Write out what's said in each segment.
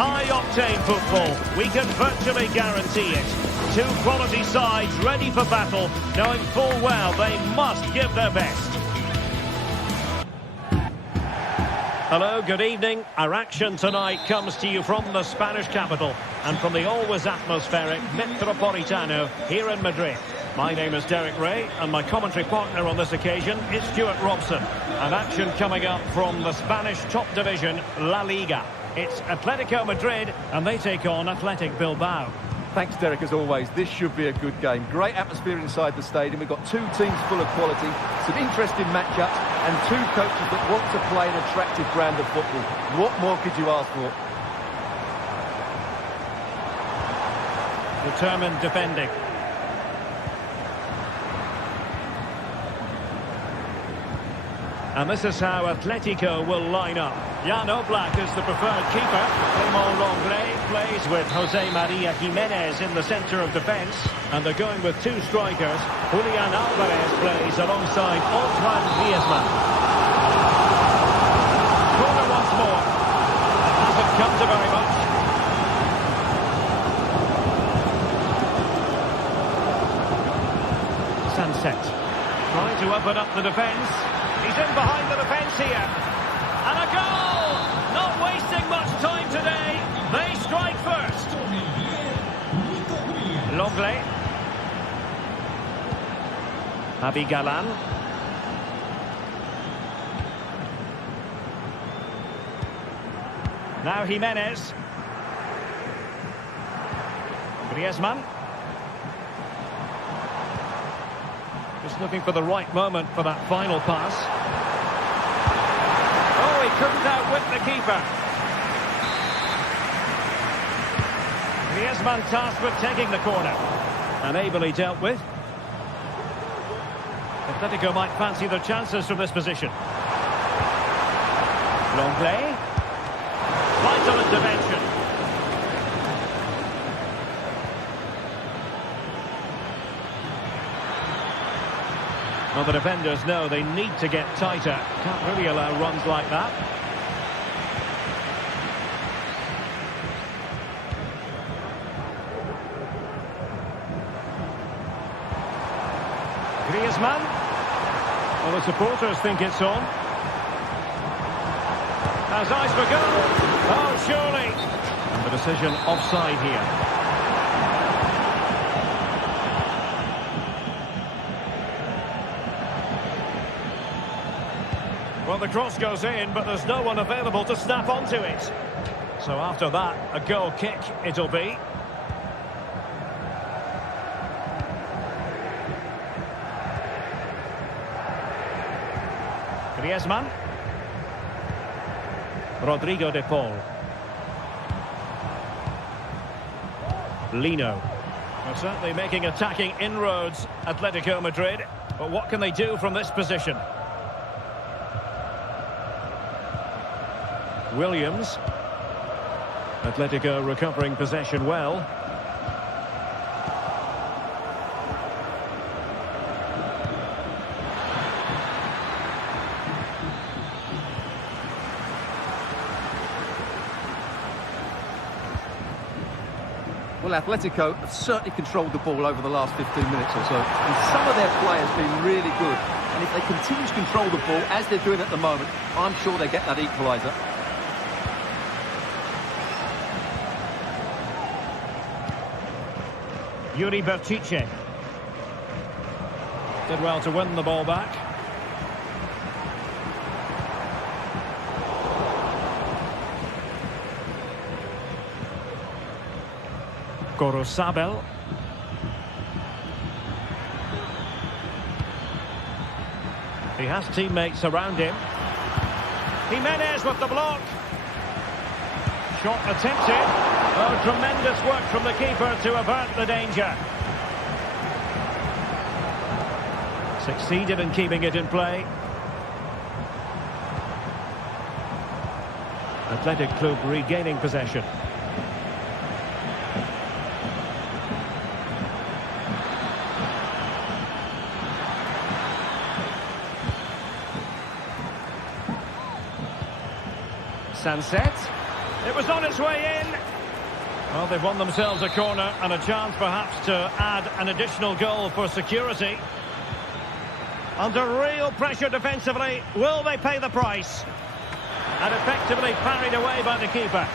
High-octane football, we can virtually guarantee it. Two quality sides ready for battle, knowing full well they must give their best. Hello, good evening. Our action tonight comes to you from the Spanish capital and from the always atmospheric Metropolitano here in Madrid. My name is Derek Ray, and my commentary partner on this occasion is Stuart Robson. An action coming up from the Spanish top division, La Liga. It's Atletico Madrid, and they take on Athletic Bilbao. Thanks, Derek, as always. This should be a good game. Great atmosphere inside the stadium. We've got two teams full of quality, some interesting matchups, and two coaches that want to play an attractive brand of football. What more could you ask for? Determined defending. And this is how Atletico will line up. Jan Oblak is the preferred keeper. Clément Lenglet plays with José María Jiménez in the centre of defence. And they're going with two strikers. Julián Álvarez plays alongside Antoine Griezmann. Corner once more. Hasn't come to very much. Sunset. Trying to open up the defence. He's in behind the defence here. And a goal! Not wasting much time today. They strike first. Lenglet. Javi Galán. Now Jiménez. Griezmann. Just looking for the right moment for that final pass. Oh, he couldn't outwit the keeper. Griezmann tasked with taking the corner. And ably dealt with. Atletico might fancy their chances from this position. Lenglet. Vital intervention. Well, the defenders know they need to get tighter. Can't really allow runs like that. Griezmann. Well, the supporters think it's on. Has eyes for goal. Oh, surely. And the decision offside here. Well, the cross goes in, but there's no one available to snap onto it. So after that, a goal kick it'll be. Griezmann. Rodrigo de Paul. Lino. Well, certainly making attacking inroads, Atletico Madrid. But what can they do from this position? Williams. Atletico recovering possession well. Well, Atletico have certainly controlled the ball over the last 15 minutes or so. And some of their players have been really good. And if they continue to control the ball, as they're doing at the moment, I'm sure they get that equaliser. Yuri Berchiche. Did well to win the ball back. Gorosabel. He has teammates around him. Jiménez with the block. Shot attempted. Oh, tremendous work from the keeper to avert the danger. Succeeded in keeping it in play. Athletic Club regaining possession. Sunset. It was on its way in. Well, they've won themselves a corner and a chance perhaps to add an additional goal for security. Under real pressure defensively, will they pay the price? And effectively parried away by the keeper.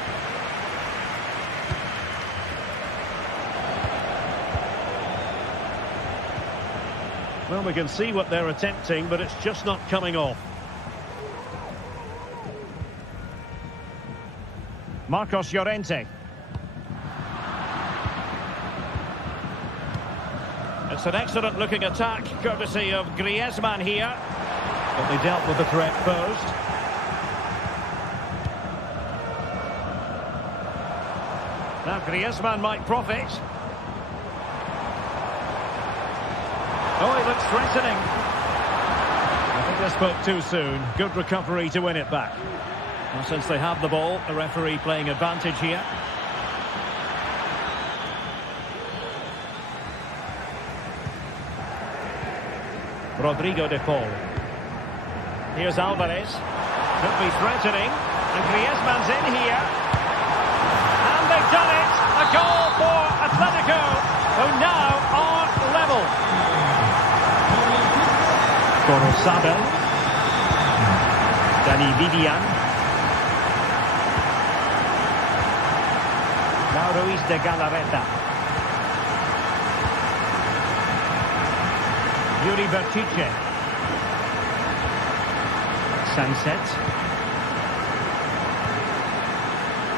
Well, we can see what they're attempting, but it's just not coming off. Marcos Llorente. It's an excellent-looking attack, courtesy of Griezmann here. But they dealt with the threat posed. Now Griezmann might profit. Oh, he looks threatening. I think they spoke too soon. Good recovery to win it back. Well, since they have the ball, the referee playing advantage here. Rodrigo de Paul. Here's Alvarez. Could be threatening. And Griezmann's in here. And they've done it. A goal for Atletico, who now are level. Corozabel. Dani Vivian. Now Ruiz de Galarreta. Yuri Bertice. Sunset.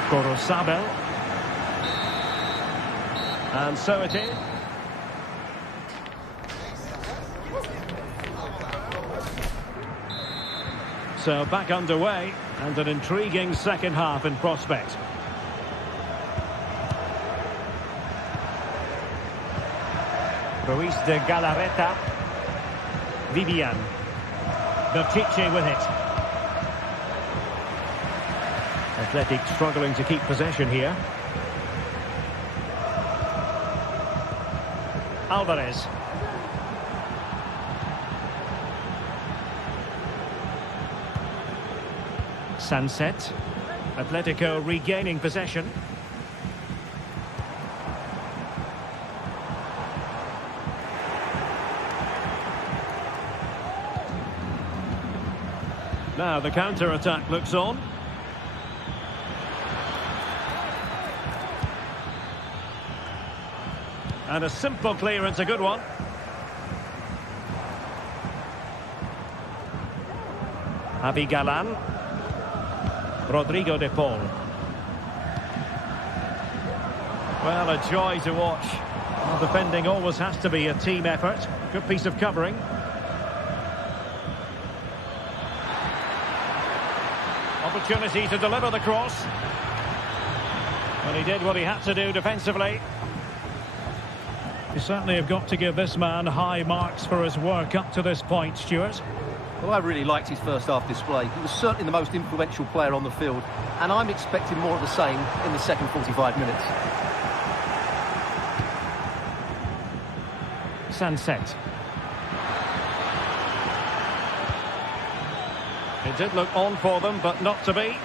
Corozabel. And so it is. So back underway, and an intriguing second half in prospect. Ruiz de Galarreta. Vivian. Bertice with it. Athletic struggling to keep possession here. Alvarez. Sunset. Atletico regaining possession. Now the counter-attack looks on. And a simple clearance, a good one. Javi Galan. Rodrigo de Paul. Well, a joy to watch. Well, defending always has to be a team effort. Good piece of covering. Opportunity to deliver the cross. And he did what he had to do defensively. You certainly have got to give this man high marks for his work up to this point, Stuart. Well, I really liked his first half display. He was certainly the most influential player on the field, and I'm expecting more of the same in the second 45 minutes. Sunset. It did look on for them, but not to be.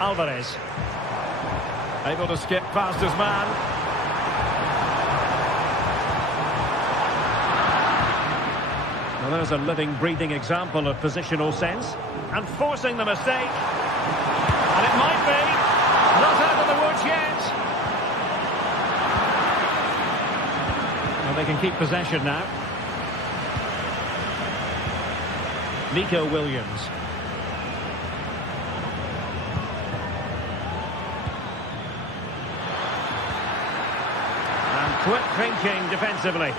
Alvarez. Able to skip past his man. Well, there's a living, breathing example of positional sense. And forcing the mistake. And it might be. Not out of the woods yet. Well, they can keep possession now. Nico Williams. And quick thinking defensively.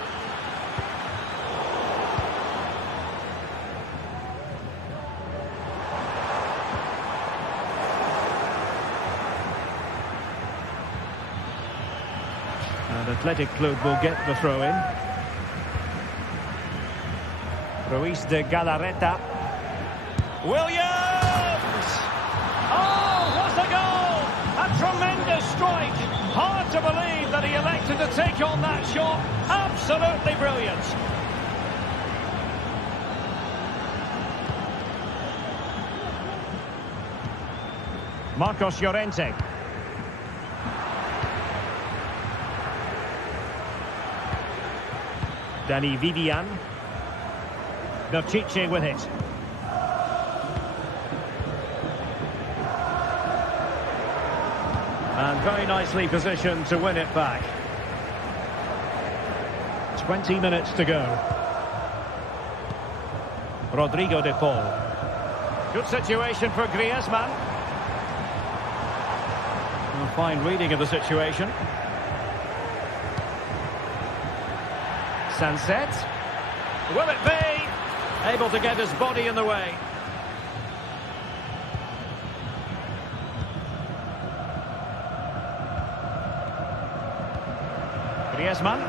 And Athletic Club will get the throw-in. Ruiz de Galarreta. Williams! Oh, what a goal! A tremendous strike. Hard to believe that he elected to take on that shot. Absolutely brilliant. Marcos Llorente. Dani Vivian. Berchiche with it. And very nicely positioned to win it back. 20 minutes to go. Rodrigo de Paul. Good situation for Griezmann. A fine reading of the situation. Sunset. Will it be? Able to get his body in the way. Griezmann.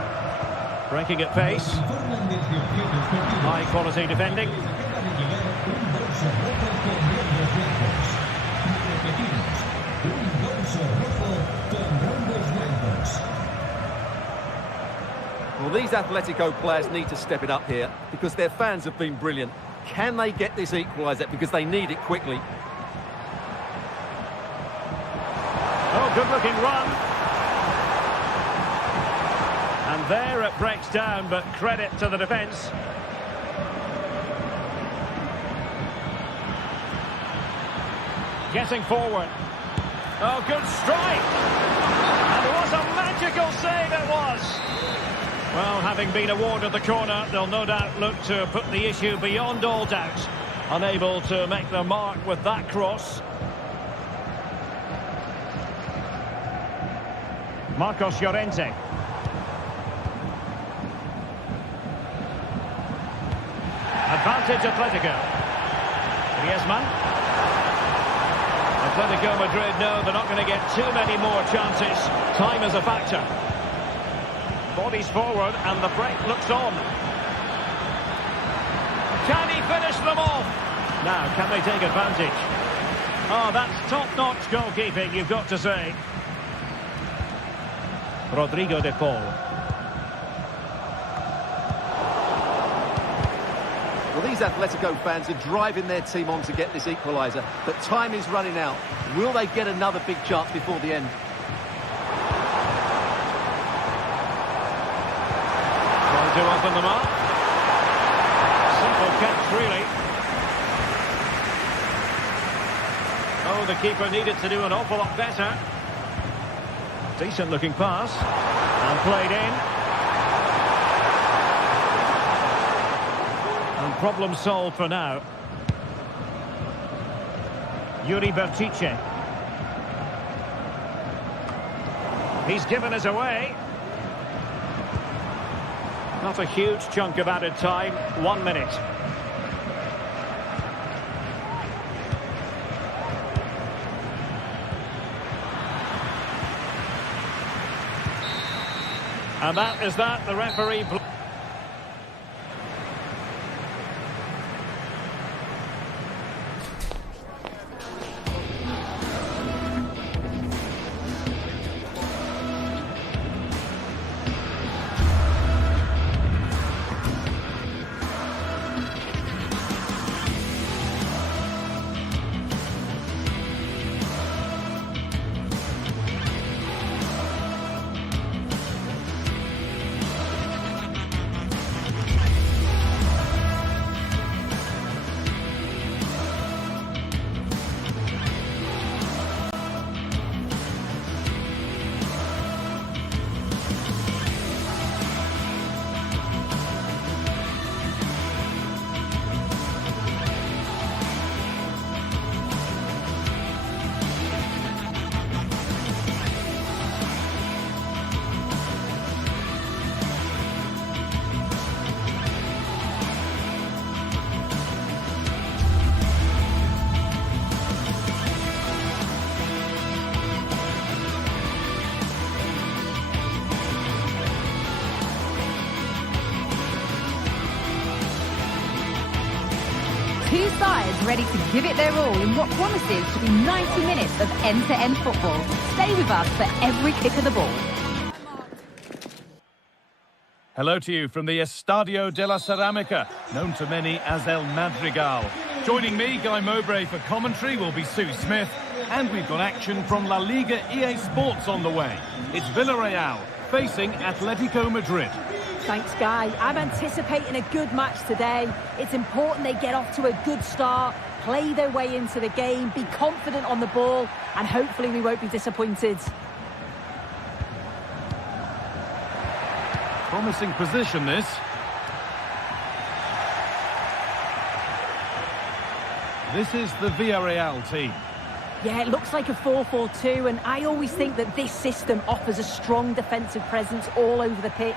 Breaking at pace. High quality defending. Well, these Atletico players need to step it up here because their fans have been brilliant. Can they get this equaliser? Because they need it quickly. Oh, good-looking run. And there it breaks down, but credit to the defence. Getting forward. Oh, good strike. And it was a magical save, it was. Well, having been awarded the corner, they'll no doubt look to put the issue beyond all doubt. Unable to make their mark with that cross. Marcos Llorente. Advantage Atletico. Griezmann. Atletico Madrid know they're not going to get too many more chances. Time is a factor. Bodies forward and the break looks on. Can he finish them off? Now, can they take advantage? Oh, that's top-notch goalkeeping, you've got to say. Rodrigo de Paul. Well, these Atletico fans are driving their team on to get this equaliser, but time is running out. Will they get another big chance before the end? Trying to open them up. Simple catch, really. Oh, the keeper needed to do an awful lot better. Decent looking pass. And played in. And problem solved for now. Yuri Berchiche. He's given us away. Not a huge chunk of added time. 1 minute. And that is that. The referee... Two sides ready to give it their all in what promises to be 90 minutes of end-to-end football. Stay with us for every kick of the ball. Hello to you from the Estadio de la Ceramica, known to many as El Madrigal. Joining me, Guy Mowbray, for commentary will be Sue Smith. And we've got action from La Liga EA Sports on the way. It's Villarreal facing Atletico Madrid. Thanks, Guy. I'm anticipating a good match today. It's important they get off to a good start, play their way into the game, be confident on the ball, and hopefully we won't be disappointed. Promising position, this. This is the Villarreal team. Yeah, it looks like a 4-4-2, and I always think that this system offers a strong defensive presence all over the pitch.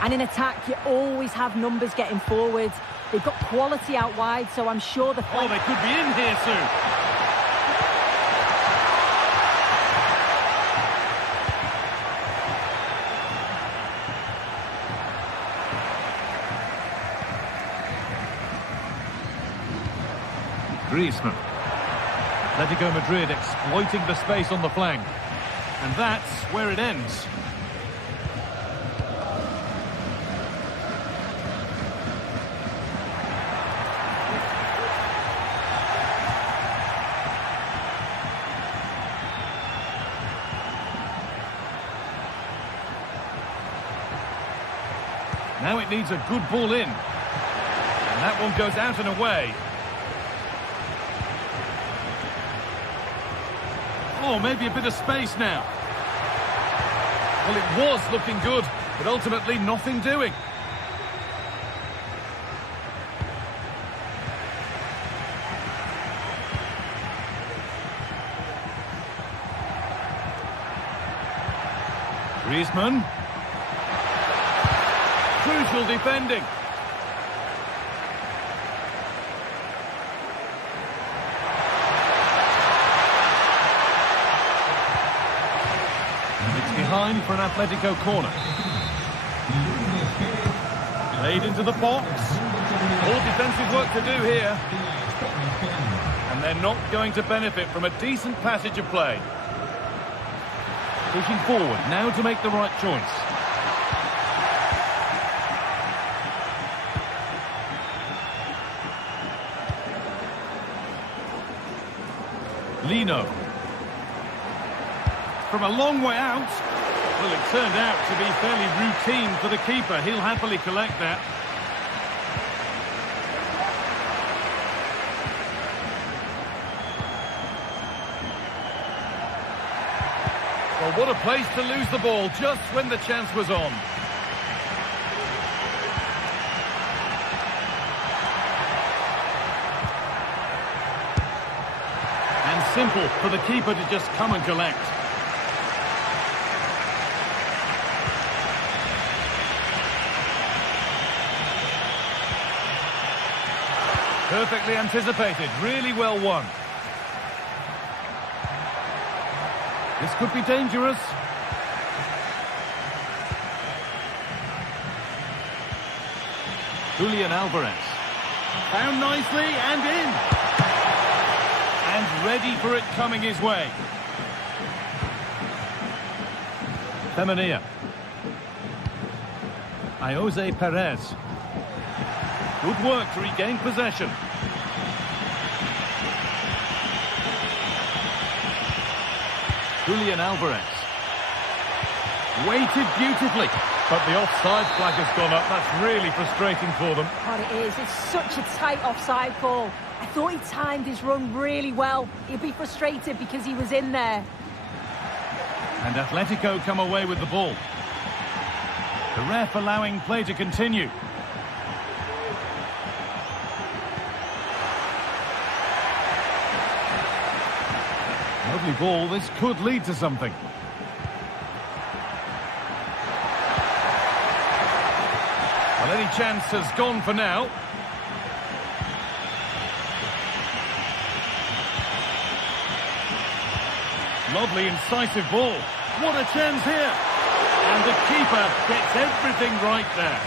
And in attack, you always have numbers getting forward. They've got quality out wide, so I'm sure the... Oh, they could be in here soon. Griezmann. Atletico Madrid exploiting the space on the flank. And that's where it ends. Now it needs a good ball in. And that one goes out and away. Oh, maybe a bit of space now. Well, it was looking good, but ultimately nothing doing. Griezmann. Crucial defending. Behind for an Atletico corner. Played into the box. All defensive work to do here. And they're not going to benefit from a decent passage of play. Pushing forward now to make the right choice. Lino. From a long way out. Well, it turned out to be fairly routine for the keeper. He'll happily collect that. Well, what a place to lose the ball just when the chance was on. And simple for the keeper to just come and collect. Perfectly anticipated, really well won. This could be dangerous. Julian Alvarez. Found nicely and in. And ready for it coming his way. Femenia. Jose Perez. Good work to regain possession. Julian Alvarez. Waited beautifully. But the offside flag has gone up. That's really frustrating for them. God, it is. It's such a tight offside call. I thought he timed his run really well. He'll be frustrated because he was in there. And Atletico come away with the ball. The ref allowing play to continue. Lovely ball, this could lead to something. Well, any chance has gone for now. Lovely, incisive ball. What a chance here. And the keeper gets everything right there.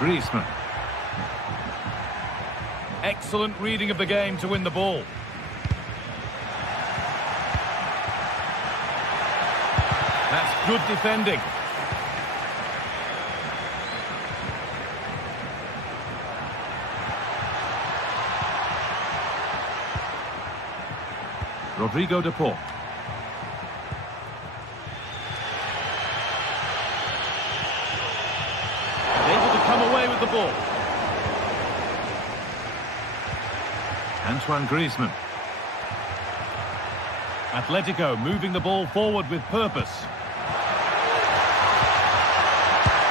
Griezmann. Excellent reading of the game to win the ball. That's good defending. Rodrigo de Paul. Able to come away with the ball. Antoine Griezmann. Atletico moving the ball forward with purpose.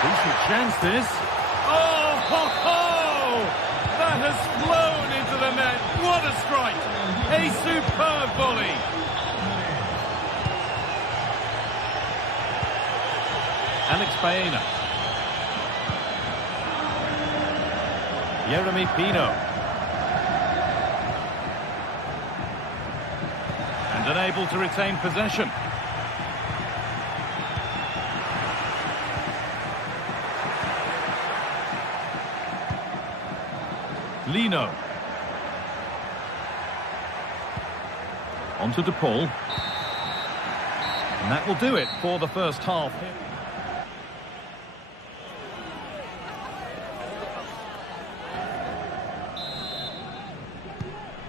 Decent chance this. Oh, ho, ho! That has flown into the net. What a strike! A superb volley. Alex Baena. Jeremy Pino. And unable to retain possession. Lino. On to De Paul. And that will do it for the first half.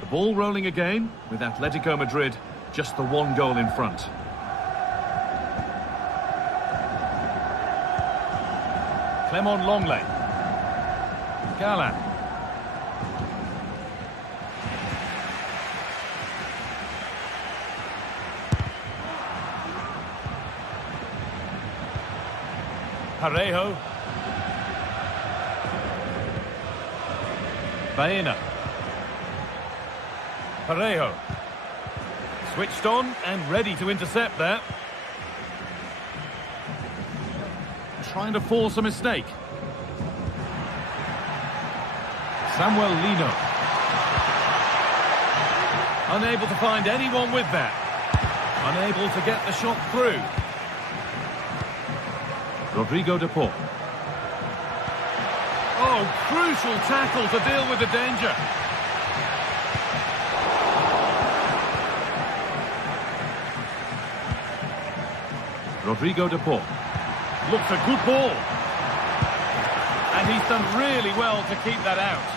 The ball rolling again with Atletico Madrid just the one goal in front. Clement Longley. Galán. Parejo. Baena. Parejo. Switched on and ready to intercept there. Trying to force a mistake. Samuel Lino. Unable to find anyone with that. Unable to get the shot through. Rodrigo de Paul. Oh, crucial tackle to deal with the danger. Rodrigo de Paul. Looks a good ball. And he's done really well to keep that out.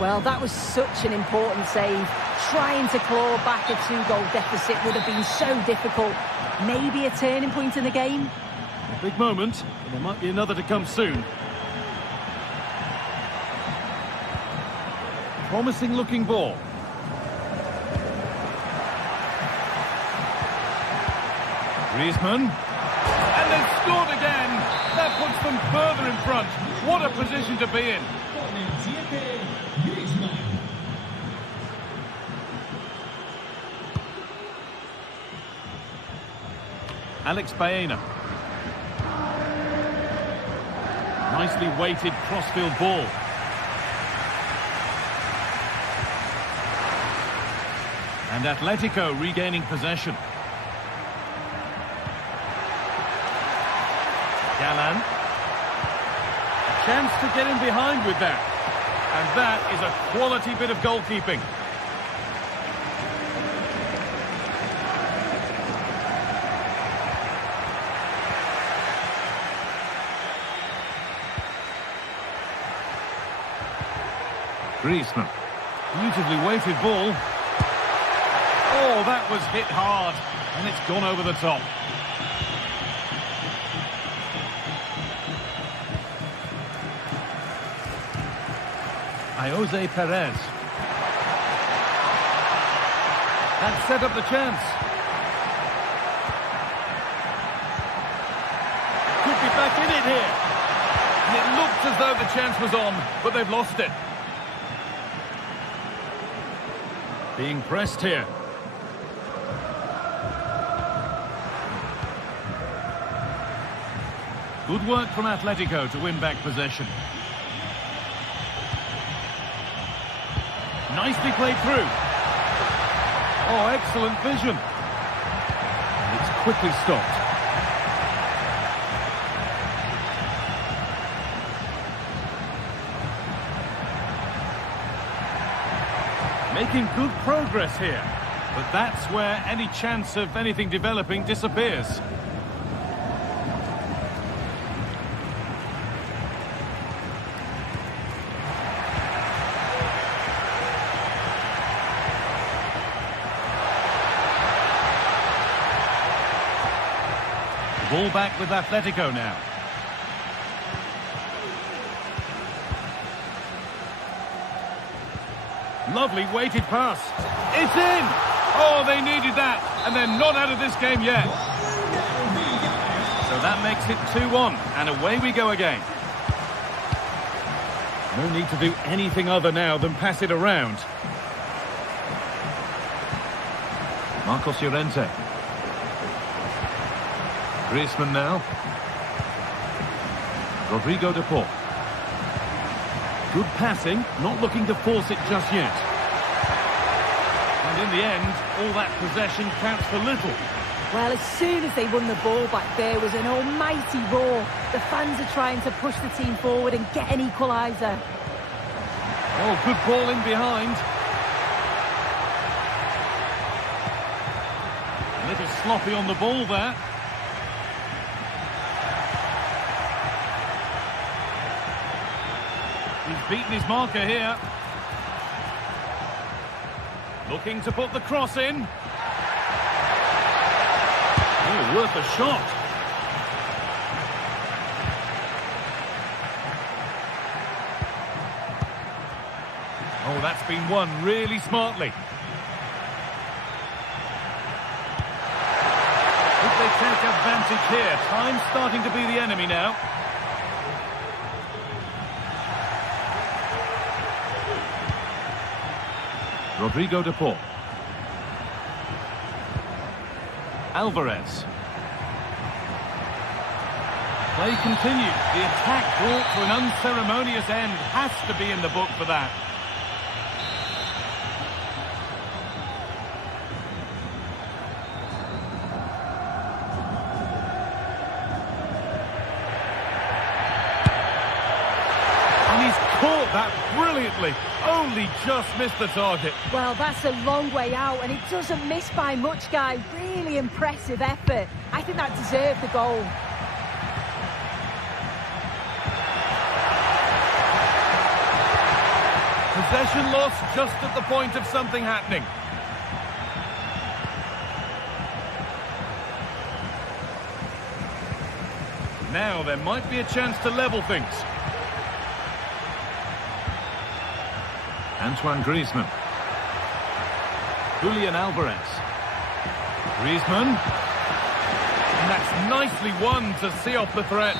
Well, that was such an important save. Trying to claw back a 2-goal deficit would have been so difficult. Maybe a turning point in the game. A big moment. There might be another to come soon. Promising looking ball. Griezmann. And they've scored again. That puts them further in front. What a position to be in. Alex Baena. Nicely weighted crossfield ball. And Atletico regaining possession. Galán. Chance to get in behind with that. And that is a quality bit of goalkeeping. Griezmann. Beautifully weighted ball. Oh, that was hit hard. And it's gone over the top. Jose Perez. That set up the chance. Could be back in it here. And it looked as though the chance was on, but they've lost it. Being pressed here. Good work from Atletico to win back possession. Nicely played through. Oh, excellent vision. And it's quickly stopped. Making good progress here. But that's where any chance of anything developing disappears. Ball back with Atletico now. Lovely weighted pass. It's in! Oh, they needed that, and they're not out of this game yet. So that makes it 2-1, and away we go again. No need to do anything other now than pass it around. Marcos Llorente. Griezmann now. Rodrigo de Paul. Good passing, not looking to force it just yet. And in the end, all that possession counts for little. Well, as soon as they won the ball back, there was an almighty roar. The fans are trying to push the team forward and get an equaliser. Oh, good ball in behind. A little sloppy on the ball there. He's beaten his marker here. Looking to put the cross in. Oh, worth a shot. Oh, that's been won really smartly. Could they take advantage here? Time's starting to be the enemy now. Rodrigo de Paul. Alvarez. Play continues. The attack brought to an unceremonious end. Has to be in the book for that. And he's caught that brilliantly. Only just missed the target. Well, that's a long way out, and it doesn't miss by much, guy. Really impressive effort. I think that deserved the goal. Possession lost just at the point of something happening. Now there might be a chance to level things. Antoine Griezmann. Julian Alvarez. Griezmann. And that's nicely won to see off the threat.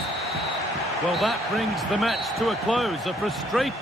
Well, that brings the match to a close. A frustrating...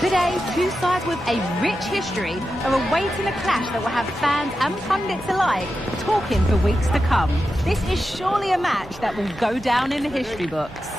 Today, two sides with a rich history are awaiting a clash that will have fans and pundits alike talking for weeks to come. This is surely a match that will go down in the history books.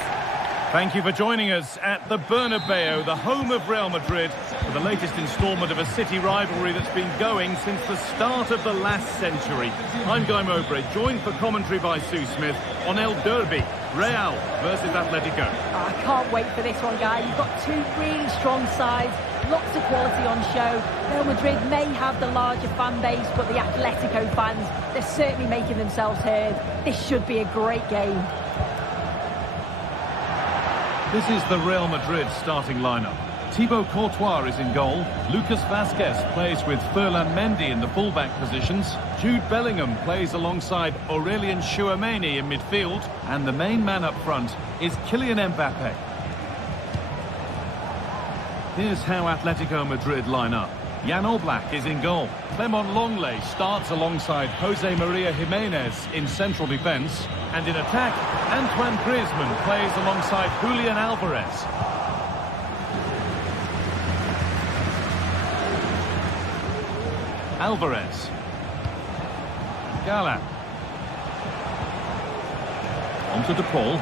Thank you for joining us at the Bernabeu, the home of Real Madrid, for the latest instalment of a city rivalry that's been going since the start of the last century. I'm Guy Mowbray, joined for commentary by Sue Smith on El Derby, Real versus Atletico. I can't wait for this one, Guy. You've got two really strong sides, lots of quality on show. Real Madrid may have the larger fan base, but the Atletico fans, they're certainly making themselves heard. This should be a great game. This is the Real Madrid starting lineup. Thibaut Courtois is in goal. Lucas Vazquez plays with Ferland Mendy in the fullback positions. Jude Bellingham plays alongside Aurelien Tchouameni in midfield. And the main man up front is Kylian Mbappe. Here's how Atletico Madrid line up. Jan Oblak is in goal. Clement Longley starts alongside Jose Maria Jimenez in central defence. And in attack, Antoine Griezmann plays alongside Julian Alvarez. Alvarez. Gala. Onto De Paul.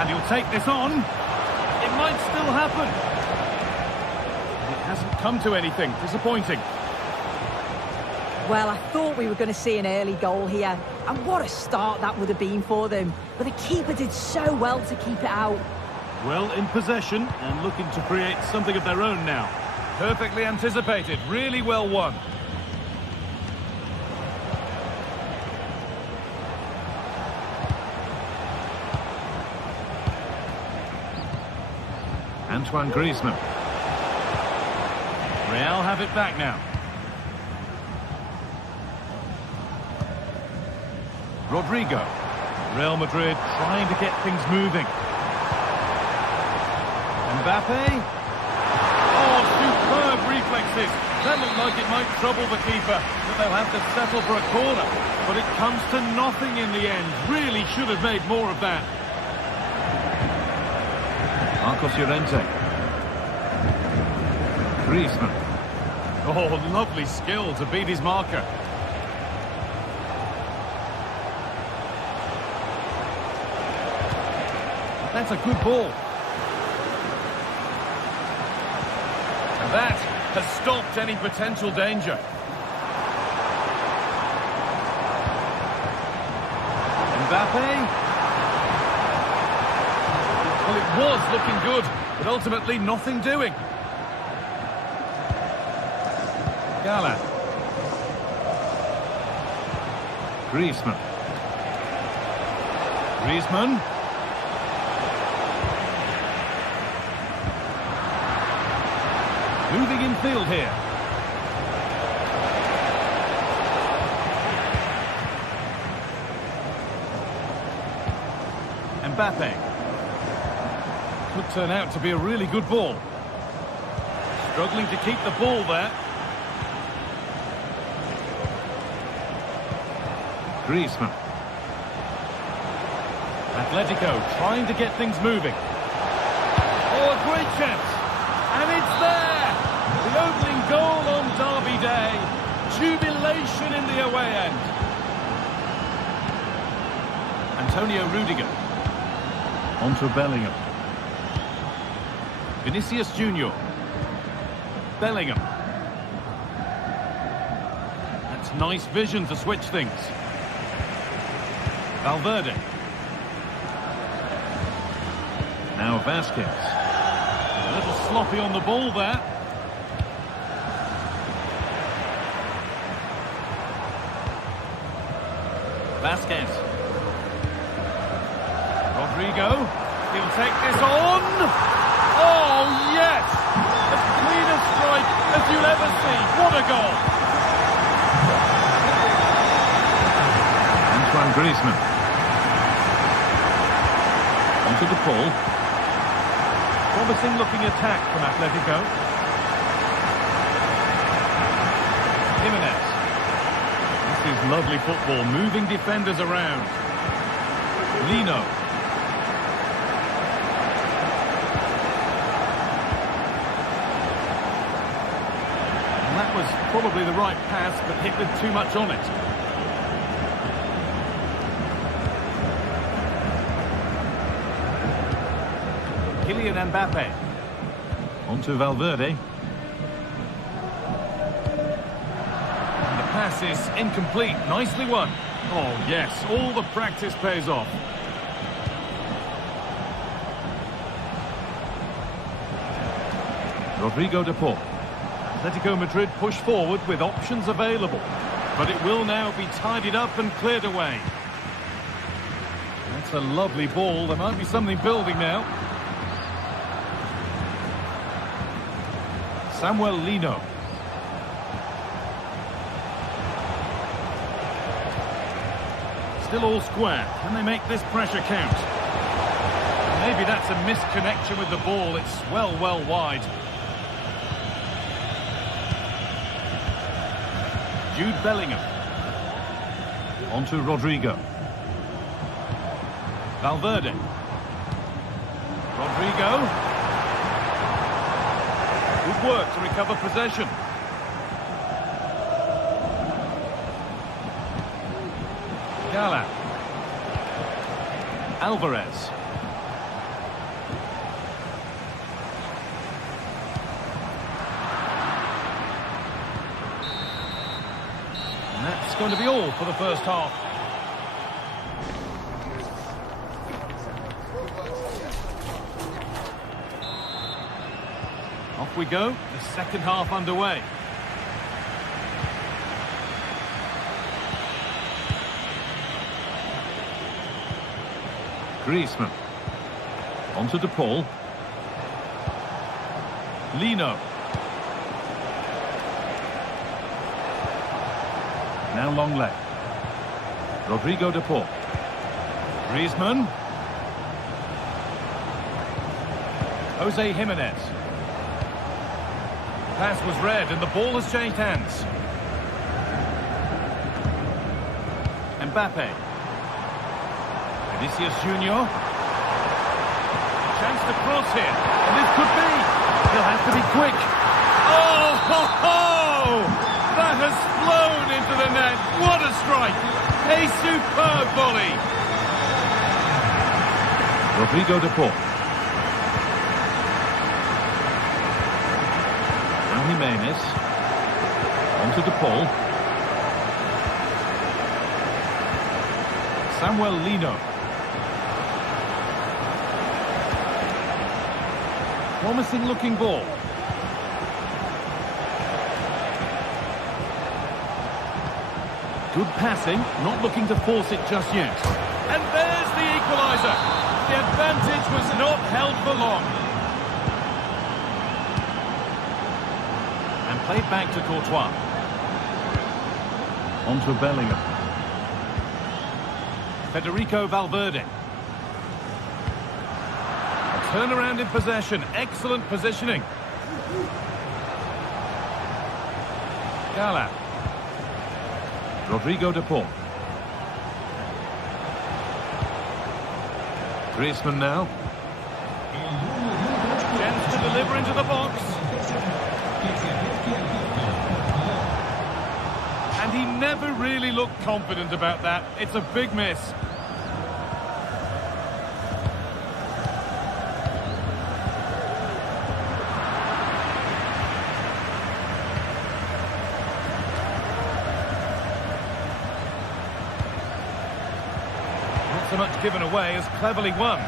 And he'll take this on. It might still happen. It hasn't come to anything. Disappointing. Well, I thought we were going to see an early goal here. And what a start that would have been for them. But the keeper did so well to keep it out. Well in possession and looking to create something of their own now. Perfectly anticipated. Really well won. Antoine Griezmann. Real have it back now. Rodrigo. Real Madrid trying to get things moving. Mbappe. Oh, superb reflexes. That looked like it might trouble the keeper, but they'll have to settle for a corner. But it comes to nothing in the end. Really should have made more of that. Marcos Llorente. Griezmann. Oh, lovely skill to beat his marker. That's a good ball. And that has stopped any potential danger. Mbappe. Well, it was looking good, but ultimately nothing doing. Gala. Griezmann. Griezmann. Moving in field here. Mbappe. Could turn out to be a really good ball. Struggling to keep the ball there. Griezmann. Atletico trying to get things moving. Oh, a great chance. And it's there. The opening goal on Derby Day. Jubilation in the away end. Antonio Rudiger. Onto Bellingham. Vinicius Junior. Bellingham. That's nice vision to switch things. Valverde. Now Vazquez. A little sloppy on the ball there. Vazquez. Rodrigo. He'll take this on. Oh, yes! As clean a strike as you'll ever see. What a goal! Antoine Griezmann. Onto De Paul. Promising looking attack from Atletico. Jimenez. This is lovely football, moving defenders around. Lino. And that was probably the right pass, but hit with too much on it. Kylian Mbappe. On to Valverde. And the pass is incomplete. Nicely won. Oh, yes, all the practice pays off. Rodrigo de Paul. Atletico Madrid push forward with options available. But it will now be tidied up and cleared away. That's a lovely ball. There might be something building now. Samuel Lino. Still all square. Can they make this pressure count? Maybe that's a misconnection with the ball. It's well wide. Jude Bellingham. On to Rodrigo. Valverde. Rodrigo. Good work to recover possession. Gala. Alvarez. And that's going to be all for the first half. Off we go, the second half underway. Griezmann. On to De Paul. Lino. Now long leg. Rodrigo De Paul. Griezmann. Jose Jimenez. Pass was read and the ball has changed hands. Mbappe. Vinicius Junior. Chance to cross here. And this could be. He'll have to be quick. Oh, ho, ho! That has flown into the net. What a strike. A superb volley. Rodrigo De Paul. Now Jimenez. On to De Paul. Samuel Lino. Promising looking ball. Good passing, not looking to force it just yet. And there's the equaliser. The advantage was not held for long. And played back to Courtois. On to Bellingham. Federico Valverde. Turnaround in possession. Excellent positioning. Gala. Rodrigo De Paul. Griezmann now. Chance to deliver into the box. And he never really looked confident about that. It's a big miss. So much given away as cleverly won.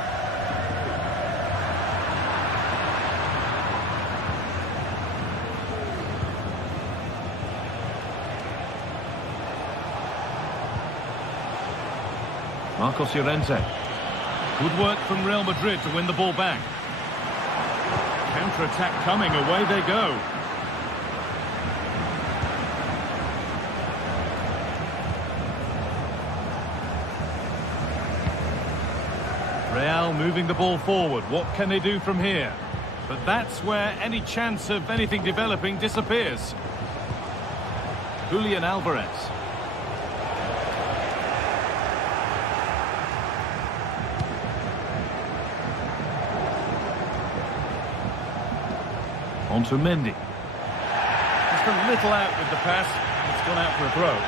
Marcos Llorente. Good work from Real Madrid to win the ball back. Counter-attack coming, away they go. Real moving the ball forward. What can they do from here? But that's where any chance of anything developing disappears. Julian Alvarez. On to Mendy. Just a little out with the pass. It's gone out for a throw.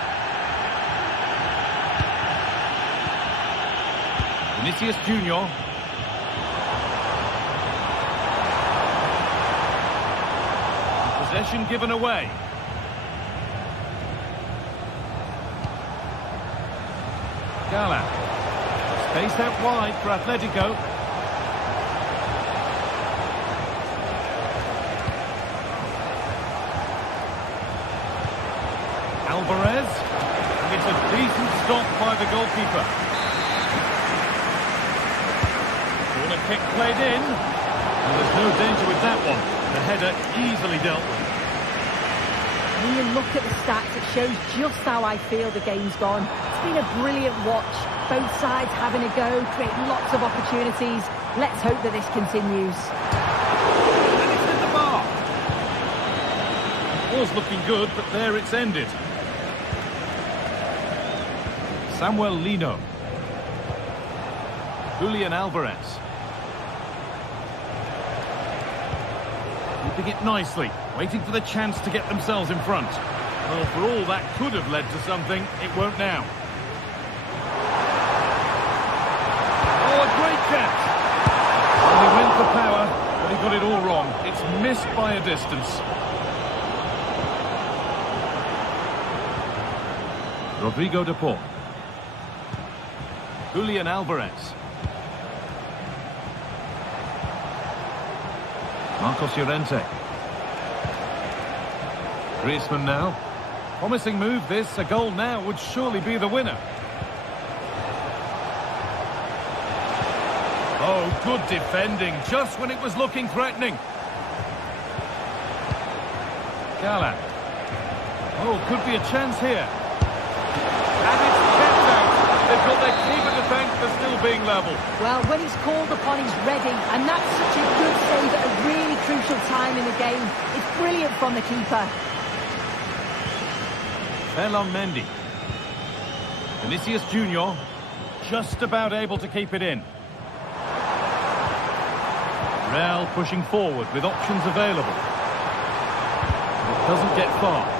Vinicius Junior. Possession given away. Gala. Space out wide for Atletico. Alvarez. And it's a decent stop by the goalkeeper. Corner kick played in. And there's no danger with that one. The header easily dealt with. When you look at the stats, it shows just how I feel the game's gone. It's been a brilliant watch. Both sides having a go, creating lots of opportunities. Let's hope that this continues. And it's in the bar. It was looking good, but there it's ended. Samuel Lino. Julian Alvarez. Keeping it nicely, waiting for the chance to get themselves in front. Well, for all that could have led to something, it won't now. Oh, a great catch! Well, he went for power, but he got it all wrong. It's missed by a distance. Rodrigo de Paul. Julian Alvarez. Marcos Llorente. Griezmann now. Promising move this. A goal now would surely be the winner. Oh, good defending. Just when it was looking threatening. Gala. Oh, could be a chance here. And it's kept out. They've got their keeper to thank for still being level. Well, when he's called upon, he's ready. And that's such a good save at a really crucial time in the game. It's brilliant from the keeper. Ferland Mendy. Vinicius Junior just about able to keep it in. Real pushing forward with options available. It doesn't get far.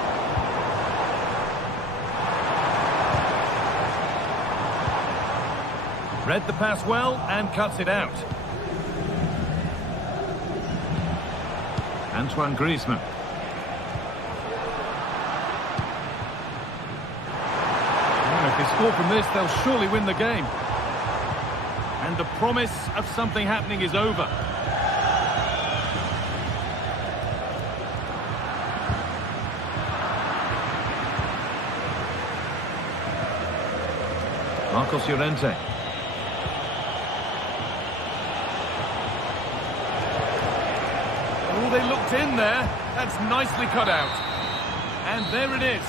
Read the pass well and cuts it out. Antoine Griezmann. Well, if they score from this, they'll surely win the game. And the promise of something happening is over. Marcos Llorente. Oh, they looked in there. That's nicely cut out. And there it is.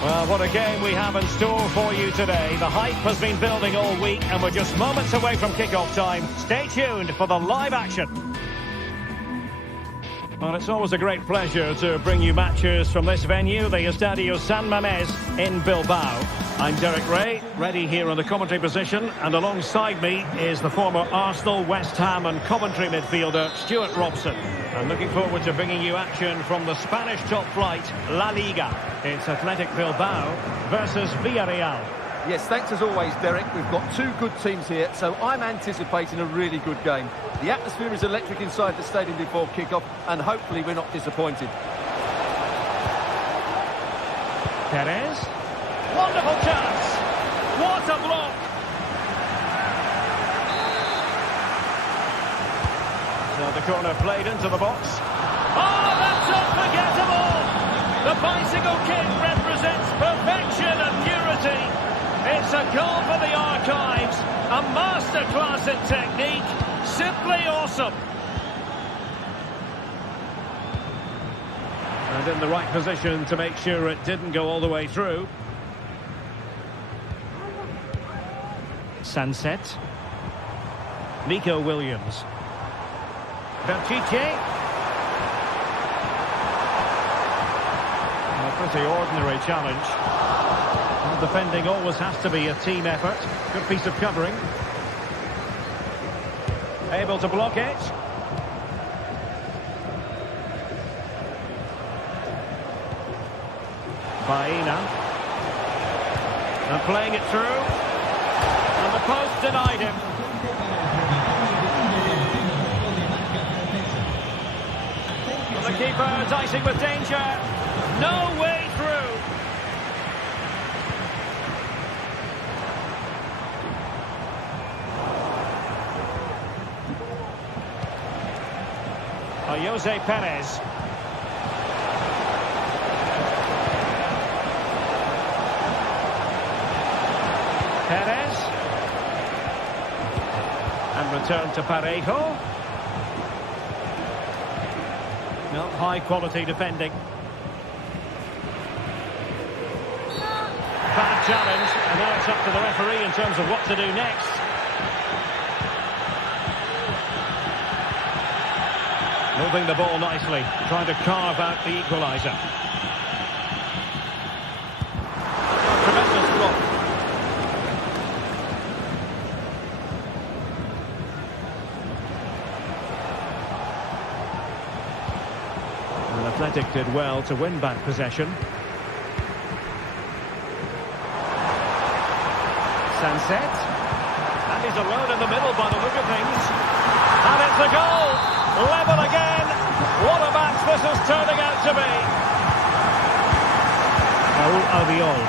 Well, what a game we have in store for you today. The hype has been building all week and we're just moments away from kick-off time. Stay tuned for the live action. Well, it's always a great pleasure to bring you matches from this venue, the Estadio San Mamés in Bilbao. I'm Derek Ray, ready here in the commentary position, and alongside me is the former Arsenal, West Ham and Coventry midfielder Stuart Robson. I'm looking forward to bringing you action from the Spanish top flight, La Liga. It's Athletic Bilbao versus Villarreal. Yes, thanks as always, Derek. We've got two good teams here, so I'm anticipating a really good game. The atmosphere is electric inside the stadium before kick-off, and hopefully we're not disappointed. Perez. Wonderful chance. What a block. So the corner played into the box. Oh, that's unforgettable. The bicycle kick represents perfection and purity. It's a goal for the archives. A masterclass in technique. Simply awesome. And in the right position to make sure it didn't go all the way through. Sunset. Nico Williams. Berchiche. A pretty ordinary challenge. And defending always has to be a team effort. Good piece of covering. Able to block it. Baena. And playing it through. And the post denied him. The keeper dicing with danger. No way through. Jose Perez. Perez. And return to Parejo. No, high quality defending. Bad challenge, and now it's up to the referee in terms of what to do next. Moving the ball nicely, trying to carve out the equaliser. Tremendous block. And Athletic did well to win back possession. Sunset. And he's alone in the middle by the look of things. And it's a goal! Level again. What a match this is turning out to be. Raul Albiol.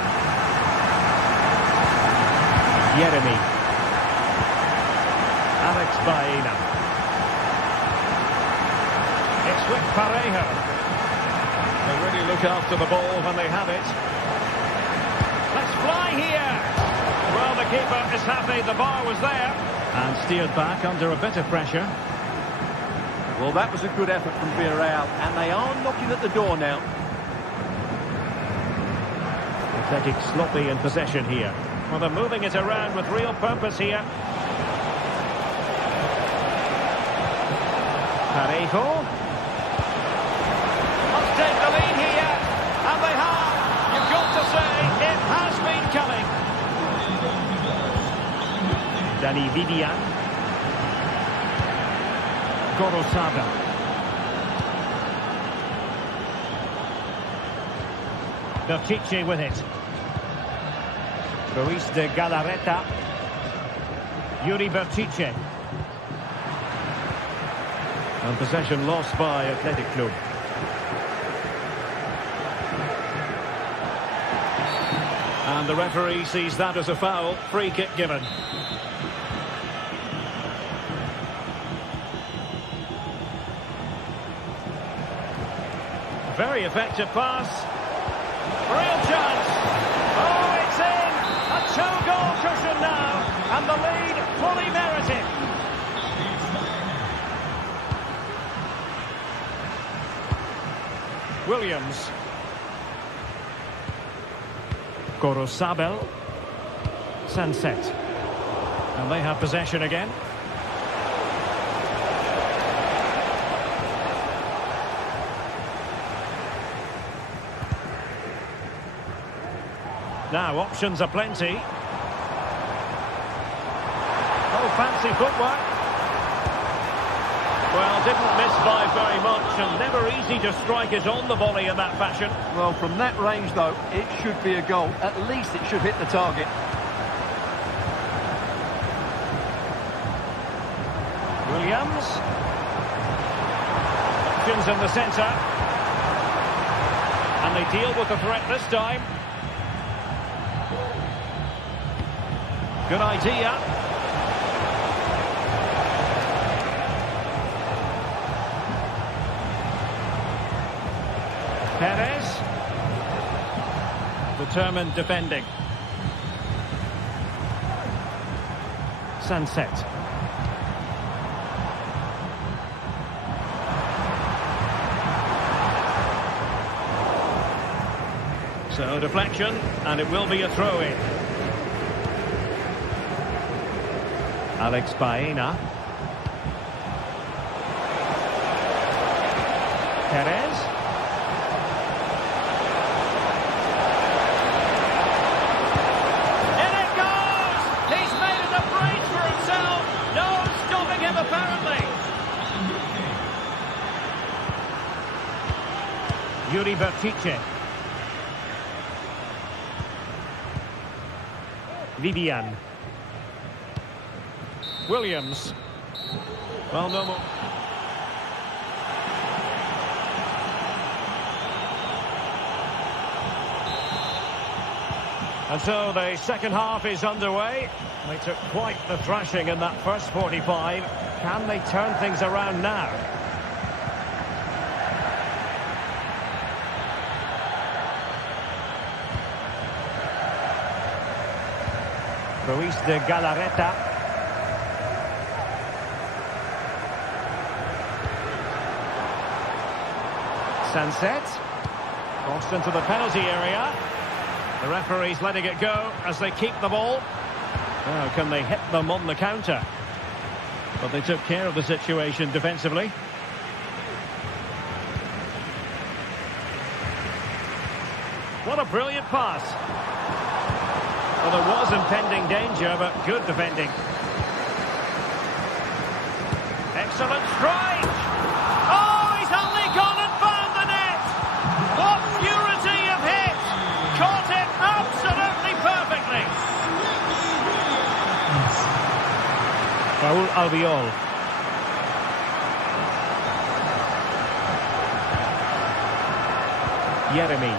Yeremy. Alex Baena. It's with Parejo. They really look after the ball when they have it. Let's fly here. Well, the keeper is happy the bar was there. And steered back under a bit of pressure. Well, that was a good effort from Villarreal, and they are knocking at the door now. Athletic sloppy in possession here. Well, they're moving it around with real purpose here. Parejo. Let's take the lead here. And they have. You've got to say, it has been coming. Dani Vivian. Gorosada. Berchiche with it. Luis de Galarreta. Yuri Berchiche. And possession lost by Athletic Club. And the referee sees that as a foul. Free kick given. Very effective pass. Real chance. Oh, it's in. A two-goal cushion now. And the lead fully merited. Williams. Gorosabel. Sunset. And they have possession again. Now, options are plenty. Oh, fancy footwork. Well, didn't miss by very much, and never easy to strike it on the volley in that fashion. Well, from that range, though, it should be a goal. At least it should hit the target. Williams. Options in the centre. And they deal with the threat this time. Good idea. Perez. Determined defending. Sunset. So deflection, and it will be a throw-in. Alex Baena. Perez. In it goes! He's made it a breach for himself. No stopping him, apparently. Yuri Vertice. Vivian. Williams. Well, no more. And so the second half is underway. They took quite the thrashing in that first 45. Can they turn things around now? Ruiz de Galarreta. Sunset. Crossed into the penalty area. The referee's letting it go as they keep the ball. Now, can they hit them on the counter? But they took care of the situation defensively. What a brilliant pass. Well, there was impending danger, but good defending. Excellent strike! Oh, he's only gone and found the net! What purity of hit! Caught it absolutely perfectly! Raúl Albiol. Jeremy.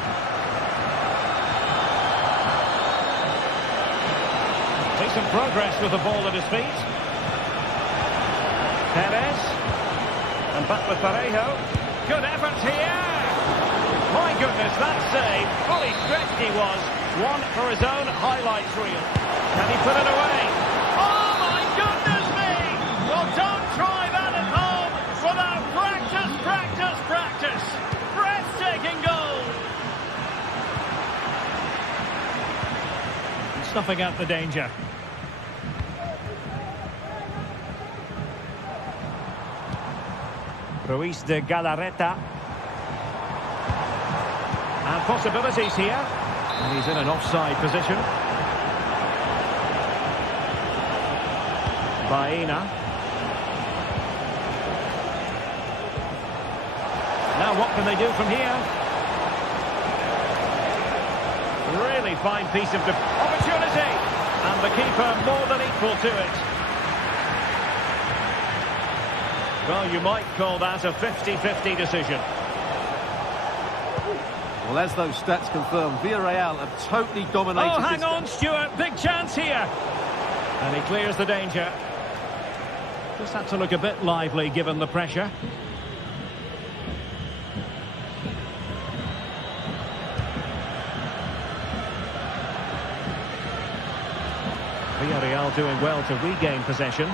Some progress with the ball at his feet. Perez. And back with Parejo. Good effort here. My goodness, that save. Fully stretched he was. One for his own highlights reel. Can he put it away? Oh my goodness me! Well, don't try that at home without practice, practice, practice. Breathtaking goal. Snuffing out the danger. Ruiz de Galarreta. And possibilities here. And he's in an offside position. Baena. Now what can they do from here? Really fine piece of opportunity. And the keeper more than equal to it. Well, you might call that a 50-50 decision. Well, as those stats confirm, Villarreal have totally dominated. Oh, hang on, Stuart. Big chance here. And he clears the danger. Just had to look a bit lively given the pressure. Villarreal doing well to regain possession.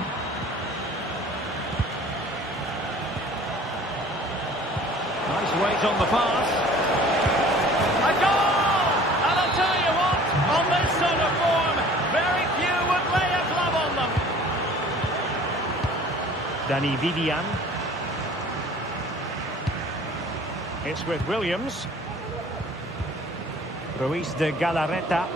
Nice weight on the pass. A goal! And I'll tell you what, on this sort of form, very few would lay a glove on them. Danny Vivian. It's with Williams. Ruiz de Galarreta.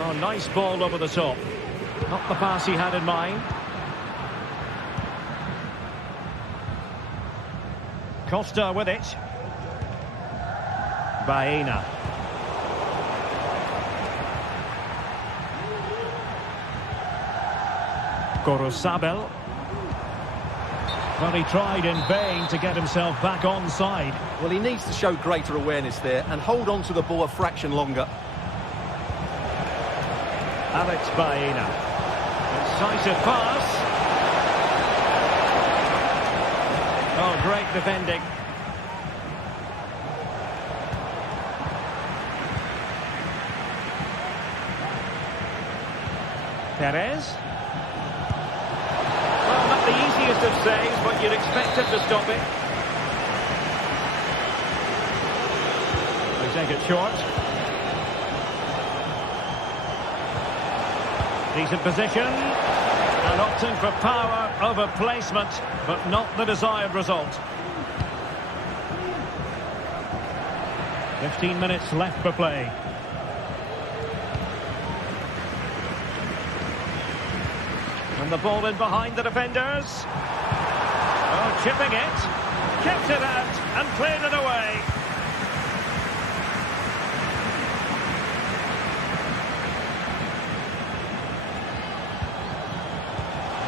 Oh, nice ball over the top. Not the pass he had in mind. Costa with it. Baena. Gorosabel. Well, he tried in vain to get himself back onside. Well, he needs to show greater awareness there and hold on to the ball a fraction longer. Alex Baena. Incisive pass. Oh, great defending. Perez. Well, not the easiest of saves, but you'd expect him to stop it. They take it short. Decent position. And opting for power over placement, but not the desired result. 15 minutes left for play. And the ball in behind the defenders. Oh, chipping it. Kept it out and cleared it away.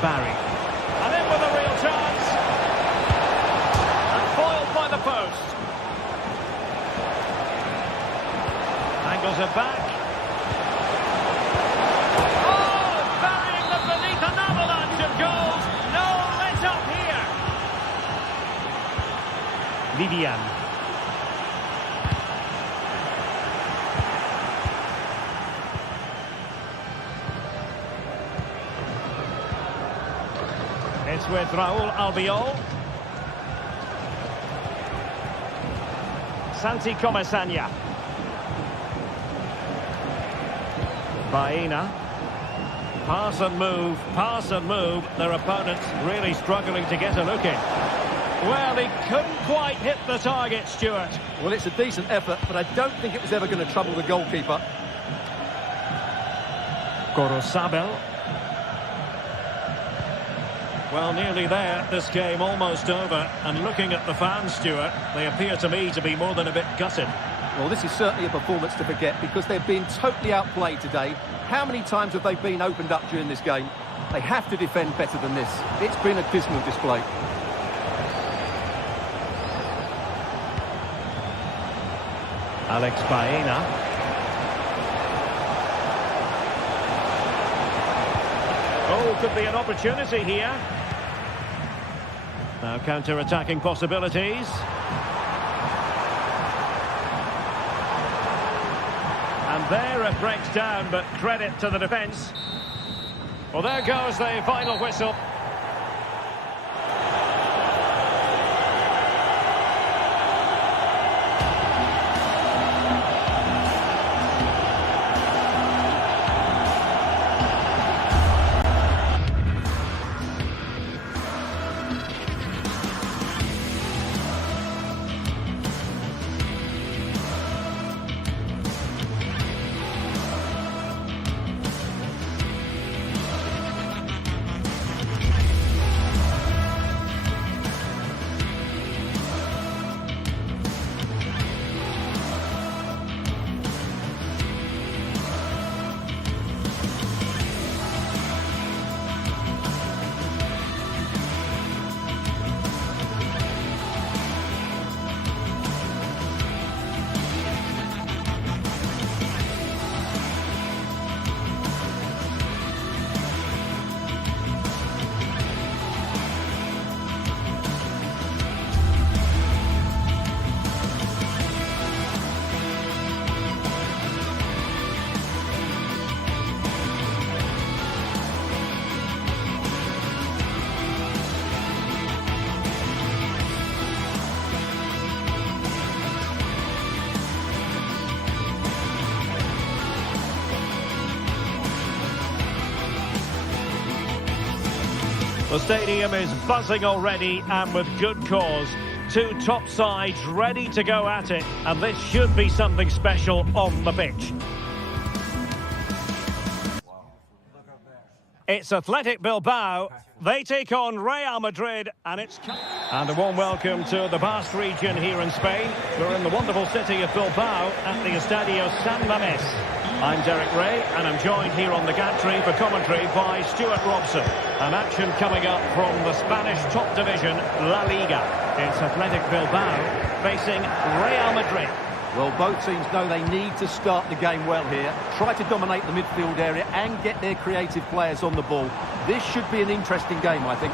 Barry. And in with a real chance. And foiled by the post. Angles it back. Vivian. It's with Raúl Albiol. Santi Comesaña. Baena. Pass and move. Their opponents really struggling to get a look in. Well, he couldn't quite hit the target, Stuart. Well, it's a decent effort, but I don't think it was ever going to trouble the goalkeeper. Gorosabel. Well, nearly there. This game almost over. And looking at the fans, Stuart, they appear to me to be more than a bit gutted. Well, this is certainly a performance to forget because they've been totally outplayed today. How many times have they been opened up during this game? They have to defend better than this. It's been a dismal display. Alex Baena. Oh, could be an opportunity here. Now counter-attacking possibilities. And there it breaks down, but credit to the defence. Well, there goes the final whistle. The stadium is buzzing already, and with good cause. Two top sides ready to go at it, and this should be something special on the pitch. It's Athletic Bilbao. They take on Real Madrid, and it's... And a warm welcome to the Basque region here in Spain. We're in the wonderful city of Bilbao at the Estadio San Mamés. I'm Derek Ray, and I'm joined here on the gantry for commentary by Stuart Robson. An action coming up from the Spanish top division, La Liga. It's Athletic Bilbao facing Real Madrid. Well, both teams know they need to start the game well here. Try to dominate the midfield area and get their creative players on the ball. This should be an interesting game, I think.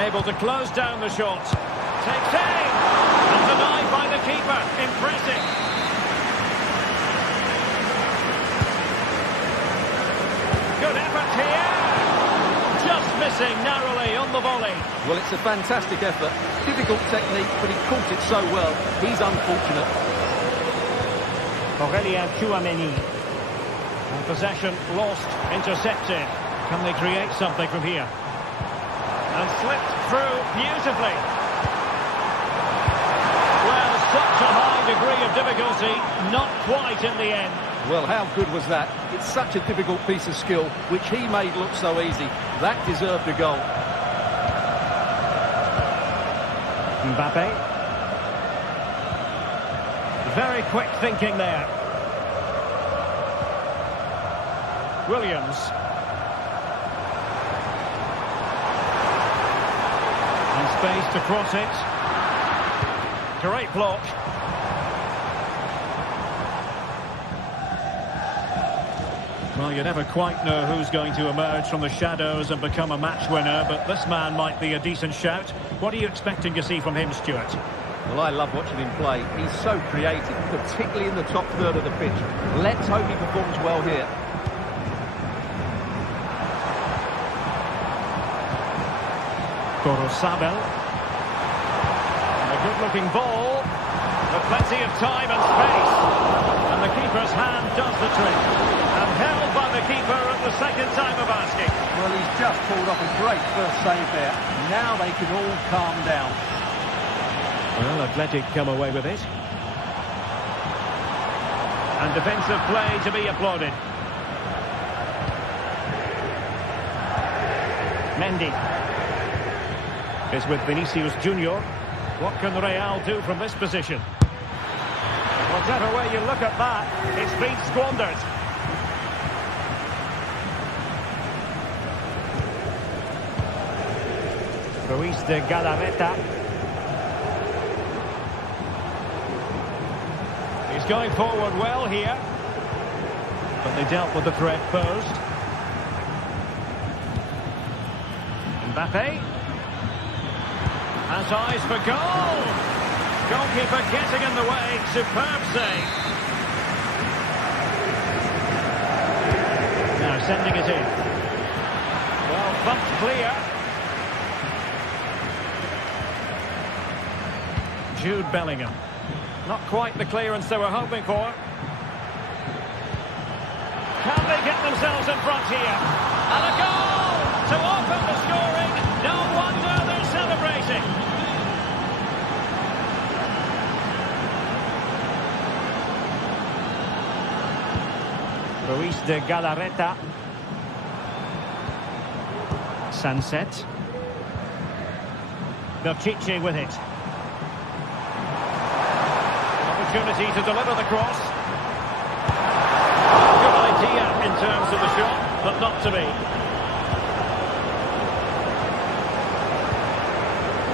Able to close down the shot. Takes aim! And denied by the keeper. Impressive. Good effort here. Just missing narrowly on the volley. Well, it's a fantastic effort. Difficult technique, but he caught it so well. He's unfortunate. Aurélien Tchouaméni. And possession lost, intercepted. Can they create something from here? And slipped through beautifully. Well, such a high degree of difficulty, not quite in the end. Well, how good was that? It's such a difficult piece of skill, which he made look so easy. That deserved a goal. Mbappe. Very quick thinking there. Williams. And space to cross it. Great block. Well, you never quite know who's going to emerge from the shadows and become a match winner, but this man might be a decent shout. What are you expecting to see from him, Stuart? Well, I love watching him play. He's so creative, particularly in the top third of the pitch. Let's hope he performs well here. Gorosabel. A good-looking ball. With plenty of time and space. And the keeper's hand does the trick. And held by the keeper at the second time of asking. Well, he's just pulled off a great first save there. Now they can all calm down. Well, Athletic come away with it. And defensive play to be applauded. Mendy is with Vinicius Junior. What can Real do from this position? Whatever way you look at that, it's been squandered. Ruiz de Galarreta. He's going forward well here. But they dealt with the threat posed. Mbappe. Has eyes for goal. Goalkeeper getting in the way. Superb save. Now sending it in. Well, bumped clear. Jude Bellingham. Not quite the clearance they were hoping for. Can they get themselves in front here? And a goal to open the scoring. No wonder they're celebrating. Ruiz de Galarreta. Sunset. Belchiche with it. Opportunity to deliver the cross. Good idea in terms of the shot, but not to be.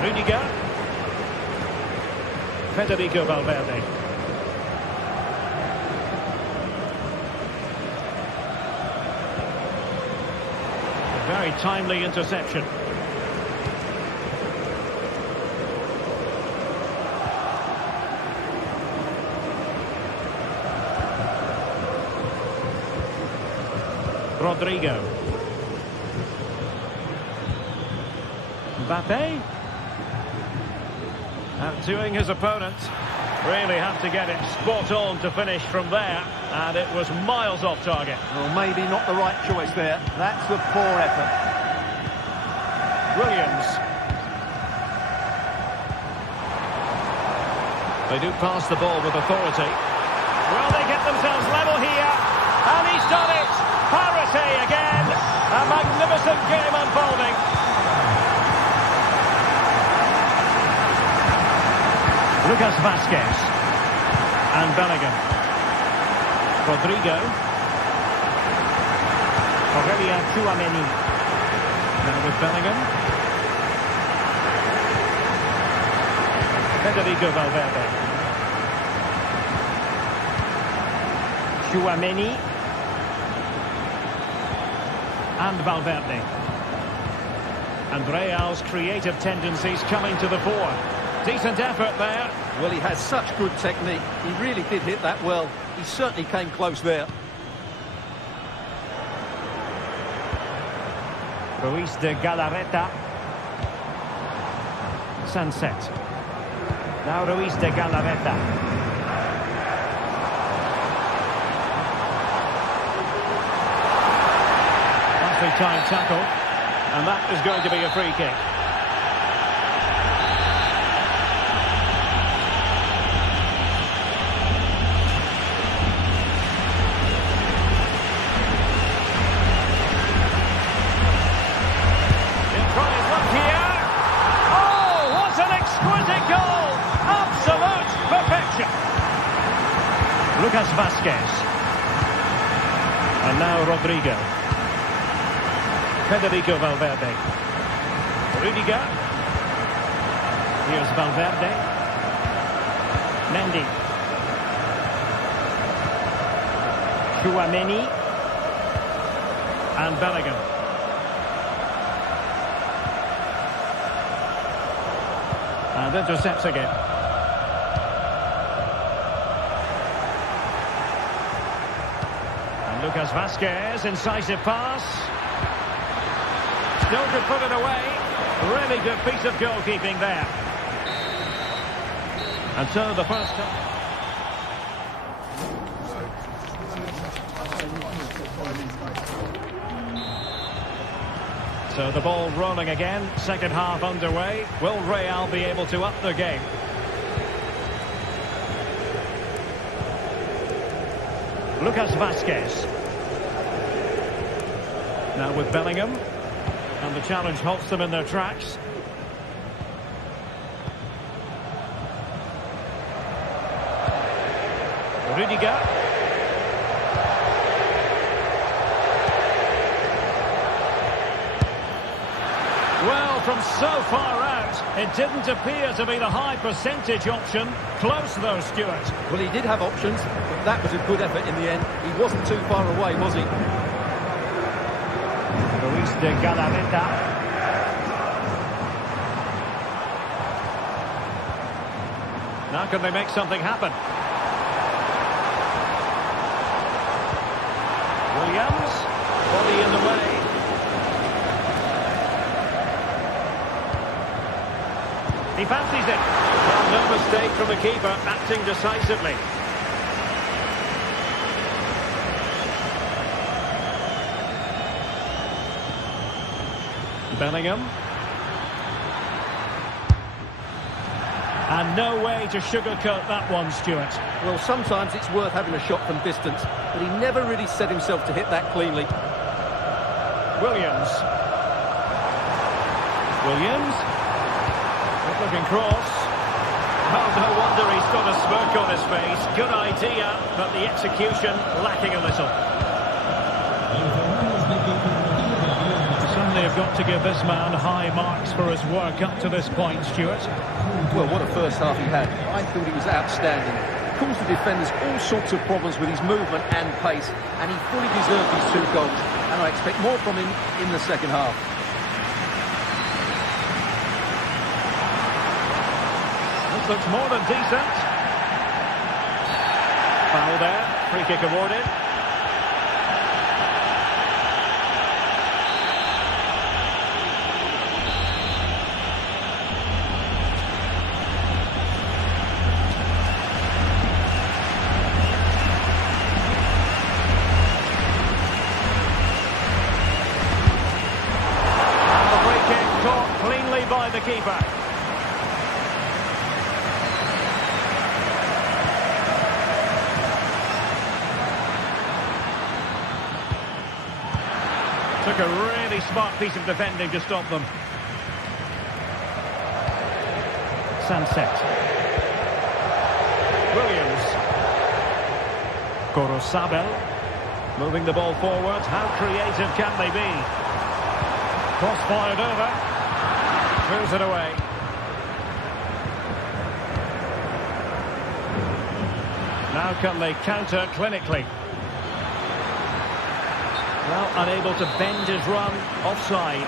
Rudiger. Federico Valverde. A very timely interception. Rodrigo. Mbappe. Outdoing his opponent. Really had to get it spot on to finish from there. And it was miles off target. Well, maybe not the right choice there. That's a poor effort. Williams. They do pass the ball with authority. Well, they get themselves level here. And he's done it. Parity again. A magnificent game unfolding. Lucas Vazquez. And Bellingham. Rodrigo. Aurelien Tchouameni. Now with Bellingham. Federico Valverde. Tchouameni. And Valverde. And Real's creative tendencies coming to the fore. Decent effort there. Well, he has such good technique. He really did hit that well. He certainly came close there. Ruiz de Galarreta. Sunset. Now Ruiz de Galarreta. Nicely timed tackle. And that is going to be a free kick. Lucas Vazquez. And now Rodrigo. Federico Valverde. Rudiger. Here's Valverde. Mendy. Tchouameni. And Bellingham. And intercepts again. Lucas Vazquez, incisive pass. Still could put it away. Really good piece of goalkeeping there. And so the first time. So the ball rolling again. Second half underway. Will Real be able to up their game? Lucas Vazquez. Now with Bellingham. And the challenge halts them in their tracks. Rudiger. Well, from so far out, it didn't appear to be the high percentage option. Close though, Stuart. Well, he did have options, but that was a good effort in the end. He wasn't too far away, was he? Ruiz de Galarreta. Now can they make something happen? Williams. Body in the way. He fancies it. Well, no mistake from the keeper, acting decisively. Bellingham. And no way to sugarcoat that one, Stuart. Well, sometimes it's worth having a shot from distance, but he never really set himself to hit that cleanly. Williams. Williams. Good-looking cross. Oh, no wonder he's got a smirk on his face. Good idea, but the execution lacking a little. Certainly have got to give this man high marks for his work up to this point, Stuart. Well, what a first half he had. I thought he was outstanding. Caused the defenders all sorts of problems with his movement and pace, and he fully deserved these 2 goals. And I expect more from him in the second half. This looks more than decent. Foul there. Free kick awarded. By the keeper. Took a really smart piece of defending to stop them. Sunset. Williams. Gorosabel. Moving the ball forward. How creative can they be? Cross fired over. Moves it away. Now can they counter clinically? Well, unable to bend his run, offside.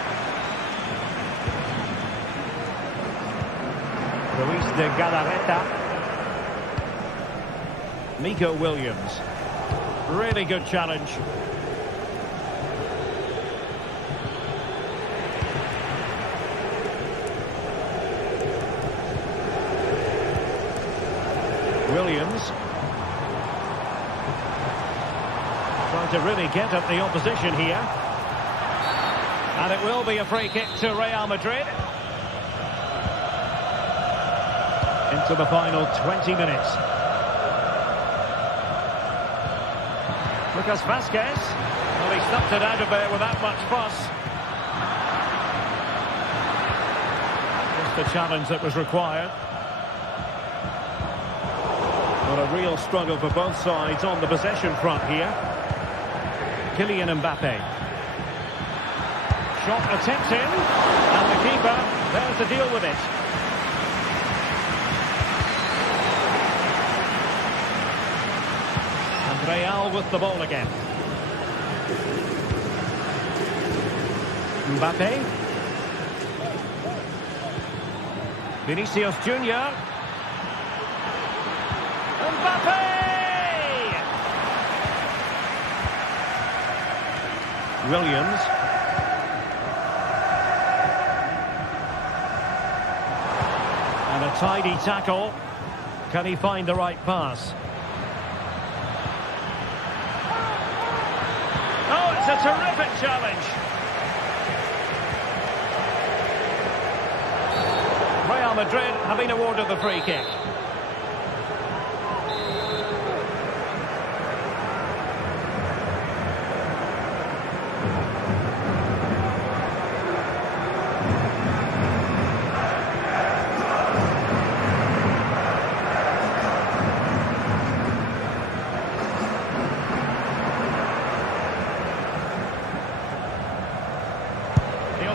Luis de Galarreta. Nico Williams. Really good challenge. Williams. Trying to really get at the opposition here. And it will be a free kick to Real Madrid. Into the final 20 minutes. Lucas Vazquez. Well, he stuffed it out of there without much fuss. Just the challenge that was required. What a real struggle for both sides on the possession front here. Kylian Mbappe. Shot attempts in. And the keeper fails to deal with it. Real with the ball again. Mbappe. Vinicius Junior. Mbappe! Williams. And a tidy tackle. Can he find the right pass? It's a terrific challenge. Real Madrid have been awarded the free kick.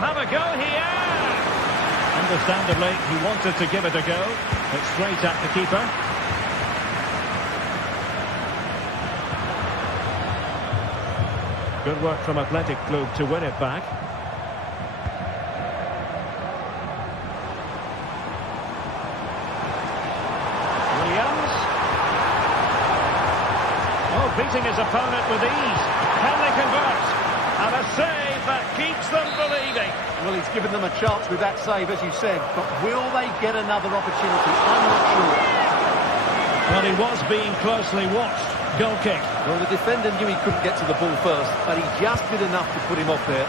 Have a go here. Understandably, he wanted to give it a go, but straight at the keeper. Good work from Atletico to win it back. Williams. Oh, beating his opponent with ease. Can they convert? And a save that keeps them believing. Well, he's given them a chance with that save, as you said, but will they get another opportunity? I'm not sure. Well, he was being closely watched. Goal kick. Well, the defender knew he couldn't get to the ball first, but he just did enough to put him off there.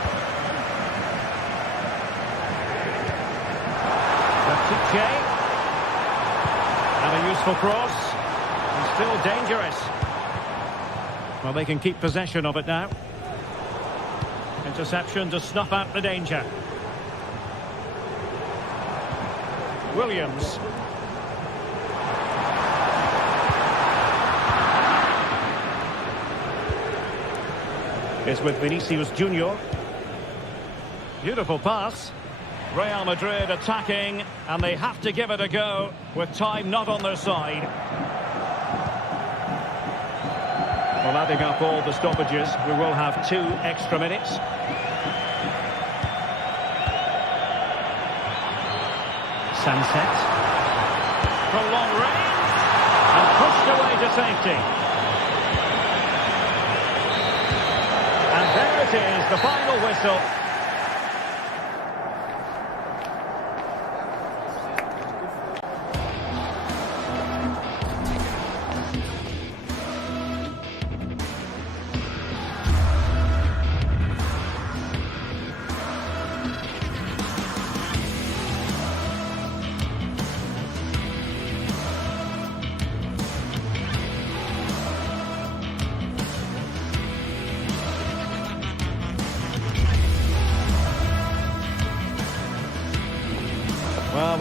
Rakitic. And a useful cross. And still dangerous. Well, they can keep possession of it now. Interception to snuff out the danger. Williams. Is with Vinicius Junior. Beautiful pass. Real Madrid attacking, and they have to give it a go with time not on their side. Well, adding up all the stoppages, we will have 2 extra minutes. Sunset. From long range. And pushed away to safety. And there it is, the final whistle.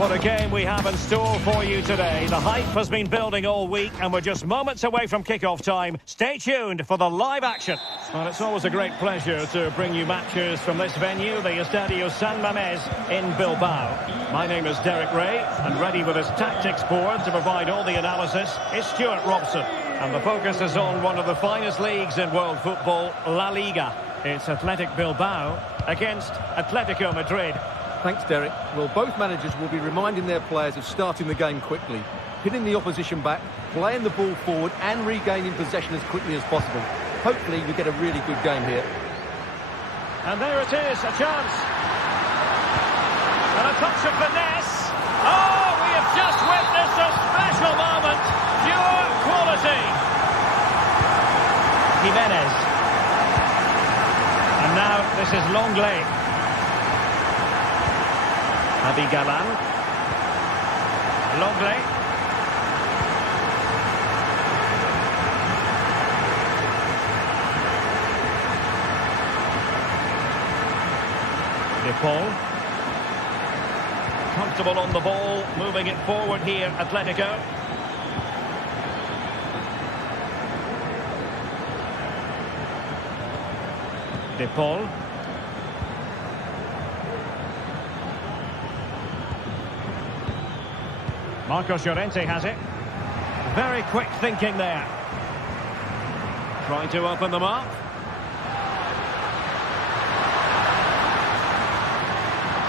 What a game we have in store for you today. The hype has been building all week and we're just moments away from kick-off time. Stay tuned for the live action. Well, it's always a great pleasure to bring you matches from this venue, the Estadio San Mamés in Bilbao. My name is Derek Ray, and ready with his tactics board to provide all the analysis is Stuart Robson. And the focus is on one of the finest leagues in world football, La Liga. It's Athletic Bilbao against Atletico Madrid. Thanks, Derek. Well, both managers will be reminding their players of starting the game quickly, hitting the opposition back, playing the ball forward and regaining possession as quickly as possible. Hopefully we get a really good game here. And there it is, a chance. And a touch of finesse. Oh, we have just witnessed a special moment. Pure quality. Jimenez. And now this is Longley. Abi Galan. Longley. De Paul. Comfortable on the ball, moving it forward here, Atletico. De Paul. Marcos Llorente has it. Very quick thinking there. Trying to open them up.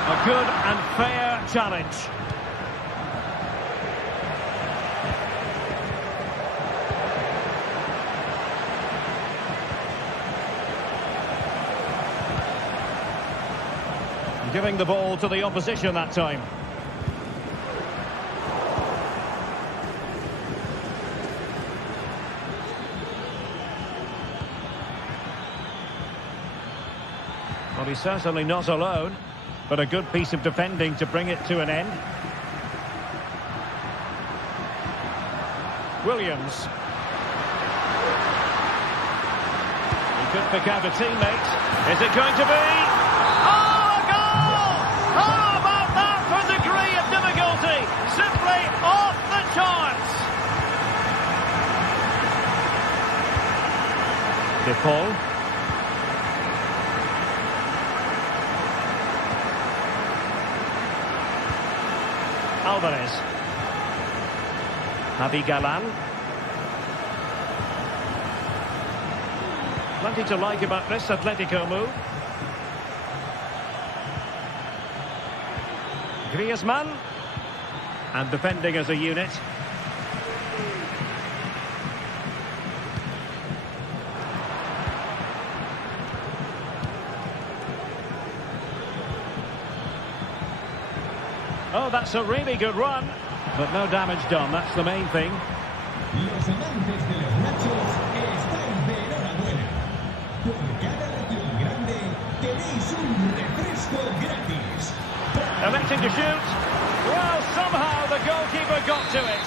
A good and fair challenge. Giving the ball to the opposition that time. Well, he's certainly not alone, but a good piece of defending to bring it to an end. Williams. He could pick out a teammate. Is it going to be? Oh, a goal! How about that for degree of difficulty? Simply off the charts. De Paul. Alvarez. Abi Galan. Plenty to like about this Atletico move. Griezmann. And defending as a unit. Oh, that's a really good run, but no damage done. That's the main thing. Los amantes de los nachos estáis de enhorabuena. Por cada ración grande tenéis un refresco gratis. Electing to shoot. Well, somehow the goalkeeper got to it.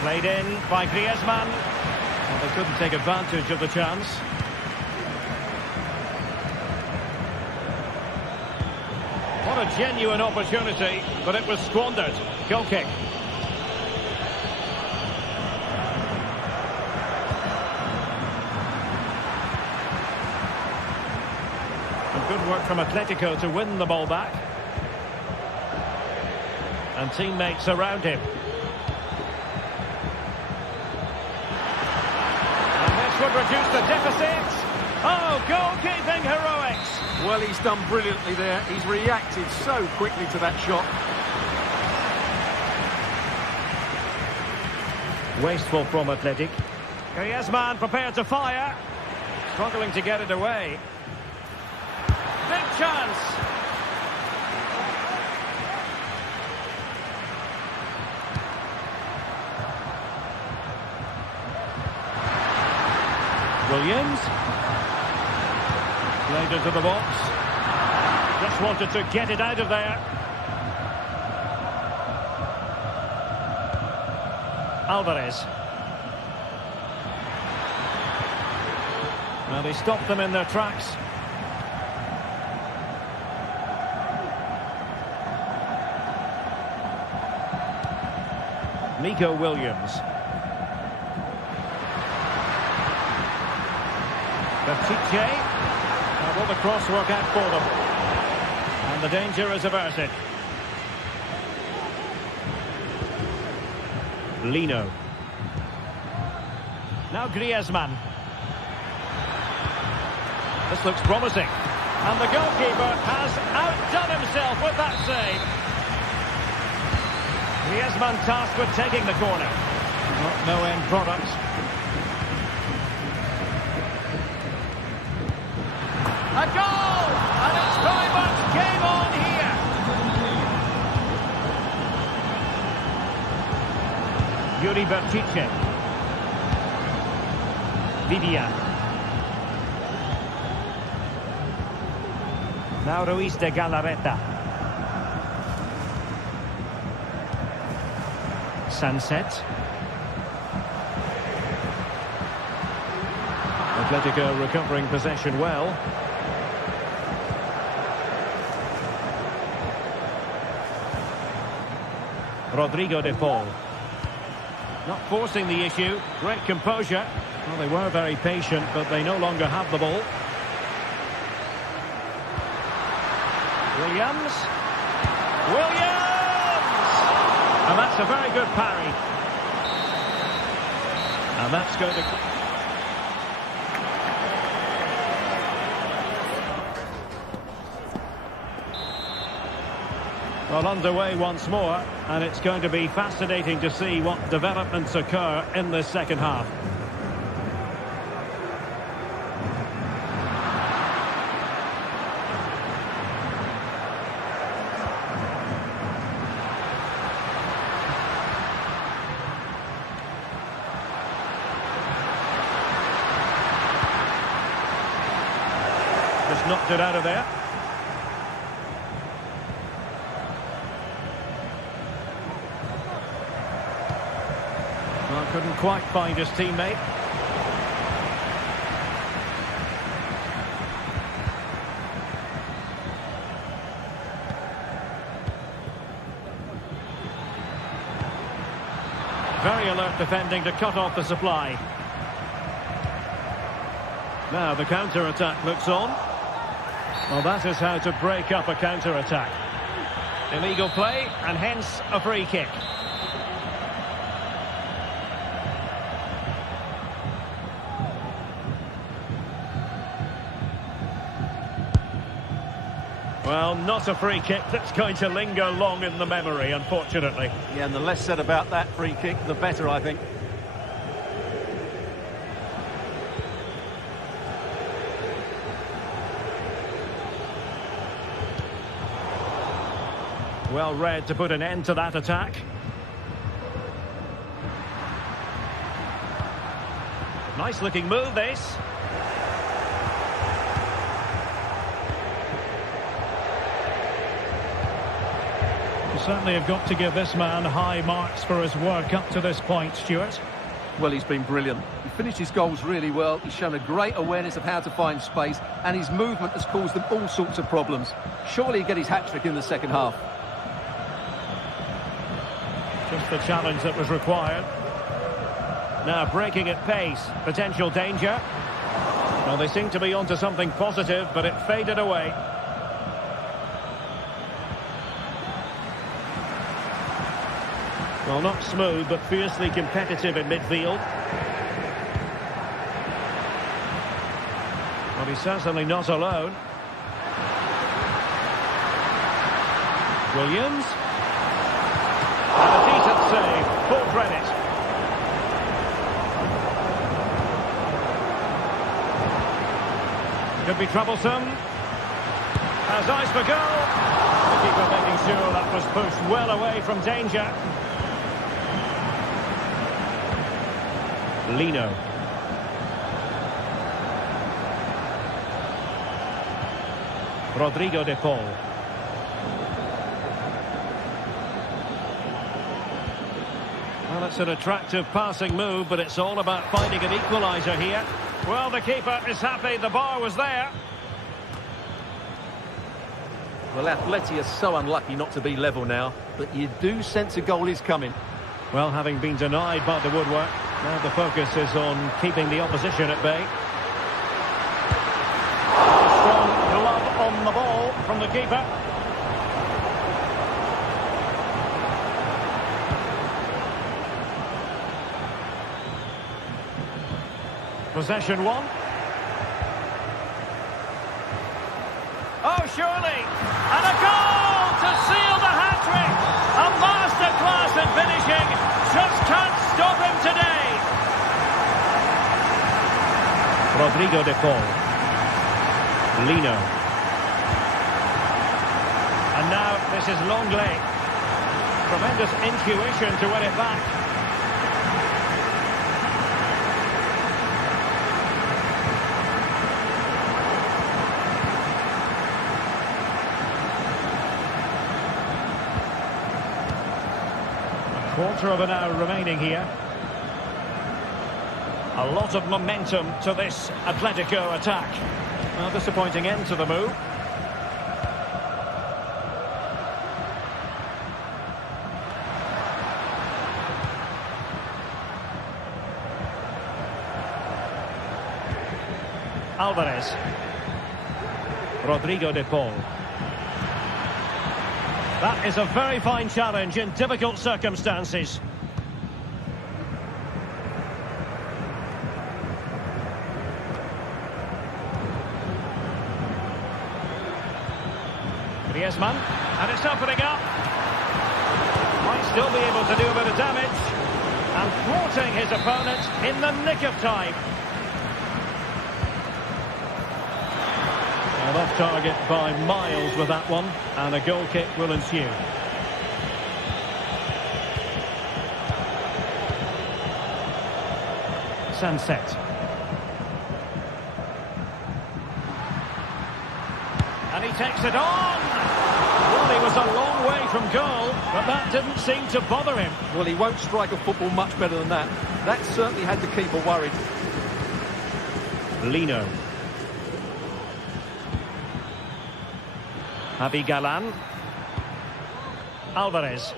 Played in by Griezmann. Well, they couldn't take advantage of the chance. What a genuine opportunity, but it was squandered. Goal kick. And good work from Atletico to win the ball back. And teammates around him. And this would reduce the deficit. Oh, goalkeeping heroics. Well, he's done brilliantly there. He's reacted so quickly to that shot. Wasteful from Athletic. Griezmann prepared to fire. Struggling to get it away. Big chance. Williams. Played into the box. Just wanted to get it out of there. Alvarez. Well, they stopped them in their tracks. Nico Williams. Bertice. Now will the cross work out for them? And the danger is averted. Lino. Now Griezmann. This looks promising. And the goalkeeper has outdone himself with that save. Griezmann tasked with taking the corner. No end product. A goal! And it's very much game on here. Yuri Bertice. Vivian. Now Ruiz de Galarreta. Sunset. Atletico recovering possession well. Rodrigo de Paul. Not forcing the issue. Great composure. Well, they were very patient, but they no longer have the ball. Williams. And that's a very good parry. And that's going to... Well, underway once more, and it's going to be fascinating to see what developments occur in this second half. Just knocked it out of there. Well, couldn't quite find his teammate. Very alert defending to cut off the supply. Now the counter-attack looks on. Well, that is how to break up a counter-attack. Illegal play, and hence a free kick. Well, not a free kick that's going to linger long in the memory, unfortunately. Yeah, and the less said about that free kick, the better, I think. Well read to put an end to that attack. Nice looking move, this. You certainly have got to give this man high marks for his work up to this point, Stuart. Well, he's been brilliant. He finished his goals really well. He's shown a great awareness of how to find space, and his movement has caused them all sorts of problems. Surely he'll get his hat-trick in the second half. Just the challenge that was required. Now breaking at pace. Potential danger. Well, they seem to be onto something positive, but it faded away. Well, not smooth, but fiercely competitive in midfield. Well, he's certainly not alone. Williams. And a decent save. Full credit. Could be troublesome. Has eyes for goal. The keeper making sure that was pushed well away from danger. Lino. Rodrigo de Paul. Well, it's an attractive passing move, but it's all about finding an equaliser here. Well, the keeper is happy the bar was there. Well, Atleti are so unlucky not to be level now, but you do sense a goal is coming. Well, having been denied by the woodwork, now the focus is on keeping the opposition at bay. Strong glove on the ball from the keeper. Possession one. Oh, surely! And a goal to seal the hat-trick! A masterclass in finishing! Just can't stop him today! Rodrigo de Paul. Lino. And now this is Longley. Tremendous intuition to win it back. Quarter of an hour remaining here. A lot of momentum to this Atletico attack. A disappointing end to the move. Alvarez. Rodrigo de Paul. That is a very fine challenge in difficult circumstances. Griezmann, and it's opening up. Might still be able to do a bit of damage. And thwarting his opponent in the nick of time. And off target by miles with that one, and a goal kick will ensue. Sunset. And he takes it on! Well, he was a long way from goal, but that didn't seem to bother him. Well, he won't strike a football much better than that. That certainly had the keeper worried. Lino. Javi Galan. Alvarez.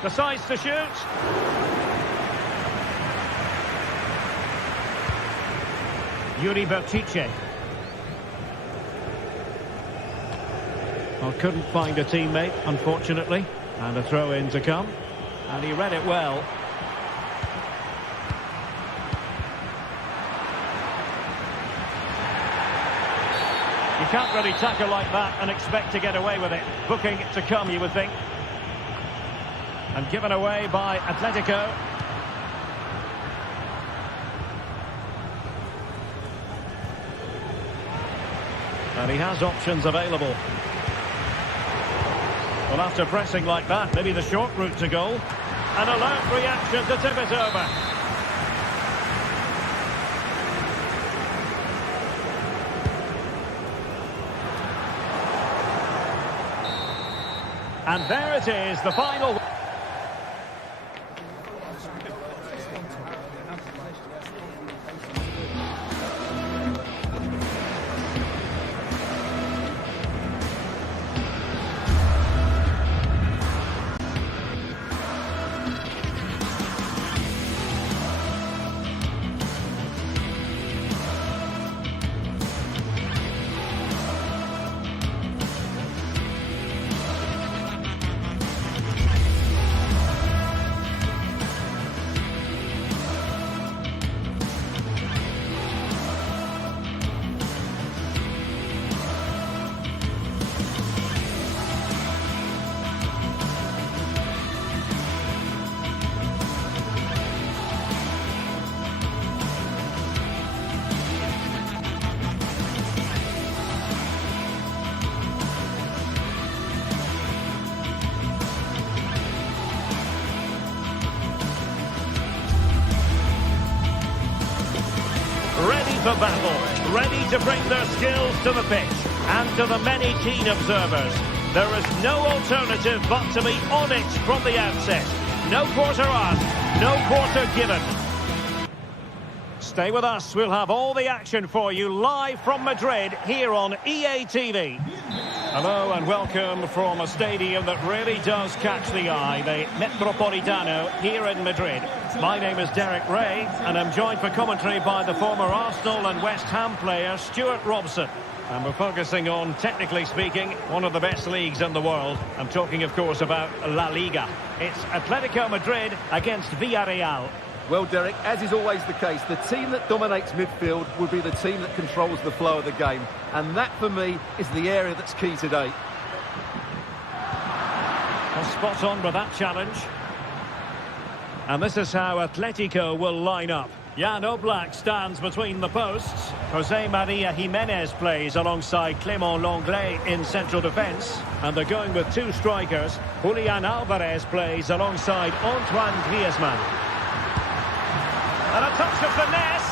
Decides to shoot. Yuri Bertice. Well, couldn't find a teammate, unfortunately. And a throw-in to come. And he read it well. You can't really tackle like that and expect to get away with it. Booking to come, you would think. And given away by Atletico. And he has options available. Well, after pressing like that, maybe the short route to goal. An alert reaction to tip it over. And there it is, the final. Ready for battle, ready to bring their skills to the pitch, and to the many keen observers, there is no alternative but to be on it from the outset. No quarter asked, no quarter given. Stay with us, we'll have all the action for you live from Madrid here on EA TV. Hello and welcome from a stadium that really does catch the eye, the Metropolitano here in Madrid. My name is Derek Ray and I'm joined for commentary by the former Arsenal and West Ham player Stuart Robson. And we're focusing on, technically speaking, one of the best leagues in the world. I'm talking, of course, about La Liga. It's Atletico Madrid against Villarreal. Well, Derek, as is always the case, the team that dominates midfield will be the team that controls the flow of the game. And that, for me, is the area that's key today. Well, spot on with that challenge. And this is how Atletico will line up. Jan Oblak stands between the posts. Jose Maria Jimenez plays alongside Clément Lenglet in central defence. And they're going with two strikers. Julian Alvarez plays alongside Antoine Griezmann. And a touch of finesse.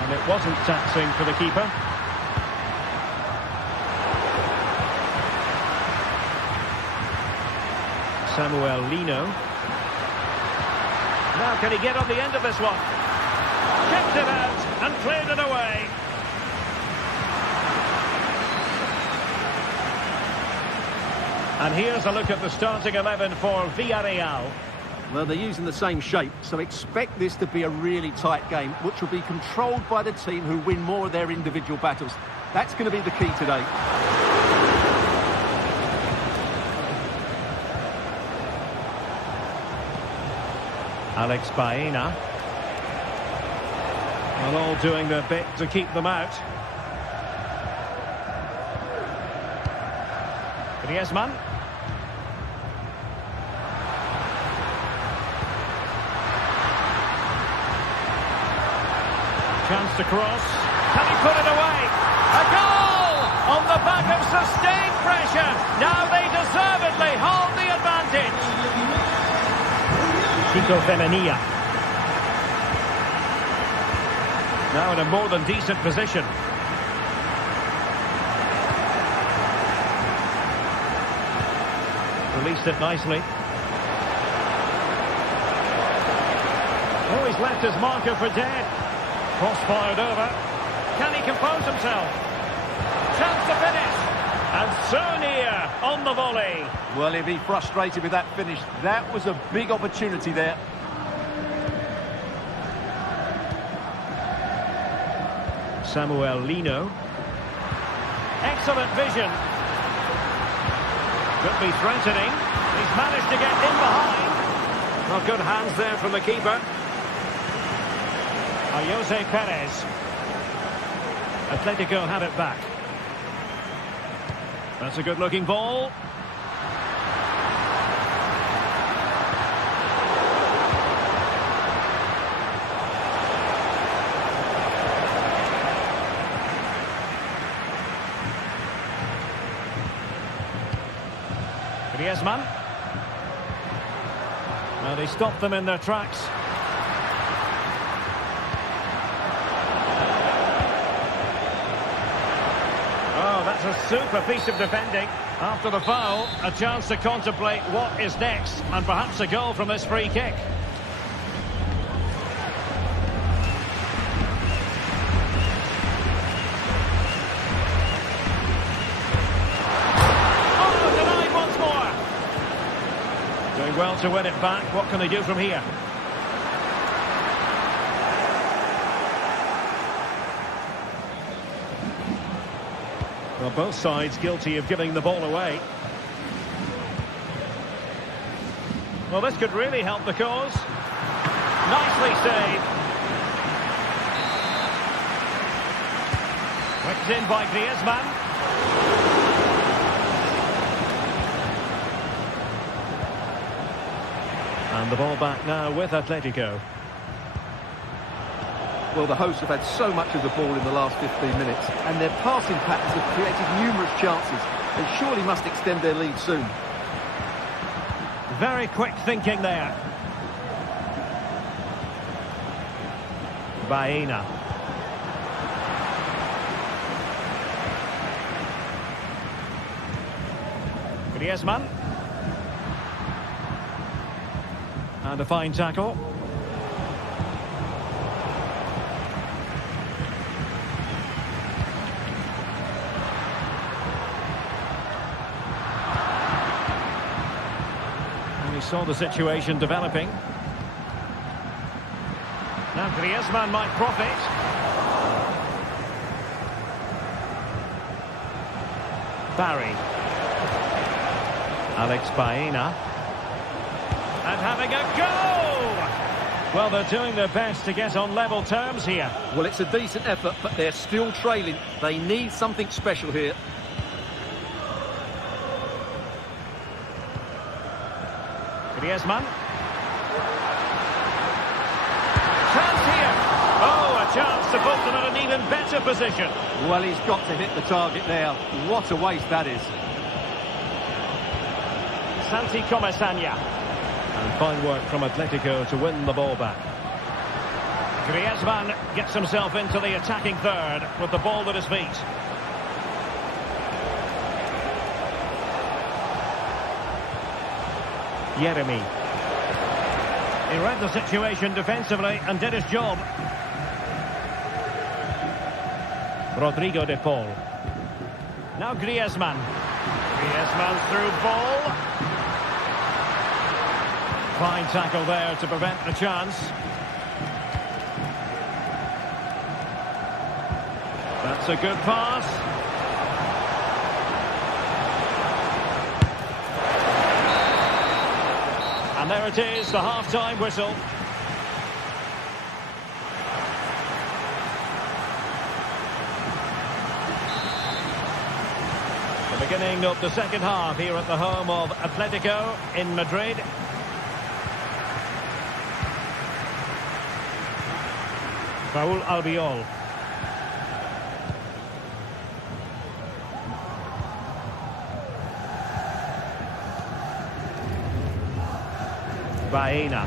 And it wasn't taxing for the keeper. Samuel Lino. Now can he get on the end of this one? Kicked it out and cleared it away. And here's a look at the starting 11 for Villarreal. Well, they're using the same shape, so expect this to be a really tight game, which will be controlled by the team who win more of their individual battles. That's going to be the key today. Alex Baena. Well, all doing their bit to keep them out. Griezmann. Chance to cross. Can he put it away? A goal! On the back of sustained pressure. Now they deservedly hold the advantage. Chico Femenia. Now in a more than decent position. Released it nicely. Oh, he's left his marker for dead. Cross fired over. Can he compose himself? Chance to finish. And so near on the volley. Well, he'll be frustrated with that finish. That was a big opportunity there. Samuel Lino. Excellent vision. Could be threatening. He's managed to get in behind. Well, good hands there from the keeper. Jose Perez. Atletico have it back. That's a good-looking ball. Griezmann. Well, they stopped them in their tracks. Oh, that's a super piece of defending. After the foul, a chance to contemplate what is next, and perhaps a goal from this free kick. Oh, denied once more. Doing well to win it back. What can they do from here? Well, both sides guilty of giving the ball away. Well, this could really help the cause. Nicely saved. Whipped in by Griezmann. And the ball back now with Atletico. Well, the hosts have had so much of the ball in the last 15 minutes, and their passing patterns have created numerous chances. They surely must extend their lead soon. Very quick thinking there. Baena. Griezmann. And a fine tackle. He saw the situation developing. Now Griezmann might profit. Barry. Alex Baena. And having a go! Well, they're doing their best to get on level terms here. Well, it's a decent effort, but they're still trailing. They need something special here. Griezmann. Chance here. Oh, a chance to put them in an even better position. Well, he's got to hit the target there. What a waste that is. Santi Comesaña. And fine work from Atletico to win the ball back. Griezmann gets himself into the attacking third with the ball at his feet. Yeremy. He read the situation defensively and did his job. Rodrigo de Paul. Now Griezmann. Griezmann through ball. Fine tackle there to prevent the chance. That's a good pass. And there it is, the half-time whistle. The beginning of the second half here at the home of Atletico in Madrid. Raúl Albiol. Baena.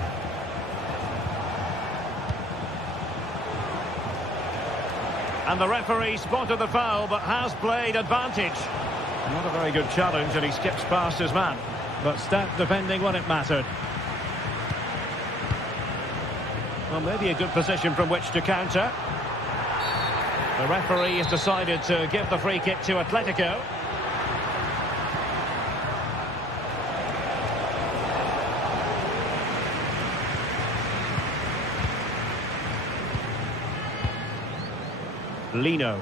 And the referee spotted the foul but has played advantage. Not a very good challenge and he skips past his man. But stout defending when it mattered. Well, maybe a good position from which to counter. The referee has decided to give the free kick to Atletico. Lino.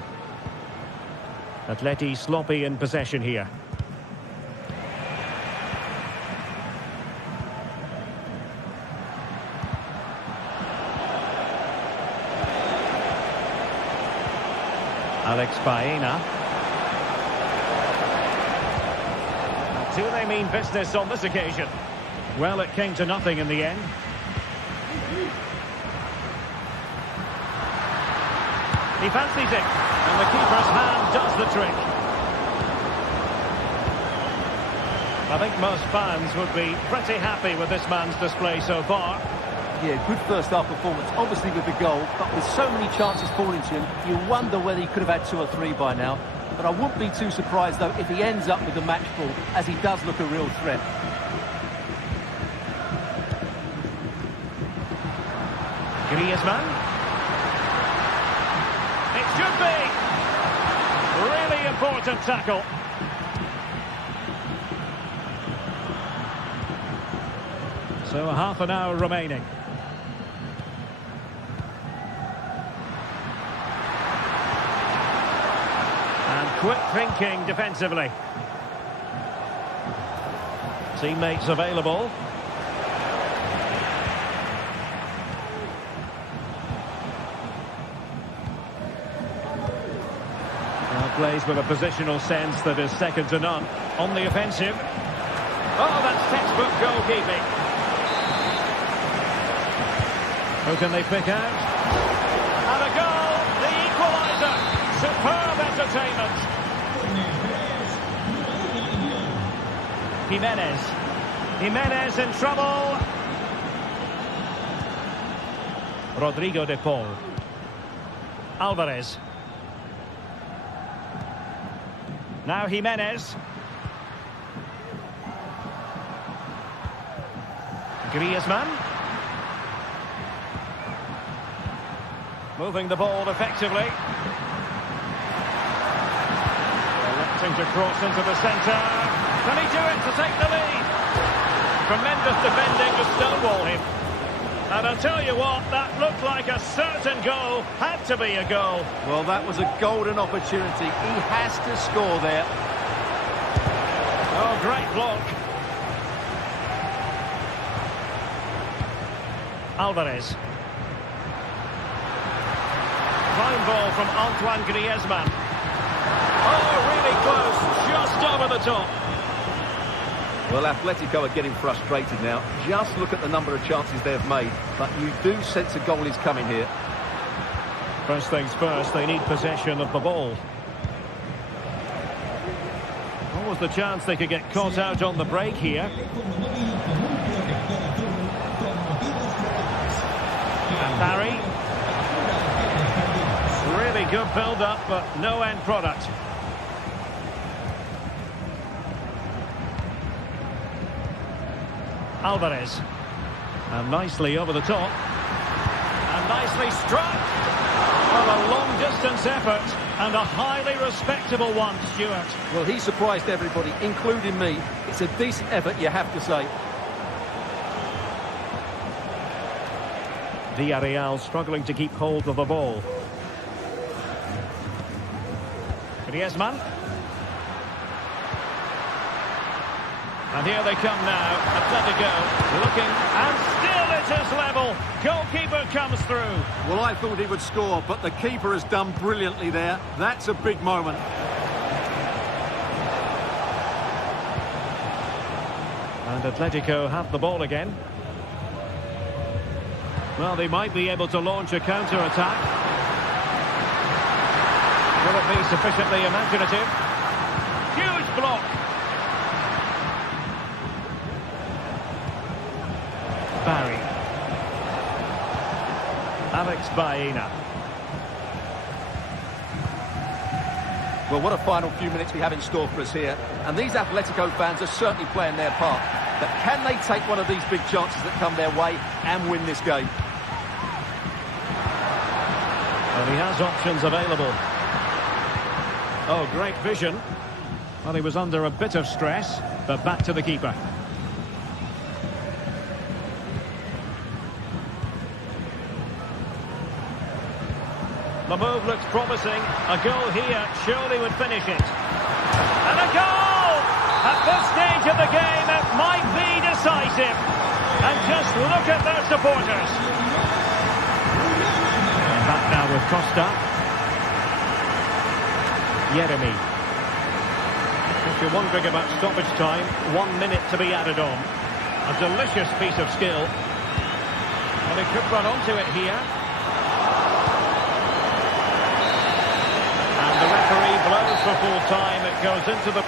Atleti sloppy in possession here. Alex Baena. Do they mean business on this occasion? Well, it came to nothing in the end. He fancies it, and the keeper's hand does the trick. I think most fans would be pretty happy with this man's display so far. Yeah, good first half performance, obviously with the goal, but with so many chances falling to him, you wonder whether he could have had 2 or 3 by now. But I wouldn't be too surprised, though, if he ends up with the match ball, as he does look a real threat. Griezmann. It should be. Really important tackle. So a half an hour remaining. And quick thinking defensively. Teammates available. Plays with a positional sense that is second to none. On the offensive. Oh, that's textbook goalkeeping. Who can they pick out? And a goal! The equaliser! Superb entertainment. Jimenez. Jimenez in trouble. Rodrigo de Paul. Alvarez. Now Jimenez. Griezmann. Moving the ball effectively. Electing to cross into the centre. Can he do it to take the lead? Tremendous just defending to stonewall him. And I'll tell you what, that looked like a certain goal. Had to be a goal. Well, that was a golden opportunity. He has to score there. Oh, great block. Alvarez. Fine ball from Antoine Griezmann. Oh, really close. Just over the top. Well, Atletico are getting frustrated now. Just look at the number of chances they've made. But you do sense a goal is coming here. First things first, they need possession of the ball. What was the chance they could get caught out on the break here? And Barry. Really good build-up, but no end product. Alvarez. And nicely over the top. And nicely struck. Well, a long-distance effort and a highly respectable one, Stuart. Well, he surprised everybody, including me. It's a decent effort, you have to say. Villarreal struggling to keep hold of the ball. Griezmann. And here they come now. Atletico looking, and still it is level. Goalkeeper comes through. Well, I thought he would score, but the keeper has done brilliantly there. That's a big moment. And Atletico have the ball again. Well, they might be able to launch a counter-attack. Will it be sufficiently imaginative? Huge block. Barry. Alex Baena. Well, what a final few minutes we have in store for us here. And these Atletico fans are certainly playing their part. But can they take one of these big chances that come their way and win this game? Well, he has options available. Oh, great vision. Well, he was under a bit of stress, but back to the keeper. The move looks promising. A goal here surely would finish it. And a goal! At this stage of the game, it might be decisive. And just look at their supporters. And back now with Costa. Yeremy. If you're wondering about stoppage time, 1 minute to be added on. A delicious piece of skill. And he could run onto it here. And the referee blows for full time. It goes into the...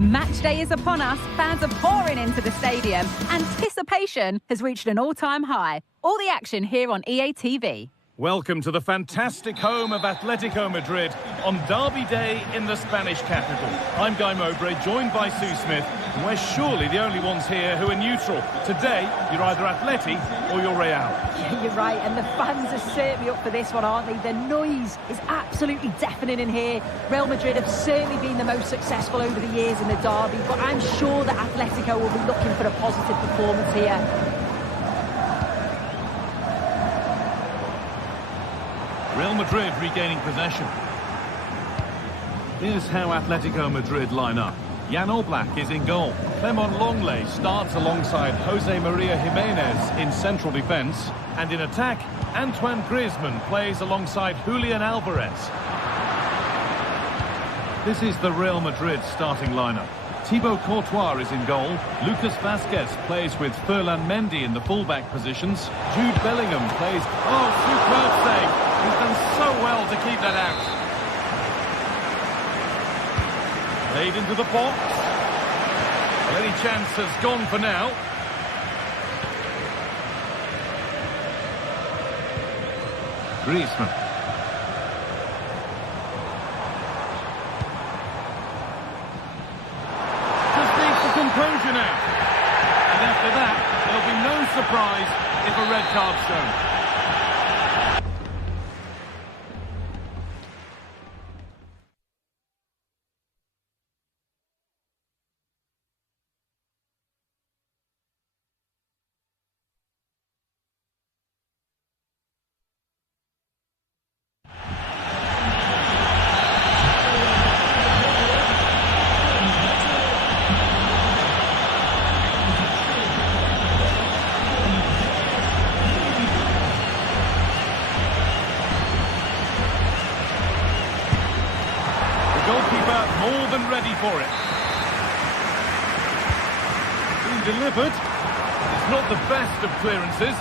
Match day is upon us. Fans are pouring into the stadium. Anticipation has reached an all-time high. All the action here on EA TV. Welcome to the fantastic home of Atletico Madrid on Derby Day in the Spanish capital. I'm Guy Mowbray, joined by Sue Smith, and we're surely the only ones here who are neutral. Today, you're either Atleti or you're Real. Yeah, you're right, and the fans are certainly up for this one, aren't they? The noise is absolutely deafening in here. Real Madrid have certainly been the most successful over the years in the derby, but I'm sure that Atletico will be looking for a positive performance here. Real Madrid regaining possession. Here's how Atletico Madrid line up. Jan Oblak is in goal. Clement Longley starts alongside Jose Maria Jimenez in central defence. And in attack, Antoine Griezmann plays alongside Julian Alvarez. This is the Real Madrid starting lineup. Thibaut Courtois is in goal. Lucas Vazquez plays with Ferland Mendy in the fullback positions. Jude Bellingham plays... Oh, superb save! He's done so well to keep that out. Played into the box. Well, any chance has gone for now. Griezmann. Just needs the composure now. And after that, there'll be no surprise if a red card's shown. More than ready for it. Being delivered. It's not the best of clearances.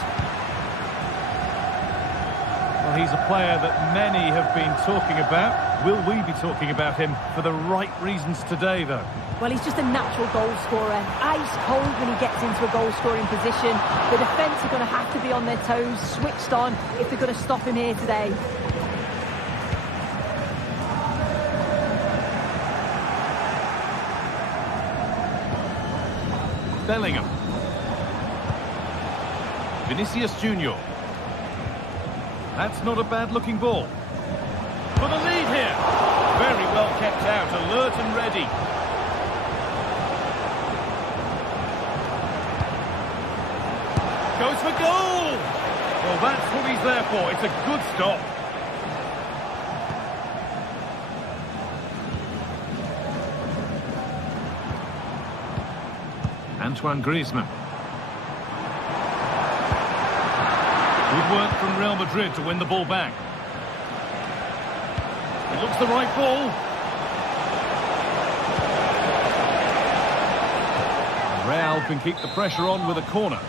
Well, he's a player that many have been talking about. Will we be talking about him for the right reasons today, though? Well, he's just a natural goal scorer. Ice cold when he gets into a goal-scoring position. The defence are going to have to be on their toes, switched on, if they're going to stop him here today. Bellingham. Vinicius Junior. That's not a bad-looking ball. For the lead here. Very well kept out, alert and ready. Goes for goal! Well, that's what he's there for. It's a good stop. Antoine Griezmann. Good work from Real Madrid to win the ball back. It looks the right ball. Real can keep the pressure on with a corner.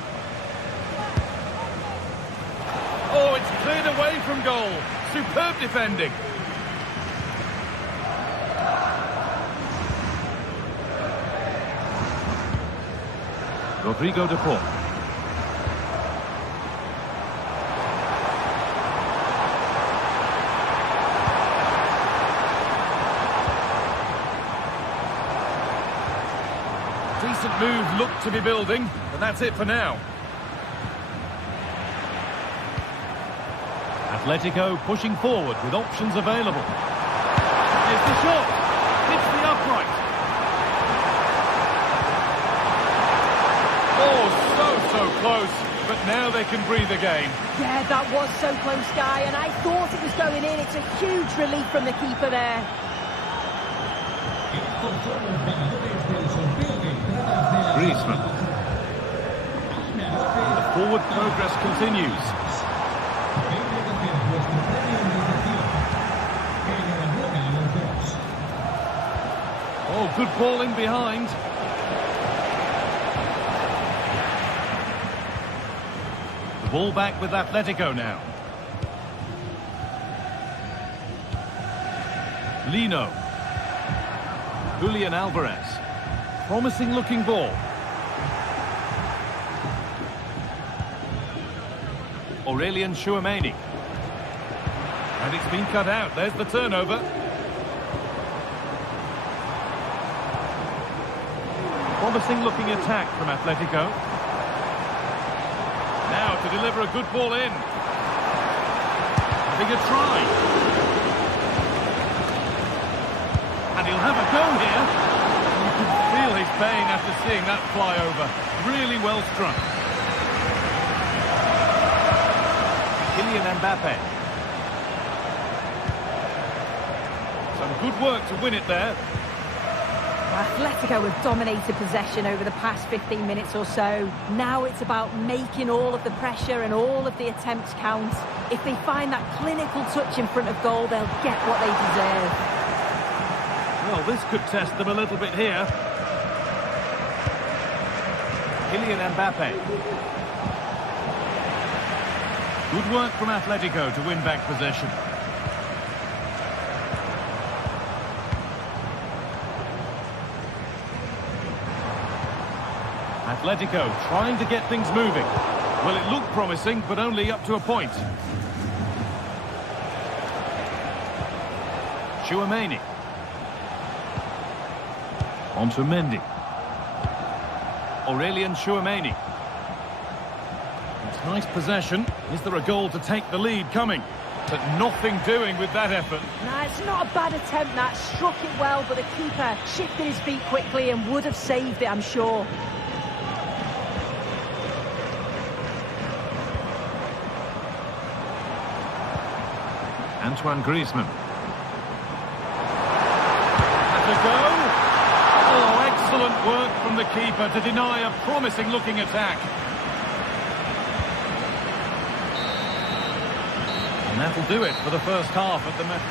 Oh, it's cleared away from goal. Superb defending. Rodrigo de Paul. Decent move looked to be building, but that's it for now. Atletico pushing forward with options available. Here's the shot. Hits the upright. Oh, so close, but now they can breathe again. Yeah, that was so close, Guy, and I thought it was going in. It's a huge relief from the keeper there. Griezmann. And the forward progress continues. Oh, good ball in behind. Ball back with Atletico now. Lino. Julian Alvarez. Promising looking ball. Aurelien Tchouameni. And it's been cut out. There's the turnover. Promising looking attack from Atletico. Now to deliver a good ball in. Having a try. And he'll have a go here. You can feel his pain after seeing that fly over. Really well struck. Kylian Mbappe. Some good work to win it there. Atletico have dominated possession over the past 15 minutes or so. Now it's about making all of the pressure and all of the attempts count. If they find that clinical touch in front of goal, they'll get what they deserve. Well, this could test them a little bit here. Kylian Mbappe. Good work from Atletico to win back possession. Atletico trying to get things moving. Well, it looked promising, but only up to a point. Tchouaméni. On to Mendy. Aurélien Tchouaméni. It's nice possession. Is there a goal to take the lead coming? But nothing doing with that effort. Nah, it's not a bad attempt, that. Struck it well, but the keeper shifted his feet quickly and would have saved it, I'm sure. Antoine Griezmann. Has a go. Oh, excellent work from the keeper to deny a promising-looking attack. And that'll do it for the first half of the match.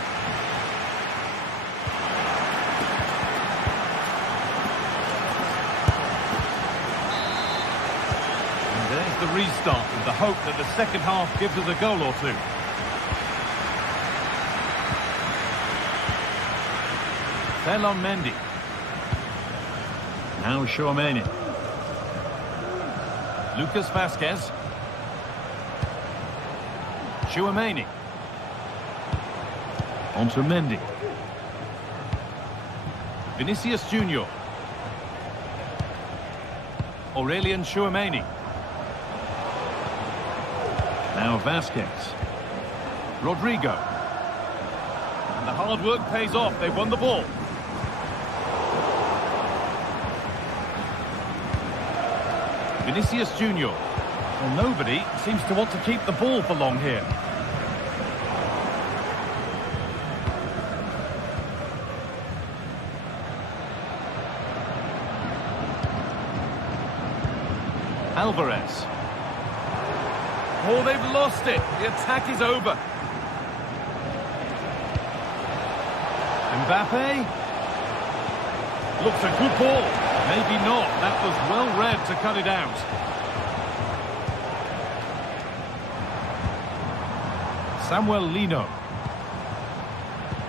And there's the restart with the hope that the second half gives us a goal or two. Ferland Mendy. Now Tchouaméni. Lucas Vázquez. Tchouaméni. On to Mendy. Vinicius Junior. Aurélien Tchouaméni. Now Vázquez. Rodrigo. And the hard work pays off. They've won the ball. Vinicius Junior. Well, nobody seems to want to keep the ball for long here. Alvarez. Oh, they've lost it. The attack is over. Mbappe. Looks a good ball. Maybe not. That was well read to cut it out. Samuel Lino.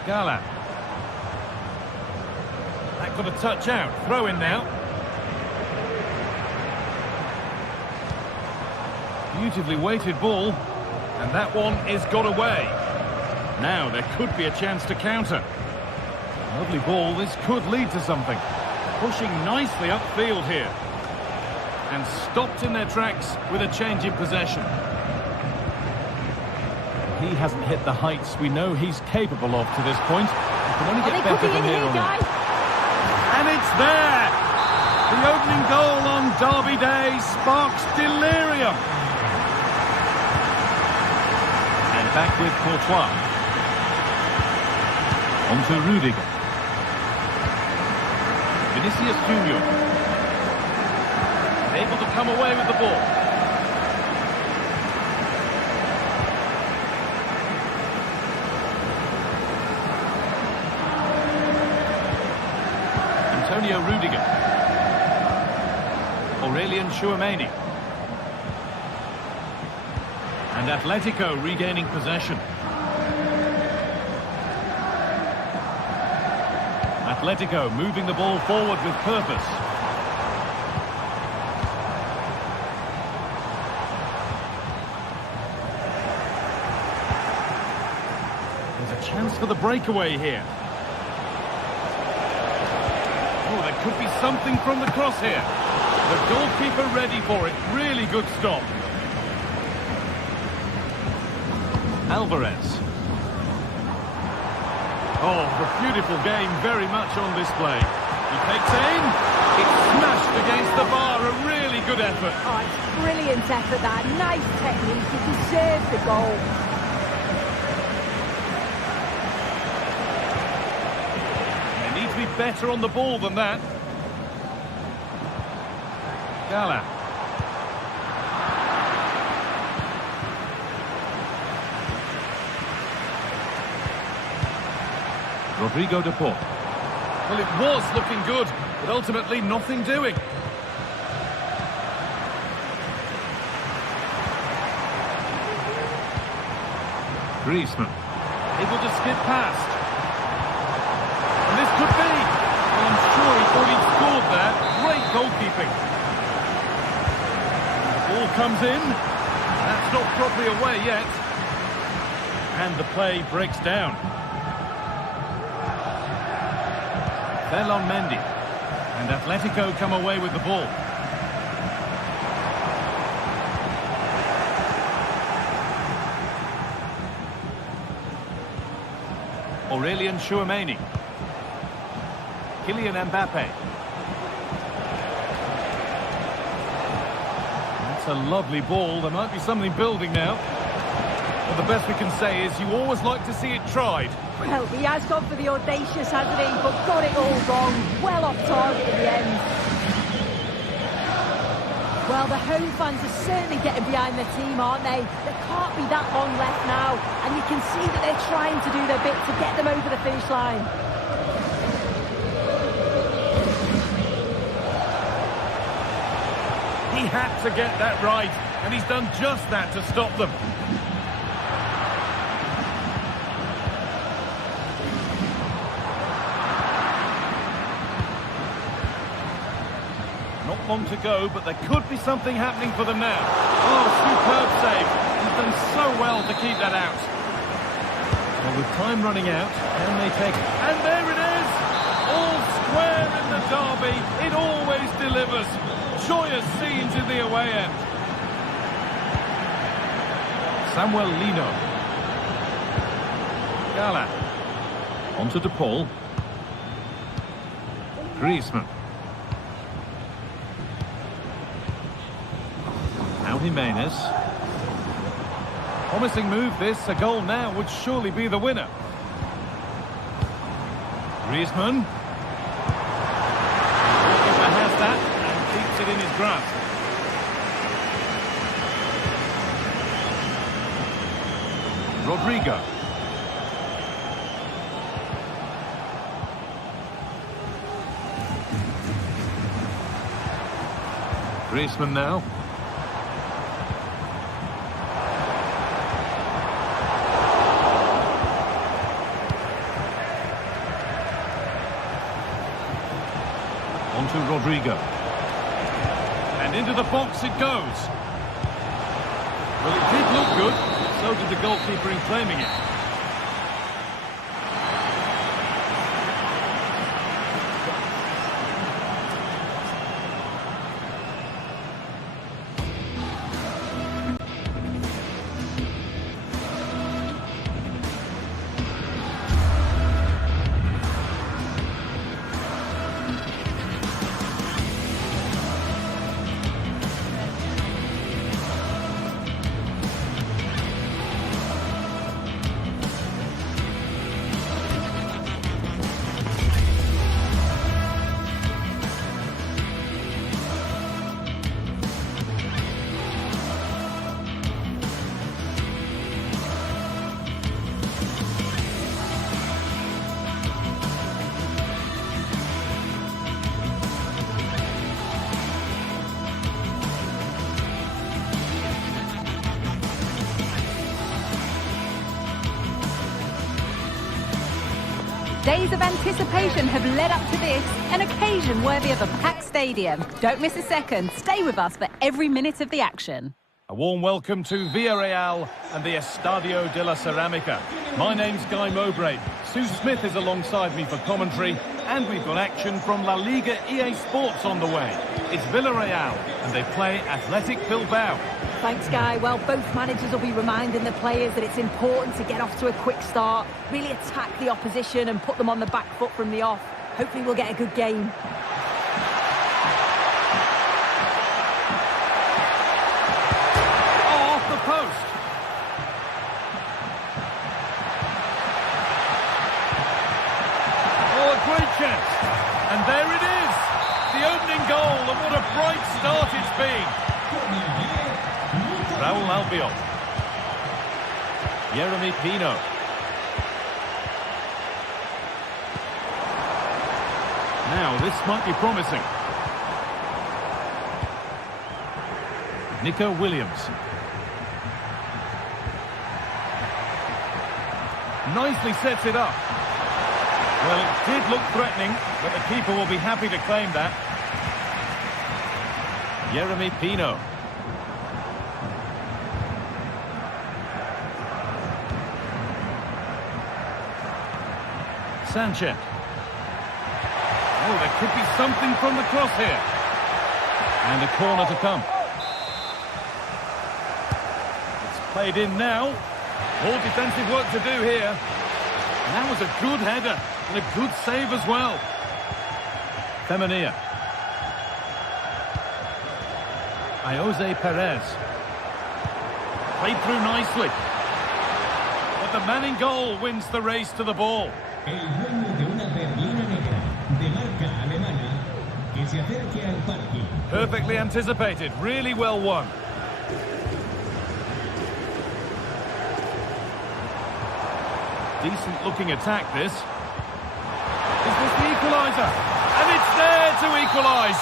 Gala. That got a touch out. Throw in now. Beautifully weighted ball. And that one is got away. Now there could be a chance to counter. Lovely ball. This could lead to something. Pushing nicely upfield here. And stopped in their tracks with a change in possession. He hasn't hit the heights we know he's capable of to this point. He can only get better from here on in. And it's there! The opening goal on Derby Day sparks delirium. And back with Courtois. On to Rudiger. Vinicius Junior. Able to come away with the ball. Antonio Rudiger. Aurélien Tchouaméni. And Atletico regaining possession. Atletico moving the ball forward with purpose. There's a chance for the breakaway here. Oh, there could be something from the cross here. The goalkeeper ready for it. Really good stop. Alvarez. Oh, a beautiful game, very much on display. He takes aim. It's smashed against the bar. A really good effort. Oh, it's brilliant effort, that. Nice technique. He deserves the goal. They need to be better on the ball than that. Gala. Rodrigo de Paul. Well, it was looking good, but ultimately nothing doing. Griezmann. Able to skip past. And this could be. Well, I'm sure he thought he'd scored there. Great goalkeeping. Ball comes in. That's not properly away yet. And the play breaks down. Ferland Mendy. And Atletico come away with the ball. Aurelien Tchouameni. Kylian Mbappe. That's a lovely ball. There might be something building now. But the best we can say is you always like to see it tried. Well, he has gone for the audacious, hasn't he? But got it all wrong. Well off target in the end. Well, the home fans are certainly getting behind their team, aren't they? There can't be that long left now. And you can see that they're trying to do their bit to get them over the finish line. He had to get that right. And he's done just that to stop them. Long to go, but there could be something happening for them now. Oh, superb save. He's done so well to keep that out. Well, with time running out, can they take it? And there it is! All square in the derby. It always delivers. Joyous scenes in the away end. Samuel Lino. Gala. On to De Paul. Griezmann. Jimenez. Promising move this. A goal now would surely be the winner. Griezmann. Goalkeeper has that and keeps it in his grasp. Rodrigo. Griezmann now. To Rodrigo. And into the box it goes. Well, it did look good. So did the goalkeeper in claiming it. Days of anticipation have led up to this, an occasion worthy of a packed stadium. Don't miss a second. Stay with us for every minute of the action. A warm welcome to Villarreal and the Estadio de la Ceramica. My name's Guy Mowbray. Sue Smith is alongside me for commentary, and we've got action from La Liga GTSports on the way. It's Villarreal, and they play Athletic Bilbao. Thanks, Guy. Well, both managers will be reminding the players that it's important to get off to a quick start, really attack the opposition and put them on the back foot from the off. Hopefully we'll get a good game. Post. Oh, a great chance. And there it is. The opening goal, and what a bright start it's been. Raul Albiol. Yeremy Pino. Now, this might be promising. Nico Williams. Nicely sets it up. Well, it did look threatening, but the keeper will be happy to claim that. Yeremy Pino. Sanchez. Oh, there could be something from the cross here. And a corner to come. It's played in now. More defensive work to do here. And that was a good header and a good save as well. Femenia. Jose Perez. Played through nicely. But the man in goal wins the race to the ball. El dueño de una berlina negra de marca alemana que se acerque al parque. Perfectly anticipated. Really well won. Decent looking attack, this. Is this the equaliser? And it's there to equalise.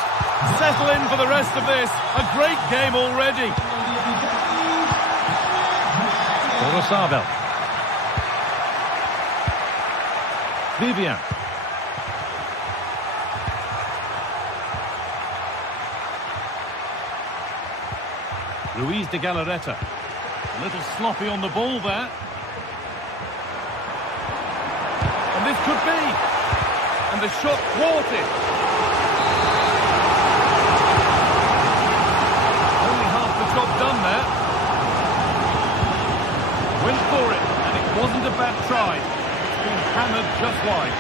Settle in for the rest of this. A great game already. Orosabel. Vivian. Ruiz de Galarreta. A little sloppy on the ball there. And this could be. And the shot thwarted. Only half the job done there. Went for it, and it wasn't a bad try. It's been hammered just wide.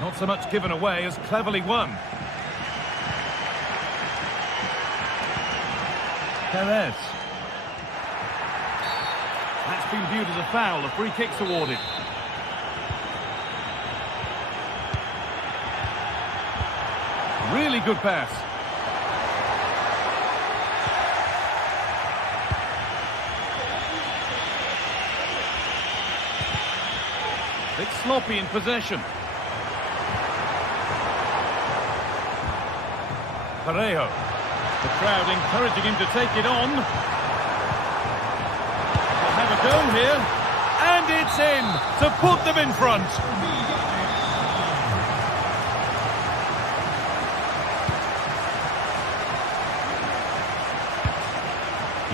Not so much given away as cleverly won. Perez. That's been viewed as a foul. A free kick's awarded. Really good pass. Bit sloppy in possession. Parejo. The crowd encouraging him to take it on. They'll have a go here. And it's in to put them in front.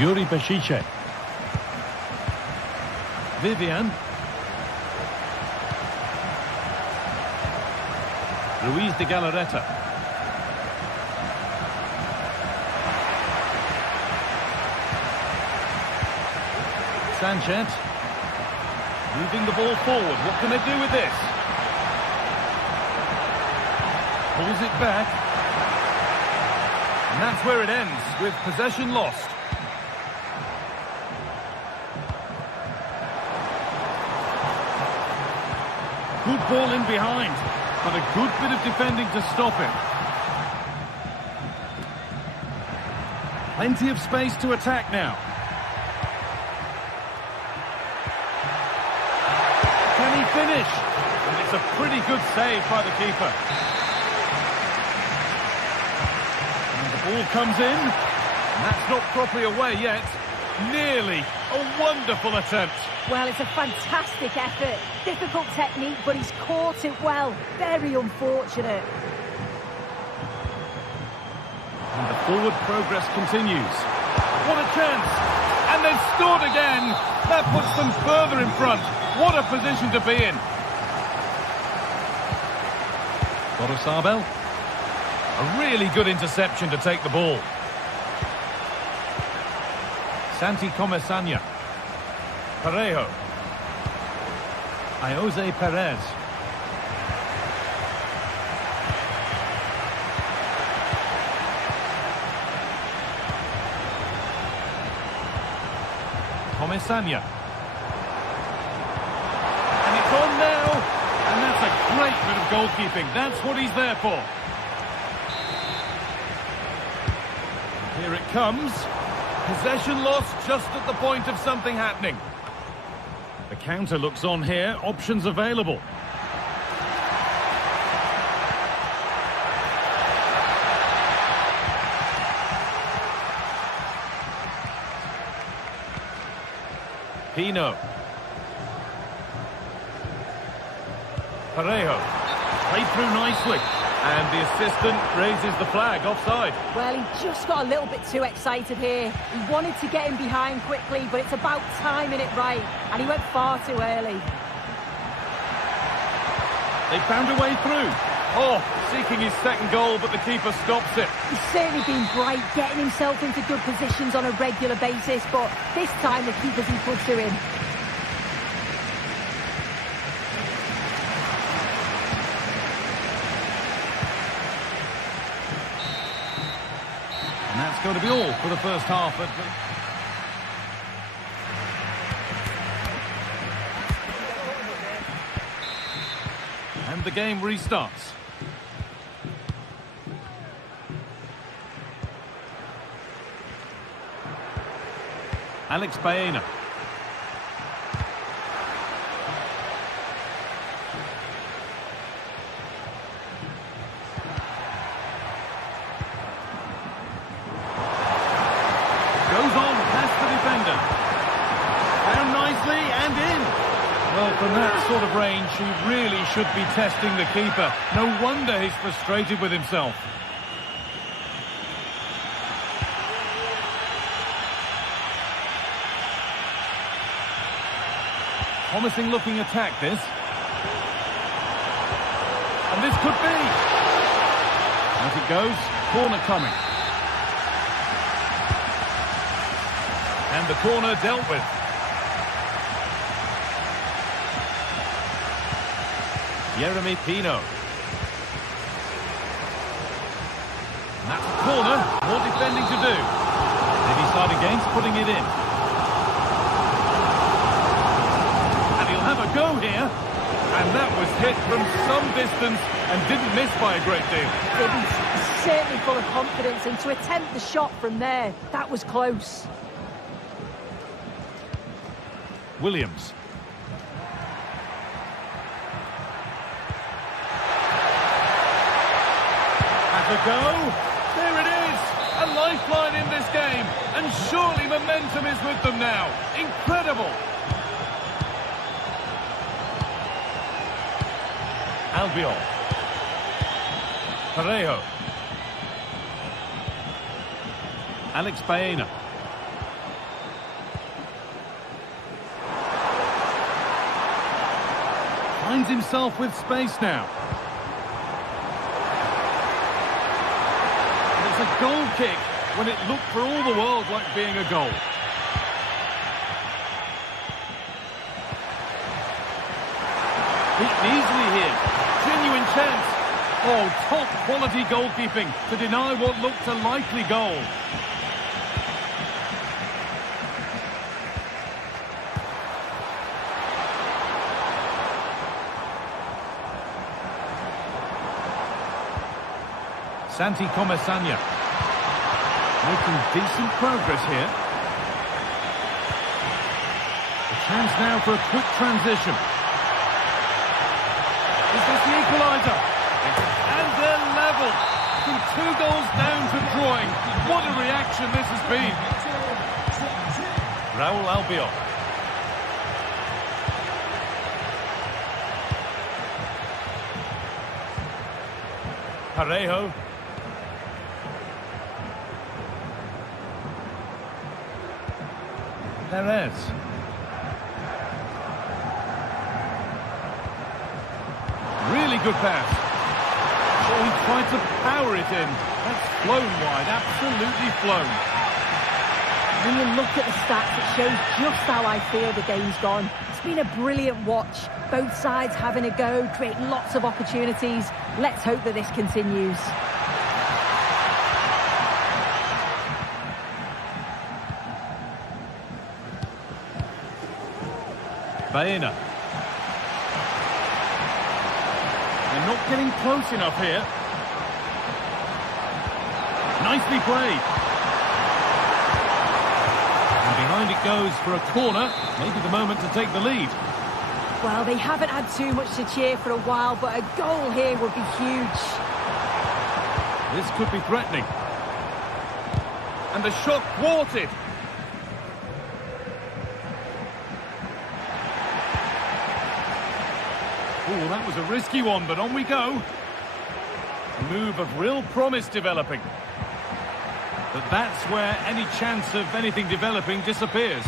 Yuri Bashiche. Vivian. Ruiz de Galarreta. Sanchez. Moving the ball forward. What can they do with this? Pulls it back. And that's where it ends, with possession lost. Good ball in behind, but a good bit of defending to stop him. Plenty of space to attack now. Can he finish? And it's a pretty good save by the keeper. And the ball comes in, and that's not properly away yet. Nearly. A wonderful attempt. Well, it's a fantastic effort. Difficult technique, but he's caught it well. Very unfortunate. And the forward progress continues. What a chance! And they've scored again! That puts them further in front. What a position to be in. Abel. A really good interception to take the ball. Santi Comesaña. Parejo. Jose Perez. Comesaña. And it's on now. And that's a great bit of goalkeeping. That's what he's there for. Here it comes. Possession lost just at the point of something happening. The counter looks on here. Options available. Pino. Parejo. Played through nicely. And the assistant raises the flag, offside. Well, he just got a little bit too excited here. He wanted to get him behind quickly, but it's about timing it right. And he went far too early. They found a way through. Oh, seeking his second goal, but the keeper stops it. He's certainly been bright, getting himself into good positions on a regular basis, but this time the keeper's equal to him. And that's going to be all for the first half. And the game restarts. Alex Baena. Goes on past the defender. Down nicely and in. Well, from that sort of range, he really should be testing the keeper. No wonder he's frustrated with himself. Promising looking attack, this. And this could be. As it goes, corner coming. And the corner dealt with. Yeremy Pino. And that's a corner. More defending to do. They decide against putting it in. And he'll have a go here. And that was hit from some distance and didn't miss by a great deal. He's certainly full of confidence, and to attempt the shot from there, that was close. Williams. Have a go. There it is. A lifeline in this game. And surely momentum is with them now. Incredible. Albiol. Parejo. Alex Baena. Finds himself with space now. And it's a goal kick when it looked for all the world like being a goal. Beaten easily here. Genuine chance. Oh, top quality goalkeeping to deny what looked a likely goal. Santi Comesaña. Making decent progress here. A chance now for a quick transition. Is this the equaliser? And they're level. From 2 goals down to drawing. What a reaction this has been. Raúl Albiol. Parejo. Perez. Really good pass. Oh, he tried to power it in. That's flown wide, absolutely flown. When you look at the stats, it shows just how I feel the game's gone. It's been a brilliant watch. Both sides having a go, creating lots of opportunities. Let's hope that this continues. Baena. They're not getting close enough here. Nicely played. And behind it goes for a corner. Maybe the moment to take the lead. Well, they haven't had too much to cheer for a while, but a goal here would be huge. This could be threatening. And the shot thwarted. Oh, that was a risky one, but on we go. A move of real promise developing. But that's where any chance of anything developing disappears.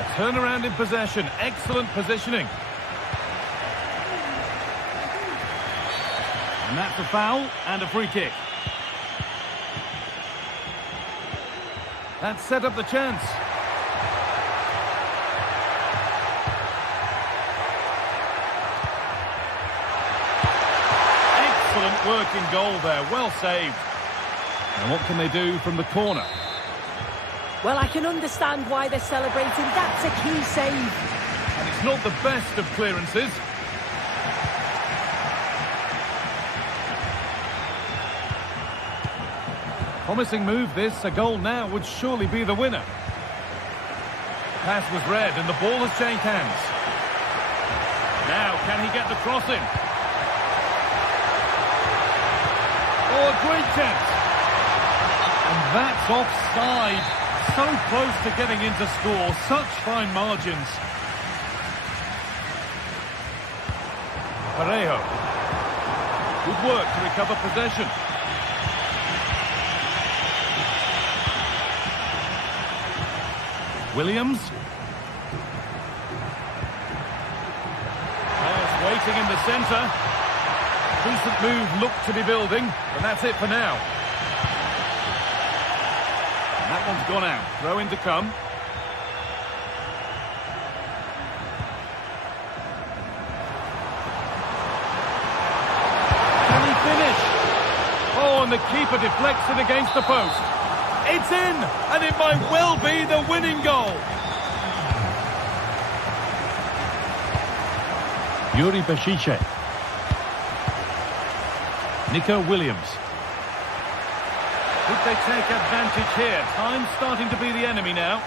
A turnaround in possession. Excellent positioning. And that's a foul and a free kick. That set up the chance. Excellent work in goal there, well saved. And what can they do from the corner? Well, I can understand why they're celebrating. That's a key save. And it's not the best of clearances. Promising move this, a goal now would surely be the winner. Pass was read and the ball has changed hands. Now, can he get the cross in? Oh, a great chance. And that's offside. So close to getting into score, such fine margins. Parejo. Good work to recover possession. Williams. Players waiting in the centre. Decent move looked to be building, and that's it for now. And that one's gone out. Throw in to come. Can he finish? Oh, and the keeper deflects it against the post. It's in, and it might well be the winning goal. Yuri Bešice. Nico Williams. Could they take advantage here? Time's starting to be the enemy now.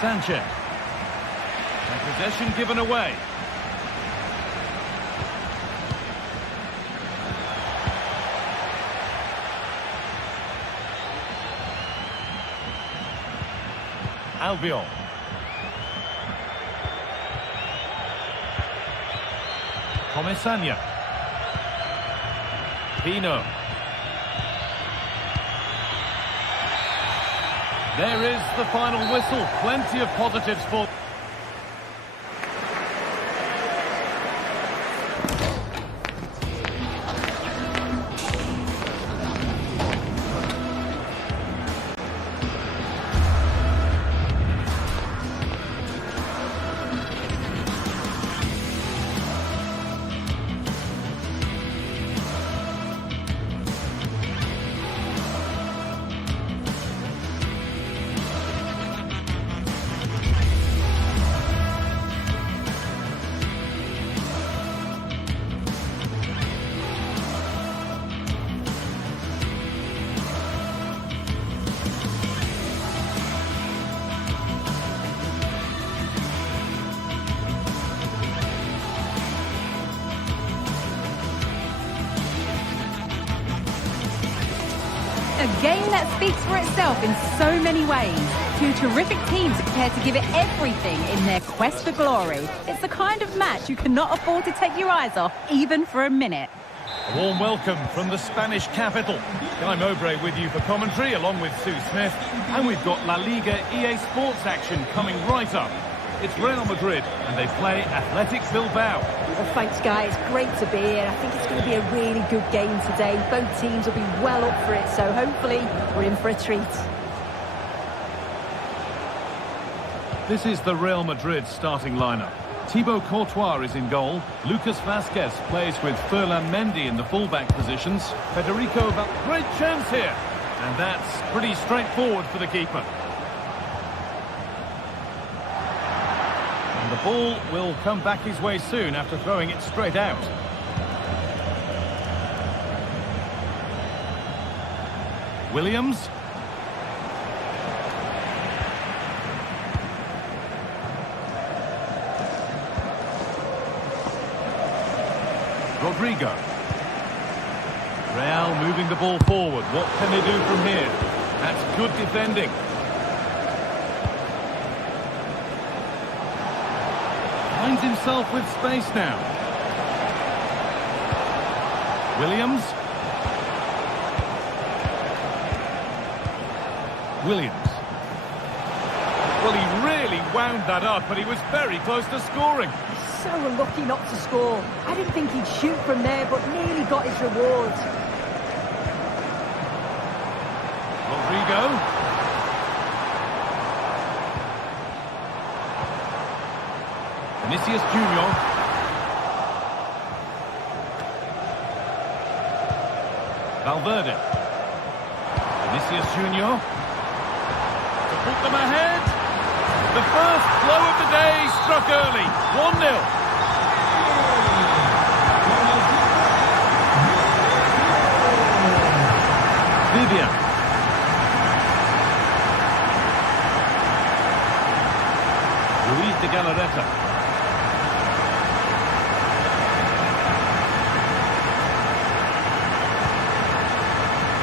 Sanchez. And possession given away. Albiol. Comesaña. Pino. There is the final whistle. Plenty of positives for... game that speaks for itself in so many ways. Two terrific teams prepared to give it everything in their quest for glory. It's the kind of match you cannot afford to take your eyes off, even for a minute. A warm welcome from the Spanish capital. Guy Mowbray with you for commentary, along with Sue Smith. And we've got La Liga EA Sports action coming right up. It's Real Madrid, and they play Athletic Bilbao. Well, thanks, Guy. It's great to be here. I think it's going to be a really good game today. Both teams will be well up for it, so hopefully we're in for a treat. This is the Real Madrid starting lineup. Thibaut Courtois is in goal. Lucas Vazquez plays with Ferland Mendy in the fullback positions. Federico, great chance here. And that's pretty straightforward for the keeper. And the ball will come back his way soon after throwing it straight out. Williams. Rodrigo. Real moving the ball forward. What can they do from here? That's good defending. Finds himself with space now. Williams. Well, he really wound that up, but he was very close to scoring. So unlucky not to score. I didn't think he'd shoot from there, but nearly got his reward. Rodrigo. Vinicius Junior. Valverde. Vinicius Junior. To put them ahead. The first blow of the day struck early. 1-0. Vivian. Luis de Galarreta.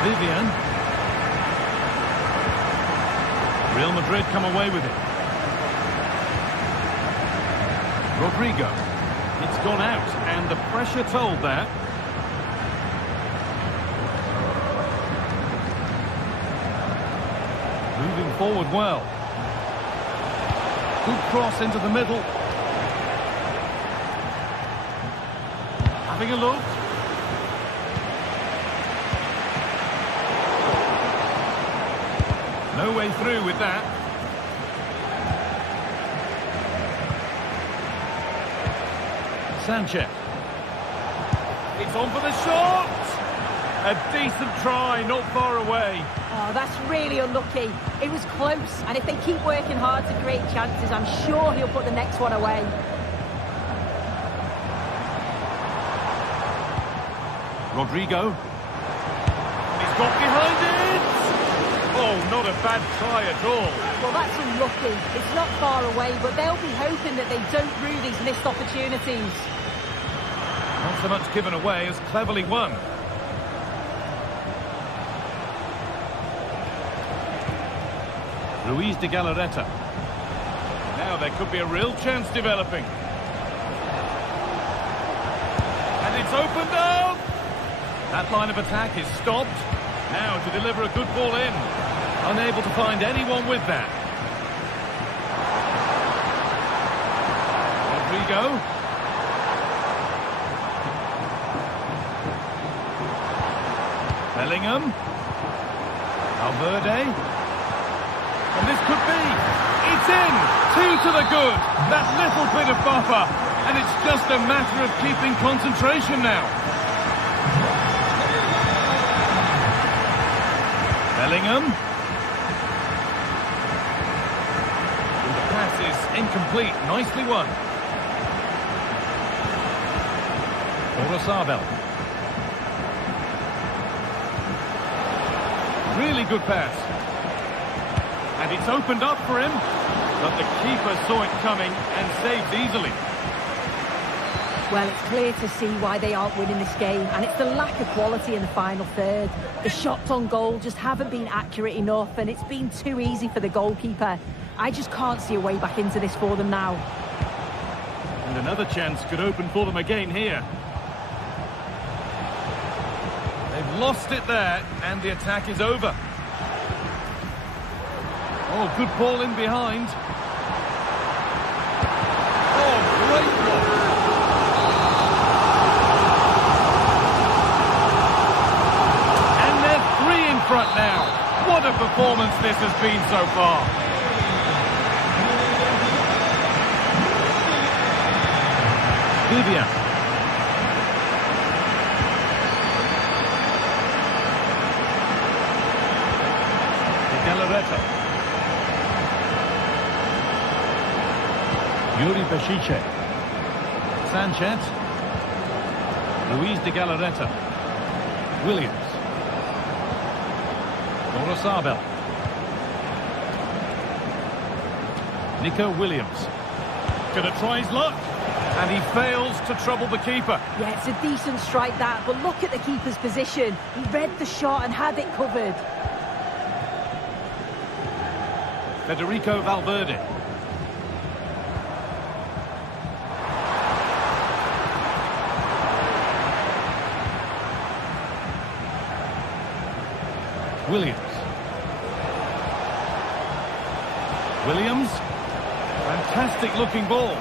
Vivian. Real Madrid come away with it. Rodrigo. It's gone out, and the pressure told that. Moving forward well. Good cross into the middle. Having a look. No way through with that. Sanchez. It's on for the shot. A decent try, not far away. Oh, that's really unlucky. It was close, and if they keep working hard to create chances, I'm sure he'll put the next one away. Rodrigo. He's got behind it. Oh, not a bad try at all. Well, that's unlucky. It's not far away, but they'll be hoping that they don't rue these missed opportunities. Not so much given away as cleverly won. Luis de Galarreta. Now there could be a real chance developing. And it's opened up! That line of attack is stopped. Now to deliver a good ball in. Unable to find anyone with that. Rodrigo. Bellingham. Valverde. And this could be. It's in. 2 to the good. That little bit of buffer. And it's just a matter of keeping concentration now. Bellingham. The pass is incomplete. Nicely won. Orosabel. Really good pass. And it's opened up for him. But the keeper saw it coming and saved easily. Well, it's clear to see why they aren't winning this game, and it's the lack of quality in the final third. The shots on goal just haven't been accurate enough, and it's been too easy for the goalkeeper. I just can't see a way back into this for them now. And another chance could open for them again here. They've lost it there, and the attack is over. Oh, good ball in behind. Oh, great block. And they're 3 in front now. What a performance this has been so far. Vivian. Galarreta. Yuri Pescice. Sanchez. Luis de Galarreta. Williams. Orosabel. Nico Williams. Gonna try his luck. And he fails to trouble the keeper. Yeah, it's a decent strike that, but look at the keeper's position. He read the shot and had it covered. Federico Valverde. Williams. Williams. Fantastic looking ball.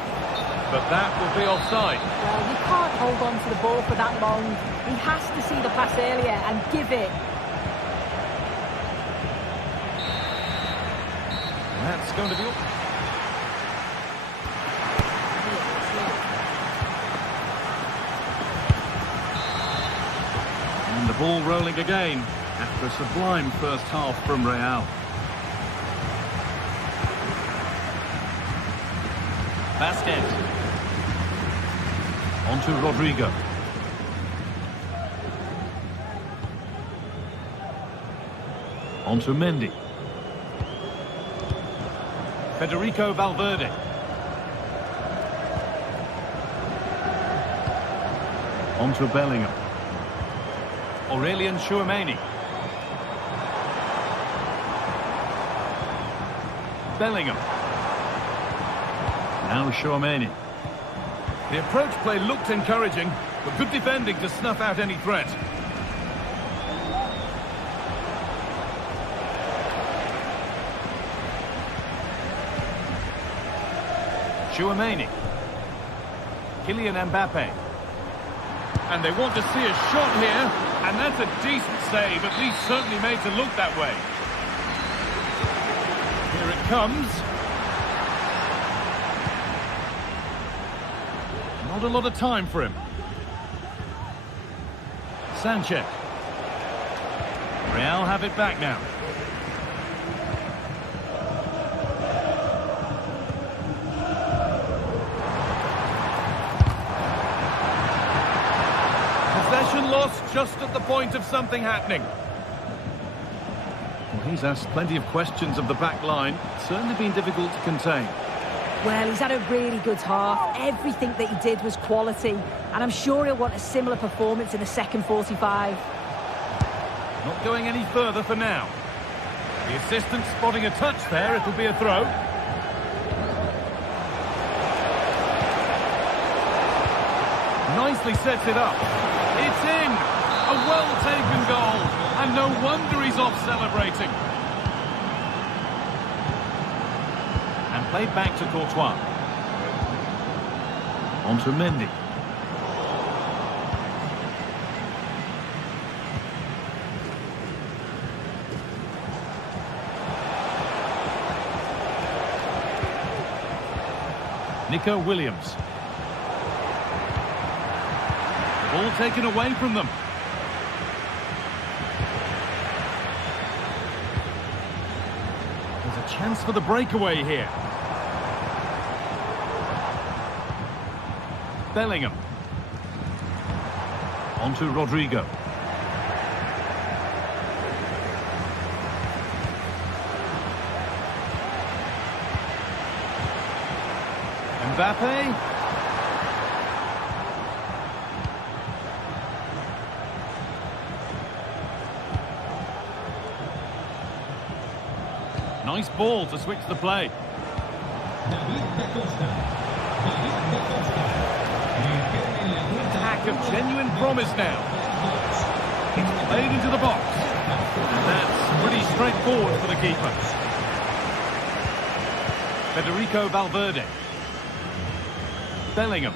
But that will be offside. Well, you can't hold on to the ball for that long. He has to see the pass earlier and give it. That's going to be... And the ball rolling again after a sublime first half from Real. Vasquez. On to Rodrigo. On to Mendy. Federico Valverde. On to Bellingham. Aurelian Tchouameni. Bellingham. Now Tchouameni. The approach play looked encouraging, but good defending to snuff out any threat. Tchouameni. Kylian Mbappe. And they want to see a shot here, and that's a decent save, at least certainly made to look that way. Here it comes. Not a lot of time for him. Sanchez. Real have it back now. Possession lost just at the point of something happening. Well, he's asked plenty of questions of the back line. It's certainly been difficult to contain. Well, he's had a really good half. Everything that he did was quality. And I'm sure he'll want a similar performance in the second 45. Not going any further for now. The assistant spotting a touch there. It'll be a throw. Nicely sets it up. It's in. A well-taken goal. And no wonder he's off celebrating. Played back to Courtois. On to Mendy. Nico Williams. Ball taken away from them. There's a chance for the breakaway here. Bellingham. On to Rodrigo. Mbappe. Nice ball to switch the play. Attack of genuine promise now. It's played into the box. And that's pretty straightforward for the keeper. Federico Valverde. Bellingham.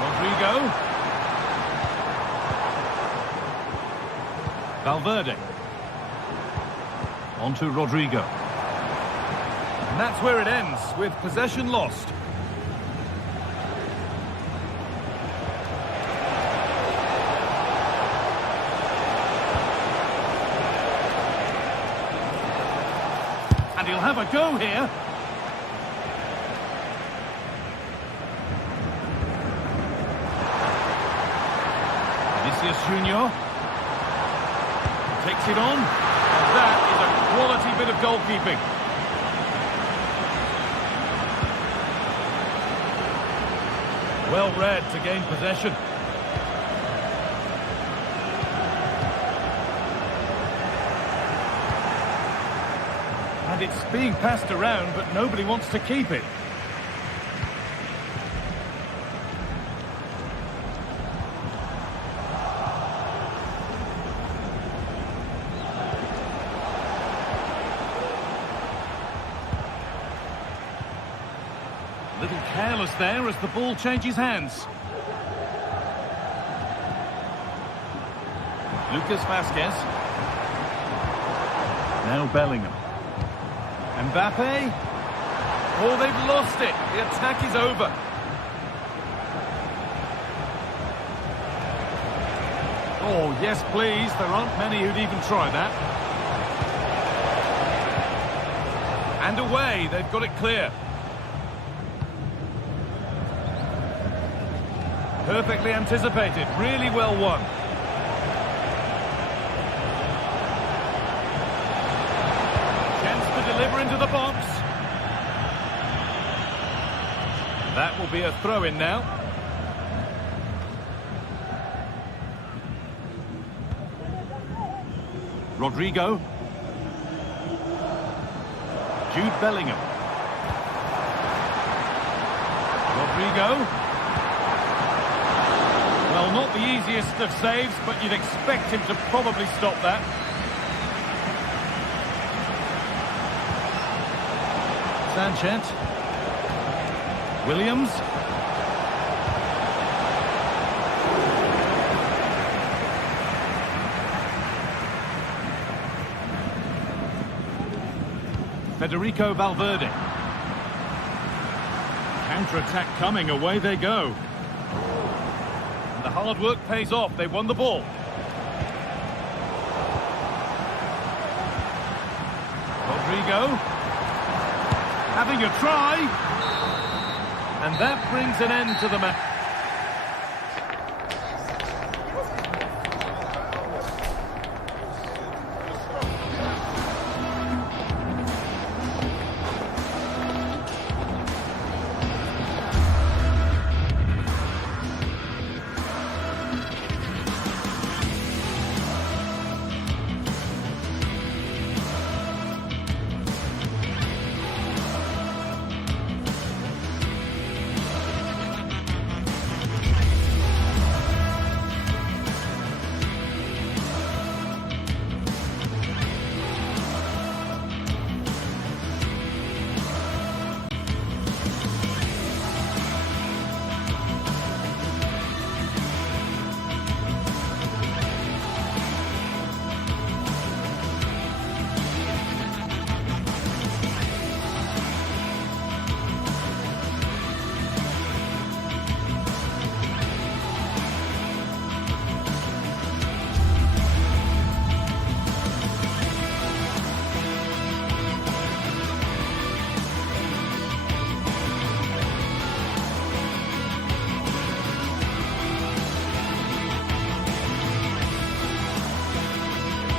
Rodrigo. Valverde. On to Rodrigo. And that's where it ends, with possession lost. And he'll have a go here. Vinicius Junior takes it on. And that is a quality bit of goalkeeping. Well read to gain possession. And it's being passed around, but nobody wants to keep it. A little careless there as the ball changes hands. Lucas Vazquez. Now Bellingham. Mbappe. Oh, they've lost it. The attack is over. Oh, yes, please. There aren't many who'd even try that. And away. They've got it clear. Perfectly anticipated. Really well won. Deliver into the box. That will be a throw-in now. Rodrigo. Jude Bellingham. Rodrigo. Well, not the easiest of saves, but you'd expect him to probably stop that. Sanchez. Williams. Federico Valverde. Counter-attack coming, away they go. And the hard work pays off, they won the ball. Rodrigo. Having a try, and that brings an end to the match.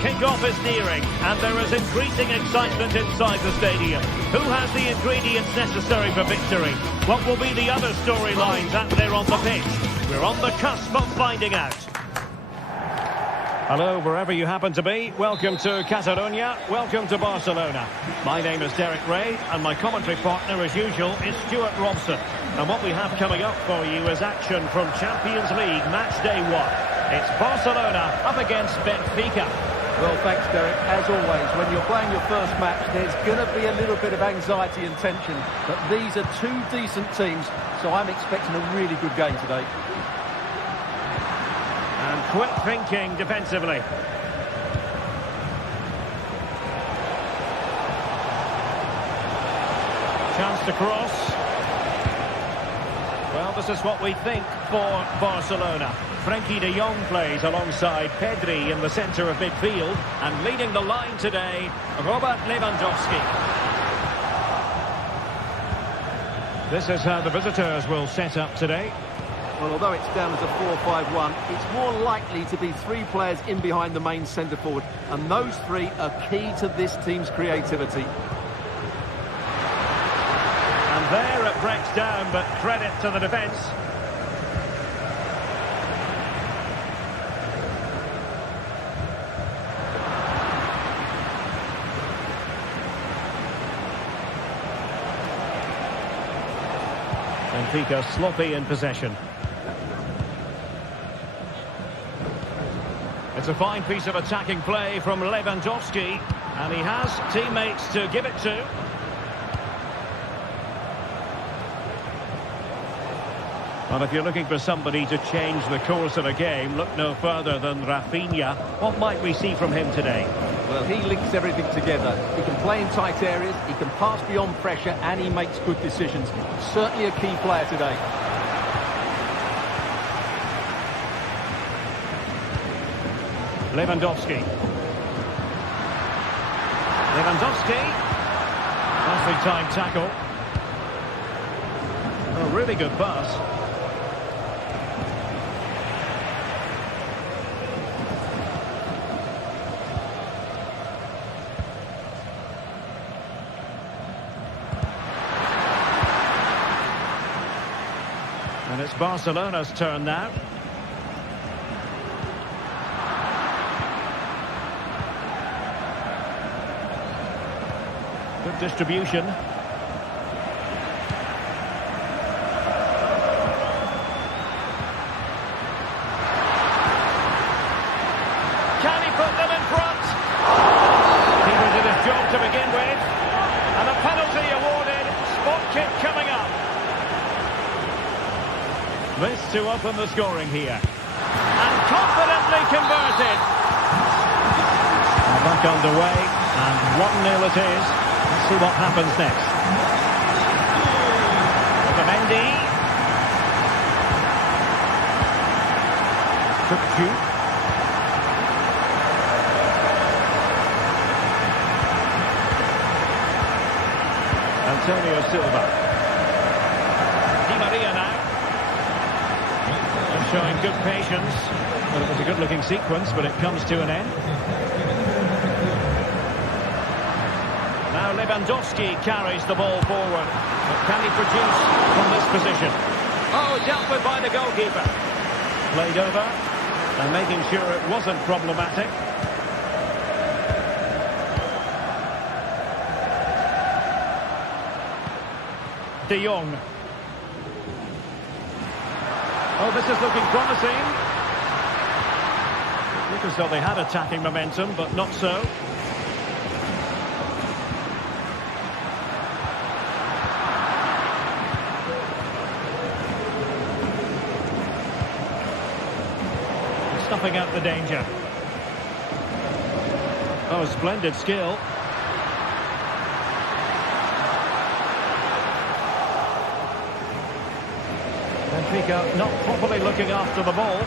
Kick-off is nearing, and there is increasing excitement inside the stadium. Who has the ingredients necessary for victory? What will be the other storylines out there on the pitch? We're on the cusp of finding out. Hello, wherever you happen to be. Welcome to Catalonia. Welcome to Barcelona. My name is Derek Ray, and my commentary partner, as usual, is Stuart Robson. And what we have coming up for you is action from Champions League Match Day 1. It's Barcelona up against Benfica. Well, thanks, Derek. As always, when you're playing your first match, there's going to be a little bit of anxiety and tension. But these are two decent teams, so I'm expecting a really good game today. And quick thinking defensively. Chance to cross. Well, this is what we think for Barcelona. Frenkie de Jong plays alongside Pedri in the centre of midfield, and leading the line today, Robert Lewandowski. This is how the visitors will set up today. Well, although it's down as a 4-5-1, it's more likely to be three players in behind the main centre-forward, and those three are key to this team's creativity. And there it breaks down, but credit to the defence. Benfica sloppy in possession. It's a fine piece of attacking play from Lewandowski, and he has teammates to give it to. Well, if you're looking for somebody to change the course of a game, look no further than Rafinha. What might we see from him today? Well, he links everything together. He can play in tight areas, he can pass beyond pressure, and he makes good decisions. Certainly a key player today. Lewandowski. Nicely timed tackle. A really good pass. And it's Barcelona's turn now. Good distribution. Can he put them in front? Keeper did his job to begin with. And a penalty awarded. Spot kick coming up. This to open the scoring here. And confidently converted. Back underway, and 1-0 it is. Let's see what happens next. Mendy. Antonio Silva. Di Maria now. And showing good patience. Well, it was a good-looking sequence, but it comes to an end. Now Lewandowski carries the ball forward. But can he produce from this position? Oh, dealt with by the goalkeeper. Played over and making sure it wasn't problematic. De Jong. Oh, this is looking promising. Look as though they had attacking momentum, but not so. Stuffing out the danger. Oh, splendid skill. Benfica not properly looking after the ball.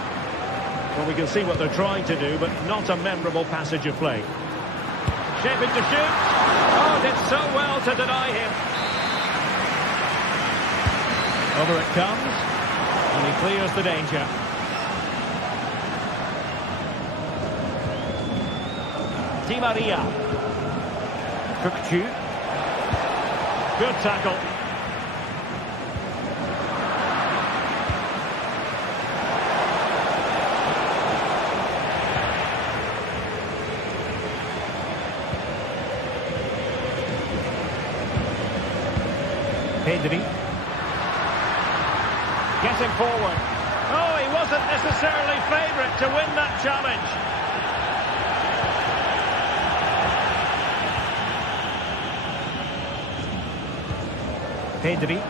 Well, we can see what they're trying to do, but not a memorable passage of play. Shaping to shoot. Oh, did so well to deny him. Over it comes, and he clears the danger. Di Maria. Cookchu. Good tackle. Pedri. Getting forward. Oh, he wasn't necessarily favourite to win that challenge. Pedri.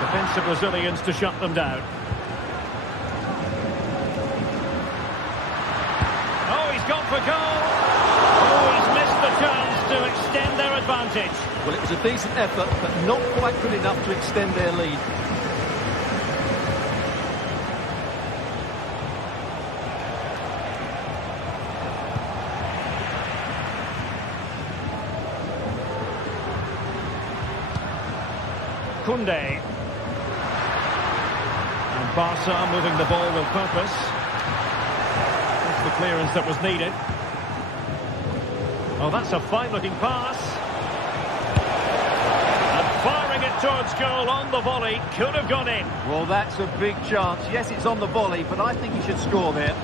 Defensive resilience to shut them down. Oh, he's gone for goal. Oh, he's missed the chance to extend their advantage. Well, it was a decent effort, but not quite good enough to extend their lead. Koundé. And Barca moving the ball with purpose. That's the clearance that was needed. Oh, that's a fine-looking pass. And firing it towards goal on the volley. Could have gone in. Well, that's a big chance. Yes, it's on the volley, but I think he should score there.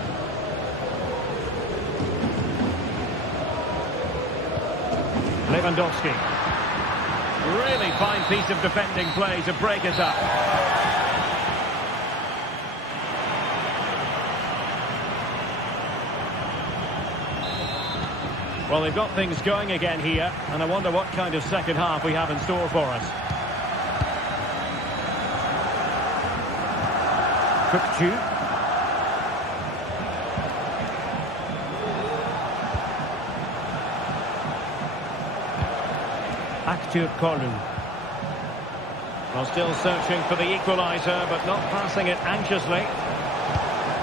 Lewandowski. Really fine piece of defending play to break it up. Well, they've got things going again here, and I wonder what kind of second half we have in store for us. Kukçu. Kolu. Well, still searching for the equaliser, but not passing it anxiously.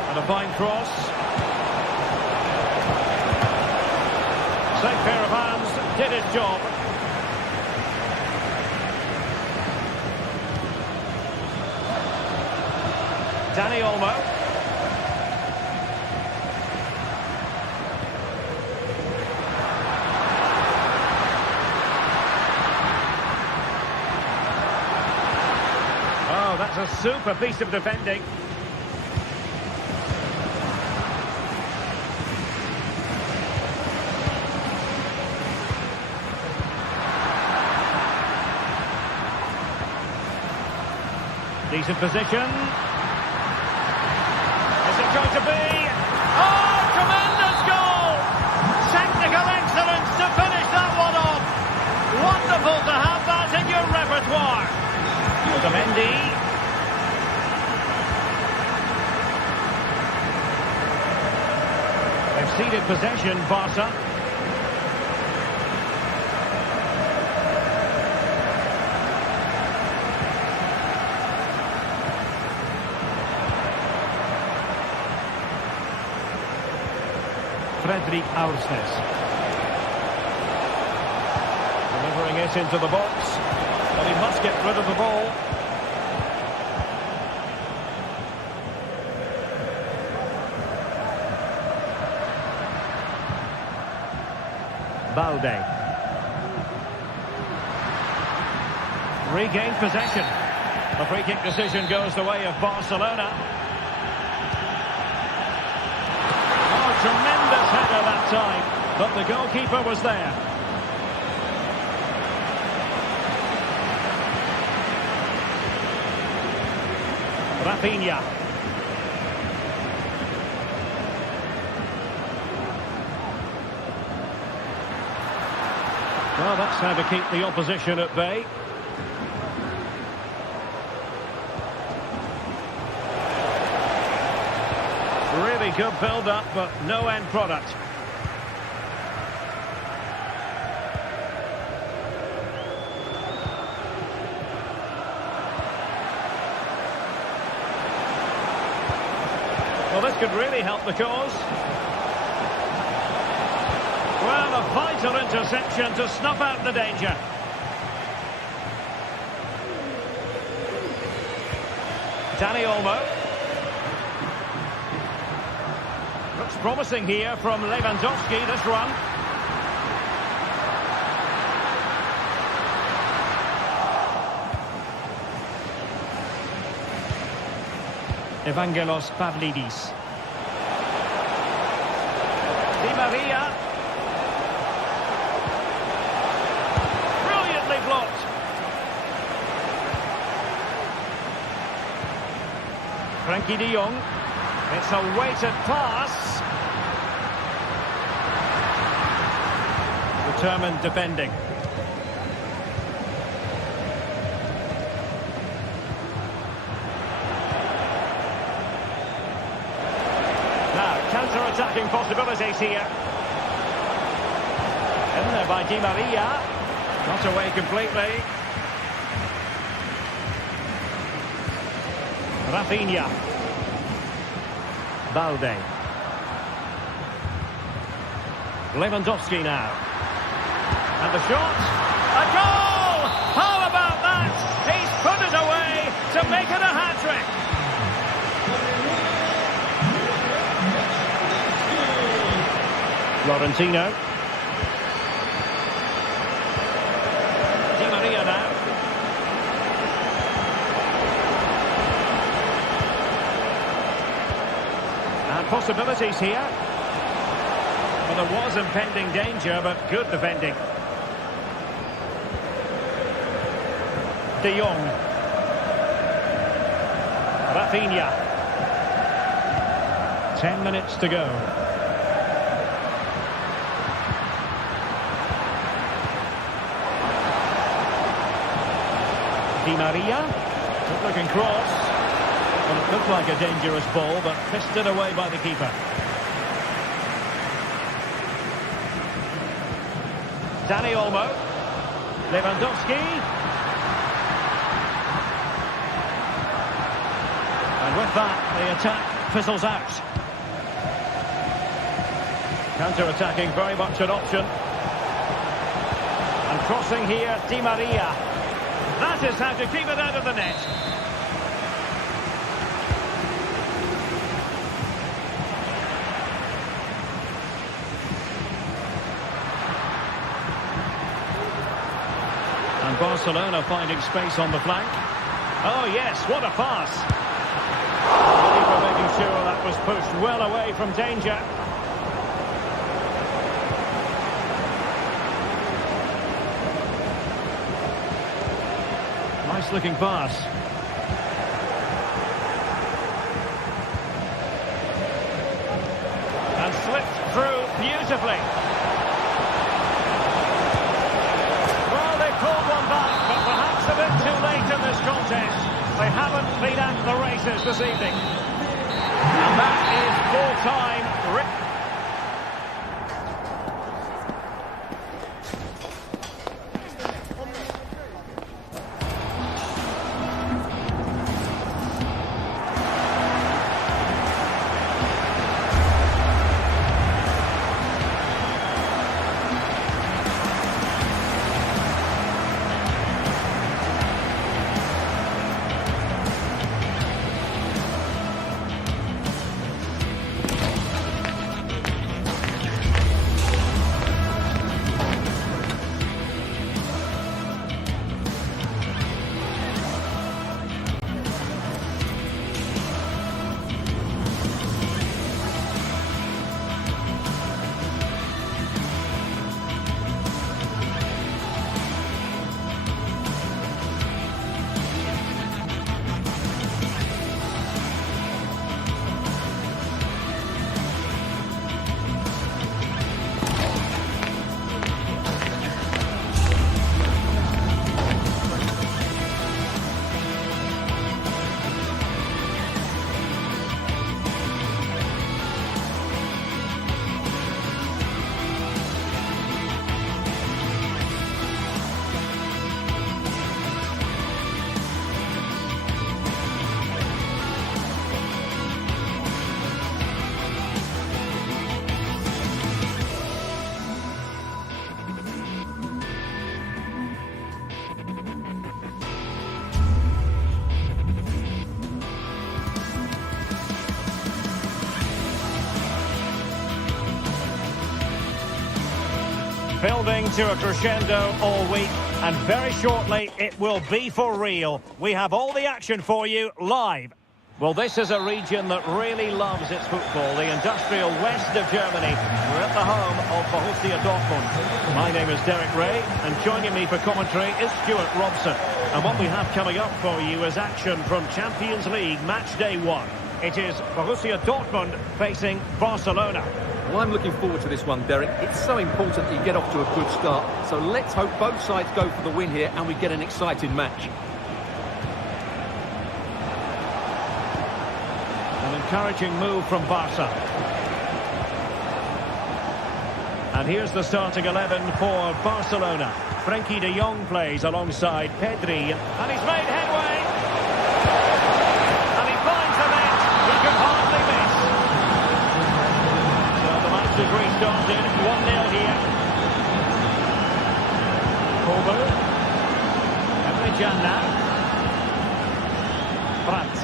And a fine cross. Safe pair of hands, did his job. Dani Olmo. Oh, that's a super piece of defending. Decent position. Is it going to be? Oh, tremendous goal! Technical excellence to finish that one off. Wonderful to have that in your repertoire. Otamendi. They've ceded possession, Barca. Fredrik Aursnes. Delivering it into the box. But he must get rid of the ball. Balde. Regained possession. The free kick decision goes the way of Barcelona. Tremendous header that time, but the goalkeeper was there. Rafinha. Well, that's how to keep the opposition at bay. Really good build-up, but no end product. Well, this could really help the cause. Well, a vital interception to snuff out the danger. Dani Olmo. Looks promising here from Lewandowski, this run. Evangelos Pavlidis. Di Maria. Frankie de Jong. It's a weighted pass. Determined defending. Now, counter-attacking possibilities here. In there by Di Maria. Not away completely. Rafinha. Balde. Lewandowski now. And the shot. A goal! How about that? He's put it away to make it a hat-trick. Florentino. Di Maria now. And possibilities here. Well, there was impending danger, but good defending. De Jong. Rafinha. 10 minutes to go. Di Maria. Good looking cross. Well, it looked like a dangerous ball, but fisted away by the keeper. Dani Olmo. Lewandowski. And with that, the attack fizzles out. Counter-attacking, very much an option. And crossing here, Di Maria. That is how to keep it out of the net. And Barcelona finding space on the flank. Oh yes, what a pass. Keeper making sure that was pushed well away from danger. Nice looking pass. And slipped through beautifully. Well, they pulled one back, but perhaps a bit too late in this contest. They haven't been at the races this evening. And that is full-time. Building to a crescendo all week, and very shortly it will be for real. We have all the action for you live. Well, this is a region that really loves its football, the industrial west of Germany. We're at the home of Borussia Dortmund. My name is Derek Ray, and joining me for commentary is Stuart Robson. And what we have coming up for you is action from Champions League match day 1. It is Borussia Dortmund facing Barcelona. Well, I'm looking forward to this one, Derek. It's so important that you get off to a good start. So let's hope both sides go for the win here and we get an exciting match. An encouraging move from Barca. And here's the starting 11 for Barcelona. Frenkie de Jong plays alongside Pedri, and he's made headway. And he finds the net. He could hardly miss. So the match is restarted. 1-0 here. Kobo. Emre Brandt.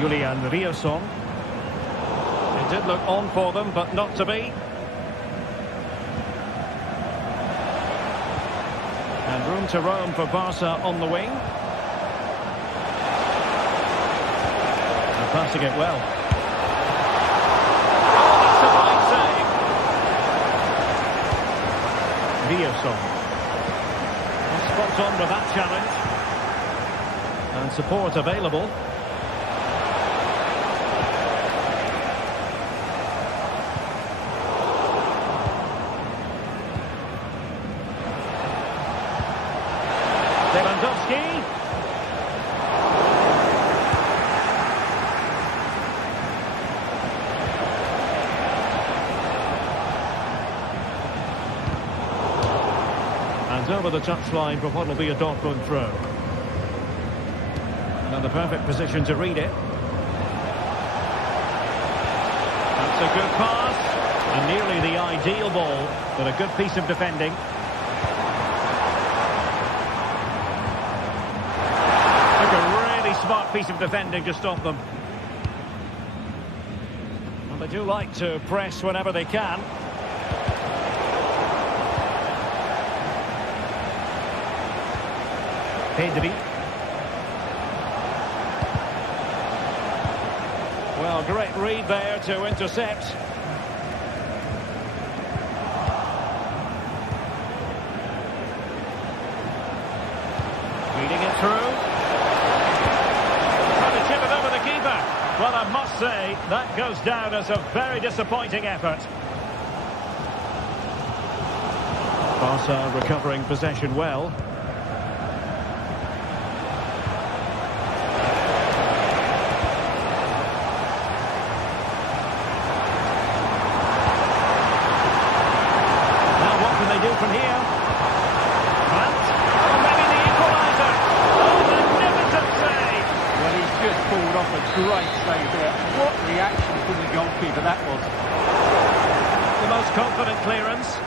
Julian Rierson. It did look on for them, but not to be. And room to roam for Barca on the wing. And passing it well. Oh, that's a fine save. Rierson. Spot on with that challenge. And support available. Lewandowski. And over the touchline for what will be a Dortmund throw. Another perfect position to read it. That's a good pass. And nearly the ideal ball, but a good piece of defending. Smart piece of defending to stop them. Well, they do like to press whenever they can. Pedri. Well, great read there to intercept. Reading it through. Well, I must say, that goes down as a very disappointing effort. Barca recovering possession well. Now what can they do from here? Brandt. Oh, maybe the equaliser. Oh, magnificent save. Well, he's just pulled off a great save there. What reaction from the goalkeeper that was. The most confident clearance.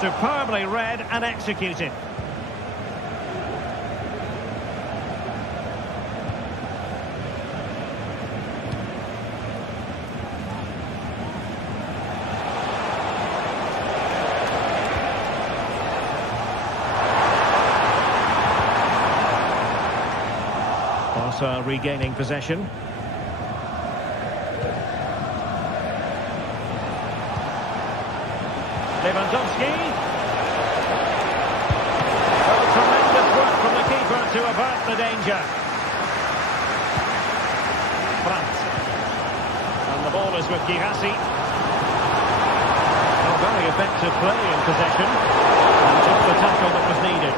Superbly read and executed. Barca regaining possession. Lewandowski. Oh, tremendous work from the keeper to avert the danger. Brandt. And the ball is with Girassi. Oh, very effective play in possession. And just the tackle that was needed.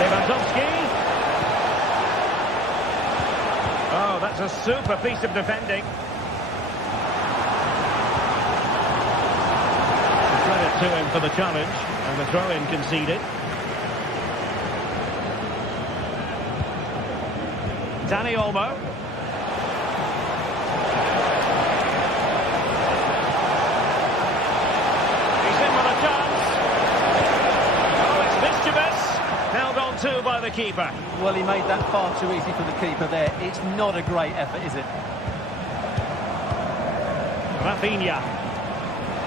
Lewandowski. Oh, that's a super piece of defending. Credit to him for the challenge, and the throw-in conceded. Dani Olmo. He's in with a chance. Oh, it's mischievous. Held on to by the keeper. Well, he made that far too easy for the keeper there. It's not a great effort, is it? Rafinha.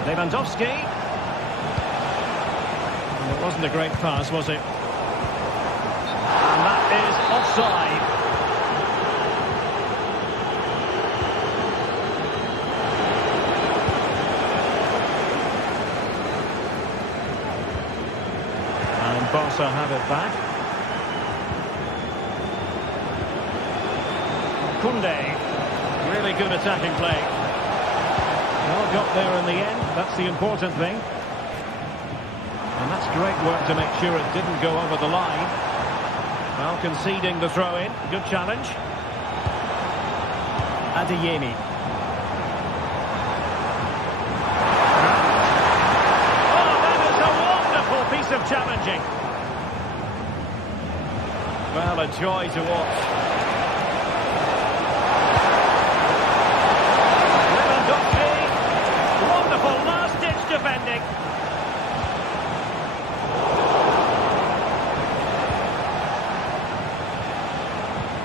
Lewandowski. And it wasn't a great pass, was it? And that is offside. Barca have it back. Koundé, really good attacking play. Well, got there in the end, that's the important thing. And that's great work to make sure it didn't go over the line. Well, conceding the throw-in, good challenge. Adeyemi. Oh, that is a wonderful piece of challenging. Well, a joy to watch. Wonderful last-ditch defending.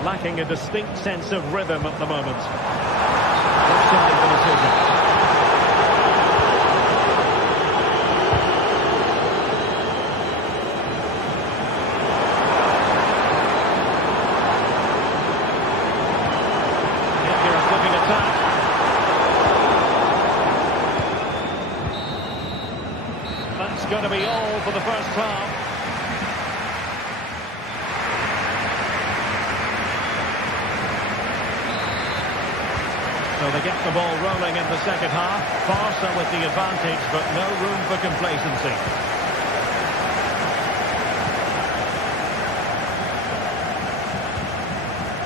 Lacking a distinct sense of rhythm at the moment. Offside the decision. Dangerous looking attack. That's going to be all for the first half. So they get the ball rolling in the second half. Barca with the advantage, but no room for complacency.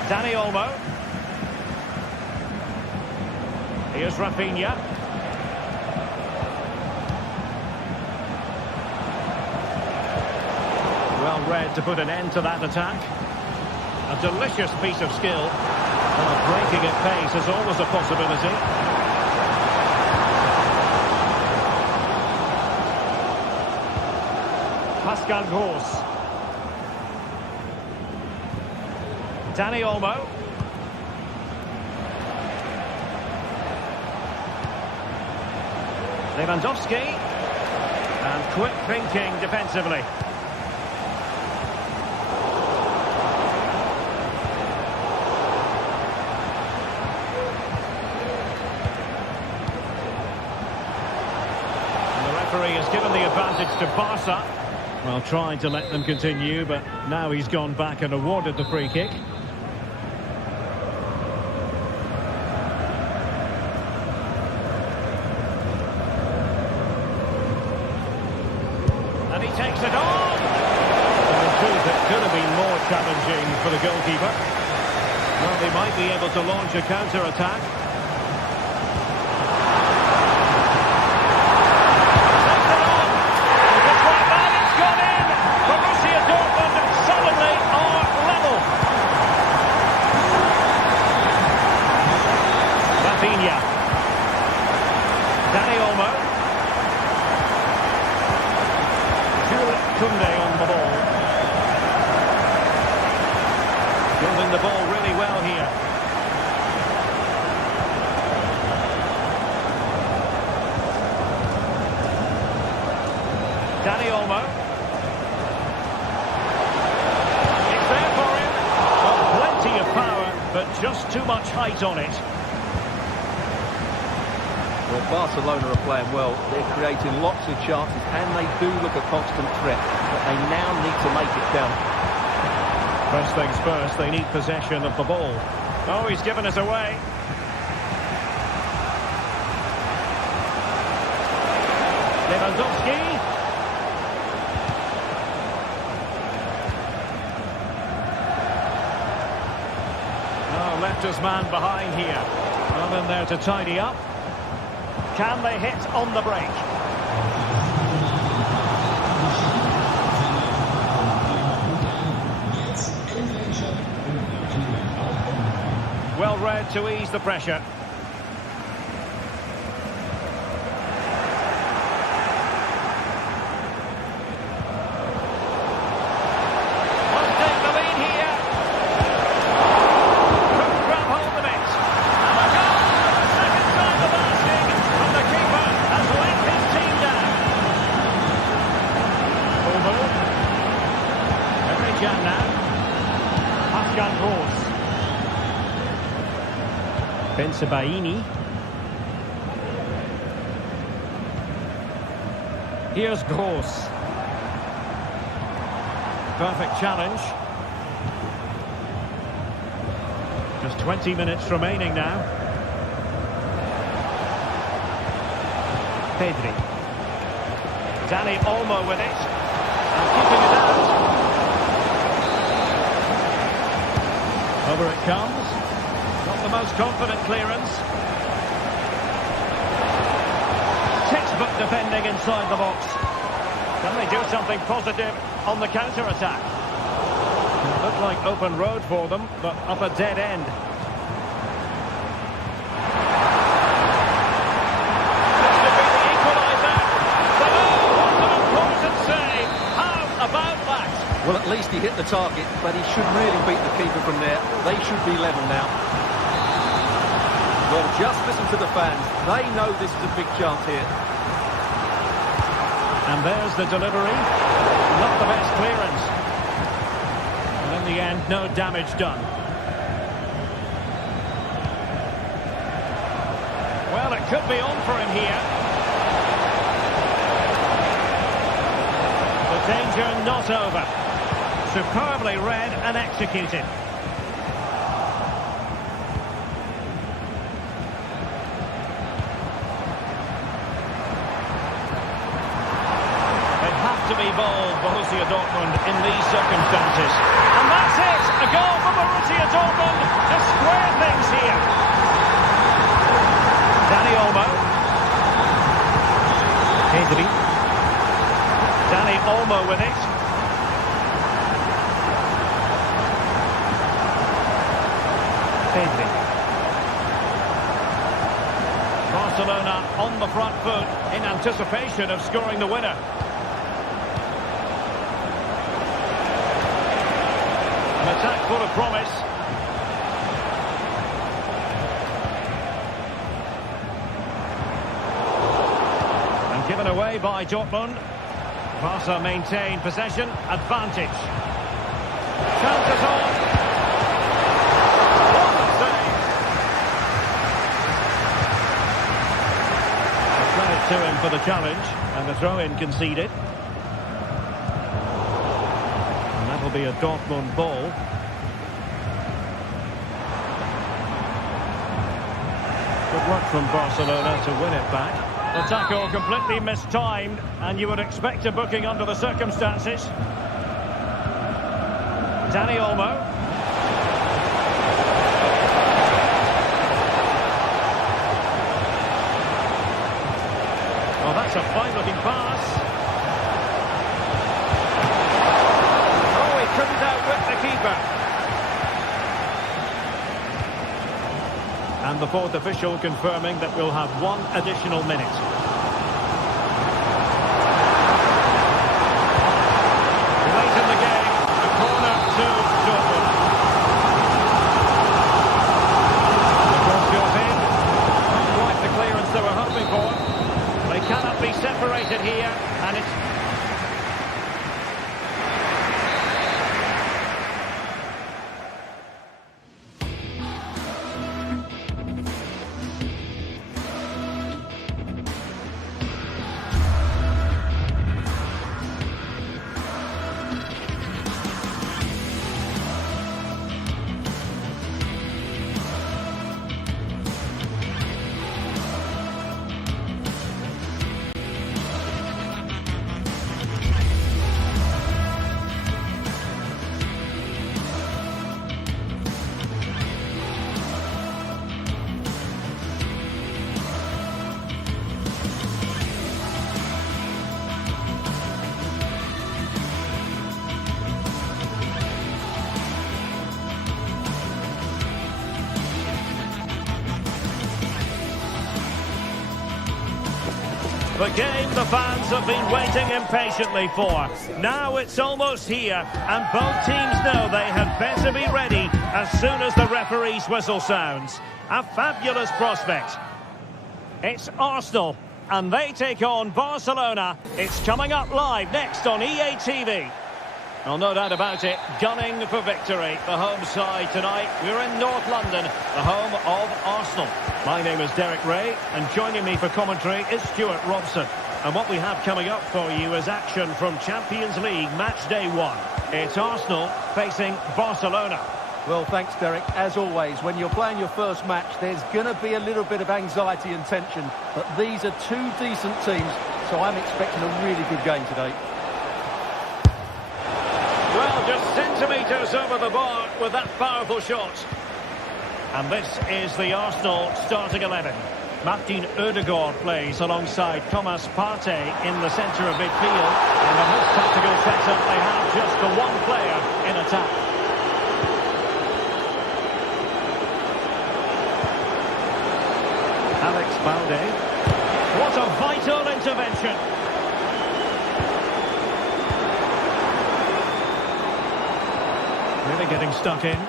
Dani Olmo. Here's Rafinha. Well read to put an end to that attack. A delicious piece of skill. Well, breaking at pace is always a possibility. Pascal Gross. Dani Olmo. Lewandowski. And quick thinking defensively. Has given the advantage to Barca. Well, trying to let them continue, but now he's gone back and awarded the free kick. And he takes it on! And in truth, it could have been more challenging for the goalkeeper. Well, they might be able to launch a counter-attack. Dani Olmo. Koundé on the ball. Building the ball really well here. Dani Olmo. It's there for him. Well, plenty of power, but just too much height on it. Well, Barcelona are playing well. They're creating lots of chances, and they do look a constant threat. But they now need to make it count. First things first, they need possession of the ball. Oh, he's given us away. Lewandowski. Oh, left his man behind here. Well in there to tidy up. Can they hit on the break? Well read to ease the pressure. Benfica. Here's Gross. Perfect challenge. Just 20 minutes remaining now. Pedri. Dani Olmo with it. And keeping it out. Over it comes. Not the most confident clearance. Textbook defending inside the box. Can they do something positive on the counter-attack? Looked like open road for them, but up a dead end. This could be the equaliser. What an important save. How about that? Well, at least he hit the target, but he should really beat the keeper from there. They should be level now. Well, just listen to the fans. They know this is a big chance here. And there's the delivery. Not the best clearance. And in the end, no damage done. Well, it could be on for him here. The danger not over. Superbly read and executed. To be bold, Borussia Dortmund, in these circumstances. And that's it! A goal for Borussia Dortmund to square things here. Dani Olmo. Pedri. Dani Olmo with it. Pedri. Barcelona on the front foot in anticipation of scoring the winner. An attack full of promise. And given away by Dortmund. Barca maintain possession, advantage. Chances on. What a save. Credit to him for the challenge, and the throw-in conceded. Will be a Dortmund ball. Good work from Barcelona to win it back. The tackle completely mistimed, and you would expect a booking under the circumstances. Dani Olmo. Well, that's a fine-looking pass. Couldn't outwit the keeper. And the fourth official confirming that we'll have one additional minute. Late in the game, a corner to Dortmund. The cross goes in. Not quite the clearance they were hoping for. They cannot be separated here, and it's the game the fans have been waiting impatiently for. Now it's almost here, and both teams know they had better be ready as soon as the referee's whistle sounds. A fabulous prospect. It's Arsenal, and they take on Barcelona. It's coming up live next on EA TV. Well, no doubt about it, gunning for victory. The home side tonight. We're in North London, the home of Arsenal. My name is Derek Ray, and joining me for commentary is Stuart Robson. And what we have coming up for you is action from Champions League match day 1. It's Arsenal facing Barcelona. Well, thanks, Derek. As always, when you're playing your first match, there's going to be a little bit of anxiety and tension. But these are two decent teams, so I'm expecting a really good game today. Well, just centimetres over the bar with that powerful shot. And this is the Arsenal starting 11. Martin Ødegaard plays alongside Thomas Partey in the centre of midfield. And in this tactical setup, they have just the one player in attack. Alex Balde. What a vital intervention. Really getting stuck in.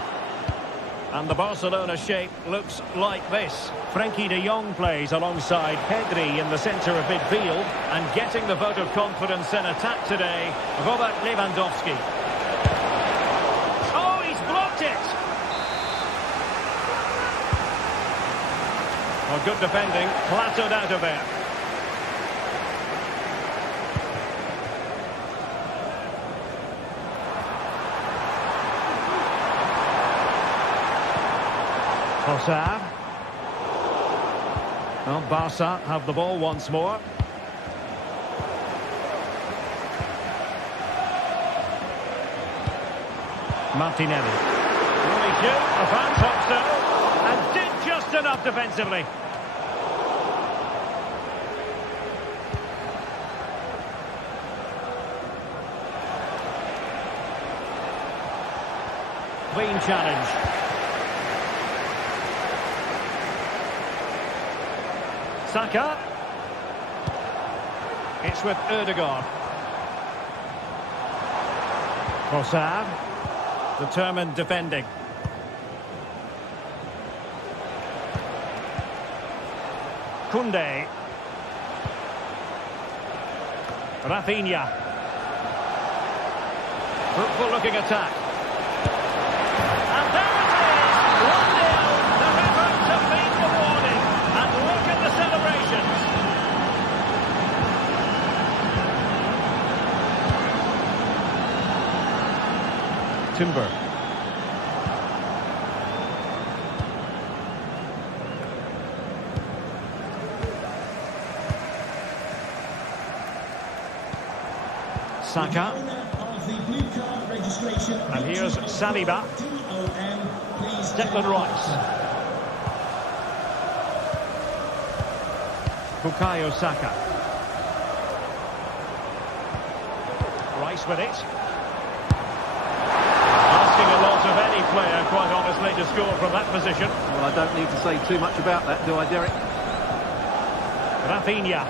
And the Barcelona shape looks like this. Frenkie de Jong plays alongside Pedri in the centre of midfield. And getting the vote of confidence in attack today, Robert Lewandowski. Oh, he's blocked it! Well, good defending, clattered out of there. Trossard. Well, Barca have the ball once more. Martinelli. Really shoot, a fan topster, and did just enough defensively. Clean challenge. Saka. It's with Ødegaard. Trossard. Determined defending. Koundé. Rafinha. Fruitful looking attack. And there it is! 1-0. The efforts have been rewarded. And look at the celebrations. Timber. Saka. And here's Saliba. Declan Rice. Bukayo Saka. Rice with it. Asking a lot of any player, quite honestly, to score from that position. Well, I don't need to say too much about that, do I, Derek? Rafinha.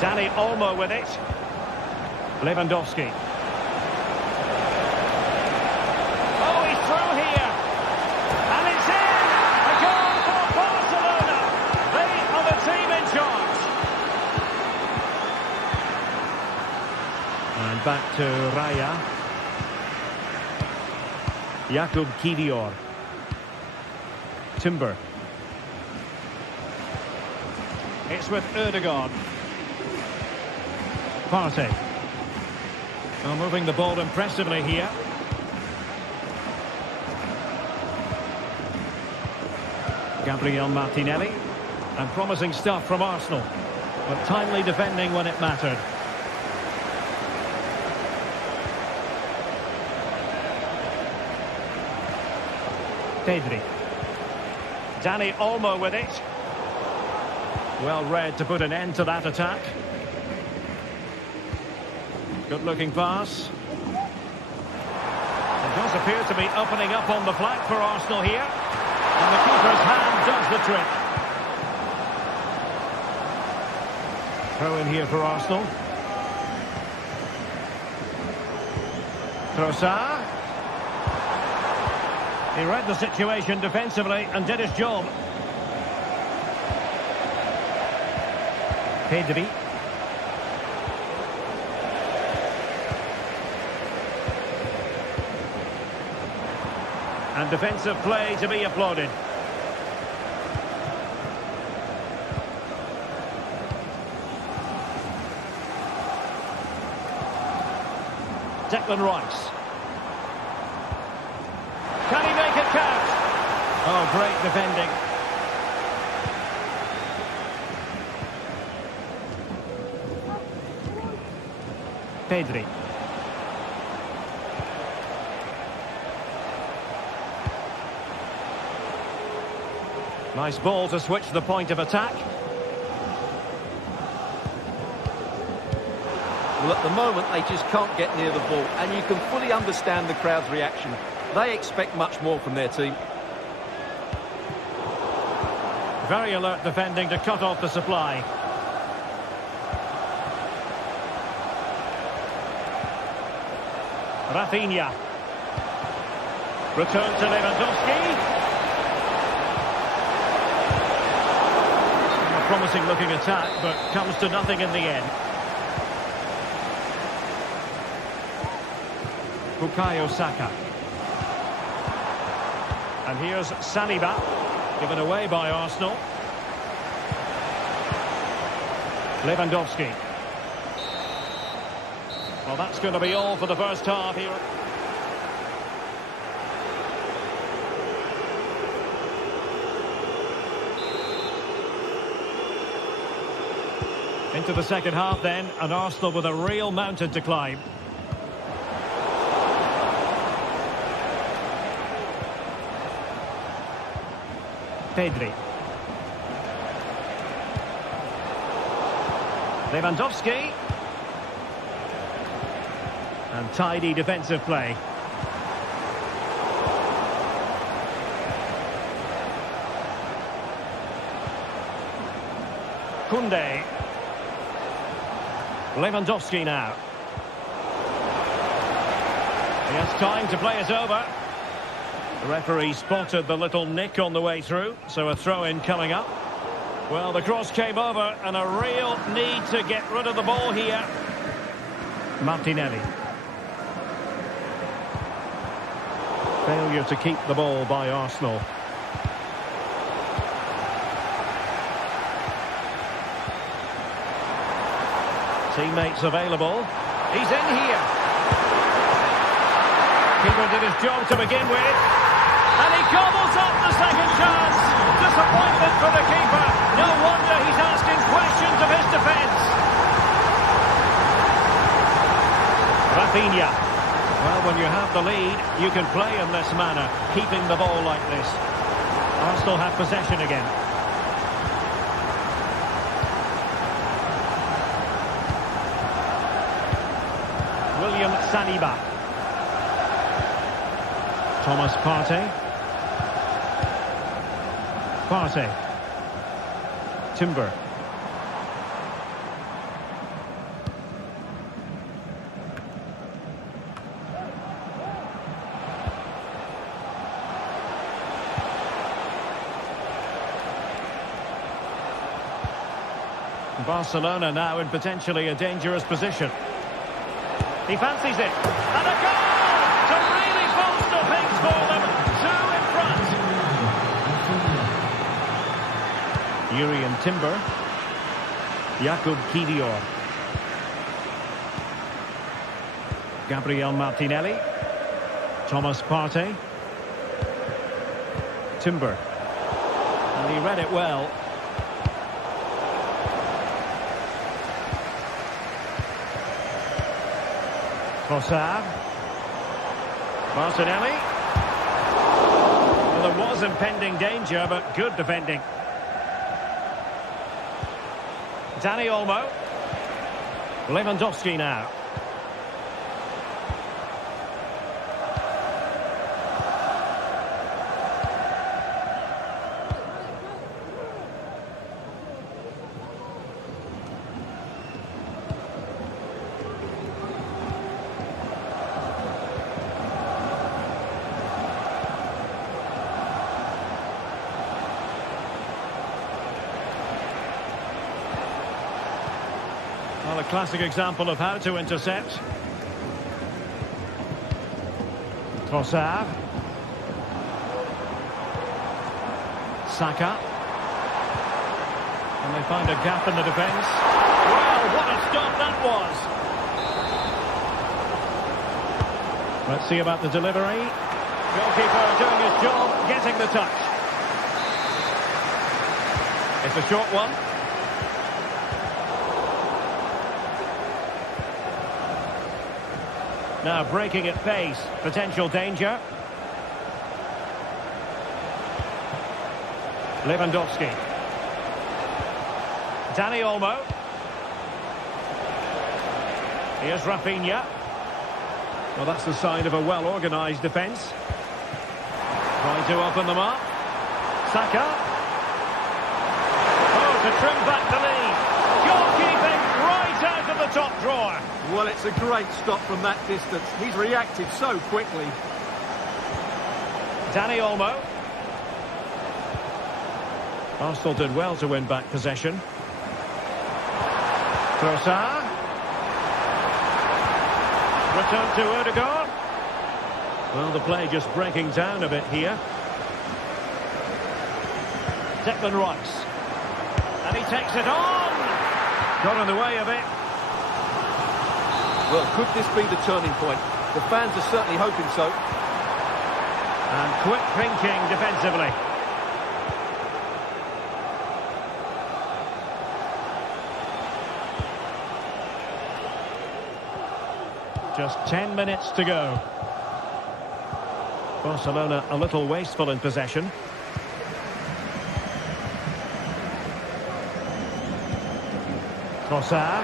Dani Olmo with it. Lewandowski. Oh, he's through here. And it's in! A goal for Barcelona. They are the team in charge. And back to Raya. Jakub Kivior. Timber. It's with Ødegaard. Partey. Well, moving the ball impressively here. Gabriel Martinelli. And promising stuff from Arsenal. But timely defending when it mattered. Pedri. Dani Olmo with it. Well read to put an end to that attack. Good looking pass. It does appear to be opening up on the flank for Arsenal here. And the keeper's hand does the trick. Throw in here for Arsenal. Trossard. He read the situation defensively and did his job. Pedri. And defensive play to be applauded. Declan Rice. Can he make it count? Oh, great defending. Pedri. Nice ball to switch the point of attack. Well, at the moment, they just can't get near the ball, and you can fully understand the crowd's reaction. They expect much more from their team. Very alert defending to cut off the supply. Rafinha. Return to Lewandowski. A promising looking attack, but comes to nothing in the end. Bukayo Saka. And here's Saliba, given away by Arsenal. Lewandowski. Well, that's going to be all for the first half here. Into the second half then, and Arsenal with a real mountain to climb. Pedri. Lewandowski. And tidy defensive play. Koundé. Lewandowski now. He has time to play it over. The referee spotted the little nick on the way through, so a throw-in coming up. Well, the cross came over, and a real need to get rid of the ball here. Martinelli. Failure to keep the ball by Arsenal. Teammates available. He's in here. Keeper did his job to begin with. And he gobbles up the second chance. Disappointment for the keeper. No wonder he's asking questions of his defence. Rafinha. Well, when you have the lead, you can play in this manner, keeping the ball like this. Arsenal have possession again. William Saliba. Thomas Partey. Partey. Timber. Barcelona now in potentially a dangerous position. He fancies it. And a goal to really bolster things for them. Two in front. Yuri and Timber. Jakub Kivior. Gabriel Martinelli. Thomas Partey. Timber. And he read it well. Trossard. Martinelli. Well, there was impending danger, but good defending. Dani Olmo. Lewandowski now. Well, a classic example of how to intercept. Trossard. Saka. And they find a gap in the defence. Well, what a stop that was. Let's see about the delivery. Goalkeeper doing his job, getting the touch. It's a short one. Now breaking at pace, potential danger. Lewandowski. Dani Olmo. Here's Rafinha. Well, that's the sign of a well-organised defence. Trying to open them up. Saka. Oh, to trim back the lead. Goalkeeping right out of the top drawer. Well, it's a great stop from that distance. He's reacted so quickly. Dani Olmo. Arsenal did well to win back possession. Trossard. Return to Odegaard. Well, the play just breaking down a bit here. Declan Rice. And he takes it on. Got in the way of it. Well, could this be the turning point? The fans are certainly hoping so. And quick thinking defensively. Just 10 minutes to go. Barcelona a little wasteful in possession. Trossard.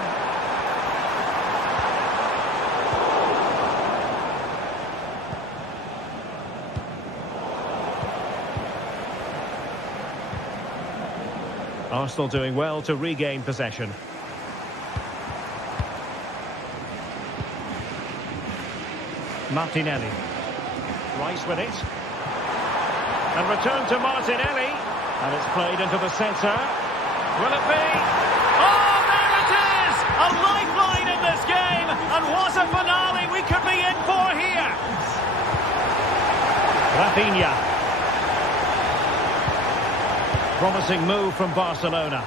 Arsenal doing well to regain possession. Martinelli. Rice with it. And return to Martinelli. And it's played into the centre. Will it be? Oh, there it is! A lifeline in this game. And what a finale we could be in for here. Rafinha. Promising move from Barcelona.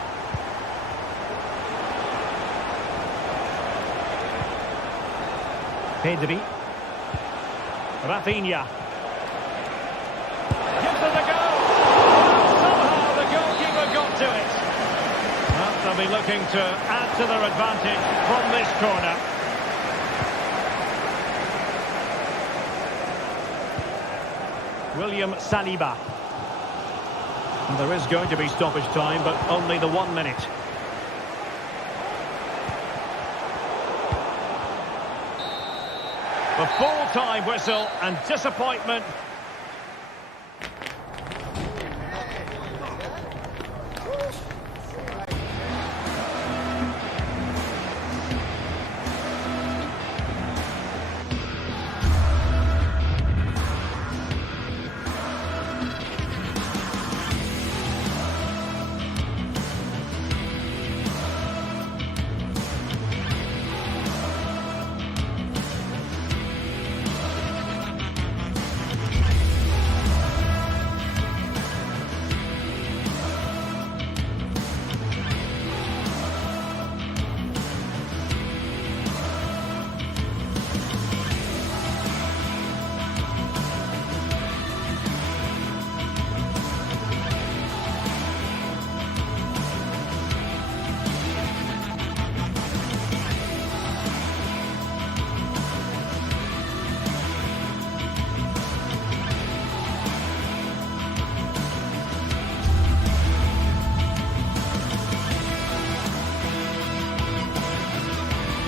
Pedri. Rafinha. Gives it a go. Somehow the goalkeeper got to it. Well, they'll be looking to add to their advantage from this corner. William Saliba. And there is going to be stoppage time, but only the 1 minute. The full-time whistle and disappointment.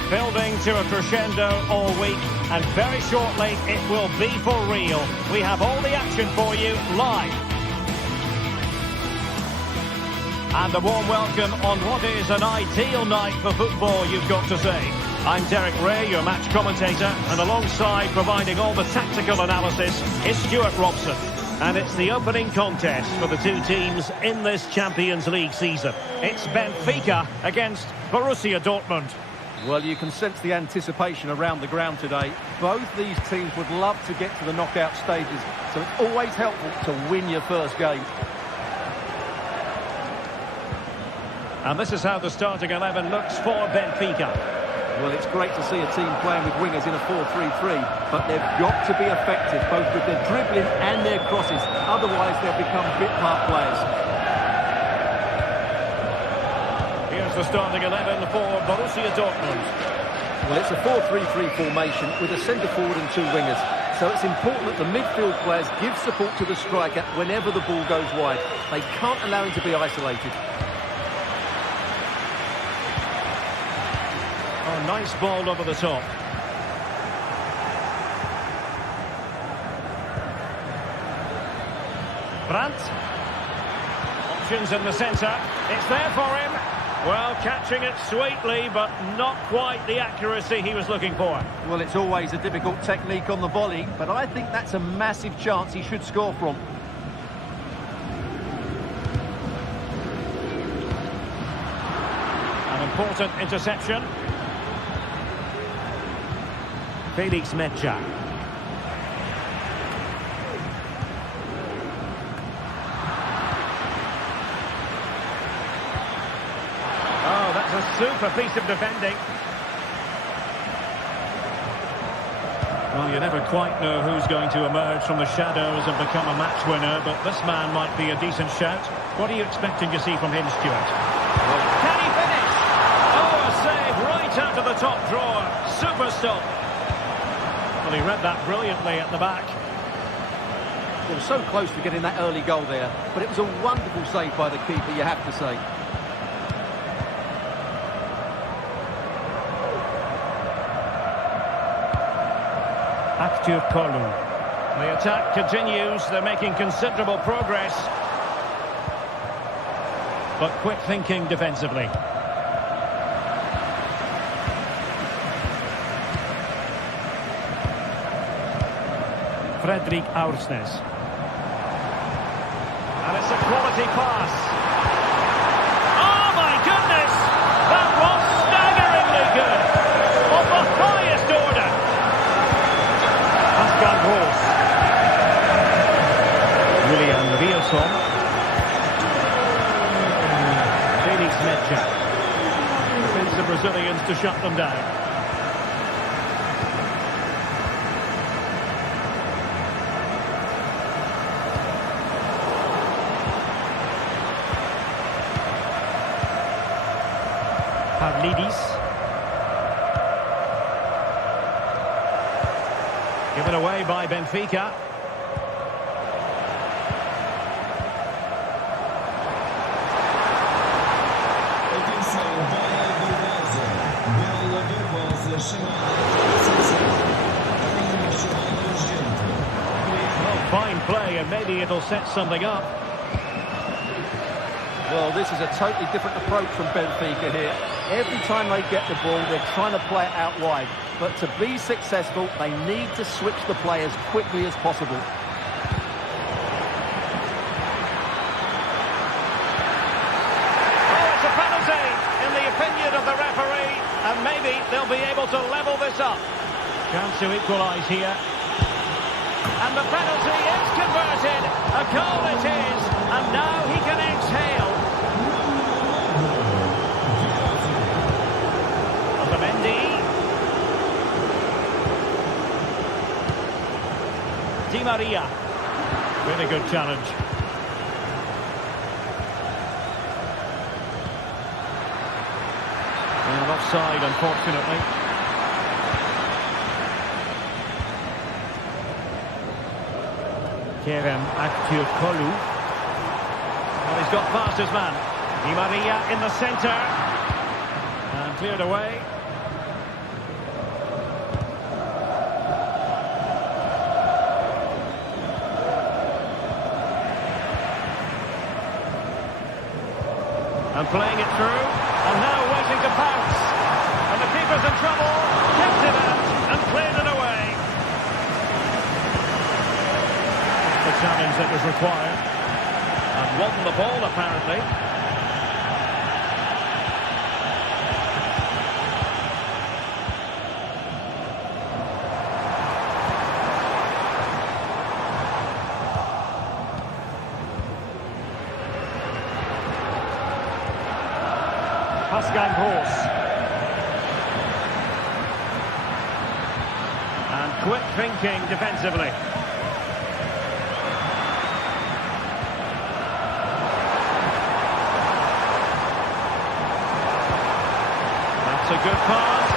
Building to a crescendo all week, and very shortly it will be for real. We have all the action for you live. And a warm welcome on what is an ideal night for football, you've got to say. I'm Derek Ray, your match commentator, and alongside providing all the tactical analysis is Stuart Robson. And it's the opening contest for the two teams in this Champions League season. It's Benfica against Borussia Dortmund. Well, you can sense the anticipation around the ground today. Both these teams would love to get to the knockout stages, so it's always helpful to win your first game. And this is how the starting 11 looks for Benfica. Well, it's great to see a team playing with wingers in a 4-3-3, but they've got to be effective, both with their dribbling and their crosses. Otherwise, they'll become bit-part players. Here's the starting 11 for Borussia Dortmund. Well, it's a 4-3-3 formation with a centre forward and two wingers. So it's important that the midfield players give support to the striker whenever the ball goes wide. They can't allow him to be isolated. Oh, nice ball over the top. Brandt. Options in the centre. It's there for him. Well, catching it sweetly, but not quite the accuracy he was looking for. Well, it's always a difficult technique on the volley, but I think that's a massive chance he should score from. An important interception. Felix Mecha. Oh, that's a super piece of defending. Well, you never quite know who's going to emerge from the shadows and become a match winner, but this man might be a decent shout. What are you expecting to see from him, Stuart? Can he finish? Oh, a save right out of the top drawer. Super stop. Well, he read that brilliantly at the back. They were so close to getting that early goal there, but it was a wonderful save by the keeper, you have to say. The attack continues. They're making considerable progress. But quick thinking defensively. Fredrik Aursnes. And it's a quality pass. Oh my goodness! That was staggeringly good! Of the highest order! Pascal Gross. William Rielson. Felix Mecha. Defensive Brazilians to shut them down. Pavlidis. Given away by Benfica. Well, fine play, and maybe it'll set something up. Well, this is a totally different approach from Benfica here. Every time they get the ball, they're trying to play it out wide. But to be successful, they need to switch the play as quickly as possible. Oh, it's a penalty, in the opinion of the referee. And maybe they'll be able to level this up. Chance to equalise here. And the penalty is converted. A goal it is. And now he can exhale. Otamendi. Di Maria. Really good challenge. And offside, unfortunately. Kerem Aktürkoğlu. Well, he's got past his man. Di Maria in the centre. And cleared away. And playing it through. And now waiting to pounce. And the keeper's in trouble. Kept it out and cleared it away. The challenge that was required. And won the ball, apparently. Pascal Gross. Quick thinking defensively. That's a good pass.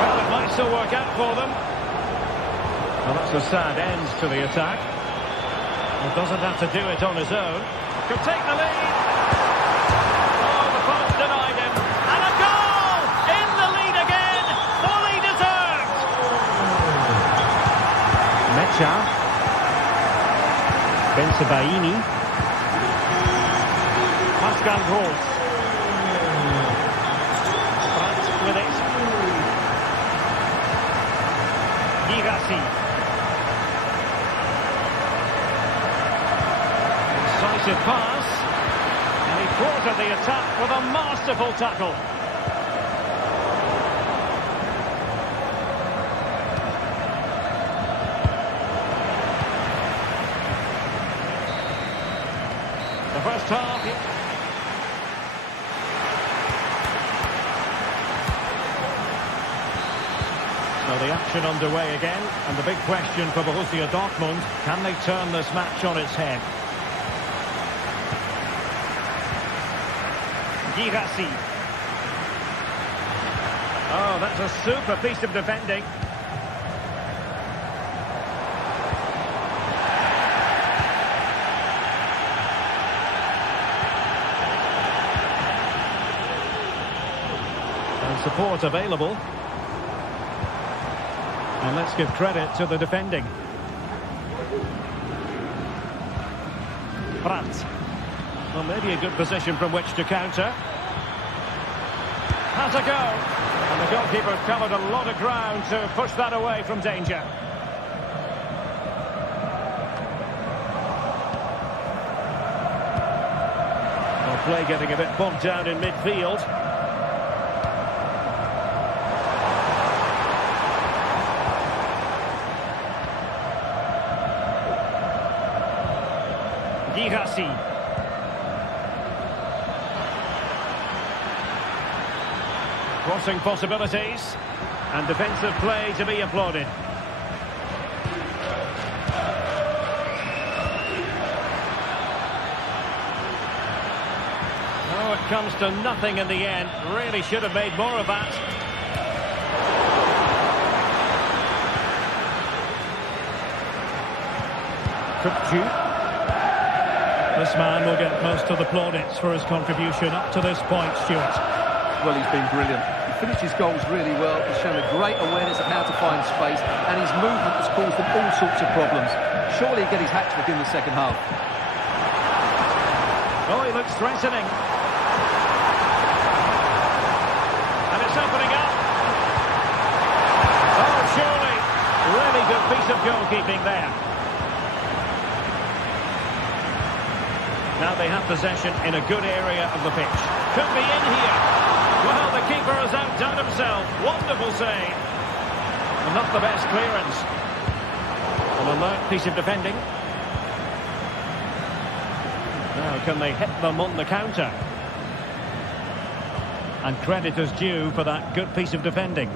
Well, it might still work out for them. Well, that's a sad end to the attack. He doesn't have to do it on his own. Could take the lead. Oh, the post denied him. And a goal! In the lead again! Fully deserved! Mecha. Bensebaini. Pascal Gross. Brandt with it. Girassi. Decisive pass, and he thwarted the attack with a masterful tackle. The first half. So the action underway again, and the big question for Borussia Dortmund, can they turn this match on its head? Girassi. Oh, that's a super piece of defending. And support available. And let's give credit to the defending. Brandt. Well, maybe a good position from which to counter. Has a go. And the goalkeeper covered a lot of ground to push that away from danger. Well, play getting a bit bogged down in midfield. Girassi. Crossing possibilities, and defensive play to be applauded. Oh, it comes to nothing in the end. Really should have made more of that. This man will get most of the plaudits for his contribution up to this point, Stuart. Well, he's been brilliant. He finished his goals really well. He's shown a great awareness of how to find space, and his movement has caused them all sorts of problems. Surely he'll get his hat-trick in the second half. Oh, he looks threatening. And it's opening up. Oh, surely. Really good piece of goalkeeping there. Now they have possession in a good area of the pitch. Could be in here. Well, the keeper has outdone himself. Wonderful save. And not the best clearance. An alert piece of defending. Now, can they hit them on the counter? And credit is due for that good piece of defending.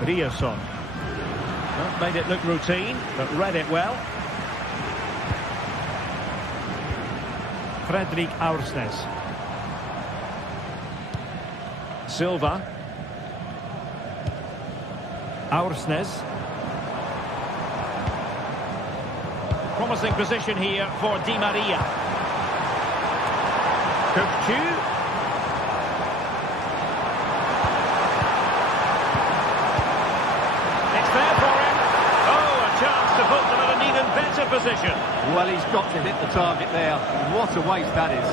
Riasson. Not made it look routine, but read it well. Fredrik Aursnes. Silva. Aursnes. Promising position here for Di Maria. Kökçü. Position. Well, he's got to hit the target there. What a waste that is.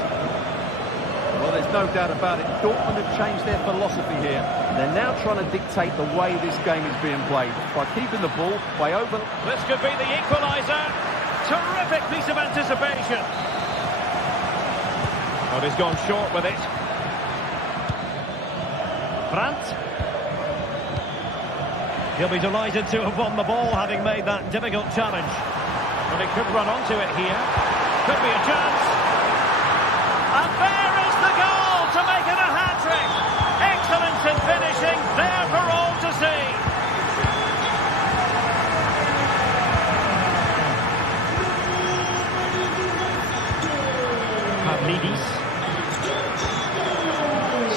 Well, there's no doubt about it. Dortmund have changed their philosophy here. They're now trying to dictate the way this game is being played. By keeping the ball, by over... This could be the equaliser. Terrific piece of anticipation. But he's gone short with it. Brandt. He'll be delighted to have won the ball, having made that difficult challenge. But he could run onto it here. Could be a chance.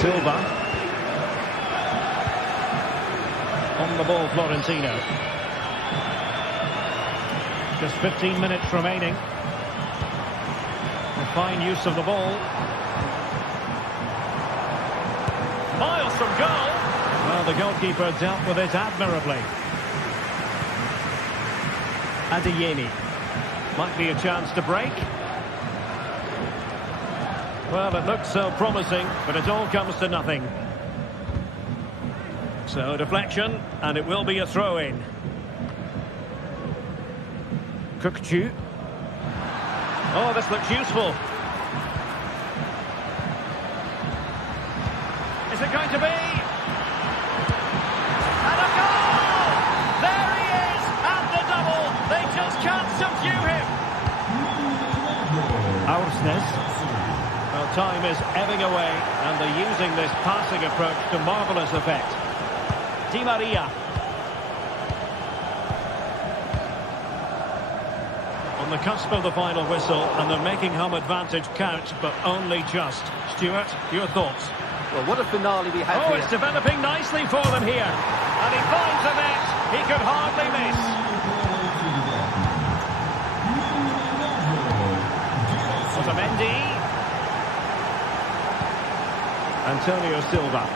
Silva. On the ball, Florentino. Just 15 minutes remaining. A fine use of the ball. Miles from goal. Well, the goalkeeper dealt with it admirably. Adeyemi. Might be a chance to break. Well, it looked so promising, but it all comes to nothing. So, deflection, and it will be a throw-in. Kukçu. Oh, this looks useful. Is it going to be? And a goal! There he is, and the double. They just can't subdue him. Aursnes. Well, time is ebbing away, and they're using this passing approach to marvellous effect. Di Maria. On the cusp of the final whistle, and they're making home advantage count, but only just. Stuart, your thoughts? Well, what a finale we have here. It's developing nicely for them here. And he finds the net. He could hardly miss. Otamendi. Antonio Silva.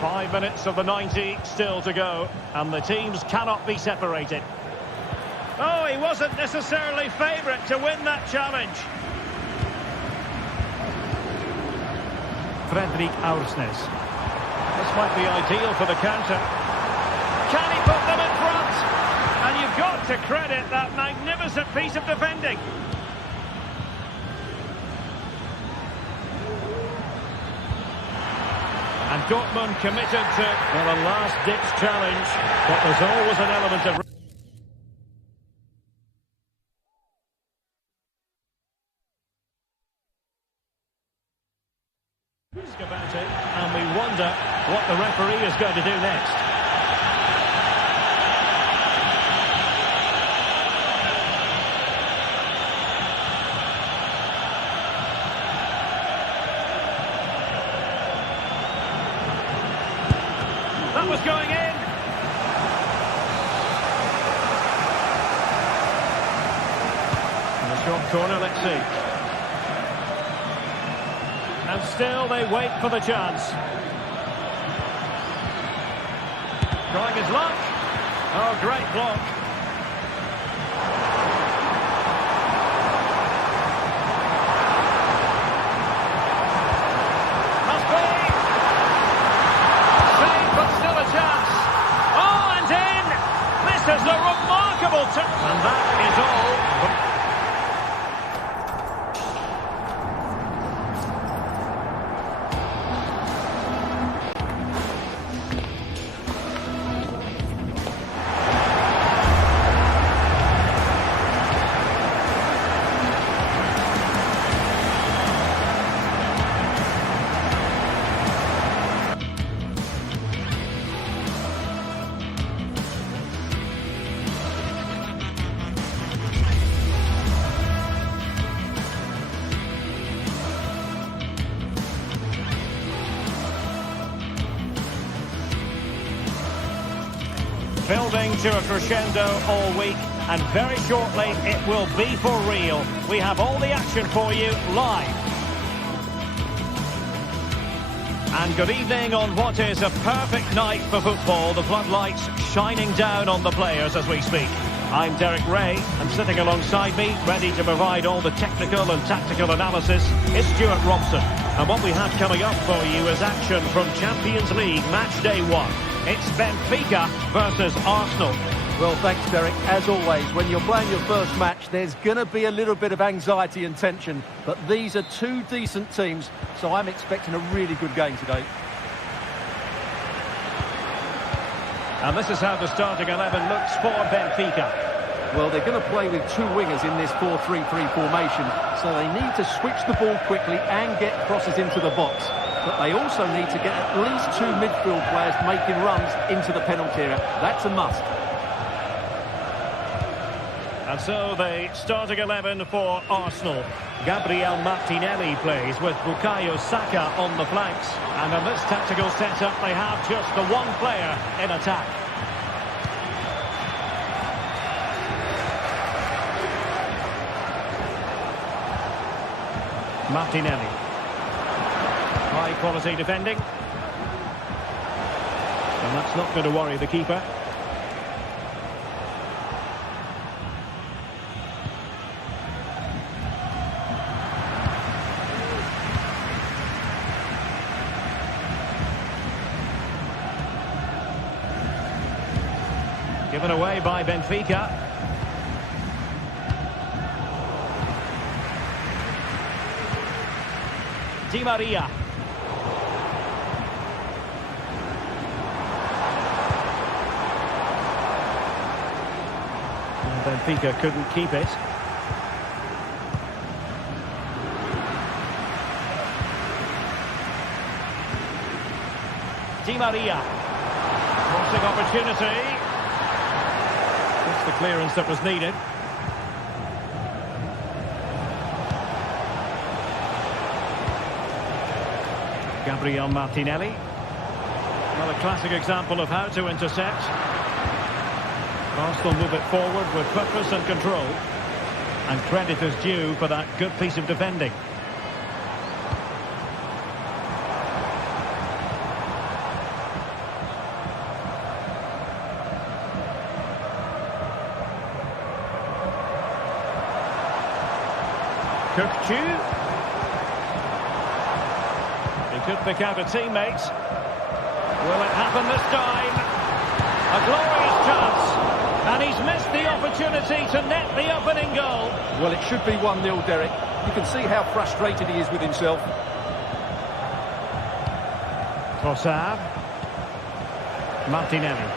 5 minutes of the 90 still to go, and the teams cannot be separated. Oh, he wasn't necessarily favourite to win that challenge. Fredrik Aursnes. This might be ideal for the counter. Can he put them in front? And you've got to credit that magnificent piece of defending. And Dortmund committed to, well, a last-ditch challenge, but there's always an element of... risk about it, and we wonder what the referee is going to do next. That was going in. In the short corner, let's see. And still they wait for the chance. Trying his luck. Oh, great block. Must be. Saved, but still a chance. Oh, and in. This is a remarkable turn. And that is all. Building to a crescendo all week, and very shortly it will be for real. We have all the action for you live. And good evening on what is a perfect night for football. The floodlights shining down on the players as we speak. I'm Derek Ray, and sitting alongside me, ready to provide all the technical and tactical analysis, is Stuart Robson. And what we have coming up for you is action from Champions League Match Day 1. It's Benfica versus Arsenal. Well, thanks, Derek. As always, when you're playing your first match, there's going to be a little bit of anxiety and tension. But these are two decent teams, so I'm expecting a really good game today. And this is how the starting 11 looks for Benfica. Well, they're going to play with two wingers in this 4-3-3 formation, so they need to switch the ball quickly and get crosses into the box. But they also need to get at least two midfield players making runs into the penalty area. That's a must. And so the starting 11 for Arsenal. Gabriel Martinelli plays with Bukayo Saka on the flanks. And in this tactical setup, they have just the one player in attack. Martinelli. High quality defending. And that's not going to worry the keeper. Given away by Benfica. Di Maria. And Benfica couldn't keep it. Di Maria. Crossing opportunity. Just the clearance that was needed. Gabriel Martinelli. Another classic example of how to intercept. Arsenal move it forward with purpose and control. And credit is due for that good piece of defending. Cook. He could pick out a teammate. Will it happen this time? A glorious chance. And he's missed the opportunity to net the opening goal. Well, it should be 1-0, Derek. You can see how frustrated he is with himself. Trossard. Martinelli.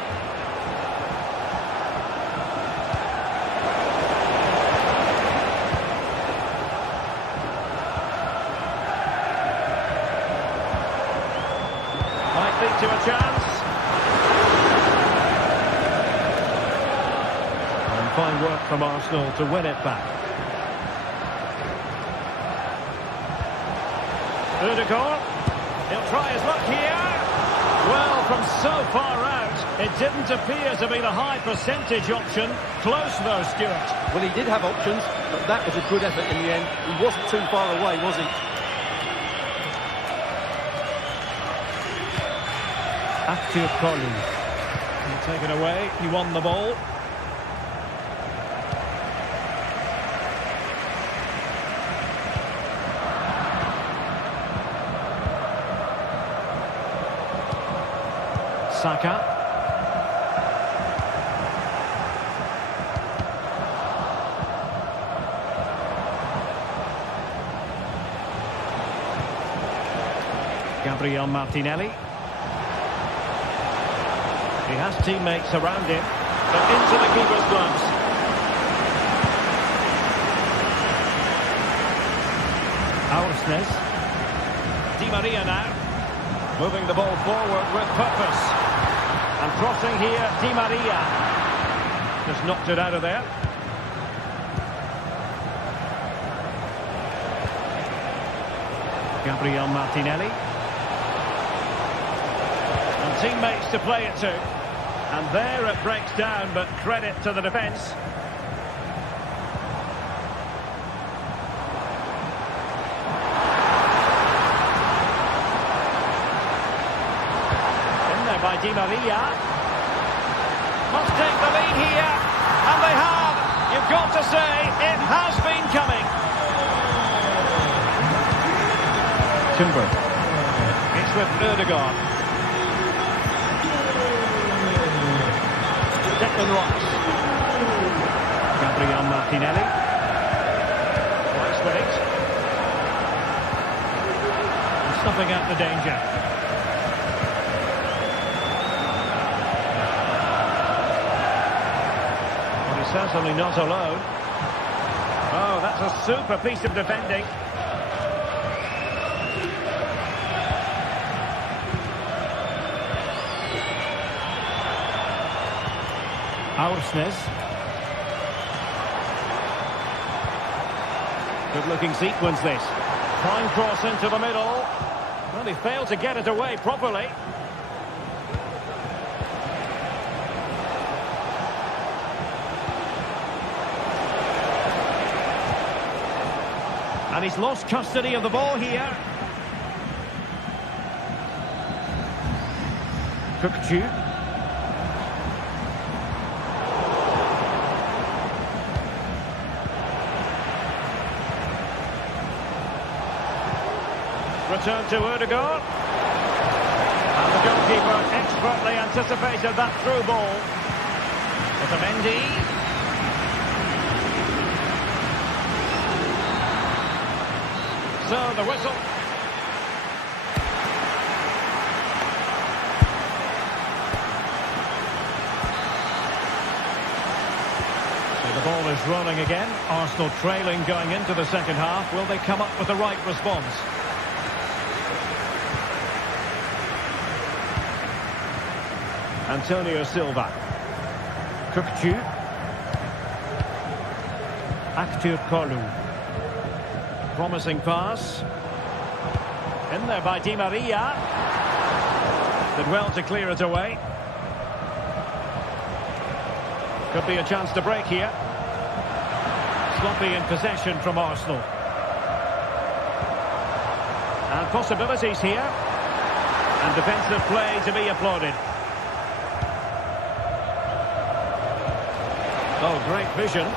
To a chance. And fine work from Arsenal to win it back. Odegaard. He'll try his luck here. Well, from so far out, it didn't appear to be the high percentage option. Close though, Stuart. Well, he did have options, but that was a good effort in the end. He wasn't too far away, was he? Active Collins. Taken away, he won the ball. Saka. Gabriel Martinelli. He has teammates around him, but into the keeper's gloves. Aursnes. Di Maria now. Moving the ball forward with purpose. And crossing here, Di Maria. Just knocked it out of there. Gabriel Martinelli. And teammates to play it to. And there it breaks down, but credit to the defence. In there by Di Maria. Must take the lead here. And they have. You've got to say, it has been coming. Timber. It's with Odegaard. Gabriel Martinelli. Nice with it. And snuffing out the danger. Well, he's certainly not alone. Oh, that's a super piece of defending. Aursnes. Good-looking sequence, this. Fine cross into the middle. Well, he failed to get it away properly. And he's lost custody of the ball here. Kukçu. Return to Ødegaard. And the goalkeeper expertly anticipated that through ball. Otamendi. So the whistle. So the ball is rolling again. Arsenal trailing going into the second half. Will they come up with the right response? Antonio Silva. Kukçu. Aktürkoğlu. Promising pass. In there by Di Maria. Did well to clear it away. Could be a chance to break here. Sloppy in possession from Arsenal. And possibilities here. And defensive play to be applauded. Oh, great vision.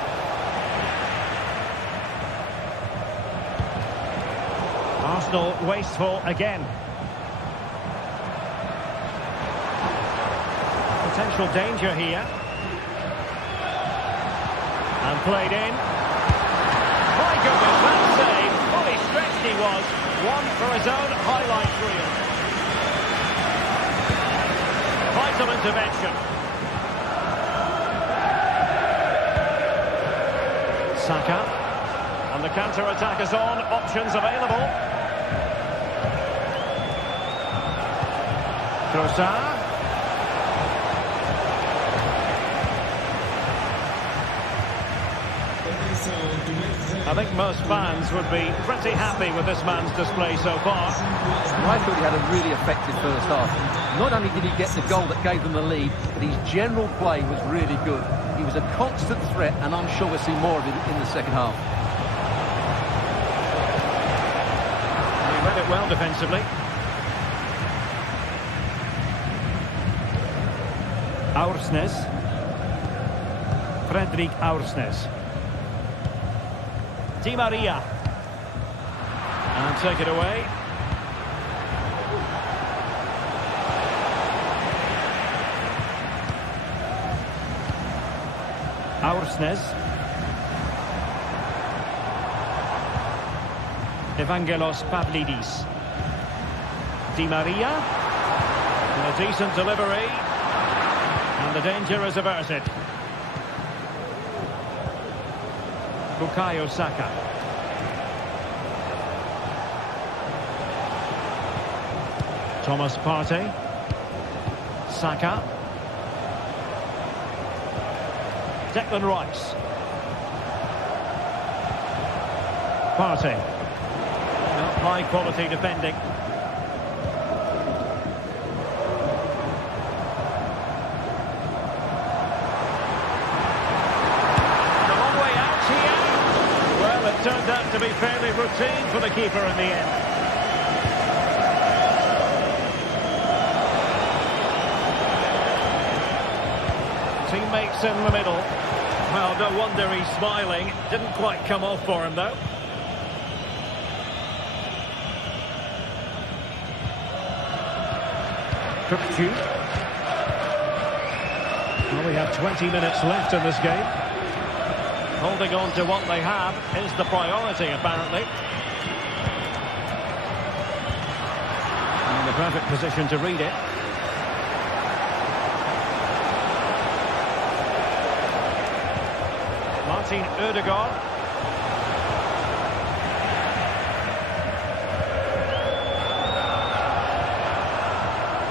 Arsenal wasteful again. Potential danger here. And played in. My goodness, that save. Fully stretched he was. One for his own highlight reel. Vital intervention. Saka. And the counter-attack is on. Options available. Trossard. I think most fans would be pretty happy with this man's display so far. I thought he had a really effective first half. Not only did he get the goal that gave them the lead, but his general play was really good. He was a constant threat, and I'm sure we'll see more of it in the second half. He read it well defensively. Aursnes. Fredrik Aursnes. Di Maria. And take it away. Aursnes. Evangelos Pavlidis. Di Maria. And a decent delivery. And the danger is averted. Bukayo Saka. Thomas Partey. Saka. Declan Rice. Partey. High quality defending. Turned out to be fairly routine for the keeper in the end. Teammates in the middle. Well, no wonder he's smiling. Didn't quite come off for him, though. Kukçu. Well, we have 20 minutes left in this game. Holding on to what they have is the priority, apparently. In the perfect position to read it. Martin Ødegaard.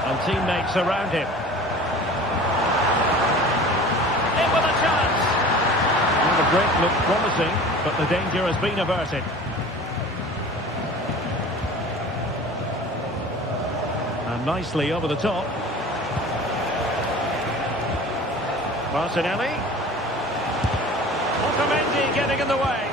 And teammates around him. break looked promising, but the danger has been averted. And nicely over the top. Martinelli. Otamendi getting in the way.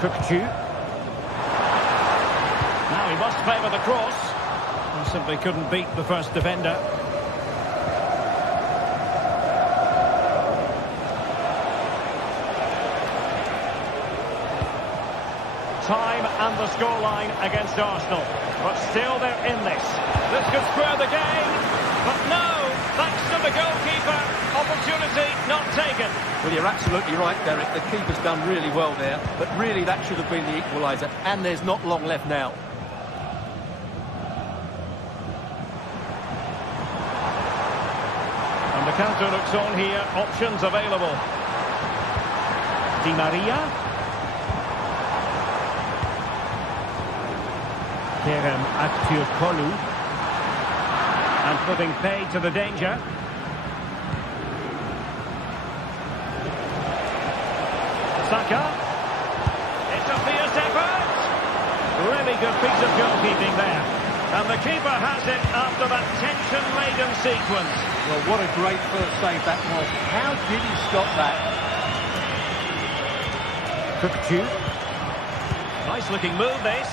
Cookchu. Now he must favour the cross. He simply couldn't beat the first defender. Time and the scoreline against Arsenal. But still they're in this. This could square the game. But no, thanks to the goalkeeper. Opportunity not taken. Well, you're absolutely right, Derek. The keeper's done really well there. But really, that should have been the equaliser. And there's not long left now. And the counter looks on here. Options available. Di Maria. Kerem Aktürkoğlu. And putting pay to the danger. Saka. It's a fierce effort. Really good piece of goalkeeping there. And the keeper has it after that tension-laden sequence. Well, what a great first save that was. How did he stop that? Cookchu. Nice-looking move, this.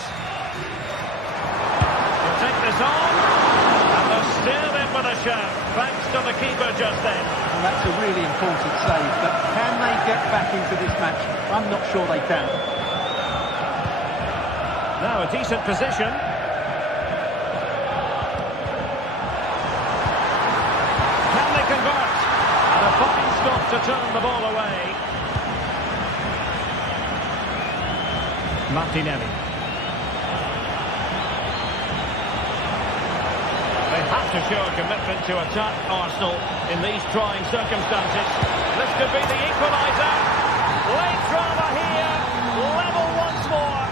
He'll take this on. And they're still in with a shout, thanks to the keeper just then. And that's a really important save, but can they get back into this match? I'm not sure they can. Now a decent position. Can they convert? And a fine stop to turn the ball away. Martinelli. They have to show a commitment to attack Arsenal in these trying circumstances. This could be the equaliser. Late drama here. Level once more.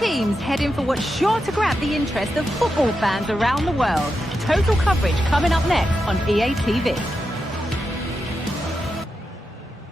teams head in for what's sure to grab the interest of football fans around the world. Total coverage coming up next on EA TV.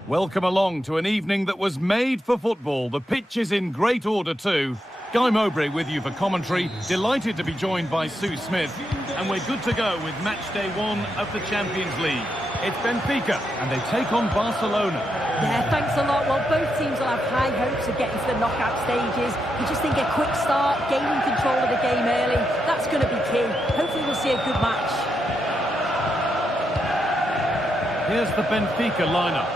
Welcome along to an evening that was made for football. The pitch is in great order too. Guy Mowbray with you for commentary. Delighted to be joined by Sue Smith. And we're good to go with match day 1 of the Champions League. It's Benfica and they take on Barcelona. Yeah, thanks a lot. Well, both teams will have high hopes of getting to the knockout stages. You just think a quick start, gaining control of the game early, that's going to be key. Hopefully we'll see a good match. Here's the Benfica lineup.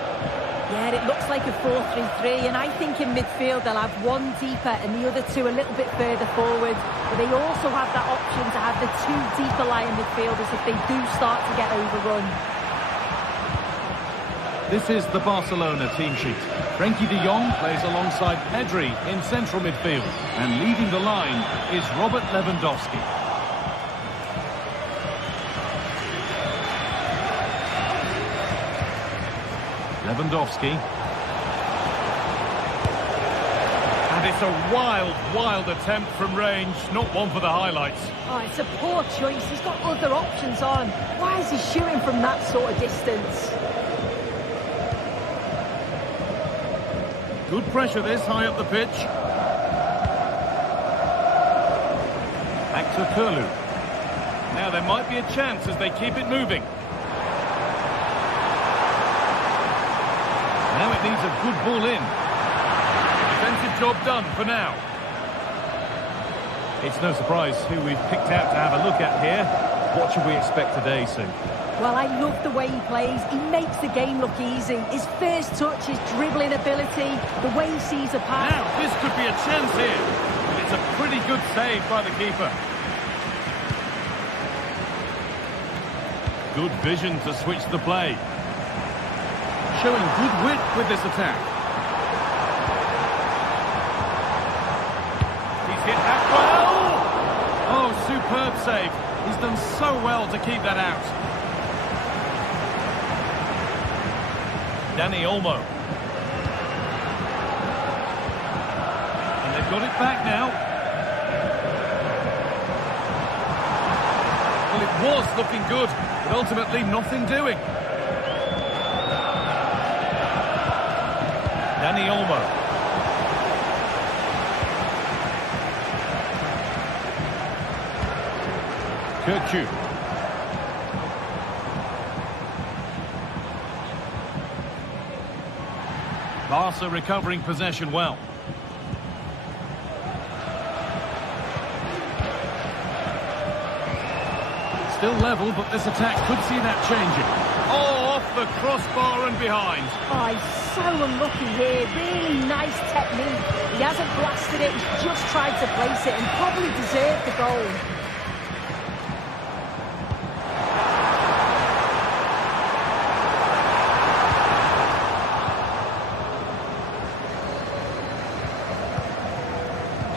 Yeah, it looks like a 4-3-3, and I think in midfield they'll have one deeper and the other two a little bit further forward. But they also have that option to have the two deeper lying midfielders if they do start to get overrun. This is the Barcelona team sheet. Frenkie de Jong plays alongside Pedri in central midfield. And leading the line is Robert Lewandowski. Lewandowski. And it's a wild attempt from range. Not one for the highlights. Oh, it's a poor choice. He's got other options on. Why is he shooting from that sort of distance? Good pressure this, high up the pitch. Back to Kurlu. Now there might be a chance as they keep it moving. Now it needs a good ball in. Defensive job done for now. It's no surprise who we've picked out to have a look at here. What should we expect today, Sue? Well, I love the way he plays. He makes the game look easy. His first touch, his dribbling ability, the way he sees a pass. Now, this could be a chance here. And it's a pretty good save by the keeper. Good vision to switch the play. Showing good width with this attack. He's hit that well. Oh, superb save. He's done so well to keep that out. Dani Olmo. And they've got it back now. Well, it was looking good, but ultimately nothing doing. Dani Olmo. Kirkju. Barca recovering possession well. Still level, but this attack could see that changing. Oh, off the crossbar and behind. Oh, he's so unlucky here. Really nice technique. He hasn't blasted it, he's just tried to place it and probably deserved the goal.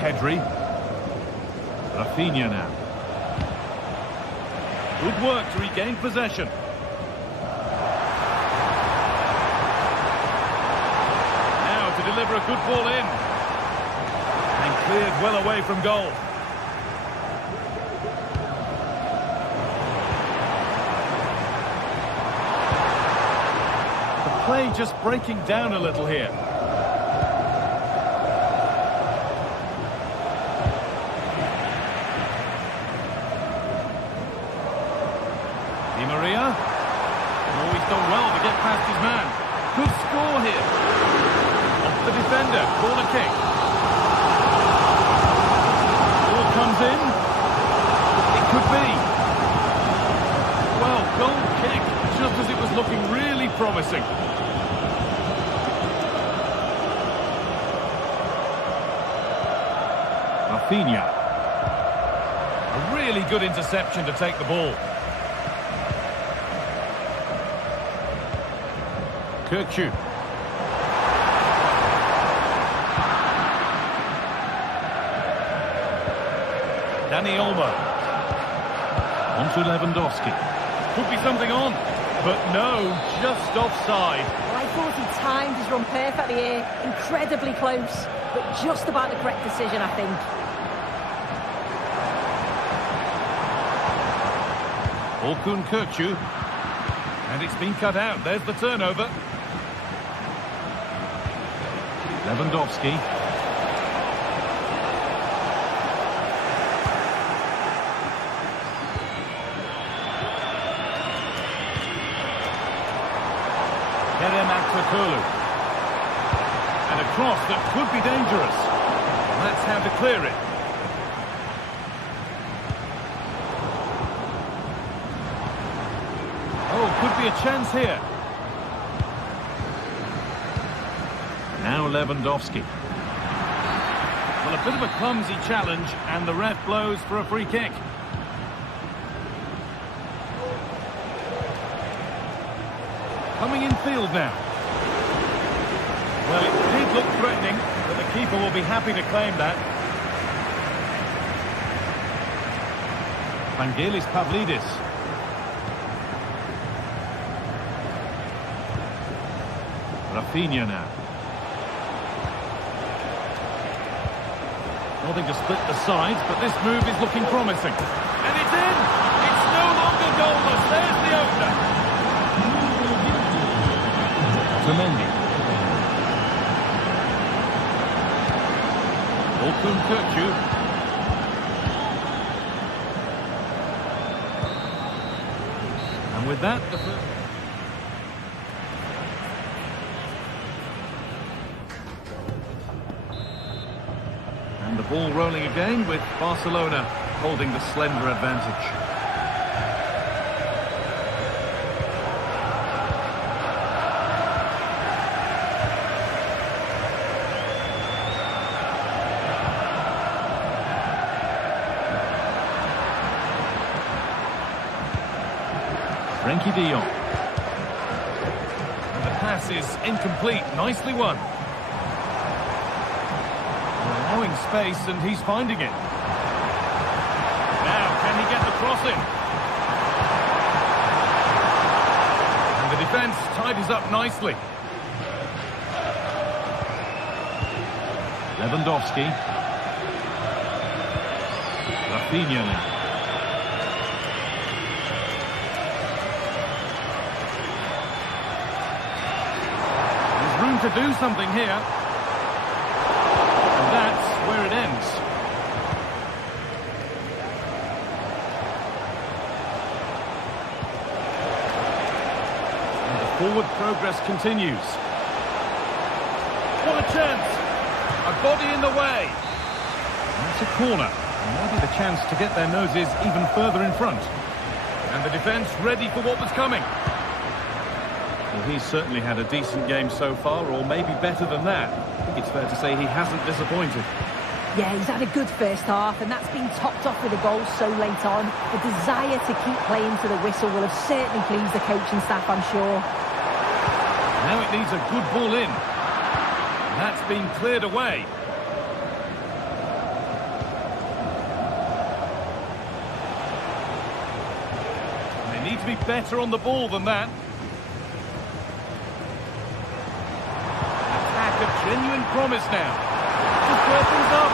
Pedri. Rafinha now. Good work to regain possession. Now to deliver a good ball in. And cleared well away from goal. The play just breaking down a little here. Maria. Oh, he's done well to get past his man. Good score here. Off the defender. Corner kick. Ball comes in. It could be. Well, goal kick, just as it was looking really promising. Rafinha. A really good interception to take the ball. Kirkju. Dani Olmo. On to Lewandowski. Could be something on. but no, just offside. Well, I thought he timed his run perfectly here. Incredibly close, but just about the correct decision, I think. Orkun Kökçü. And it's been cut out. There's the turnover. Lewandowski. And a cross that could be dangerous. That's how to clear it. Oh, could be a chance here. Now Lewandowski. Well, a bit of a clumsy challenge, and the ref blows for a free kick. Coming in field now. Well, it did look threatening, but the keeper will be happy to claim that. Vangelis Pavlidis. Rafinha now. Nothing to split the sides, but this move is looking promising. And it's in! It's no longer goalless. There's the opener. Mendy. Orkun Kökçü. And with that, the first... And the ball rolling again with Barcelona holding the slender advantage. Frenkie de Jong. And the pass is incomplete. Nicely won. Allowing space, and he's finding it. Now, can he get the cross in? And the defence tidies up nicely. Lewandowski. Rafinha now. To do something here, and that's where it ends. And the forward progress continues. What a chance! A body in the way. And that's a corner, and maybe the chance to get their noses even further in front. And the defence ready for what was coming. Well, he's certainly had a decent game so far, or maybe better than that. I think it's fair to say he hasn't disappointed. Yeah, he's had a good first half, and that's been topped off with a goal so late on. The desire to keep playing to the whistle will have certainly pleased the coaching staff, I'm sure. Now it needs a good ball in. And that's been cleared away. They need to be better on the ball than that. Genuine promise now. Just opens up,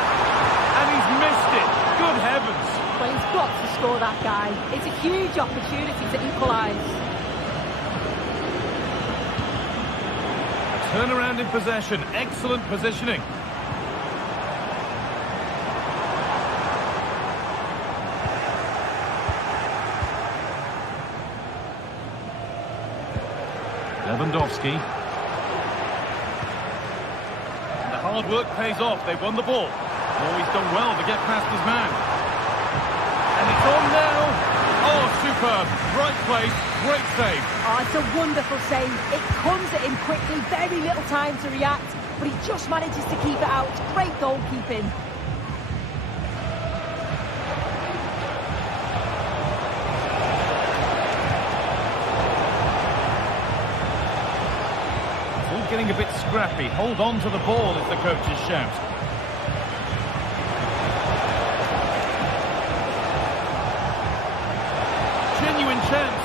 and he's missed it. Good heavens. Well, he's got to score, that guy. It's a huge opportunity to equalise. A turnaround in possession. Excellent positioning. Lewandowski. Hard work pays off. They've won the ball. Oh, he's done well to get past his man. And it's on now. Oh, superb. Right place. Great save. Oh, it's a wonderful save. It comes at him quickly. Very little time to react. But he just manages to keep it out. Great goalkeeping. Getting a bit scrappy. Hold on to the ball is the coach's shout. Genuine chance.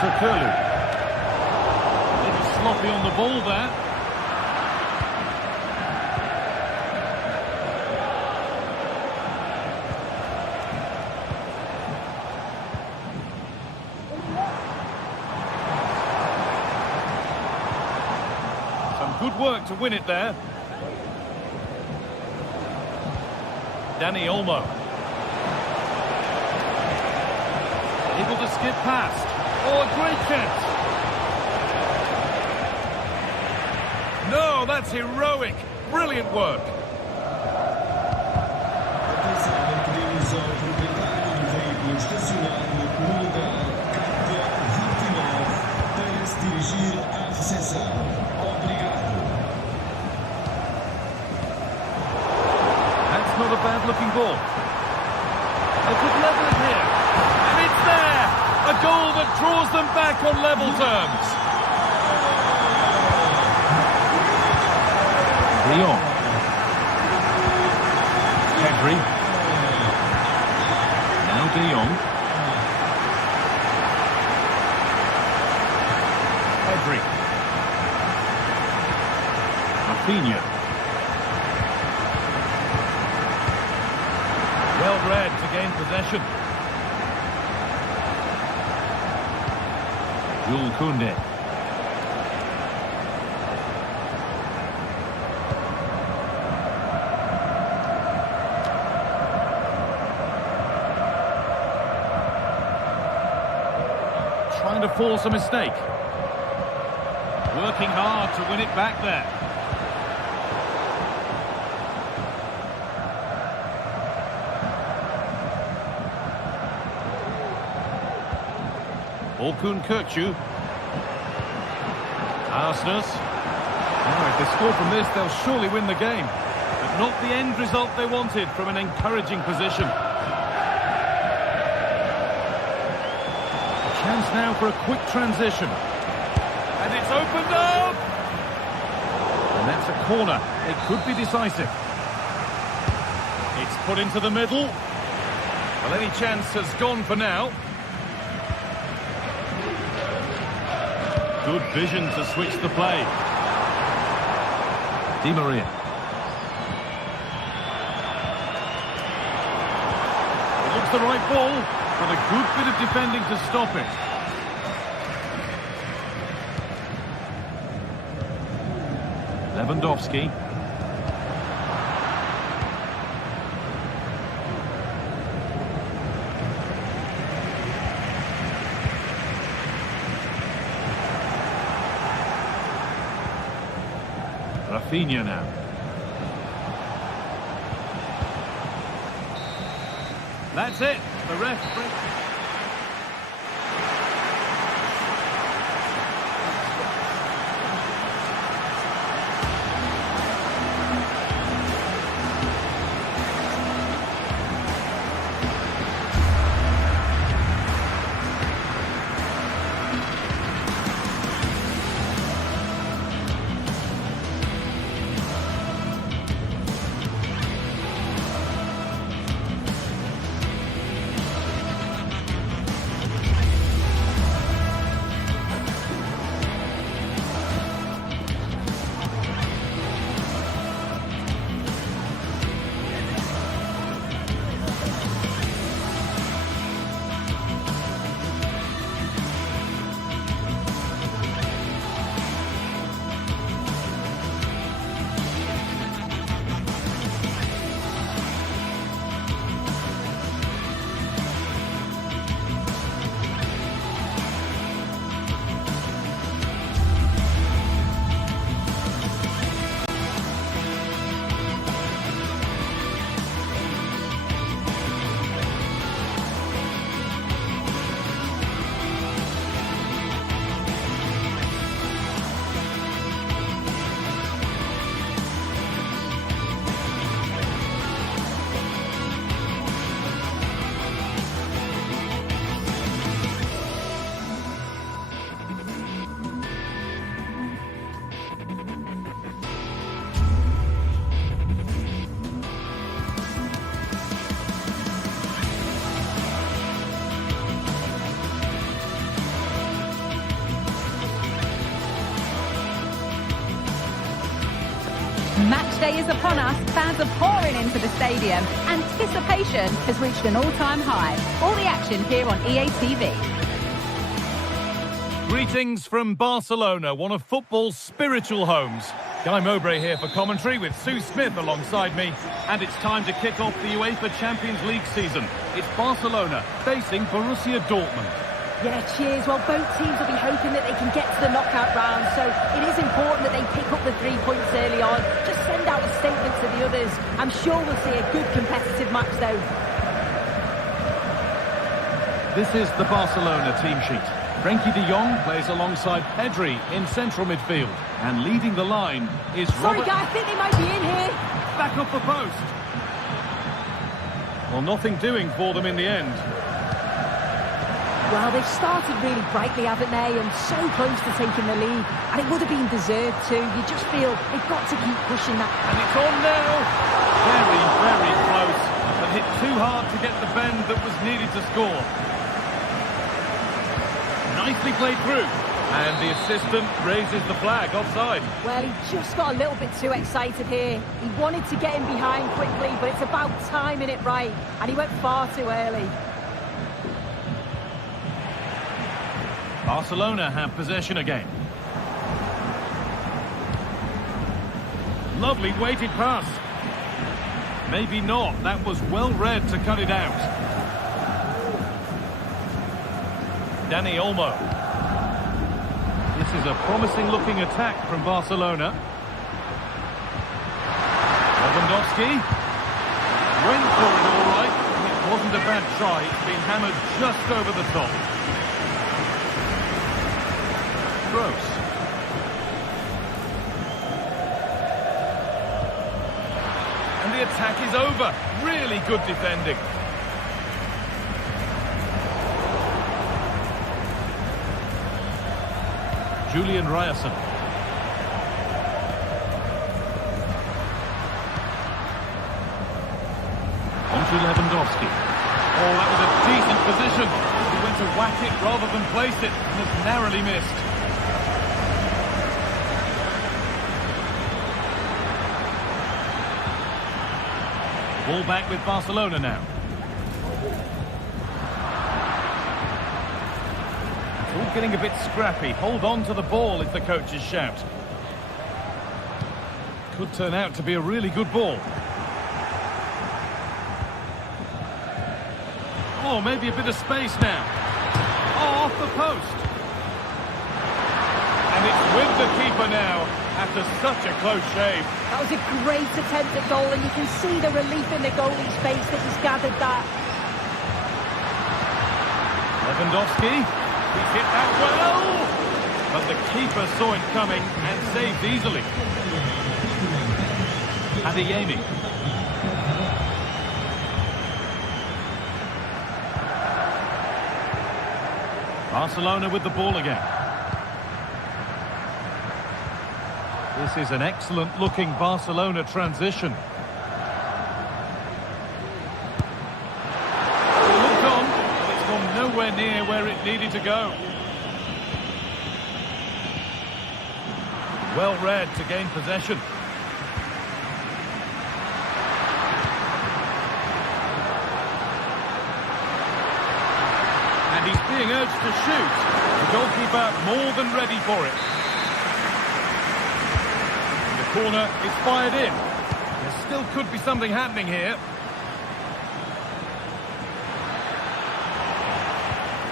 Turkoglu. A little sloppy on the ball there. Some good work to win it there. Dani Olmo. Able to skip past. Oh, a great catch. No, that's heroic. Brilliant work. Atenção, temos ao proprietário do veículo estacionado no lugar K29 para se dirigir à recepção. Obrigado. That's not a bad-looking ball. They could level it here. And it's there! A goal that draws them back on level terms. De Jong. Pedri. Now De Jong. Pedri. Rafinha. Well read to gain possession. Jules Koundé. Trying to force a mistake. Working hard to win it back there. Orkun Kökçü. Arsenal. If they score from this, they'll surely win the game. But not the end result they wanted from an encouraging position. A chance now for a quick transition. And it's opened up! And that's a corner. It could be decisive. It's put into the middle. Well, any chance has gone for now. Good vision to switch the play. Di Maria. It looks the right ball, but a good bit of defending to stop it. Lewandowski. Rafinha now. That's it. The ref. day is upon us. Fans are pouring into the stadium. Anticipation has reached an all-time high. All the action here on EA TV. Greetings from Barcelona, one of football's spiritual homes. Guy Mowbray here for commentary with Sue Smith alongside me. And it's time to kick off the UEFA Champions League season. It's Barcelona facing Borussia Dortmund. Yeah, cheers. Well, both teams will be hoping that they can get to the knockout round, so it is important that they pick up the 3 points early on. Just send out a statement to the others. I'm sure we'll see a good competitive match, though. This is the Barcelona team sheet. Frenkie de Jong plays alongside Pedri in central midfield. And leading the line is Sorry, guy, I think they might be in here. Back up the post. Well, nothing doing for them in the end. Well, they've started really brightly, haven't they? And so close to taking the lead. And it would have been deserved too. You just feel they've got to keep pushing that. And it's on now. Very, very close. But hit too hard to get the bend that was needed to score. Nicely played through. And the assistant raises the flag offside. Well, he just got a little bit too excited here. He wanted to get him behind quickly, but it's about timing it right. And he went far too early. Barcelona have possession again. Lovely weighted pass. Maybe not. That was well read to cut it out. Dani Olmo. This is a promising looking attack from Barcelona. Lewandowski. Went for it all right. It wasn't a bad try. It's been hammered just over the top. Gross. And the attack is over. Really good defending. Julian Ryerson. On to Lewandowski. Oh, that was a decent position. He went to whack it rather than place it and has narrowly missed. Ball back with Barcelona now. It's all getting a bit scrappy. Hold on to the ball is the coach's shout. Could turn out to be a really good ball. Oh, maybe a bit of space now. Oh, off the post. And it's with the keeper now after such a close shave. That was a great attempt at goal, and you can see the relief in the goalie's face that he's gathered that. Lewandowski, he hit that well, but the keeper saw it coming and saved easily. Adeyemi. Barcelona with the ball again. This is an excellent-looking Barcelona transition. It looked on, but it's gone nowhere near where it needed to go. Well read to gain possession. And he's being urged to shoot. The goalkeeper more than ready for it. Corner, it's fired in. There still could be something happening here.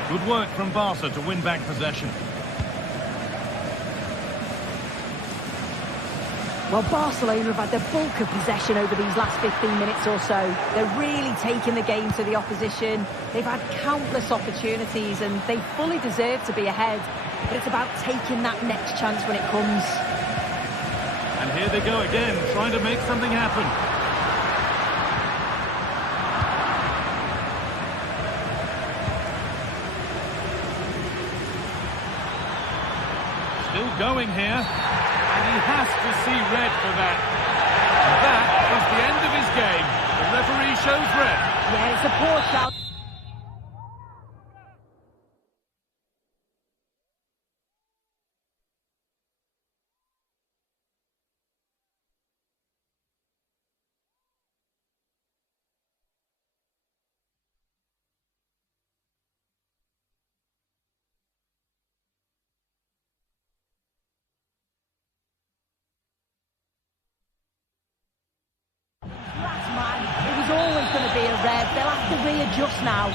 Good work from Barca to win back possession. Well, Barcelona have had the bulk of possession over these last 15 minutes or so. They're really taking the game to the opposition. They've had countless opportunities and they fully deserve to be ahead. But it's about taking that next chance when it comes. And here they go again, trying to make something happen. Still going here. And he has to see red for that. And that is the end of his game. The referee shows red. Yeah, it's a poor shout. They'll have to readjust now.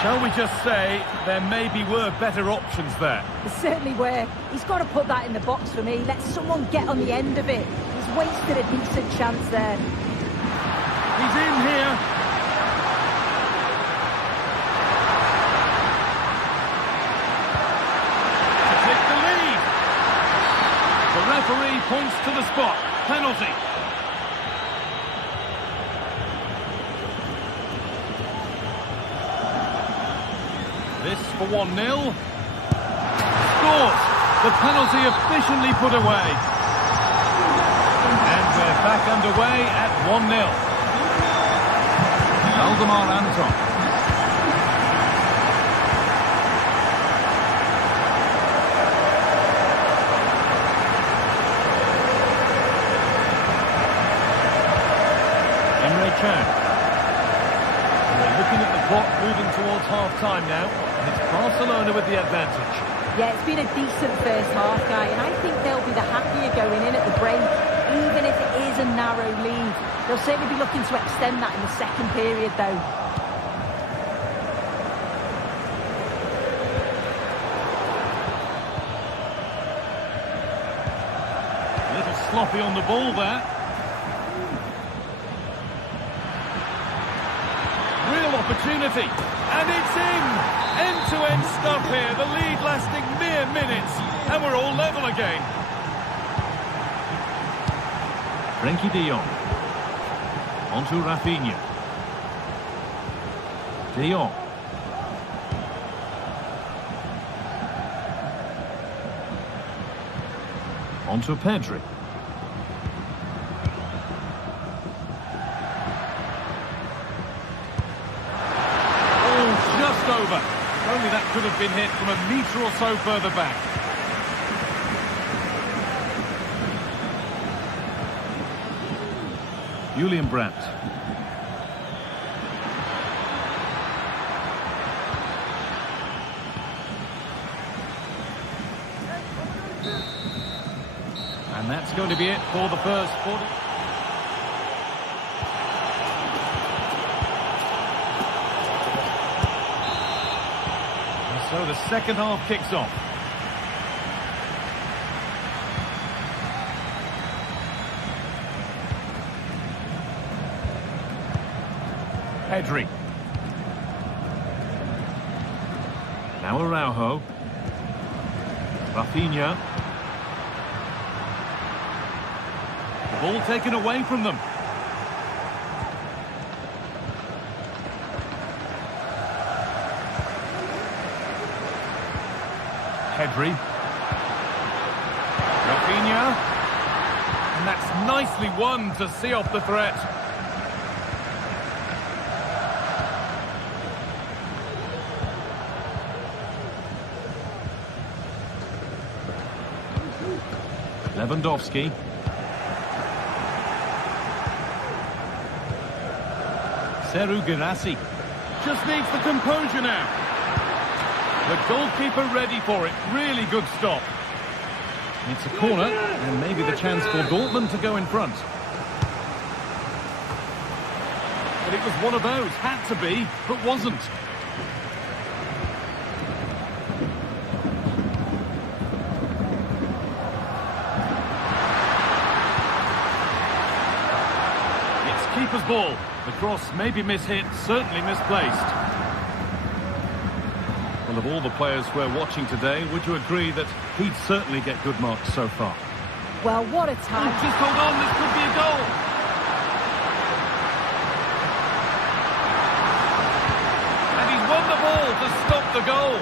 Shall we just say there maybe were better options there? There certainly were. He's got to put that in the box for me. Let someone get on the end of it. He's wasted a decent chance there. He's in here. To take the lead. The referee points to the spot. Penalty. This for 1-0. Scores! The penalty efficiently put away. And we're back underway at 1-0. Valdemar Anton. Emre Can. We're looking at the clock moving towards half-time now. It's Barcelona with the advantage. Yeah, it's been a decent first half, Guy, and I think they'll be the happier going in at the break, even if it is a narrow lead. They'll certainly be looking to extend that in the second period, though. A little sloppy on the ball there. Real opportunity, and it's in! End-to-end stuff here, the lead lasting mere minutes, and we're all level again. Frenkie de Jong. On to Rafinha. De Jong. On to Pedri. Over. Only that could have been hit from a metre or so further back. Julian Brandt. And that's going to be it for the first 40. So the second half kicks off. Pedri. Now Araujo. Rafinha. The ball taken away from them. Pedri. Rafinha. And that's nicely won to see off the threat. Lewandowski. Serhou Guirassy. Just needs the composure now. The goalkeeper ready for it. Really good stop. It's a corner, and maybe the chance for Dortmund to go in front. But it was one of those. Had to be, but wasn't. It's keeper's ball. The cross may be mishit, certainly misplaced. Well, of all the players we're watching today, would you agree that he'd certainly get good marks so far? Well, what a time. Oh, just hold on, this could be a goal. And he's won the ball to stop the goal.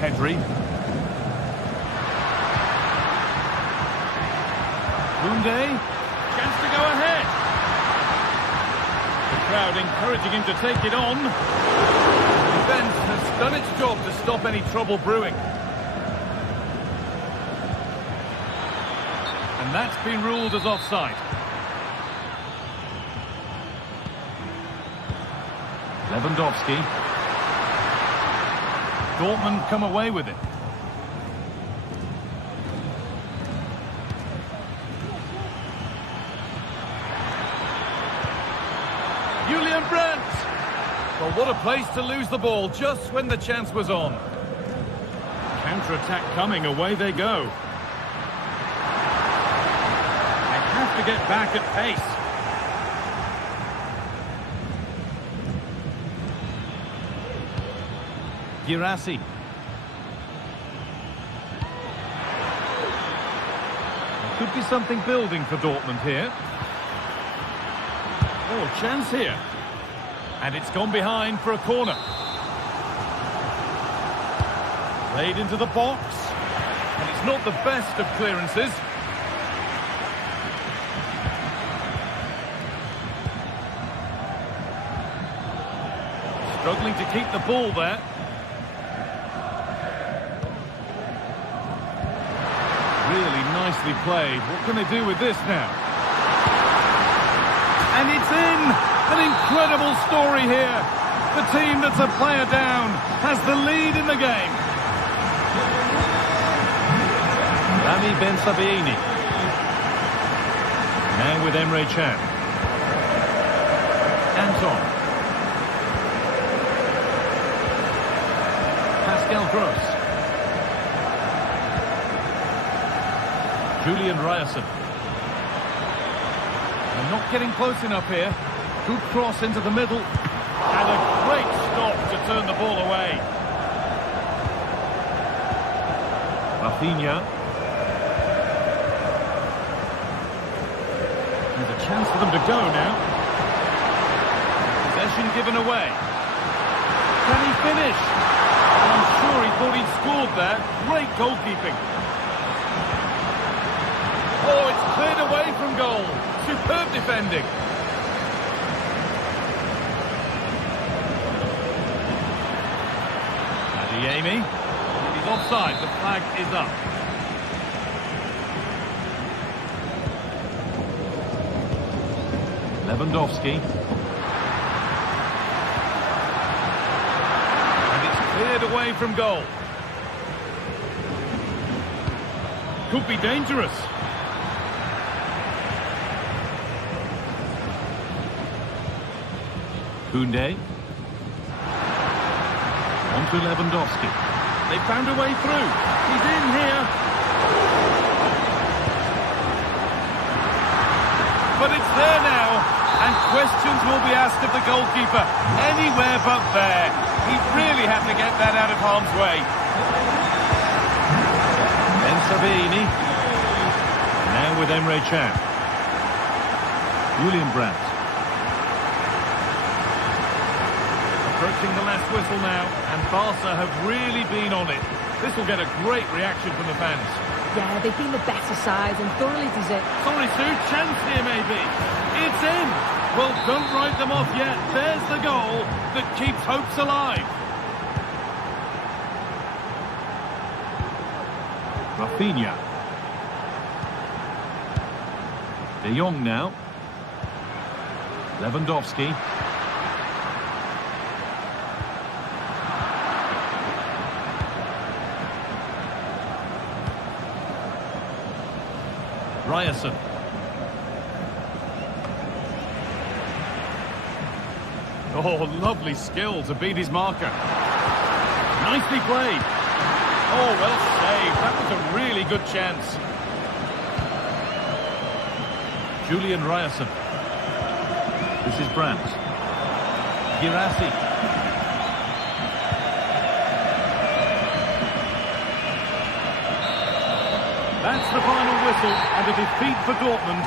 Pedri. Koundé. Chance to go ahead. The crowd encouraging him to take it on. The defence has done its job to stop any trouble brewing. And that's been ruled as offside. Lewandowski. Dortmund come away with it. Julian Brandt. Well, what a place to lose the ball just when the chance was on. Counter-attack coming, away they go. They have to get back at pace. Girassi. Could be something building for Dortmund here. Oh, chance here. And it's gone behind for a corner. Played into the box. And it's not the best of clearances. Struggling to keep the ball there. Really nicely played. What can they do with this now? And it's in! An incredible story here. The team that's a player down has the lead in the game. Rami Ben Sabiini. Now with Emre Can. Anton. Pascal Gross. Julian Ryerson. They're not getting close enough here. Good cross into the middle. And a great stop to turn the ball away. Rafinha. There's a chance for them to go now. Possession given away. Can he finish? I'm sure he thought he'd scored there. Great goalkeeping. Oh, it's cleared away from goal. Superb defending. Amy. He's offside. The flag is up. Lewandowski. And it's cleared away from goal. Could be dangerous. Koundé. On to Lewandowski. They found a way through. He's in here. But it's there now. And questions will be asked of the goalkeeper. Anywhere but there. He really had to get that out of harm's way. Ben Sabiini. Now with Emre Can. Julian Brandt. Approaching the last whistle now, and Barca have really been on it. This will get a great reaction from the fans. Yeah, they've been the better side and thoroughly deserved. Sorry, Sue, chance here maybe. It's in. Well, don't write them off yet. There's the goal that keeps hopes alive. Rafinha. De Jong now. Lewandowski. Ryerson. Oh, lovely skill to beat his marker. Nicely played. Oh, well saved. That was a really good chance. Julian Ryerson. This is Brandt. Girassi. That's the final whistle, and a defeat for Dortmund.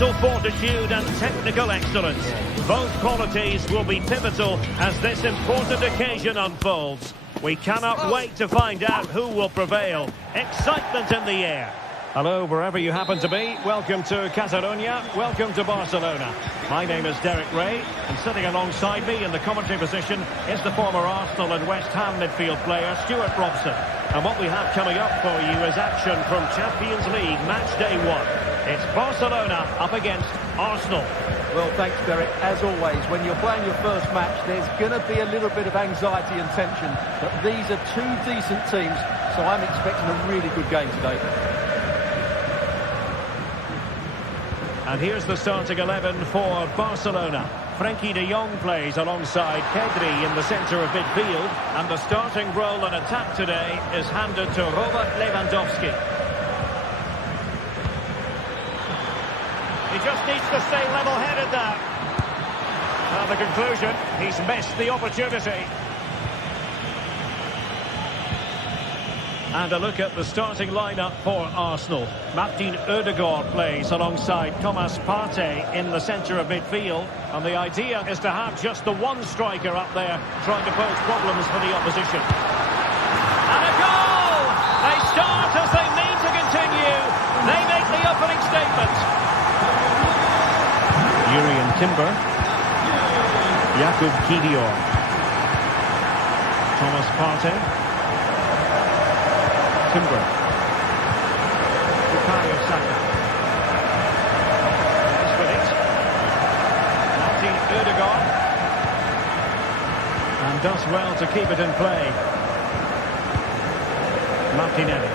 mental fortitude and technical excellence. Both qualities will be pivotal as this important occasion unfolds. We cannot wait to find out who will prevail. Excitement in the air. Hello, wherever you happen to be. Welcome to Catalonia. Welcome to Barcelona. My name is Derek Ray, and sitting alongside me in the commentary position is the former Arsenal and West Ham midfield player, Stuart Robson. And what we have coming up for you is action from Champions League match day 1. It's Barcelona up against Arsenal. Well, thanks, Derek. As always, when you're playing your first match, there's going to be a little bit of anxiety and tension. But these are two decent teams, so I'm expecting a really good game today. And here's the starting 11 for Barcelona. Frenkie de Jong plays alongside Pedri in the centre of midfield. And the starting role in attack today is handed to Robert Lewandowski. He just needs to stay level-headed now. Well, the conclusion, he's missed the opportunity. And a look at the starting lineup for Arsenal. Martin Ødegaard plays alongside Thomas Partey in the centre of midfield. And the idea is to have just the one striker up there trying to pose problems for the opposition. And a goal! They start as they mean to continue. They make the opening statement. Jurriën Timber. Jakub Kiwior. Thomas Partey. Timber. Bukayo Saka. Nice with it. Martin Ødegaard. And does well to keep it in play. Martinelli.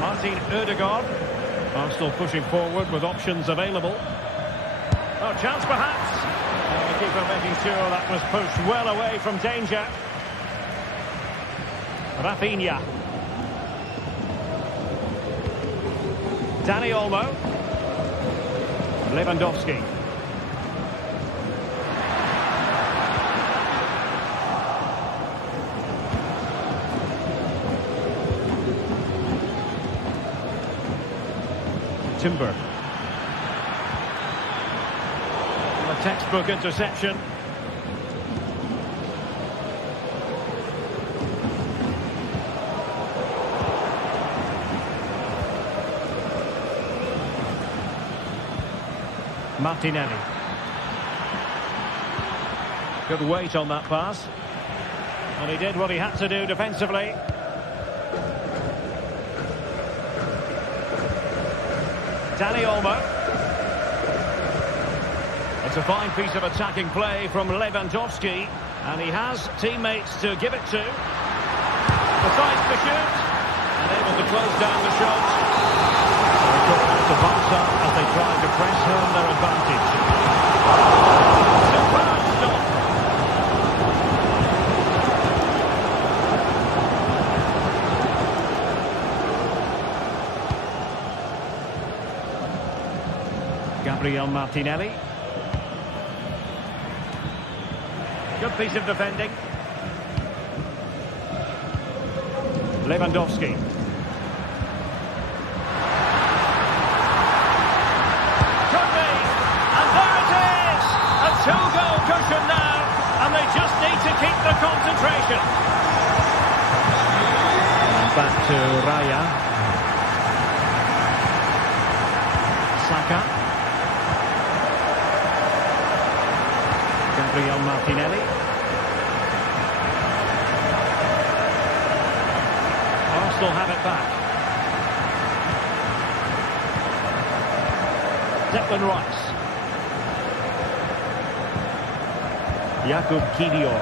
Martin Ødegaard. Arsenal pushing forward with options available. Oh, chance perhaps. And the keeper making sure that was pushed well away from danger. Rafinha. Dani Olmo. Lewandowski. Timber. Textbook interception. Martinelli. Good weight on that pass. And he did what he had to do defensively. Dani Olmo. It's a fine piece of attacking play from Lewandowski, and he has teammates to give it to. Decides to shoot, and able to close down the shot. They call out to Barca as they try to press home their advantage. Superb stop. Gabriel Martinelli. Good piece of defending. Lewandowski. Could be. And there it is! A two-goal cushion now. And they just need to keep the concentration. Back to Raya. Saka. Gabriel Martinelli. Arsenal have it back. Declan Rice. Jakub Kiwior.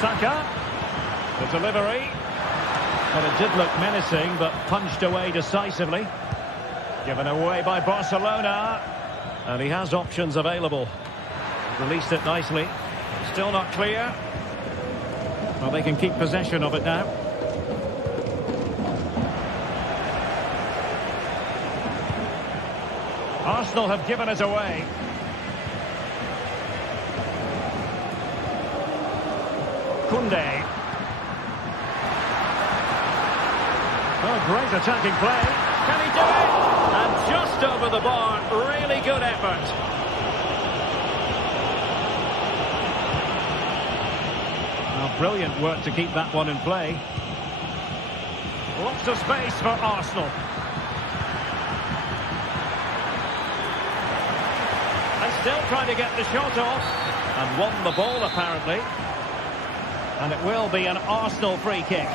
Saka. The delivery. Well, it did look menacing, but punched away decisively. Given away by Barcelona. And he has options available. Released it nicely. Still not clear. Well, they can keep possession of it now. Arsenal have given it away. Koundé. Oh, great attacking play. Can he do it? And just over the bar. Really good effort. Now, brilliant work to keep that one in play. Lots of space for Arsenal. And still trying to get the shot off. And won the ball, apparently. And it will be an Arsenal free kick.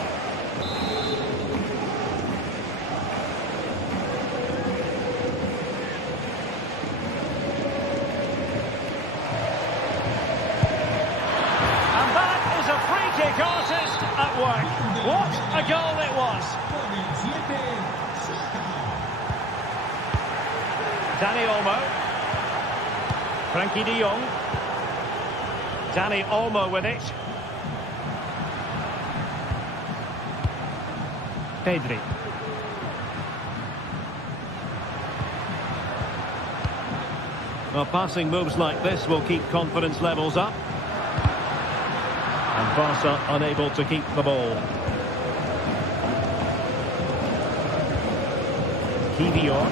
And that is a free kick artist at work. What a goal it was. Dani Olmo. Frankie de Jong. Dani Olmo with it. Pedri. Well, passing moves like this will keep confidence levels up. And Barca unable to keep the ball. Kivior.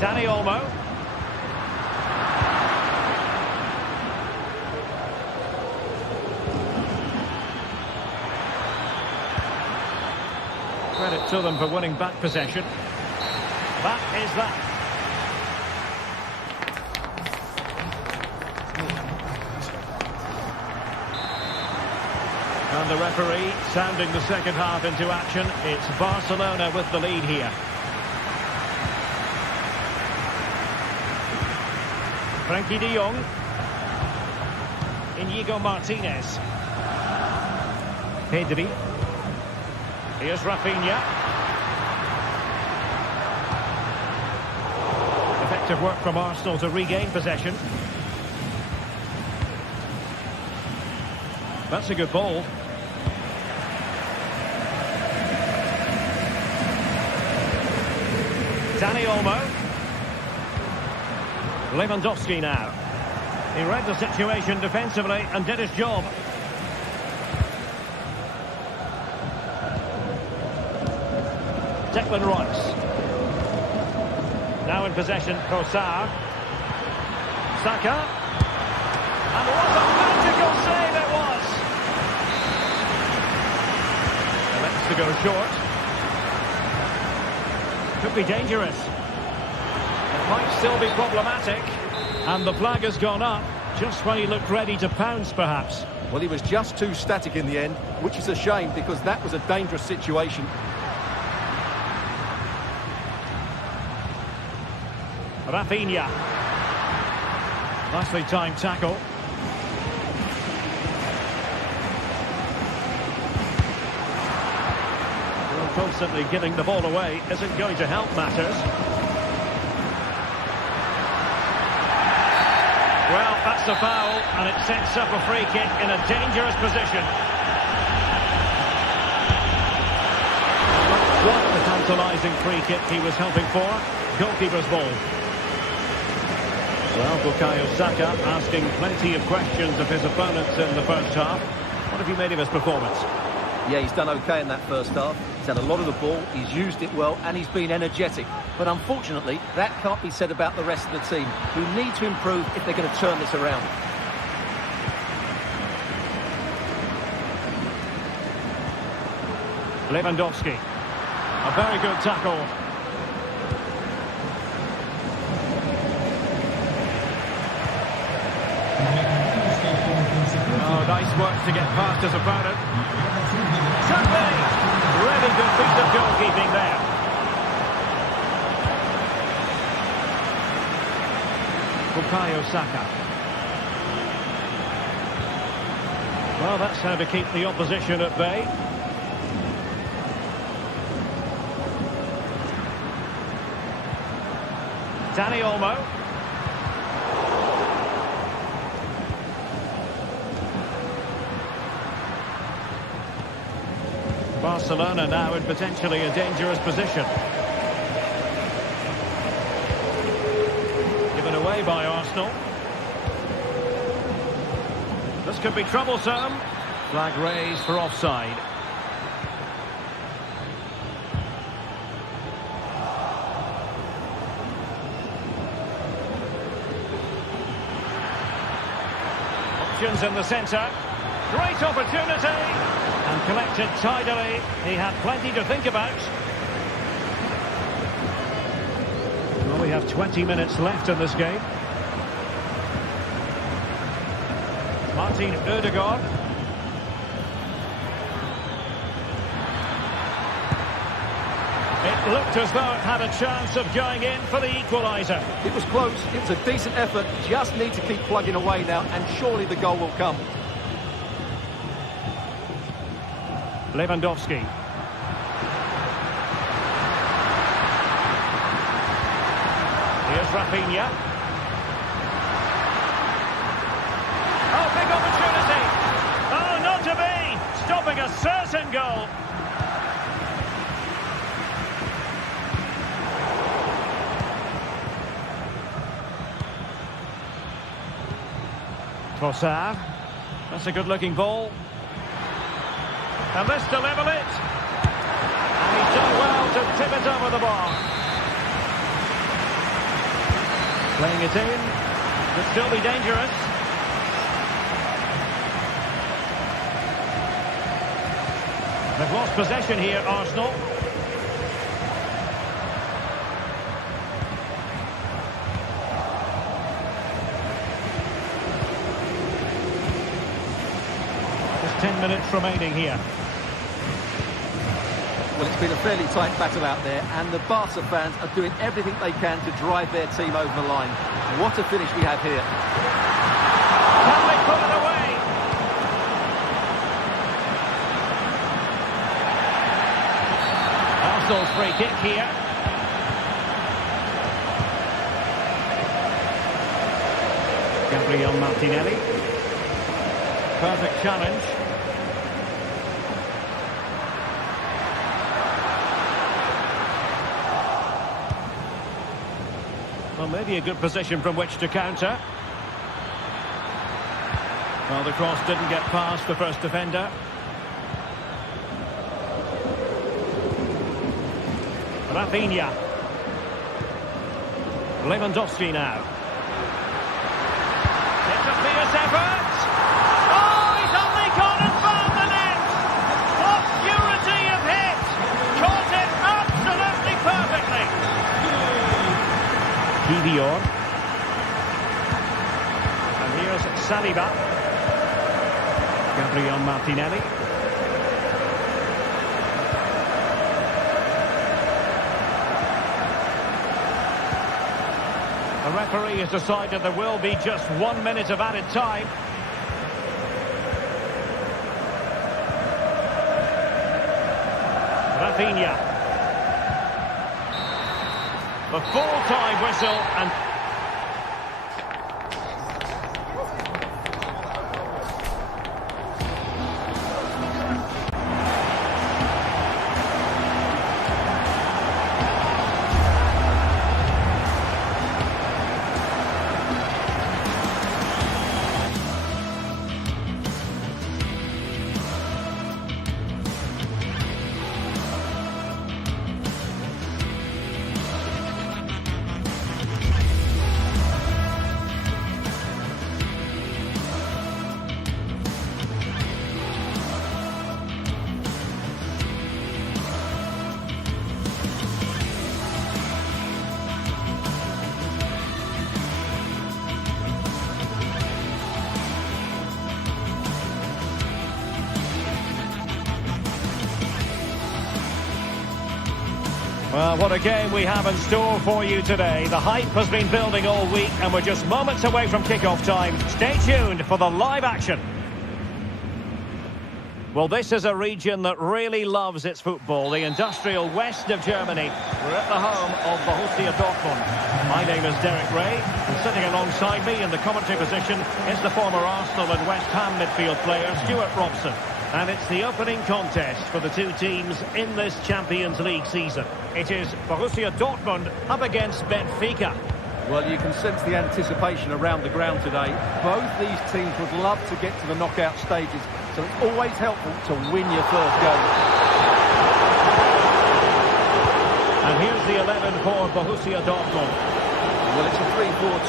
Dani Olmo. Credit to them for winning back possession. That is that. And the referee sounding the second half into action. It's Barcelona with the lead here. Frankie de Jong. Inigo Martinez. Pedri. Here's Rafinha. Effective work from Arsenal to regain possession. That's a good ball. Dani Olmo. Lewandowski now. He read the situation defensively and did his job. Declan Rice. Now in possession, Trossard. Saka. And what a magical save it was! Elects to go short. Could be dangerous. It might still be problematic. And the flag has gone up, just when he looked ready to pounce, perhaps. Well, he was just too static in the end, which is a shame because that was a dangerous situation. Rafinha. Nicely timed tackle. Well, constantly giving the ball away isn't going to help matters. Well, that's a foul, and it sets up a free kick in a dangerous position. What the tantalising free kick he was helping for. Goalkeeper's ball. Well, Bukayo Saka asking plenty of questions of his opponents in the first half. What have you made of his performance? Yeah, he's done okay in that first half. He's had a lot of the ball, he's used it well, and he's been energetic. But unfortunately, that can't be said about the rest of the team, who need to improve if they're going to turn this around. Lewandowski. A very good tackle. Oh, nice work to get past his opponent. Something! Really good piece of goalkeeping there. Bukayo Saka. Well, that's how to keep the opposition at bay. Dani Olmo. Barcelona now in potentially a dangerous position. Given away by Arsenal. This could be troublesome. Flag raised for offside. Options in the centre. Great opportunity. And collected tidily. He had plenty to think about. Well, we have 20 minutes left in this game. Martin Odegaard. It looked as though it had a chance of going in for the equaliser. It was close, it was a decent effort, just need to keep plugging away now, and surely the goal will come. Lewandowski. Here's Rafinha. Oh, big opportunity. Oh, not to be. Stopping a certain goal. Trossard. That's a good-looking ball. And this to level it. And he's done well to tip it over the bar. Playing it in. Could still be dangerous. They've lost possession here, Arsenal. There's 10 minutes remaining here. Well, it's been a fairly tight battle out there, and the Barca fans are doing everything they can to drive their team over the line. What a finish we have here. Can they put it away? Arsenal's free kick here. Gabriel Martinelli. Perfect challenge. Well, maybe a good position from which to counter. Well, the cross didn't get past the first defender. Rafinha. Lewandowski now. It's a fierce effort. Oh, he's only gone and found the net. What purity of hit. Caught it absolutely perfectly. Kivior. And here's Saliba. Gabriel Martinelli. The referee has decided there will be just 1 minute of added time. Rafinha. The full-time whistle and... Well, what a game we have in store for you today. The hype has been building all week and we're just moments away from kick-off time. Stay tuned for the live action. Well, this is a region that really loves its football, the industrial west of Germany. We're at the home of Borussia Dortmund. My name is Derek Ray, and sitting alongside me in the commentary position is the former Arsenal and West Ham midfield player, Stuart Robson. And it's the opening contest for the two teams in this Champions League season. It is Borussia Dortmund up against Benfica. Well, you can sense the anticipation around the ground today. Both these teams would love to get to the knockout stages, so it's always helpful to win your first game. And here's the 11 for Borussia Dortmund. Well, it's a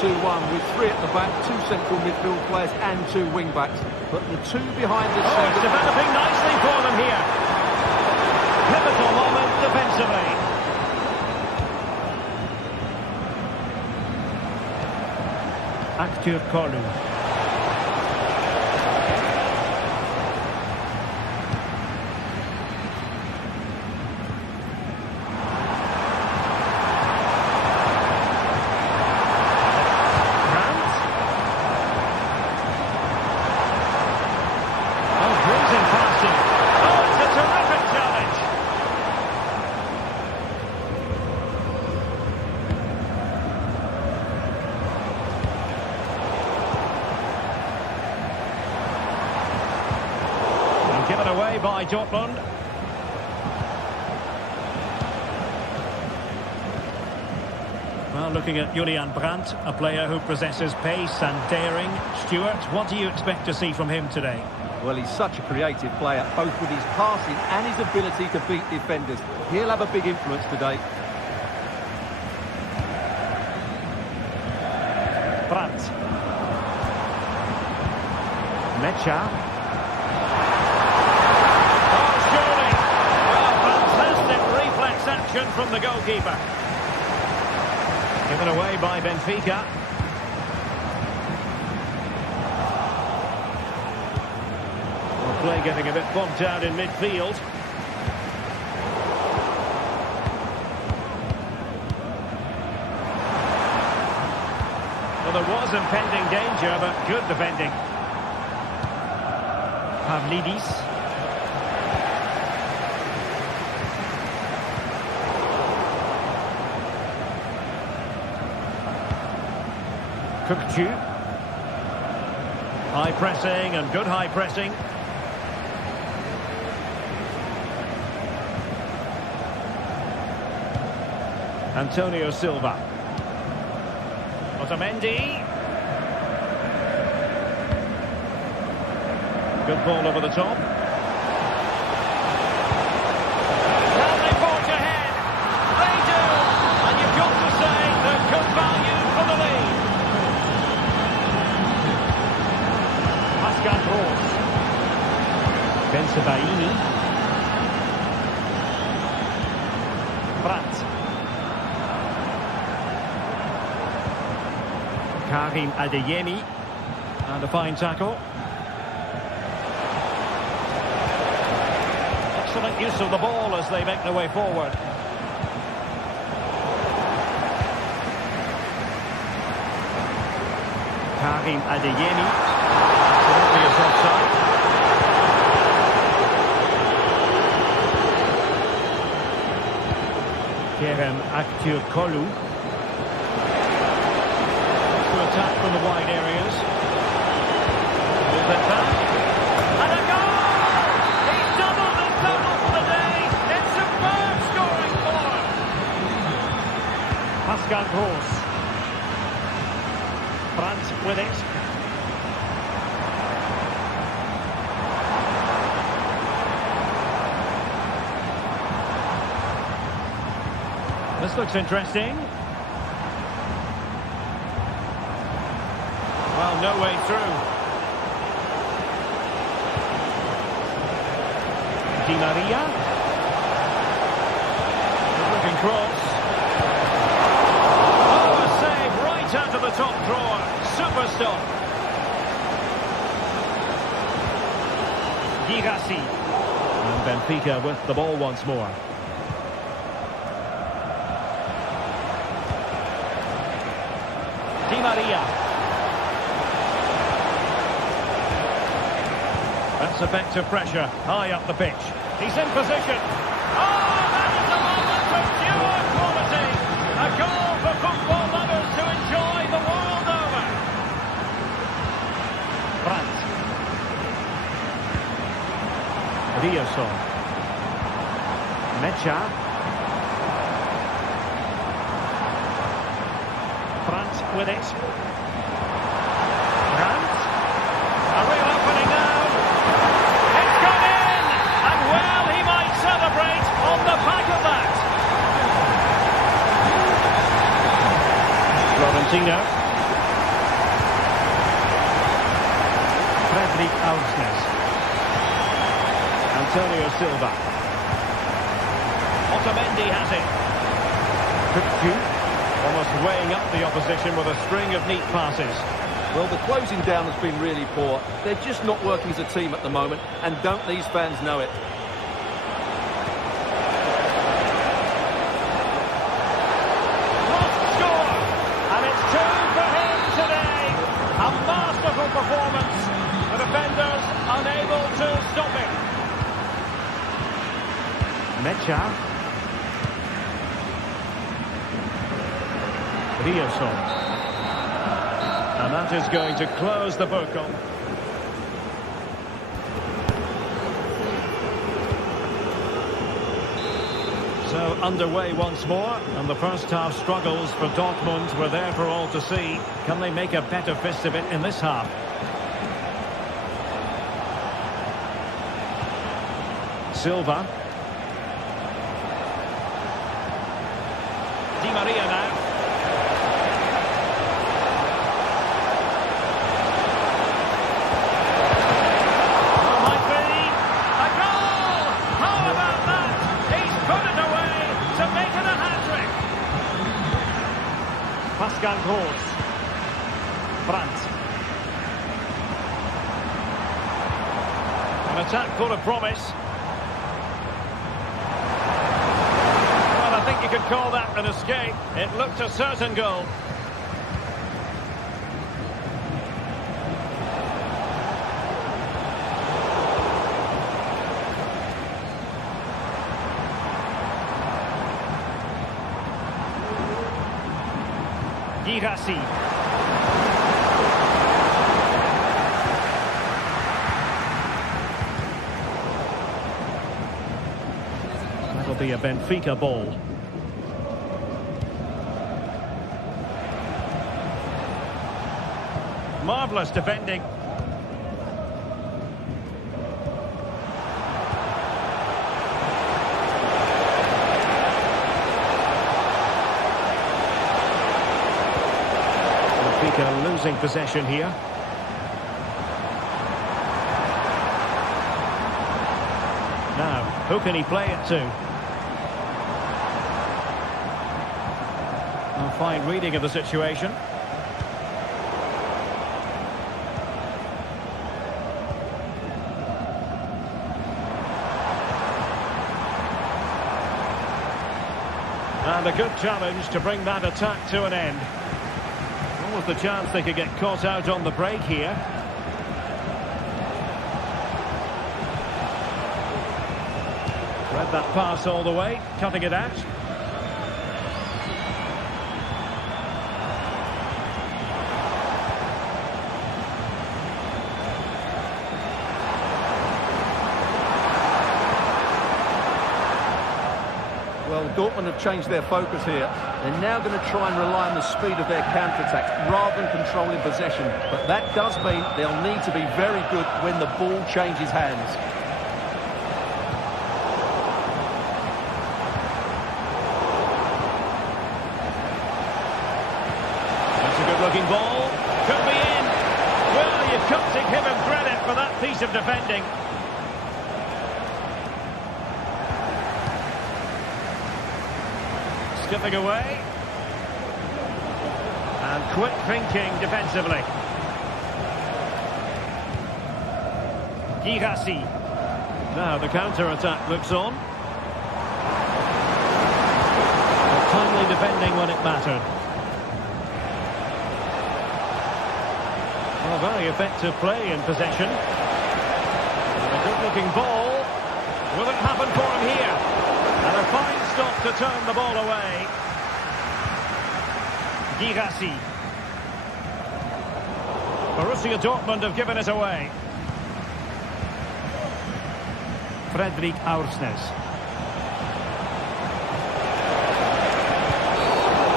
3-4-2-1 with 3 at the back, 2 central midfield players and 2 wing-backs. But the 2 behind the Oh, it's developing nicely for them here. Pivotal moment defensively. Acteur Kolu. Given away by Dortmund. Well, looking at Julian Brandt, a player who possesses pace and daring. Stuart, what do you expect to see from him today? Well, he's such a creative player, both with his passing and his ability to beat defenders. He'll have a big influence today. Brandt. Mecha. Action from the goalkeeper. Given away by Benfica. Well, play getting a bit bogged down in midfield. Well, there was impending danger, but good defending. Pavlidis. Kukcu. High pressing and good high pressing. Antonio Silva. Otamendi. Good ball over the top. Can they forge ahead? They do! And you've got to say they're good value for the lead. Bensebaini. Brandt. Karim Adeyemi. And a fine tackle. Excellent use of the ball as they make their way forward. Karim Adeyemi. Absolutely is offside. Kerem Aktürkoğlu. To attack from the wide areas. With the back. And a goal! He's doubled the total for the day. It's superb scoring for him. Pascal Gross. Brandt with it. This looks interesting. Well, no way through. Di Maria. Looking cross. Oh, a save right out of the top drawer. Super stop. Girassi. And Benfica with the ball once more. Di Maria. That's effective pressure, high up the pitch. He's in position. Oh, that is a moment of pure quality. A goal for football lovers to enjoy the world over. Brandt. Rioson. Mecha. France with it. Brandt. A real opening now. It's gone in! And well, he might celebrate on the back of that. Florentino. Fredrik Augsnes. Antonio Silva. Otamendi has it. Kutku. Almost weighing up the opposition with a string of neat passes. Well, the closing down has been really poor. They're just not working as a team at the moment, and don't these fans know it? Must score! And it's 2 for him today. A masterful performance. The defenders unable to stop him. Mecha. Rioson. And that is going to close the book on. So underway once more, and the first half struggles for Dortmund were there for all to see. Can they make a better fist of it in this half? Silva. Di Maria now. Pascal Gross. Brandt. An attack full of promise. Well, I think you could call that an escape. It looked a certain goal. Girassi. That'll be a Benfica ball. Marvellous defending. Benfica losing possession here. Now, who can he play it to? A fine reading of the situation. And a good challenge to bring that attack to an end. What was the chance they could get caught out on the break here? Read that pass all the way, cutting it out. Well, Dortmund have changed their focus here. They're now going to try and rely on the speed of their counter-attacks rather than controlling possession. But that does mean they'll need to be very good when the ball changes hands. That's a good-looking ball. Could be in. Well, you've got to give him credit for that piece of defending. Skipping away. And quick thinking defensively. Girassi. Now the counter-attack looks on. But timely defending when it mattered. Well, very effective play in possession. And a good-looking ball. Will it happen for him here? And a fine stop to turn the ball away. Girassi. Borussia Dortmund have given it away. Fredrik Aursnes.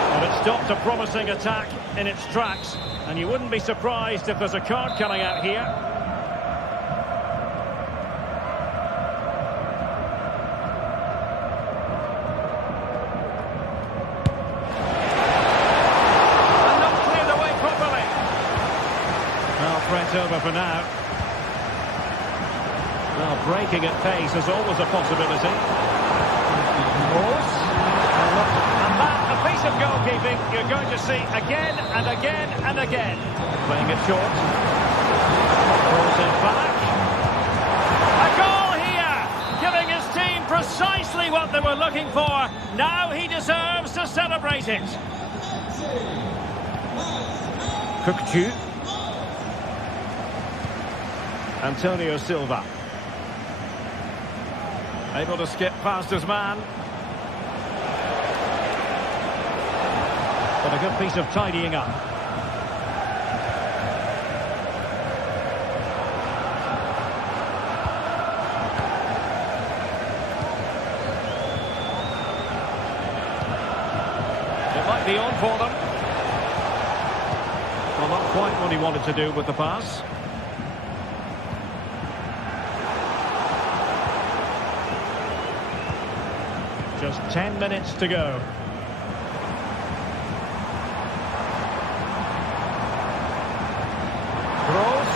Well, it stopped a promising attack in its tracks, and you wouldn't be surprised if there's a card coming out here. And not cleared away properly. Well, threat over for now. Well, breaking at pace is always a possibility. And that, a piece of goalkeeping you're going to see again and again and again. Playing it short. Throws it back. A goal here! Giving his team precisely what they were looking for. Now he deserves to celebrate it. Kukcu. Antonio Silva. Able to skip past his man. But a good piece of tidying up. It might be on for them. Well, not quite what he wanted to do with the pass. Just 10 minutes to go. Kroos.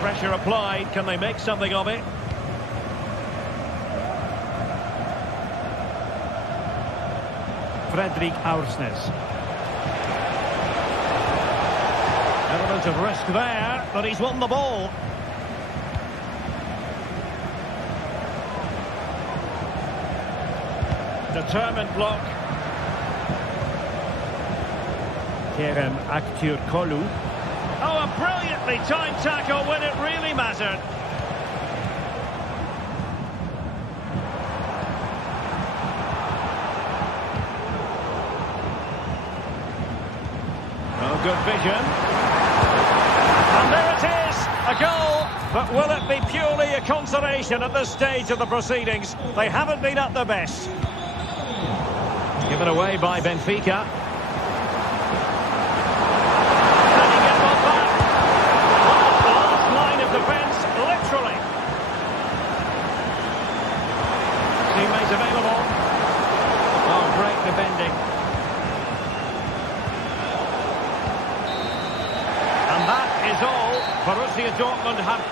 Pressure applied. Can they make something of it? Fredrik Aursnes. Element of risk there, but he's won the ball. Determined block. Kerem Aktürkoğlu. Oh, a brilliantly timed tackle when it really mattered. Oh, good vision. And there it is, a goal. But will it be purely a consolation at this stage of the proceedings? They haven't been at their best. Given away by Benfica. Can he get one back? Oh, the last line of defence, literally. Teammates available. Oh, great defending. And that is all. Borussia Dortmund have...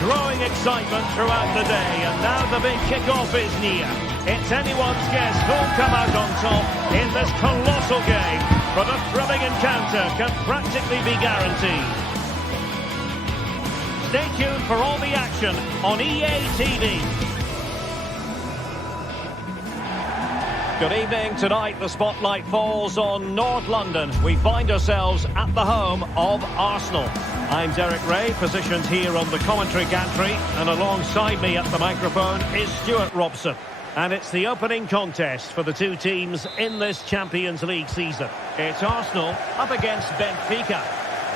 Growing excitement throughout the day, and now the big kick-off is near. It's anyone's guess who'll come out on top in this colossal game, but a thrilling encounter can practically be guaranteed. Stay tuned for all the action on EA TV. Good evening. Tonight the spotlight falls on North London. We find ourselves at the home of Arsenal. I'm Derek Ray, positioned here on the commentary gantry, and alongside me at the microphone is Stuart Robson. And it's the opening contest for the two teams in this Champions League season. It's Arsenal up against Benfica.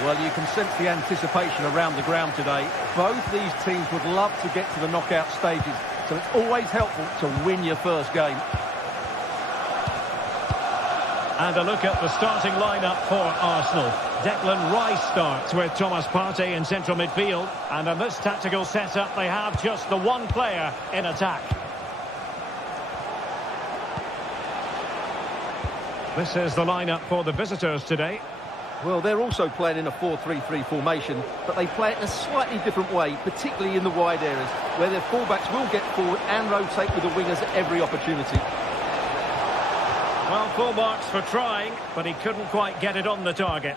Well, you can sense the anticipation around the ground today. Both these teams would love to get to the knockout stages so it's always helpful to win your first game. And a look at the starting lineup for Arsenal. Declan Rice starts with Thomas Partey in central midfield. And in this tactical setup, they have just the one player in attack. This is the lineup for the visitors today. Well, they're also playing in a 4-3-3 formation, but they play it in a slightly different way, particularly in the wide areas, where their fullbacks will get forward and rotate with the wingers at every opportunity. Well, full marks for trying, but he couldn't quite get it on the target.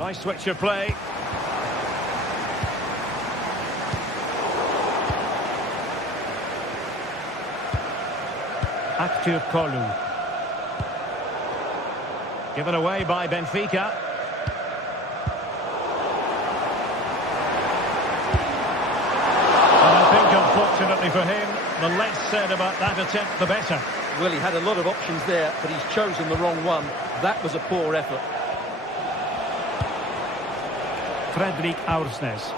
Nice switch of play. Kolu. Given away by Benfica. And I think, unfortunately for him, the less said about that attempt, the better. Well, he had a lot of options there, but he's chosen the wrong one. That was a poor effort. Fredrik Aursnes.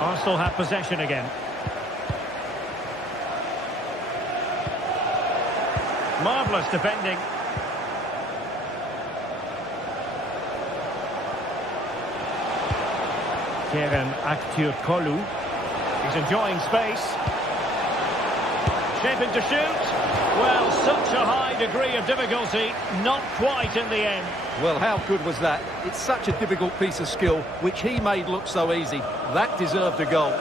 Arsenal have possession again. Marvellous defending. Kolu. He's enjoying space. Shaping to shoot. Well, such a high degree of difficulty. Not quite in the end. Well, how good was that? It's such a difficult piece of skill, which he made look so easy. That deserved a goal.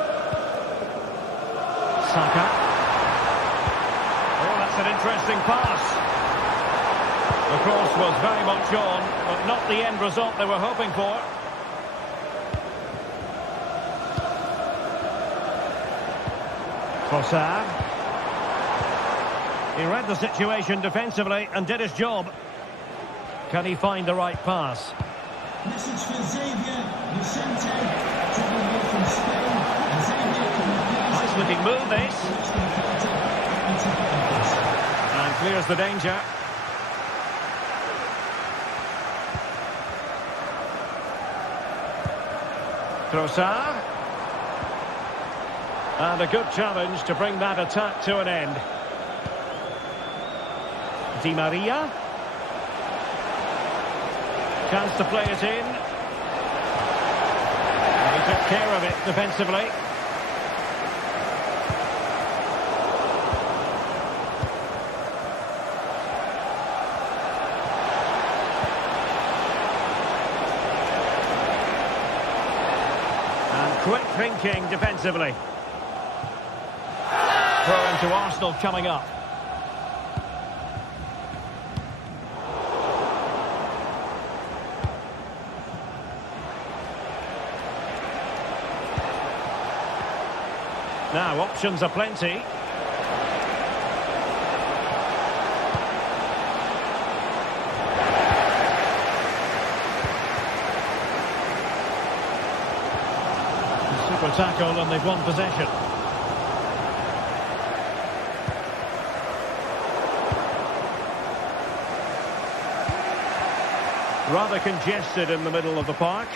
Saka. An interesting pass. The cross was very much on, but not the end result they were hoping for. Trossard. He read the situation defensively and did his job. Can he find the right pass? Message for Xavier Vicente, travelling here from Spain. Nice looking move, this. And clears the danger. Trossard. And a good challenge to bring that attack to an end. Di Maria. Chance to play it in. And he took care of it defensively. Quick thinking defensively. Throw into Arsenal coming up. Now options are plenty. Super tackle and they've won possession. Rather congested in the middle of the park.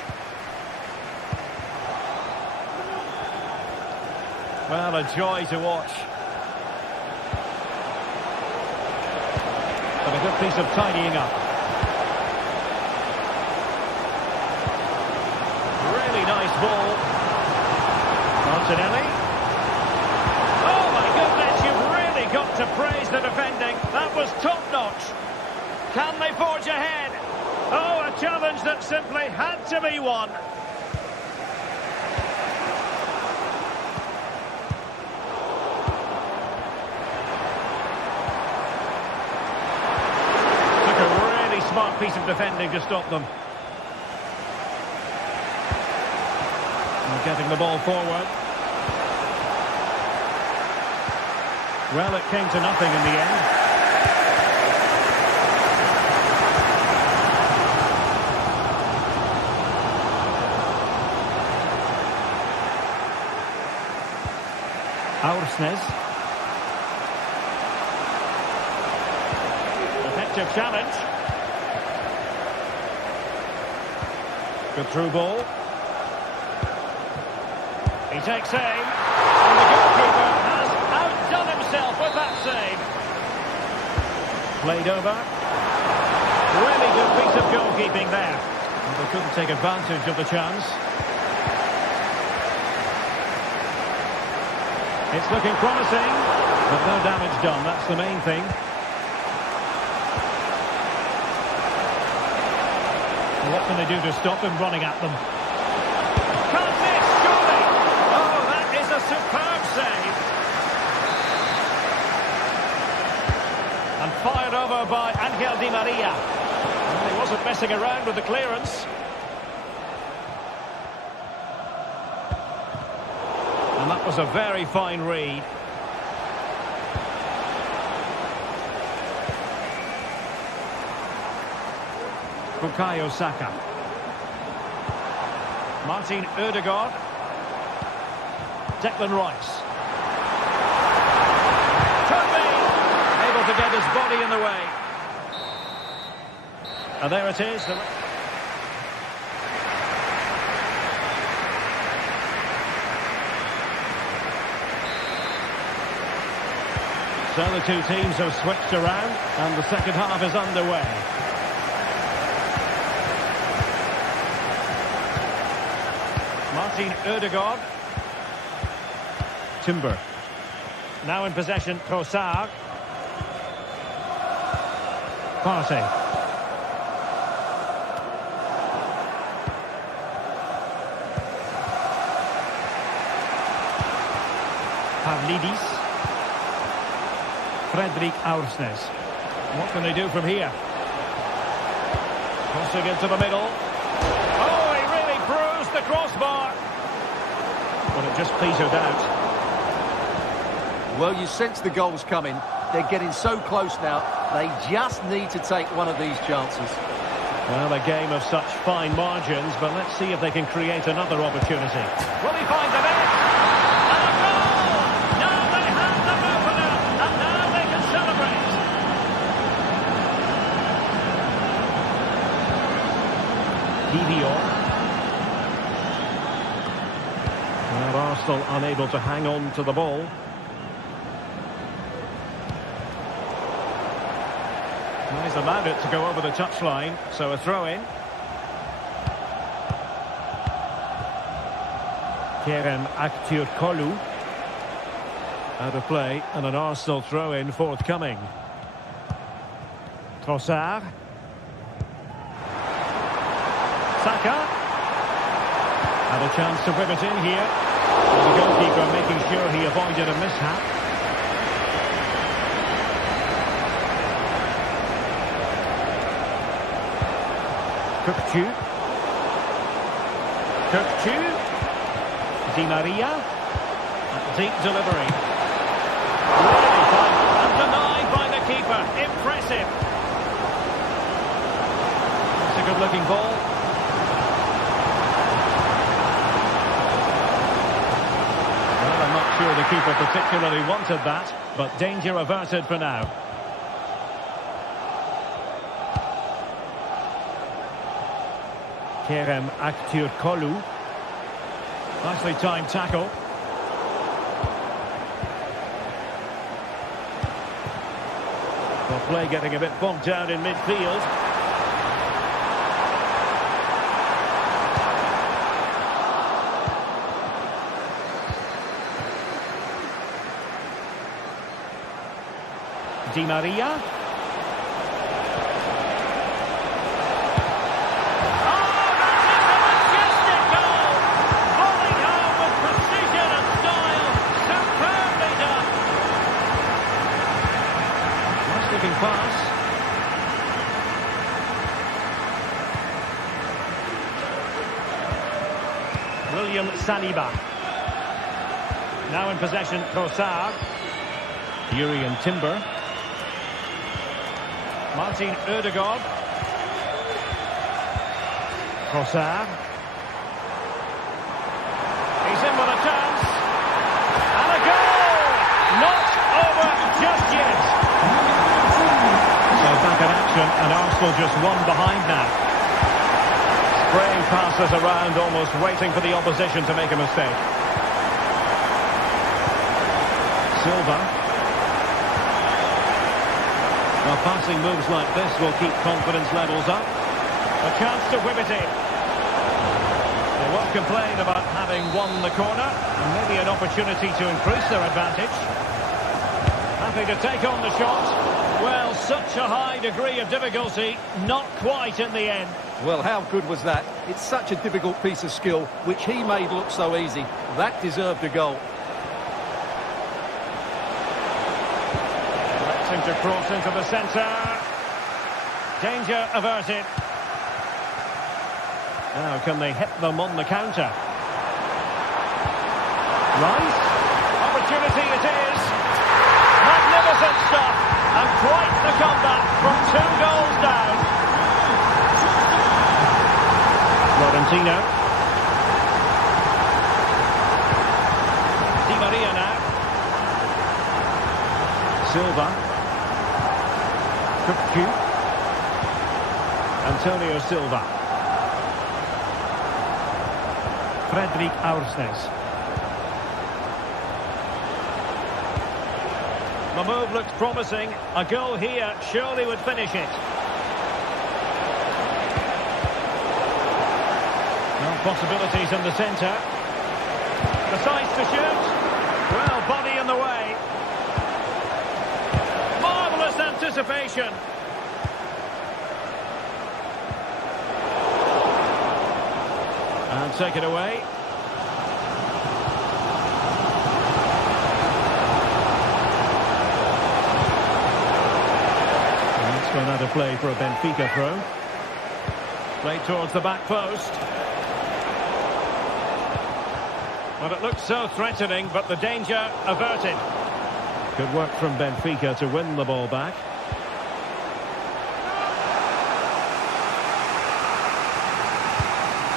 Well, a joy to watch. But a good piece of tidying up. Really nice ball. Martinelli. Oh my goodness, you've really got to praise the defending. That was top-notch. Can they forge ahead? Oh, a challenge that simply had to be won. Took a really smart piece of defending to stop them. And getting the ball forward. Well, it came to nothing in the end. Aursnes. Effective challenge. Good through ball. He takes aim, and the goalkeeper has outdone himself with that save. Played over. Really good piece of goalkeeping there. And they couldn't take advantage of the chance. It's looking promising, but no damage done. That's the main thing. What can they do to stop him running at them? Can't miss, surely! Oh, that is a superb save. And fired over by Angel Di Maria. Well, he wasn't messing around with the clearance. And that was a very fine read. Bukayo Saka. Martin Ødegaard. Declan Rice. Turpin! Able to get his body in the way. And there it is. So the two teams have switched around, and the second half is underway. Martin Ødegaard. Timber. Now in possession, Trossard. Partey. Pavlidis. Fredrik Aursnes. What can they do from here? Crossing into the middle. Oh, he really bruised the crossbar. But it just petered out. Well, you sense the goals coming. They're getting so close now. They just need to take one of these chances. Well, a game of such fine margins, but let's see if they can create another opportunity. Will he find the net? And a goal! Now they have the opener, and now they can celebrate. Vigo. Well, Arsenal unable to hang on to the ball. Well, he's allowed it to go over the touchline, so a throw-in. Kerem Aktürkoğlu out of play, and an Arsenal throw-in forthcoming. Trossard. Saka. Had a chance to whip it in here. The goalkeeper making sure he avoided a mishap. Kökçü. Di Maria. Deep delivery. Really fine. And denied by the keeper. Impressive. It's a good-looking ball. Well, I'm not sure the keeper particularly wanted that, but danger averted for now. Kerem Aktürkoğlu. Nicely timed tackle. Well, play getting a bit bogged down in midfield. Di Maria. Pass. William Saliba. Now in possession, Trossard. Jurriën Timber. Martin Ødegaard. Trossard. He's in with a chance. And a goal! Not over just yet. So back in action, and Arsenal just one behind now. Spraying passes around, almost waiting for the opposition to make a mistake. Silva. Well, passing moves like this will keep confidence levels up. A chance to whip it in. They won't complain about having won the corner, and maybe an opportunity to increase their advantage. Happy to take on the shot. Well, such a high degree of difficulty, not quite in the end. Well, how good was that? It's such a difficult piece of skill, which he made look so easy. That deserved a goal. Lets him to cross into the centre. Danger averted. Now, can they hit them on the counter? Rice. Opportunity it is. Magnificent stuff. And quite the comeback from 2 goals down. Florentino. Di Maria now. Silva. Kupku. Antonio Silva. Fredrik Aursnes. The move looks promising. A goal here surely would finish it. No possibilities in the centre. Decides to shoot. Well, body in the way. Marvellous anticipation. And take it away. Gone out of play for a Benfica throw. Played towards the back post. Well, it looks so threatening, but the danger averted. Good work from Benfica to win the ball back.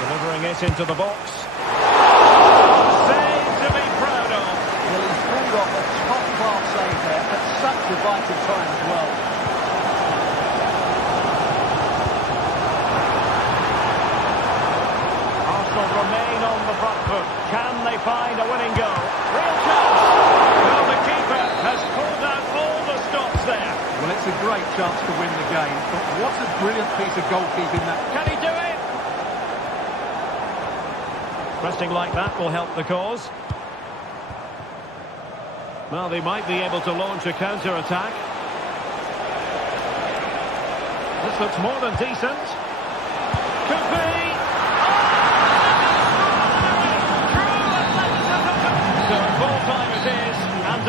Delivering it into the box. Save to be proud of. Well, he's pulled off a top-class save there at such a vital time as well. Remain on the front foot. Can they find a winning goal? Real chance. Well, the keeper has pulled out all the stops there. Well, it's a great chance to win the game, but what a brilliant piece of goalkeeping that. Can he do it? Pressing like that will help the cause. Well, they might be able to launch a counter-attack. This looks more than decent. Could be. Full time it is, and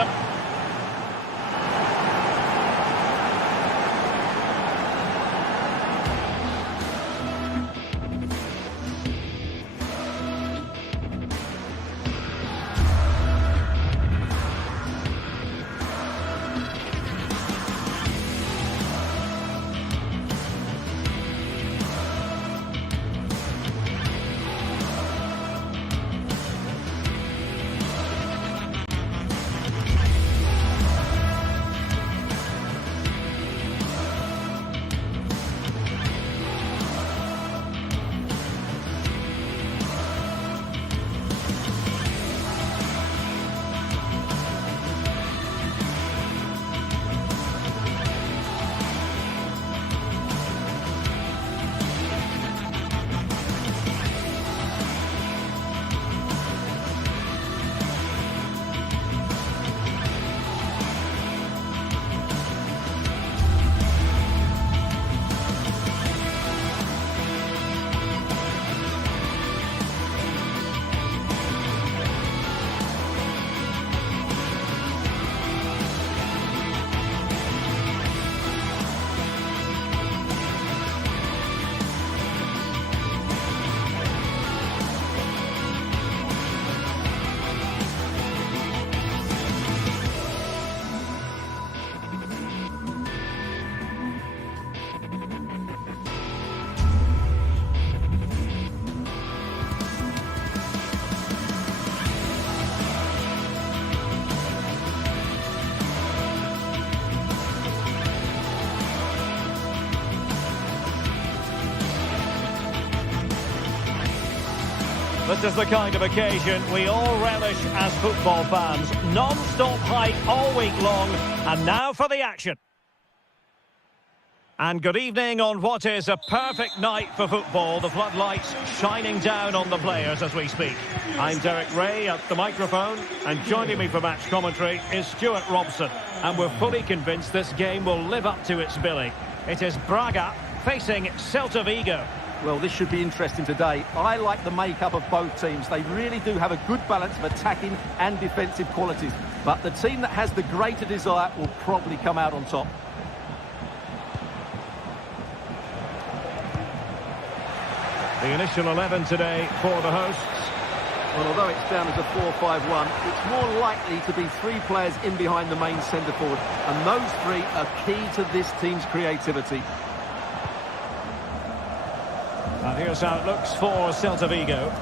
This is the kind of occasion we all relish as football fans. Non-stop hype all week long, and now for the action. And good evening on what is a perfect night for football. The floodlights shining down on the players as we speak. I'm Derek Ray at the microphone, and joining me for match commentary is Stuart Robson. And we're fully convinced this game will live up to its billing. It is Braga facing Celta Vigo. Well, this should be interesting today. I like the makeup of both teams. They really do have a good balance of attacking and defensive qualities. But the team that has the greater desire will probably come out on top. The initial 11 today for the hosts. Well, although it's down as a 4-5-1, it's more likely to be three players in behind the main centre-forward. And those three are key to this team's creativity. And here's how it looks for Celta Vigo.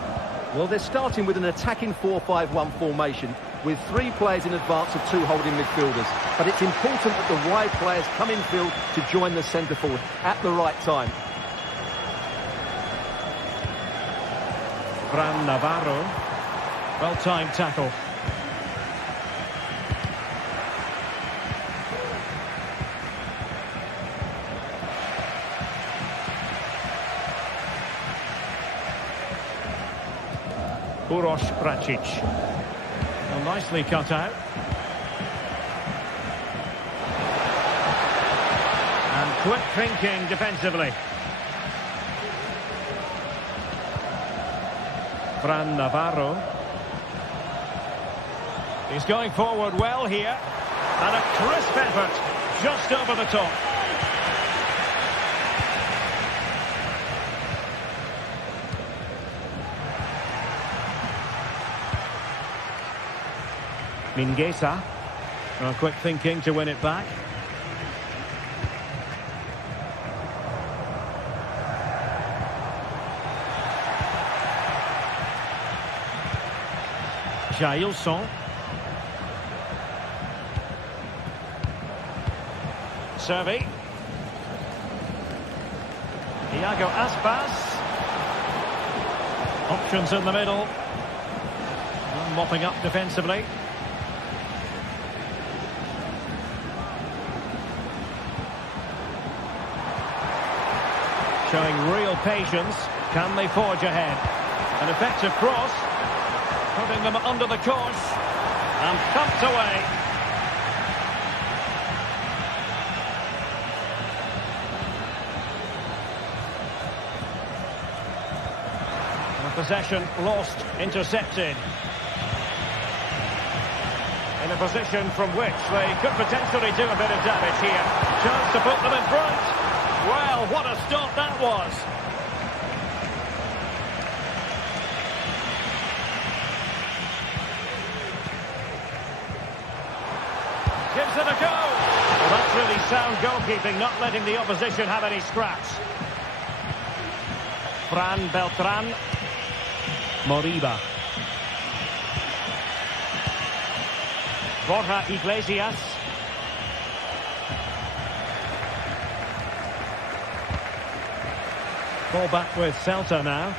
Well, they're starting with an attacking 4-5-1 formation with three players in advance of two holding midfielders. But it's important that the wide players come in field to join the centre-forward at the right time. Fran Navarro. Well-timed tackle. Uroš Pračić. Well, nicely cut out. And quick thinking defensively. Fran Navarro. He's going forward well here. And a crisp effort just over the top. Mingueza. Well, quick thinking to win it back. Jailson. Servi. Iago Aspas. Options in the middle. And mopping up defensively. Showing real patience. Can they forge ahead? An effective cross. Putting them under the course. And thumped away. And possession lost, intercepted. In a position from which they could potentially do a bit of damage here. Chance to put them in front. Well, what a stop that was. Gives it a go. Well, that's really sound goalkeeping, not letting the opposition have any scraps. Fran Beltran. Moriba. Borja Iglesias. Ball back with Celta now.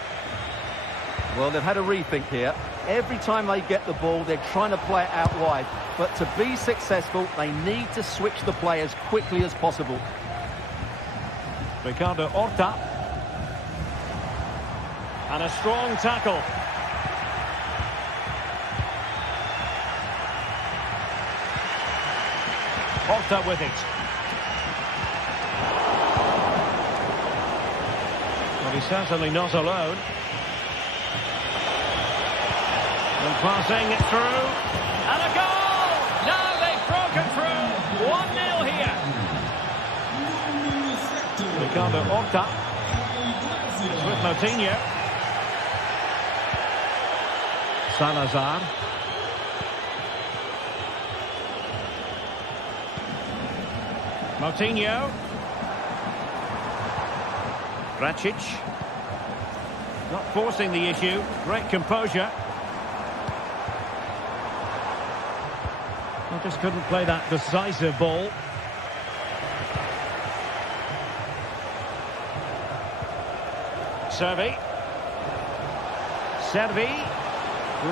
Well, they've had a rethink here. Every time they get the ball, they're trying to play it out wide. But to be successful, they need to switch the play as quickly as possible. Ricardo Horta. And a strong tackle. Horta with it. Well, he's certainly not alone. And passing it through. And a goal! Now they've broken through. 1-0 here. Ricardo Horta. It's with Moutinho. Salazar. Moutinho. Pračić. Not forcing the issue. Great composure. Well, just couldn't play that decisive ball. Servi. Servi.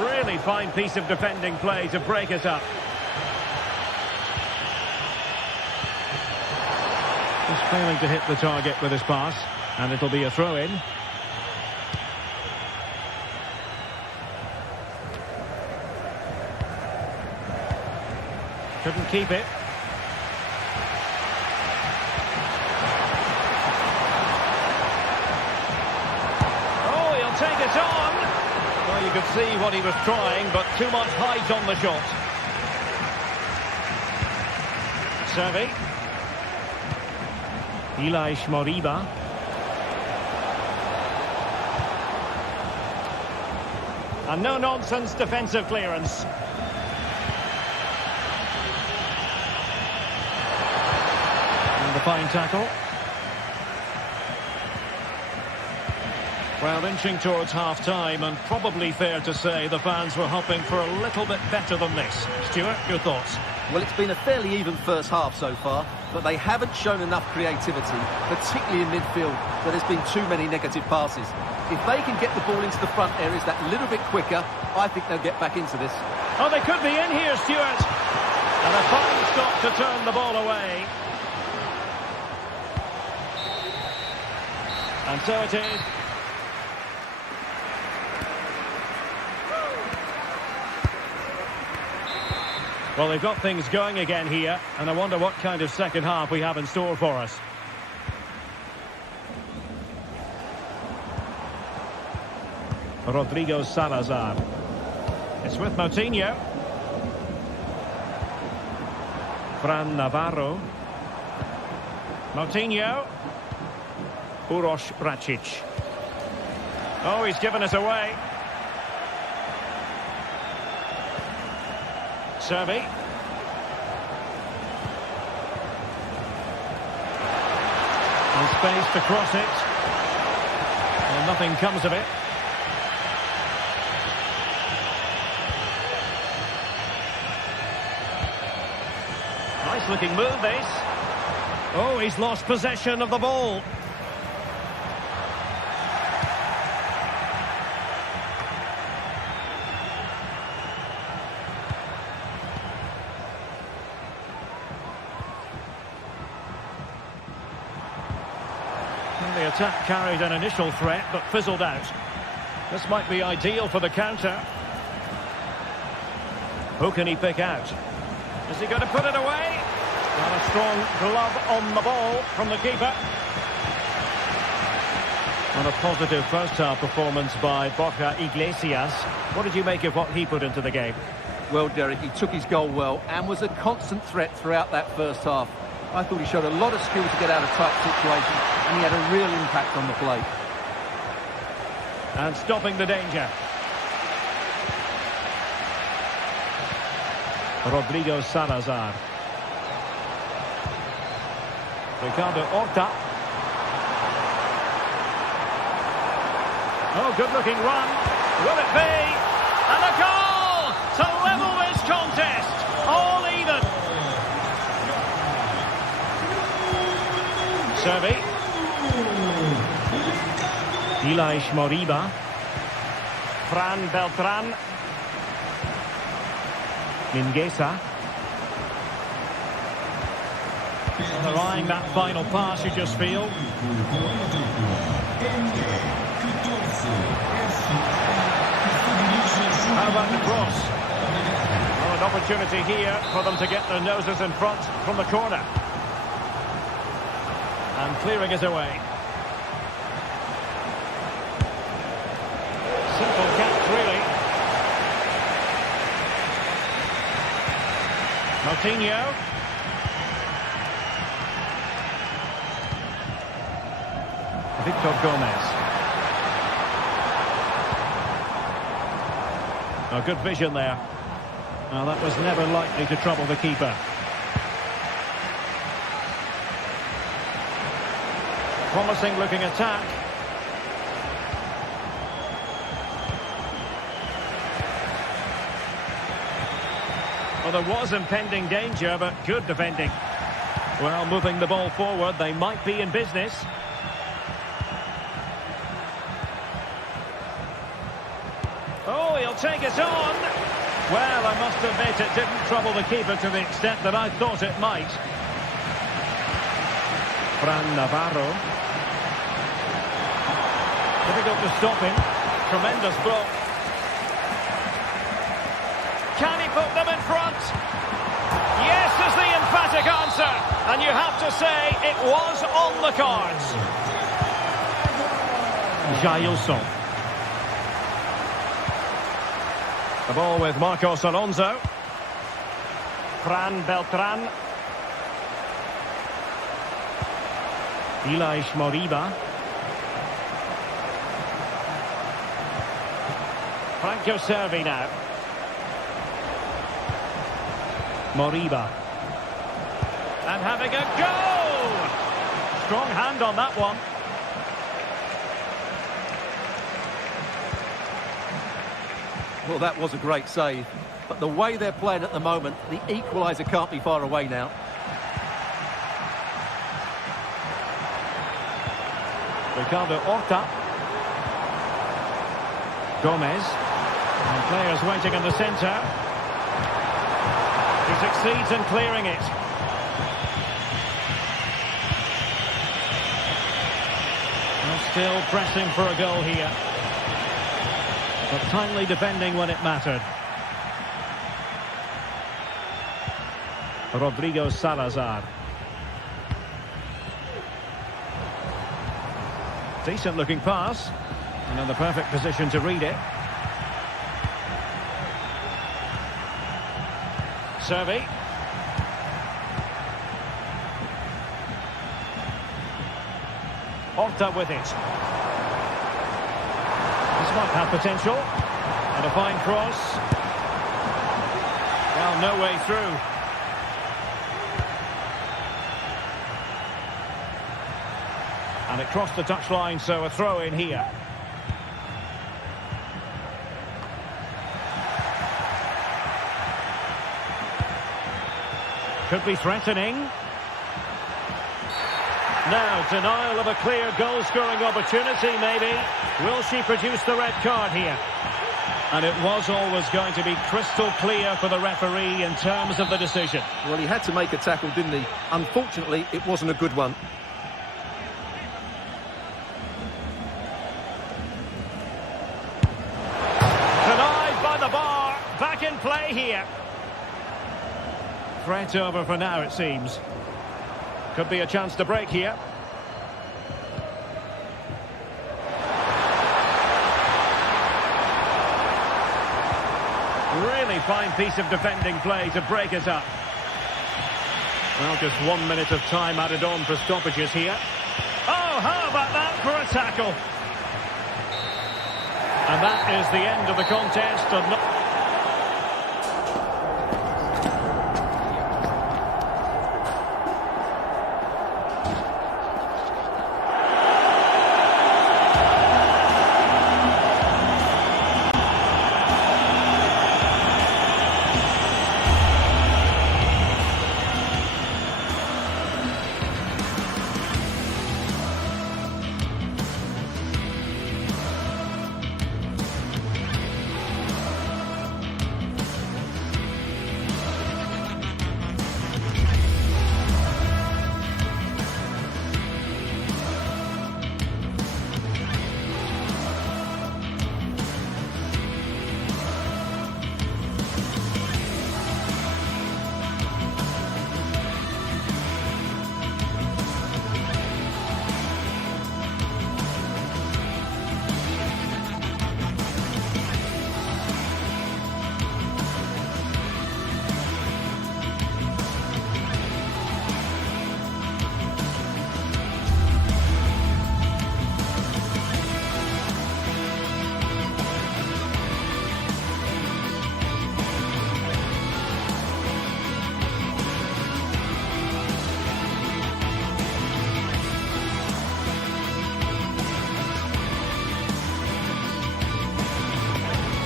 Really fine piece of defending play to break it up. He's failing to hit the target with his pass, and it'll be a throw-in. Couldn't keep it. Oh, he'll take it on. Well, you could see what he was trying, but too much height on the shot. Servi. Ilaix Moriba. A no-nonsense defensive clearance. And the fine tackle. Well, inching towards half-time, and probably fair to say the fans were hoping for a little bit better than this. Stuart, your thoughts? Well, it's been a fairly even first half so far, but they haven't shown enough creativity, particularly in midfield, where there's been too many negative passes. If they can get the ball into the front areas that little bit quicker, I think they'll get back into this. Oh, they could be in here, Stuart. And a fine stop to turn the ball away. And so it is. Well, they've got things going again here, and I wonder what kind of second half we have in store for us. Rodrigo Salazar. It's with Moutinho. Fran Navarro. Moutinho. Uroš Bračić. Oh, he's given us away. Servi. And space to cross it. Well, nothing comes of it. Nice looking move, this. Oh, he's lost possession of the ball. The attack carried an initial threat, but fizzled out. This might be ideal for the counter. Who can he pick out? Is he going to put it away? Got a strong glove on the ball from the keeper. On a positive first-half performance by Borja Iglesias. What did you make of what he put into the game? Well, Derek, he took his goal well and was a constant threat throughout that first half. I thought he showed a lot of skill to get out of tight situations, and he had a real impact on the play. And stopping the danger. Rodrigo Salazar. Ricardo Horta. Oh, good-looking run. Will it be? And a goal to level this contest. All even. Servi. Ilaix Moriba. Fran Beltran. Mingueza. Well, they're eyeing that final pass, you just feel. How about the cross? Well, an opportunity here for them to get their noses in front from the corner. And clearing it away. Simple catch, really. Moutinho. Victor Gomez. A good vision there. Now that was never likely to trouble the keeper. Promising looking attack. Well, there was impending danger, but good defending. Well, moving the ball forward, they might be in business. take it on. Well, I must admit it didn't trouble the keeper to the extent that I thought it might. Fran Navarro. Difficult to stop him. Tremendous block. Can he put them in front? Yes is the emphatic answer. And you have to say it was on the cards. Jailson. The ball with Marcos Alonso. Fran Beltran. Ilaix Moriba. Franco Cervi now. Moriba. And having a go! Strong hand on that one. Well, that was a great save. But the way they're playing at the moment, the equaliser can't be far away now. Ricardo Horta. Gomez. And players waiting in the centre. He succeeds in clearing it. And still pressing for a goal here. But timely defending when it mattered. Rodrigo Salazar. Decent looking pass. And in the perfect position to read it. Cervi. Horta with it. This might have potential. And a fine cross. Well, no way through. And it crossed the touchline, so a throw in here. Could be threatening. Now, denial of a clear goal-scoring opportunity, maybe. Will she produce the red card here? And it was always going to be crystal clear for the referee in terms of the decision. Well, he had to make a tackle, didn't he? Unfortunately, it wasn't a good one. Denied by the bar. Back in play here. Threat over for now, it seems. Could be a chance to break here. Really fine piece of defending play to break it up. Well, just 1 minute of time added on for stoppages here. Oh, how about that for a tackle? And that is the end of the contest.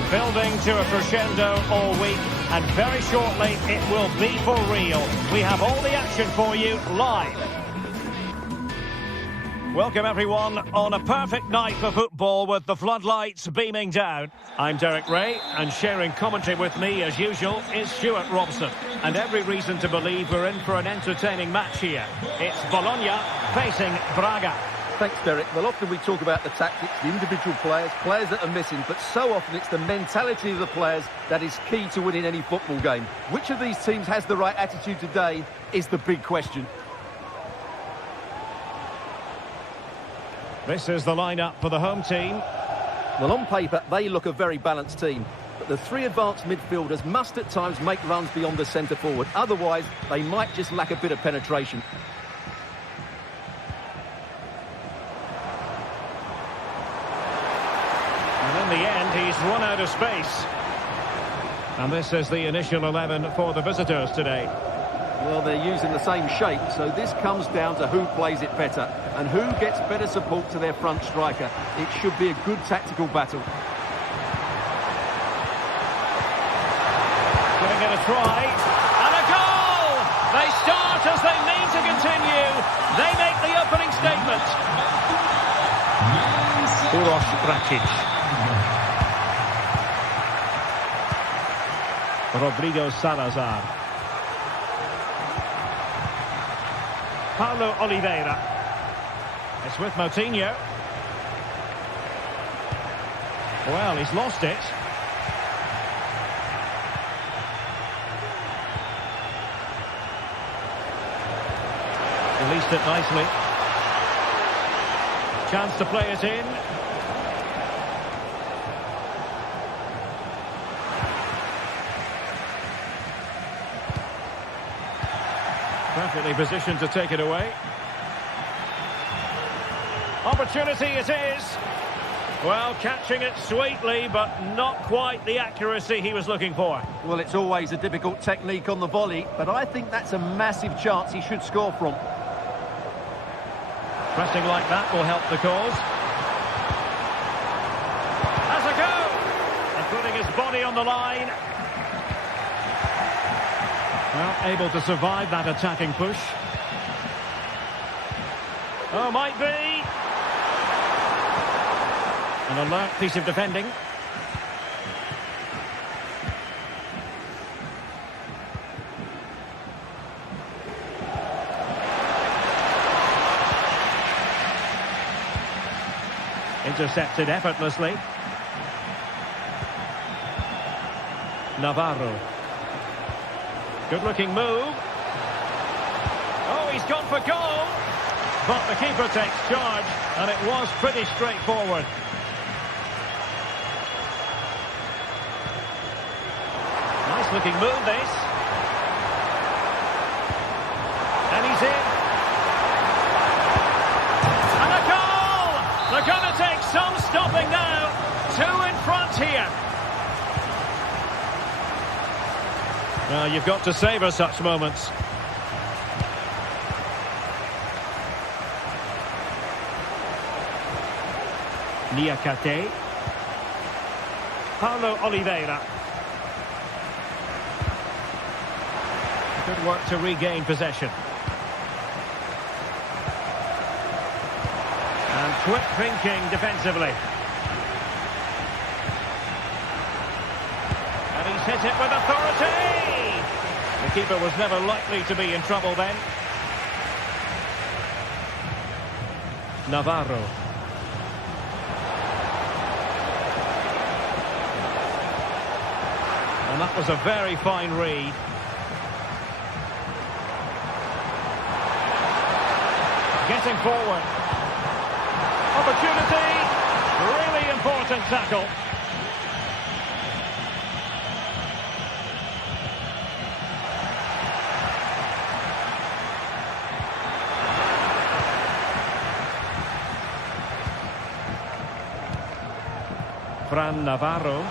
Building to a crescendo all week, and very shortly it will be for real. We have all the action for you live. Welcome everyone on a perfect night for football with the floodlights beaming down. I'm Derek Ray, and sharing commentary with me as usual is Stuart Robson. And every reason to believe we're in for an entertaining match here. It's Bologna facing Braga. Thanks, Derek. Well, often we talk about the tactics, the individual players that are missing, but so often it's the mentality of the players that is key to winning any football game. Which of these teams has the right attitude today is the big question. This is the lineup for the home team. Well, on paper, they look a very balanced team. But the three advanced midfielders must at times make runs beyond the centre forward. Otherwise, they might just lack a bit of penetration. And in the end, he's run out of space. And this is the initial 11 for the visitors today. Well, they're using the same shape, so this comes down to who plays it better and who gets better support to their front striker. It should be a good tactical battle. Giving it a try, and a goal! They start as they mean to continue. They make the opening statement. Uros Rakic. Rodrigo Salazar. Paulo Oliveira. It's with Moutinho. Well, he's lost it. Released it nicely. Chance to play it in. Perfectly positioned to take it away. Opportunity it is. Well, catching it sweetly, but not quite the accuracy he was looking for. Well, it's always a difficult technique on the volley, but I think that's a massive chance he should score from. Pressing like that will help the cause. Has a go! And putting his body on the line. Well, able to survive that attacking push. Oh, might be. An alert piece of defending. Intercepted effortlessly. Navarro. Good-looking move. Oh, he's gone for goal. But the keeper takes charge, and it was pretty straightforward. Nice-looking move, this. And he's in. And a goal! They're going to take some stopping now. Two in front here. You've got to savour such moments. Niakate. Paulo Oliveira. Good work to regain possession. And quick thinking defensively. And he's hit it with authority. The keeper was never likely to be in trouble then. Navarro. And that was a very fine read. Getting forward. Opportunity. Really important tackle. Fran Navarro.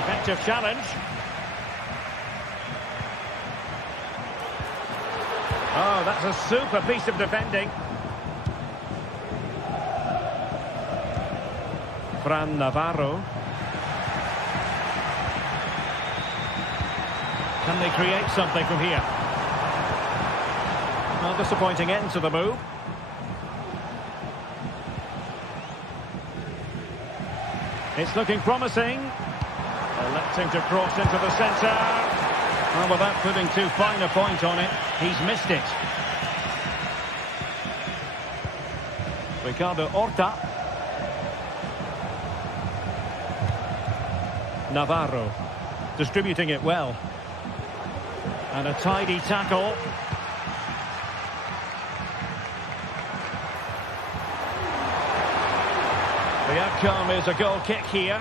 Effective challenge. Oh, that's a super piece of defending. Fran Navarro. Can they create something from here? Well, disappointing end to the move. It's looking promising. Electing to cross into the centre. Well, without putting too fine a point on it, he's missed it. Ricardo Horta. Navarro. Distributing it well. And a tidy tackle. The outcome is a goal kick here.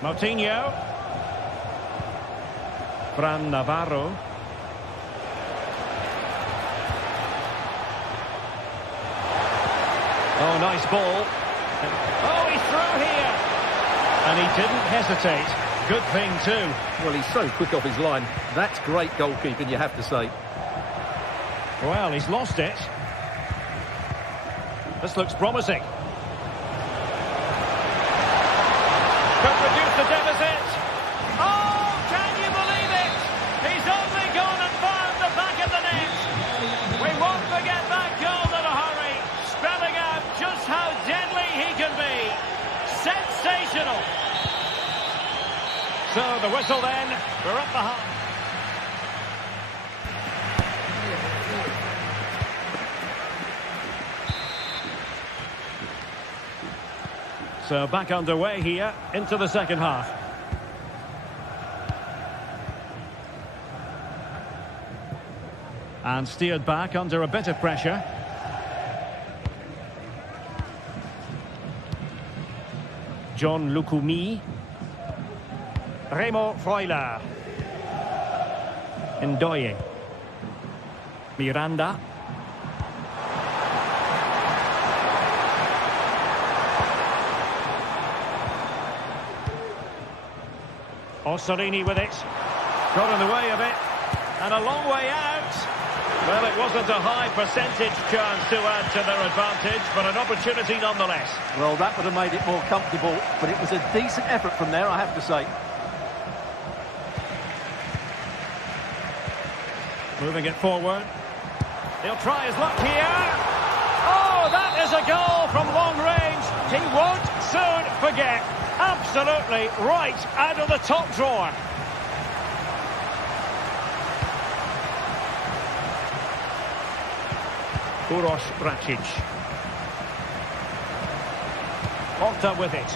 Moutinho. Fran Navarro. Oh, nice ball. Oh, he's through here. And he didn't hesitate. Good thing too. Well, he's so quick off his line. That's great goalkeeping, you have to say. Well, he's lost it. This looks promising. Could reduce the deficit. Oh, can you believe it? He's only gone and found the back of the net. We won't forget that goal in a hurry. Spelling out just how deadly he can be. Sensational. So the whistle then. We're at the half. So back underway here into the second half. And steered back under a bit of pressure. John Lukumi. Remo Freuler. Ndoye. Miranda. Ossorini with it. Got in the way of it. And a long way out. Well, it wasn't a high percentage chance to add to their advantage, but an opportunity nonetheless. Well, that would have made it more comfortable, but it was a decent effort from there, I have to say. Moving it forward. He'll try his luck here. Oh, that is a goal from long range. He won't soon forget. Absolutely right out of the top drawer. Uroš Rakic. Horta with it.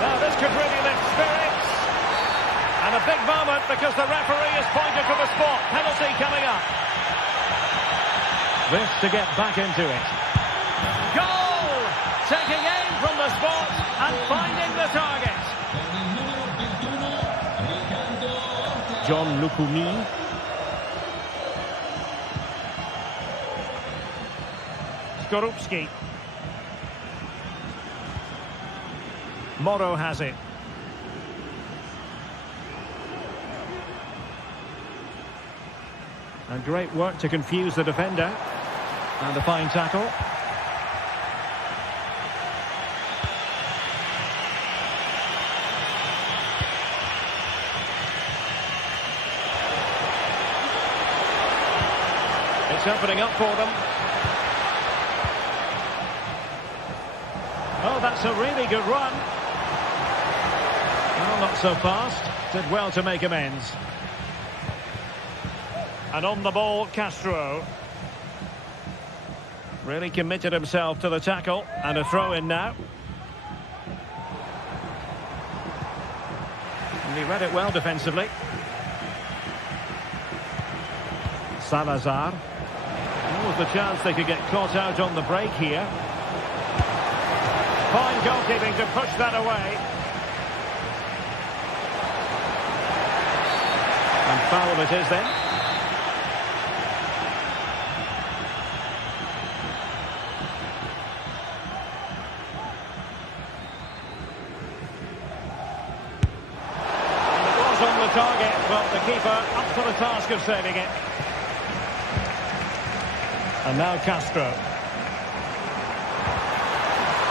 Now this could really lift spirits. And a big moment because the referee has pointed to the spot. Penalty coming up. This to get back into it. Goal! Taking aim from the spot and finding the target. John Lukumi. Skorupski. Moro has it. And great work to confuse the defender. And a fine tackle. It's opening up for them. Oh, that's a really good run. Well, not so fast. Did well to make amends. And on the ball, Castro. Really committed himself to the tackle. And a throw-in now. And he read it well defensively. Salazar. What was the chance they could get caught out on the break here? Fine goalkeeping to push that away. And foul it is then. And it was on the target, but the keeper up for the task of saving it. And now Castro.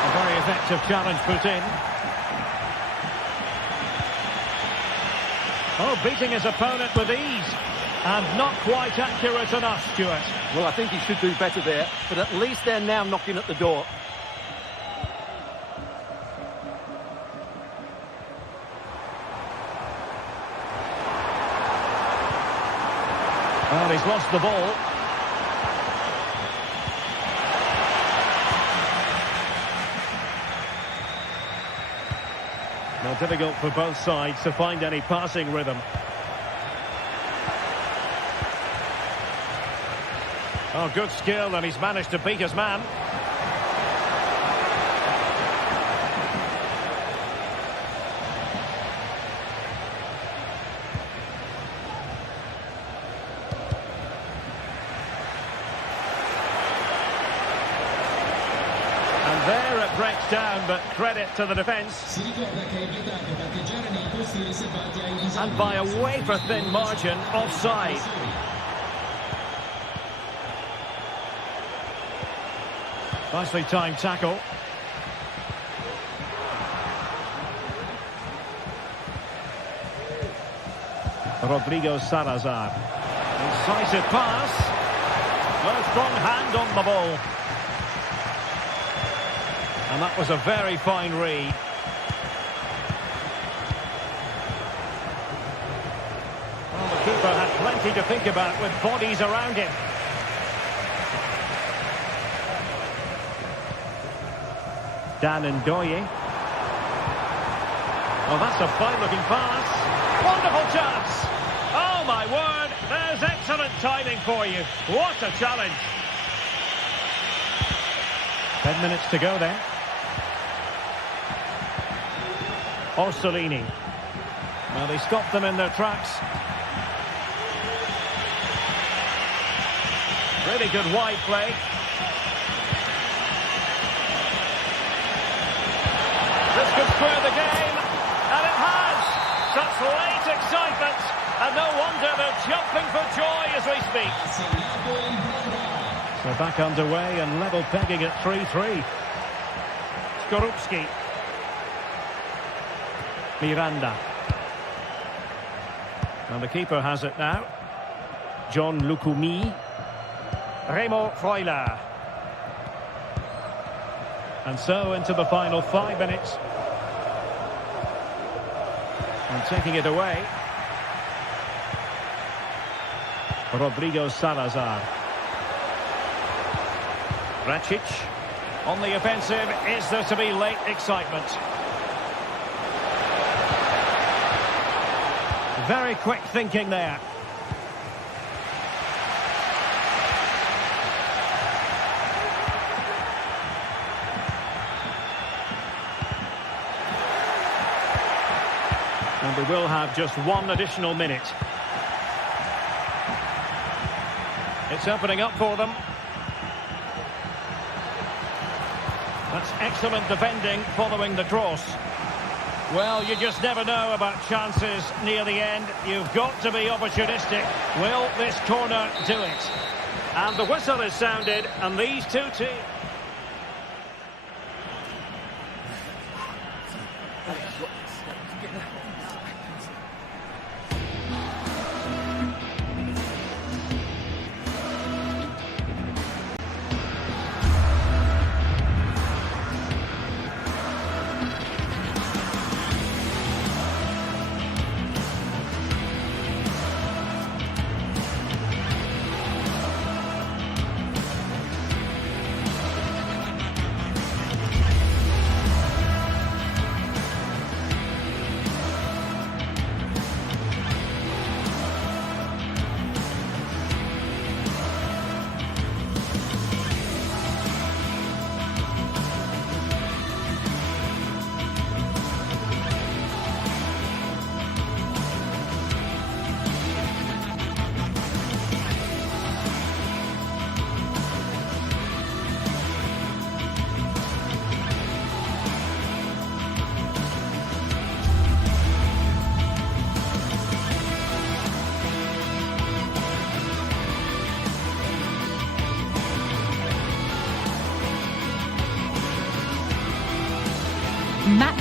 A very effective challenge put in. Oh, beating his opponent with ease. And not quite accurate enough, Stuart. Well, I think he should do better there, but at least they're now knocking at the door. Well, he's lost the ball. Well, difficult for both sides to find any passing rhythm. Oh, good skill, and he's managed to beat his man. And there it breaks down, but credit to the defence. And by a wafer-thin margin, offside. Nicely timed tackle. Rodrigo Salazar. Incisive pass. Well, strong hand on the ball. And that was a very fine read. Well, the keeper had plenty to think about with bodies around him. Dan Ndoye. Oh, that's a fine-looking pass. Wonderful chance. Oh, my word. There's excellent timing for you. What a challenge. 10 minutes to go then. Orsolini. Well, they stopped them in their tracks. Really good wide play. This could square the game, and it has. Such late excitement, and no wonder they're jumping for joy as we speak. So back underway and level pegging at 3-3. Skorupski. Miranda. And the keeper has it now. John Lukumi. Remo Freuler. And so into the final 5 minutes. And taking it away. Rodrigo Salazar. Racic. On the offensive, is there to be late excitement? Very quick thinking there. And we will have just 1 additional minute. It's opening up for them. That's excellent defending following the cross. Well, you just never know about chances near the end. You've got to be opportunistic. Will this corner do it? And the whistle is sounded, and these two teams...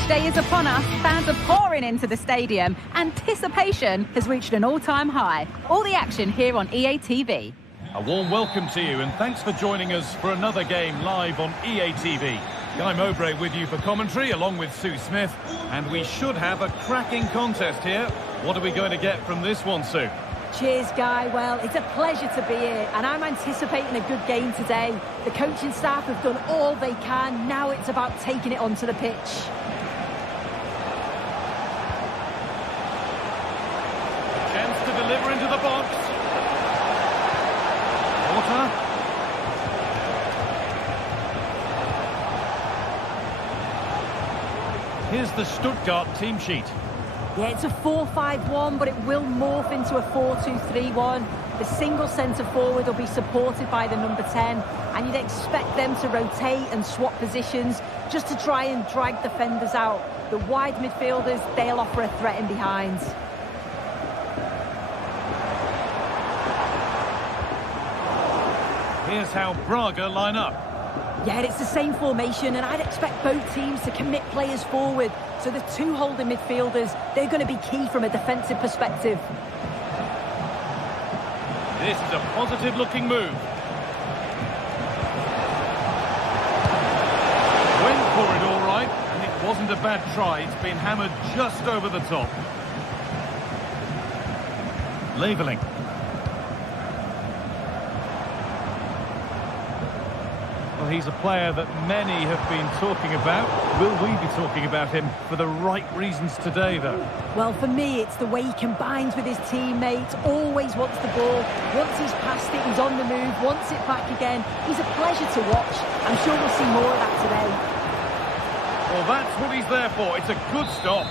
Match day is upon us. Fans are pouring into the stadium. Anticipation has reached an all-time high. All the action here on EA TV. A warm welcome to you and thanks for joining us for another game live on EA TV. Guy Mowbray with you for commentary along with Sue Smith, and we should have a cracking contest here. What are we going to get from this one, Sue? Cheers, Guy. Well, it's a pleasure to be here, and I'm anticipating a good game today. The coaching staff have done all they can. Now it's about taking it onto the pitch. Chance to deliver into the box. Porter. Here's the Stuttgart team sheet. Yeah, it's a 4-5-1, but it will morph into a 4-2-3-1. The single centre-forward will be supported by the number 10, and you'd expect them to rotate and swap positions just to try and drag defenders out. The wide midfielders, they'll offer a threat in behind. Here's how Braga line up. Yeah, it's the same formation, and I'd expect both teams to commit players forward. So the two holding midfielders, they're going to be key from a defensive perspective. This is a positive-looking move. Went for it all right, and it wasn't a bad try. It's been hammered just over the top. Labelling. Well, he's a player that many have been talking about. Will we be talking about him for the right reasons today, though? Well, for me, it's the way he combines with his teammates, always wants the ball. Once he's passed it, he's on the move, wants it back again. He's a pleasure to watch. I'm sure we'll see more of that today. Well, that's what he's there for. It's a good stop.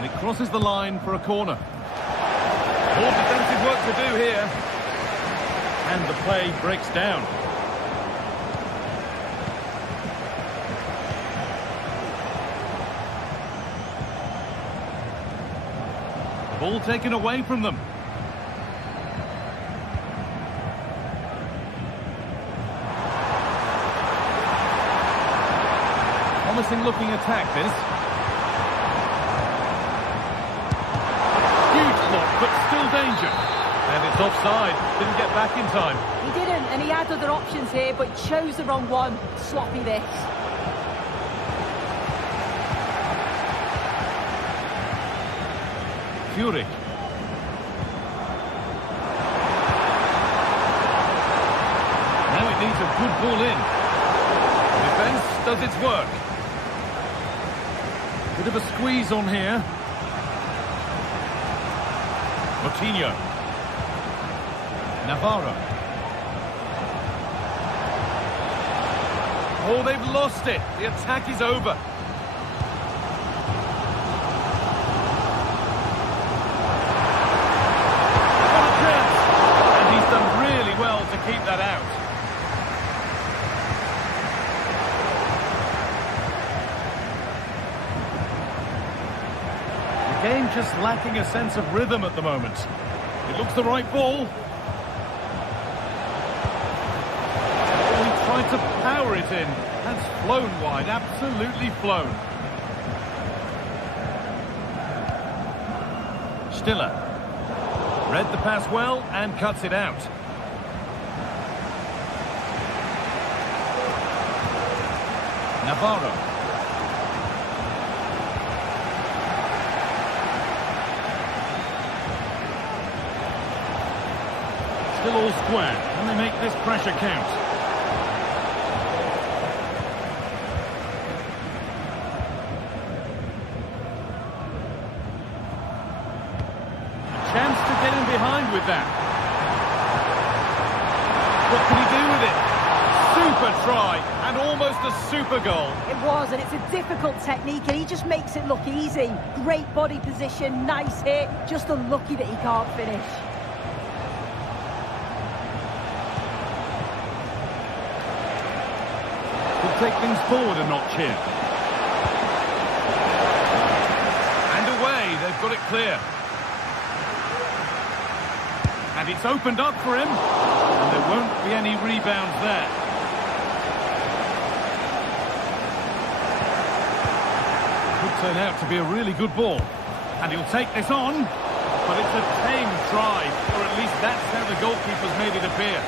And it crosses the line for a corner. More defensive work to do here. And the play breaks down. Ball taken away from them. Promising looking attack, this. Huge block, but still danger. And it's offside. Didn't get back in time. He didn't, and he had other options here, but chose the wrong one. Sloppy this. Fury. Now it needs a good ball in. Defence does its work. Bit of a squeeze on here. Coutinho. Navarro. Oh, they've lost it. The attack is over. Keep that out. The game just lacking a sense of rhythm at the moment. It looks the right ball. Oh, he tried to power it in. That's flown wide, absolutely flown. Stiller. Read the pass well and cuts it out. Navarro. Still all square. Can they make this pressure count? A chance to get in behind with that. What can he do with it? Super try, and almost a super goal. It was, and it's a difficult technique, and he just makes it look easy. Great body position, nice hit, just unlucky that he can't finish. Could take things forward a notch here. And away, they've got it clear. And it's opened up for him, and there won't be any rebounds there. Might turn out to be a really good ball. And he'll take this on. But it's a tame try, or at least that's how the goalkeeper's made it appear.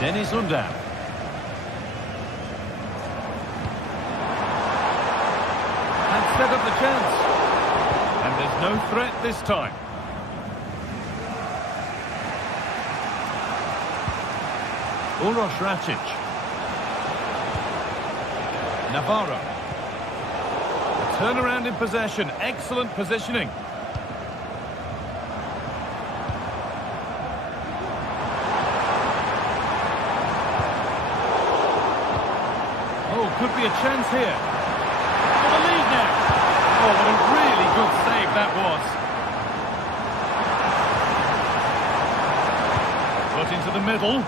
Dennis Undav. And set up the chance. And there's no threat this time. Uroš Rakic. Navarro. A turnaround in possession. Excellent positioning. Oh, could be a chance here. For the lead now. Oh, what a really good save that was. Put into the middle.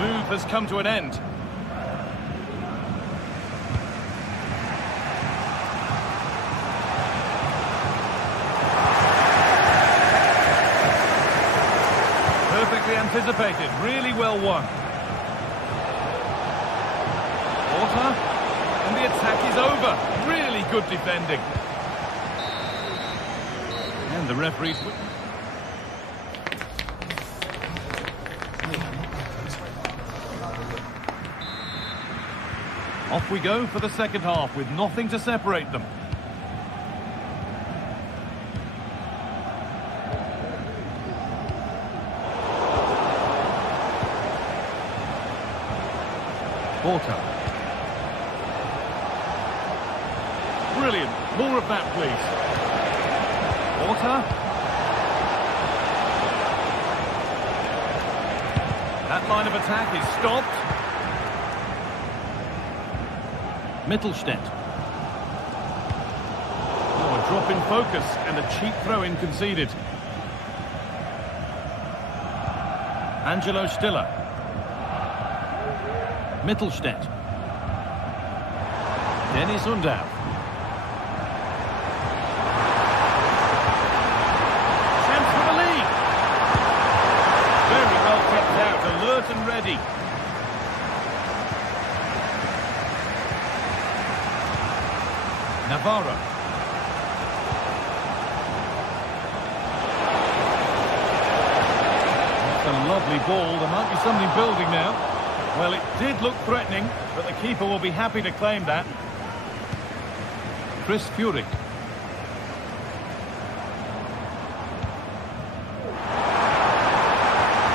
Move has come to an end. Perfectly anticipated, really well won. Porter, and the attack is over. Really good defending. And the referee's... Off we go for the second half with nothing to separate them. Porter. Brilliant. More of that, please. Porter. That line of attack is stopped. Mittelstädt. Oh, a drop in focus and a cheap throw-in conceded. Angelo Stiller. Mittelstädt. Dennis Undav. Chance for the lead. Very well kept out, alert and ready. Navarro. That's a lovely ball. There might be something building now. Well, it did look threatening, but the keeper will be happy to claim that. Chris Furyk.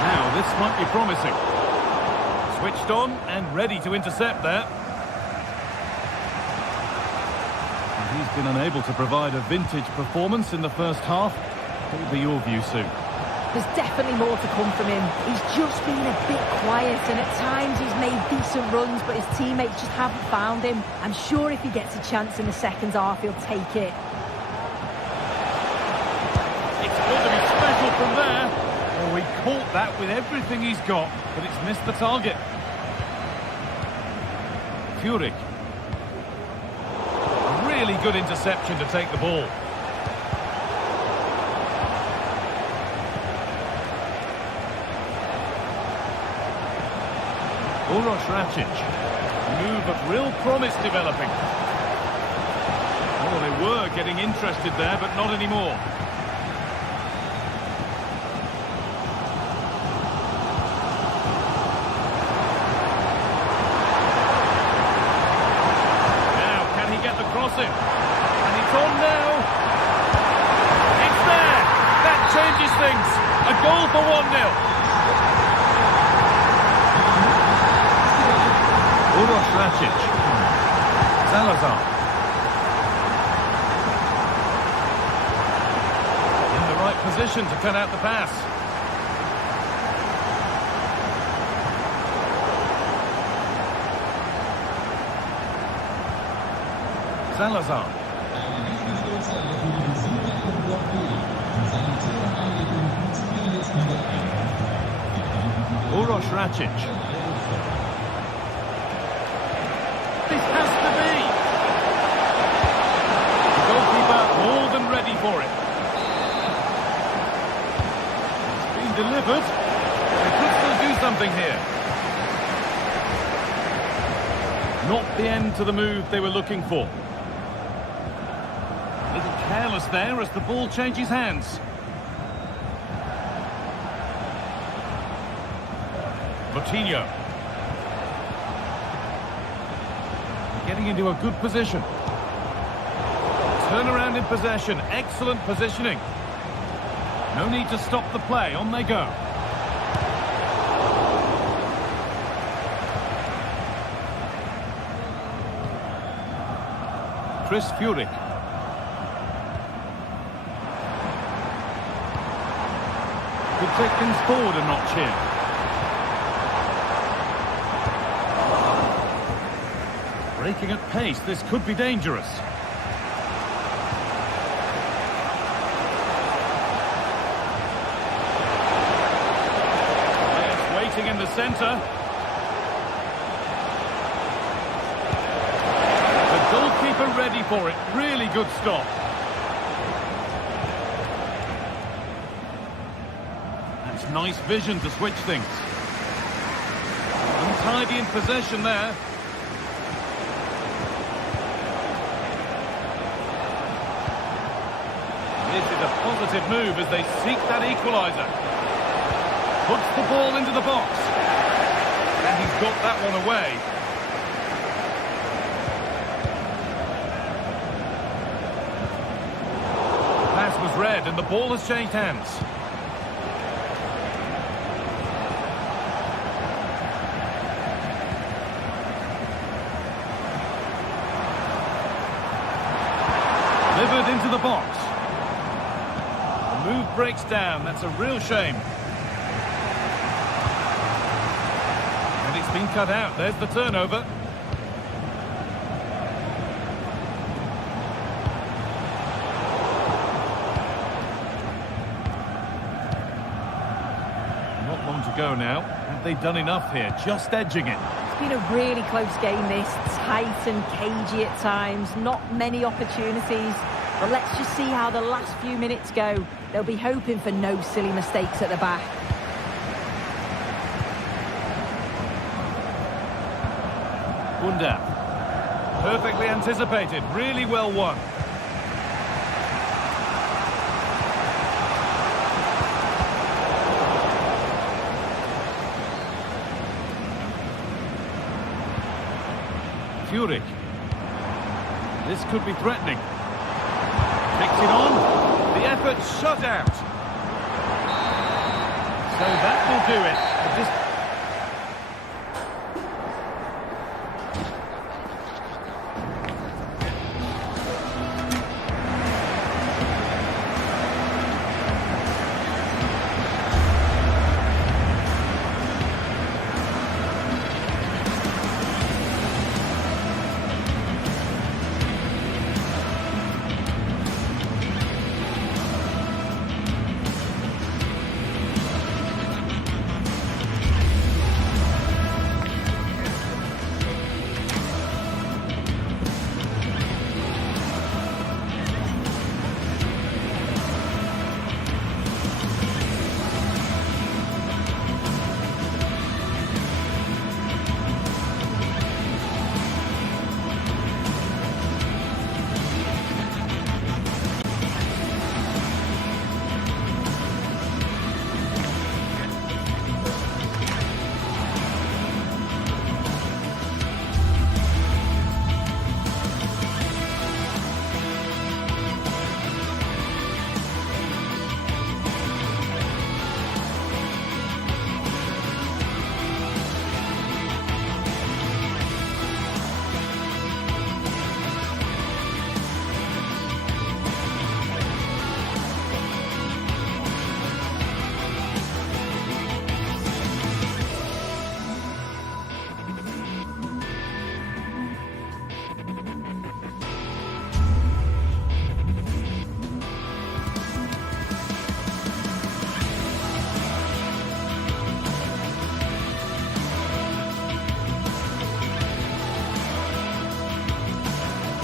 Now, this might be promising. Switched on and ready to intercept there. He's been unable to provide a vintage performance in the first half. What will be your view soon? There's definitely more to come from him. He's just been a bit quiet, and at times he's made decent runs, but his teammates just haven't found him. I'm sure if he gets a chance in the second half, he'll take it. It's going to be special from there. Oh, he caught that with everything he's got, but it's missed the target. Furyk. Really good interception to take the ball. Uroš Rakic. Move of real promise developing. Oh, they were getting interested there, but not anymore. And it's on now. It's there. That changes things. A goal for 1-0. Uroš Rakic. Salazar. In the right position to cut out the pass. Salazar. Uroš Rakic. This has to be. The goalkeeper more than ready for it. It's been delivered. They could still do something here. Not the end to the move they were looking for. A little careless there as the ball changes hands. Coutinho. Getting into a good position. Turn around in possession. Excellent positioning. No need to stop the play. On they go. Chris Furyk. Could take things forward a notch here. Breaking at pace, this could be dangerous. Players waiting in the centre. The goalkeeper ready for it. Really good stop. That's nice vision to switch things. Untidy in possession there. This is a positive move as they seek that equaliser. Puts the ball into the box. And he's got that one away. The pass was read and the ball has changed hands. Delivered into the box. Move breaks down. That's a real shame. And it's been cut out. There's the turnover. Not long to go now. Have they done enough here? Just edging it. It's been a really close game, this. It's tight and cagey at times. Not many opportunities. But let's just see how the last few minutes go. They'll be hoping for no silly mistakes at the back. Bunda. Perfectly anticipated. Really well won. Furyk. This could be threatening. Picks it on. The effort shut out. So that will do it.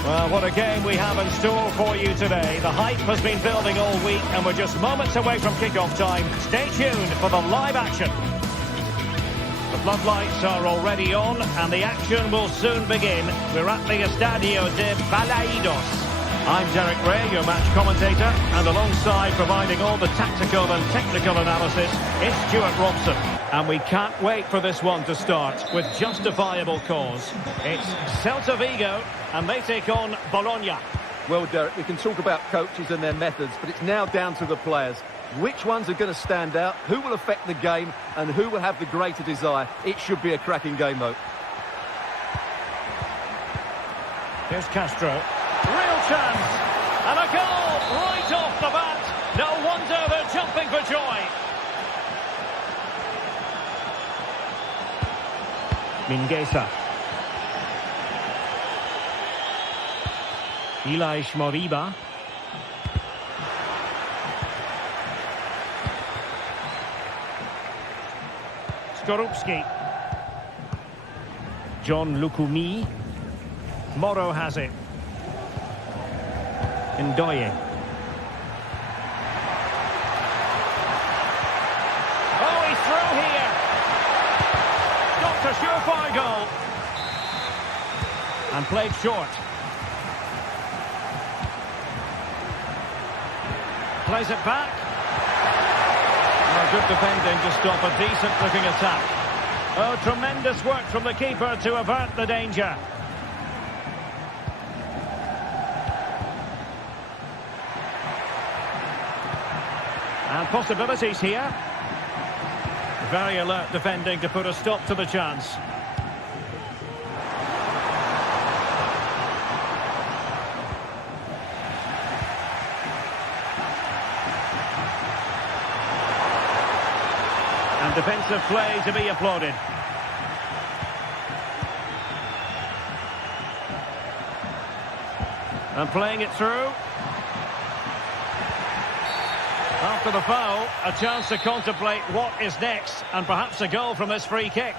Well, what a game we have in store for you today. The hype has been building all week and we're just moments away from kick-off time. Stay tuned for the live action. The floodlights are already on and the action will soon begin. We're at the Estadio de Balaidos. I'm Derek Ray, your match commentator, and alongside providing all the tactical and technical analysis, it's Stuart Robson. And we can't wait for this one to start with justifiable cause. It's Celta Vigo, and they take on Bologna. Well, Derek, we can talk about coaches and their methods, but it's now down to the players. Which ones are going to stand out, who will affect the game, and who will have the greater desire? It should be a cracking game, though. Here's Castro. Real chance. And a goal right off the bat. No wonder they're jumping for joy. Mingueza. Ilaix Moriba. Skorupski. John Lukumi. Moro has it. Ndoye. Oh, he's through here. Got a surefire goal. And played short. Plays it back. Oh, good defending to stop a decent-looking attack. Oh, tremendous work from the keeper to avert the danger. And possibilities here. Very alert defending to put a stop to the chance. And defensive play to be applauded. And playing it through. After the foul, a chance to contemplate what is next, and perhaps a goal from this free kick.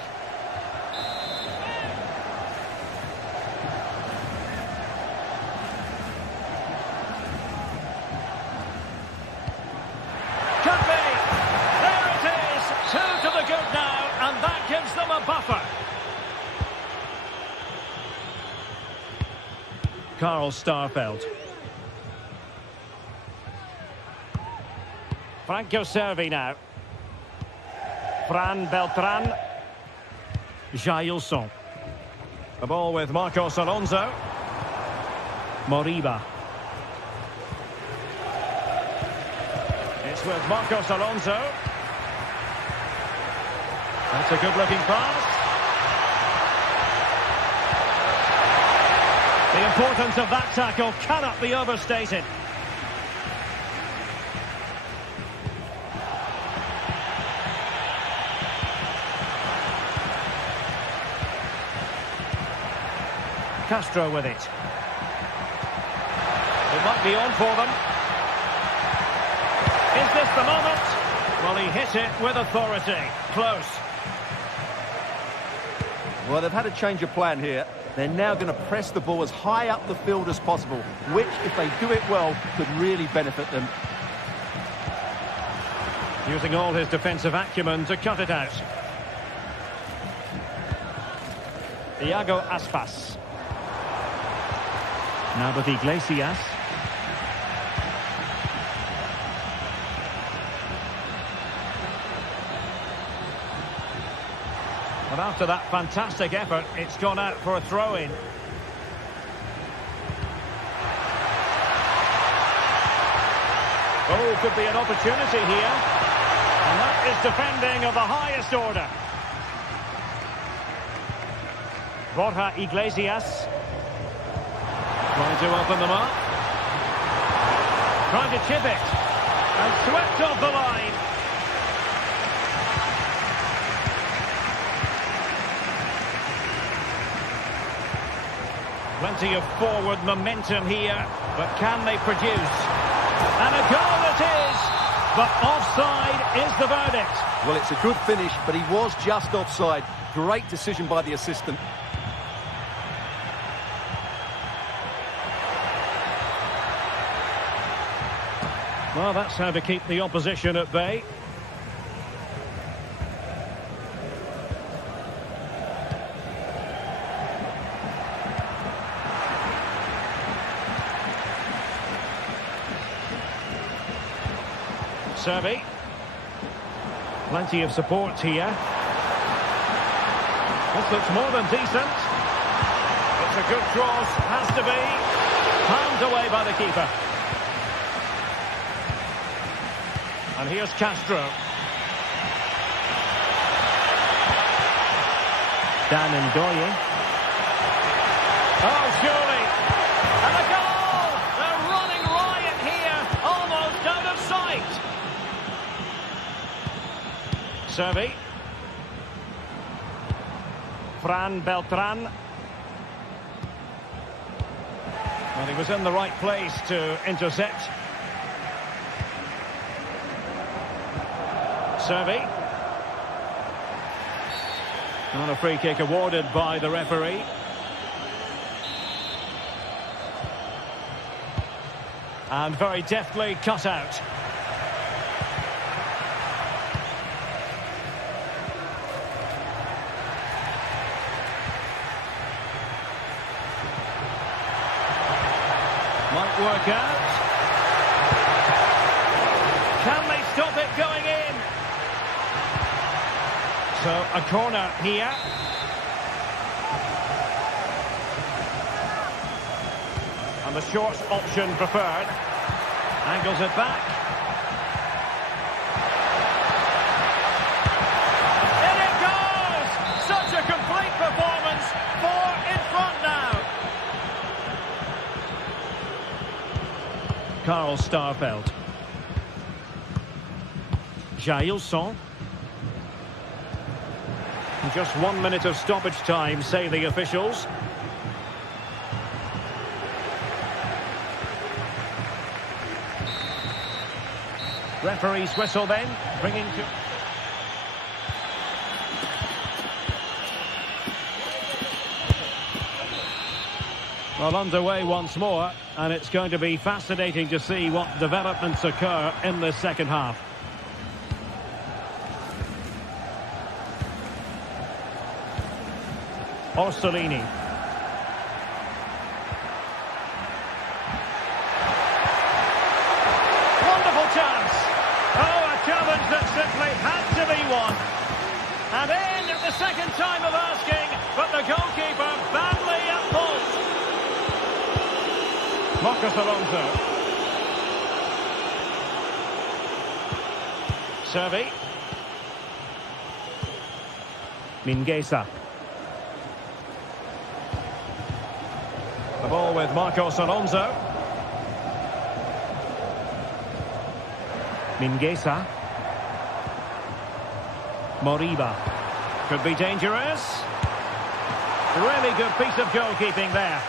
Could be! There it is! 2 to the good now, and that gives them a buffer. Carl Starfelt. Franco Servi now. Fran Beltran. Jailson. The ball with Marcos Alonso. Moriba. It's with Marcos Alonso. That's a good-looking pass. The importance of that tackle cannot be overstated. Castro with it. It might be on for them. Is this the moment? Well, he hit it with authority. Close. Well, they've had a change of plan here. They're now going to press the ball as high up the field as possible, which, if they do it well, could really benefit them. Using all his defensive acumen to cut it out. Iago Aspas. Now with Iglesias. And after that fantastic effort, it's gone out for a throw-in. Oh, could be an opportunity here. And that is defending of the highest order. Borja Iglesias. Trying to open them up. Trying to chip it. And swept off the line. Plenty of forward momentum here, but can they produce? And a goal it is, but offside is the verdict. Well, it's a good finish, but he was just offside. Great decision by the assistant. Well, that's how to keep the opposition at bay. Servi. Plenty of support here. This looks more than decent. It's a good cross, has to be. Palmed away by the keeper. And here's Castro. Dan Ngoye. Oh, surely. And a goal! They're running riot here, almost out of sight. Servi. Fran Beltran. Well, he was in the right place to intercept. Servi. And a free kick awarded by the referee. And very deftly cut out. Might work out. Can they stop it going in? So a corner here. And the short option preferred. Angles it back. In it goes! Such a complete performance. 4 in front now. Carl Starfelt. Jailson. Just 1 minute of stoppage time, say the officials. Referee's whistle then, bringing to... Well, underway once more, and it's going to be fascinating to see what developments occur in the second half. Orsolini. Wonderful chance. Oh, a challenge that simply had to be won. And in at the second time of asking, but the goalkeeper badly at fault. Marcos Alonso. Servi. Mingueza. The ball with Marcos Alonso. Mingueza. Moriba. Could be dangerous. Really good piece of goalkeeping there.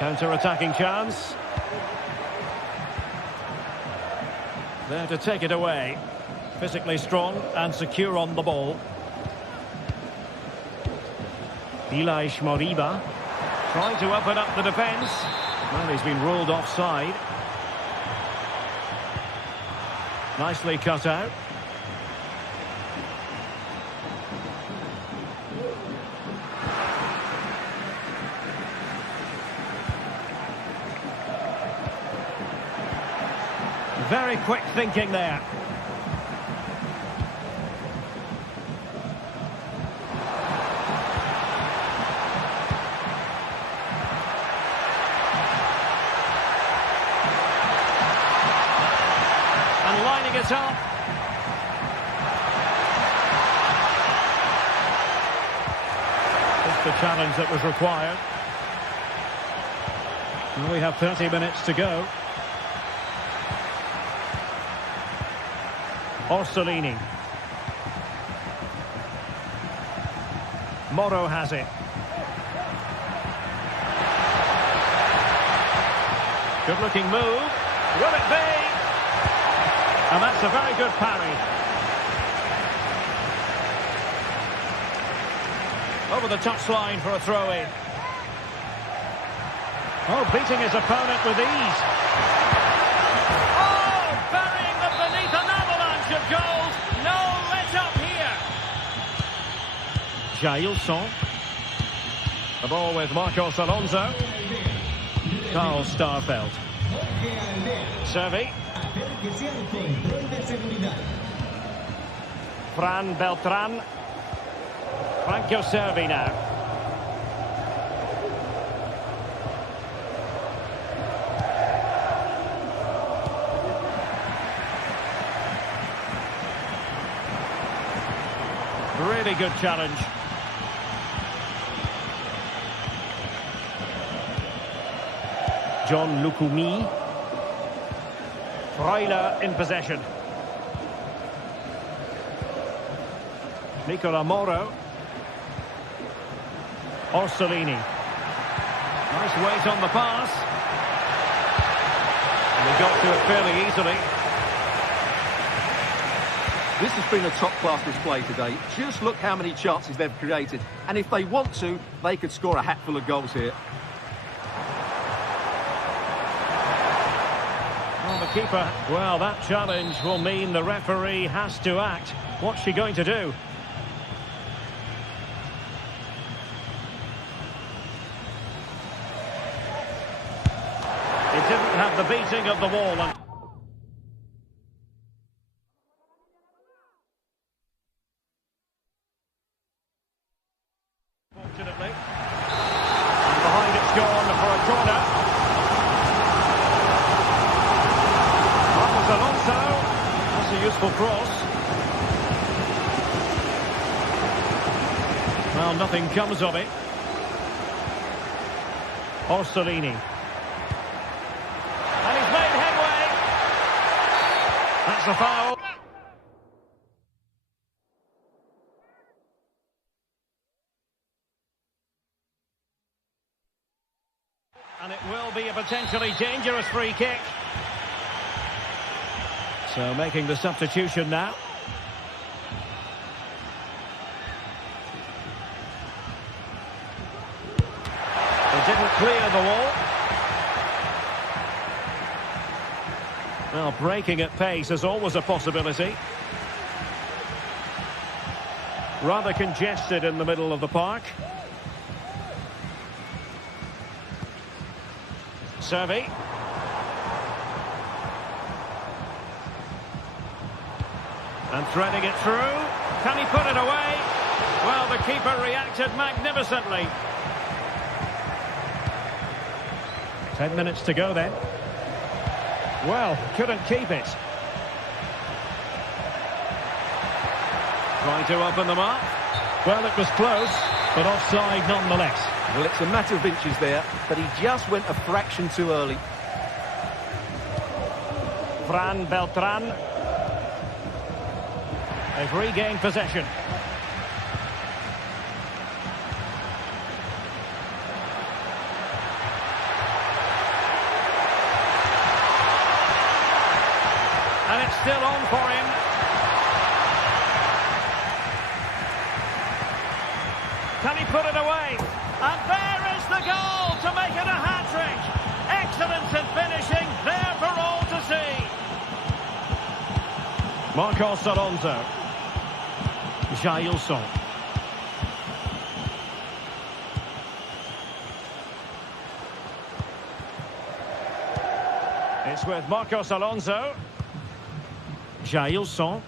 Counter-attacking chance. There to take it away. Physically strong and secure on the ball. Ilaix Moriba trying to open up the defence. Well, he's been ruled offside. Nicely cut out. Very quick thinking there. It up. Just the challenge that was required. And we have 30 minutes to go. Orsolini. Moro has it. Good looking move. Will it be? And that's a very good parry. Over the touchline for a throw-in. Oh, beating his opponent with ease. Oh, burying them beneath an avalanche of goals. No let-up here. Jailson. The ball with Marcos Alonso. Carl Starfelt. Servi. Fran Beltran. Franco Servi now. Really good challenge. John Lukumi. Freuler in possession. Nicola Moro. Orsolini. Nice weight on the pass. And he got to it fairly easily. This has been a top-class display today. Just look how many chances they've created. And if they want to, they could score a hatful of goals here. Well, the keeper, well, that challenge will mean the referee has to act. What's she going to do? It didn't have the beating of the wall. And fortunately. And behind it's gone for a corner. Marcos Alonso. That's a useful cross. Well, nothing comes of it. Orsolini. And he's made headway. That's a foul. And it will be a potentially dangerous free kick. So making the substitution now. It didn't clear the wall. Well, breaking at pace is always a possibility. Rather congested in the middle of the park. Servi. And threading it through. Can he put it away? Well, the keeper reacted magnificently. 10 minutes to go then. Well, couldn't keep it. Trying to open them up. Well, it was close, but offside nonetheless. Well, it's a matter of inches there, but he just went a fraction too early. Fran Beltran. They've regained possession. And it's still on for him. Can he put it away? And there is the goal to make it a hat-trick. Excellence in finishing, there for all to see. Marcos Alonso. Jailson. It's with Marcos Alonso. Jailson.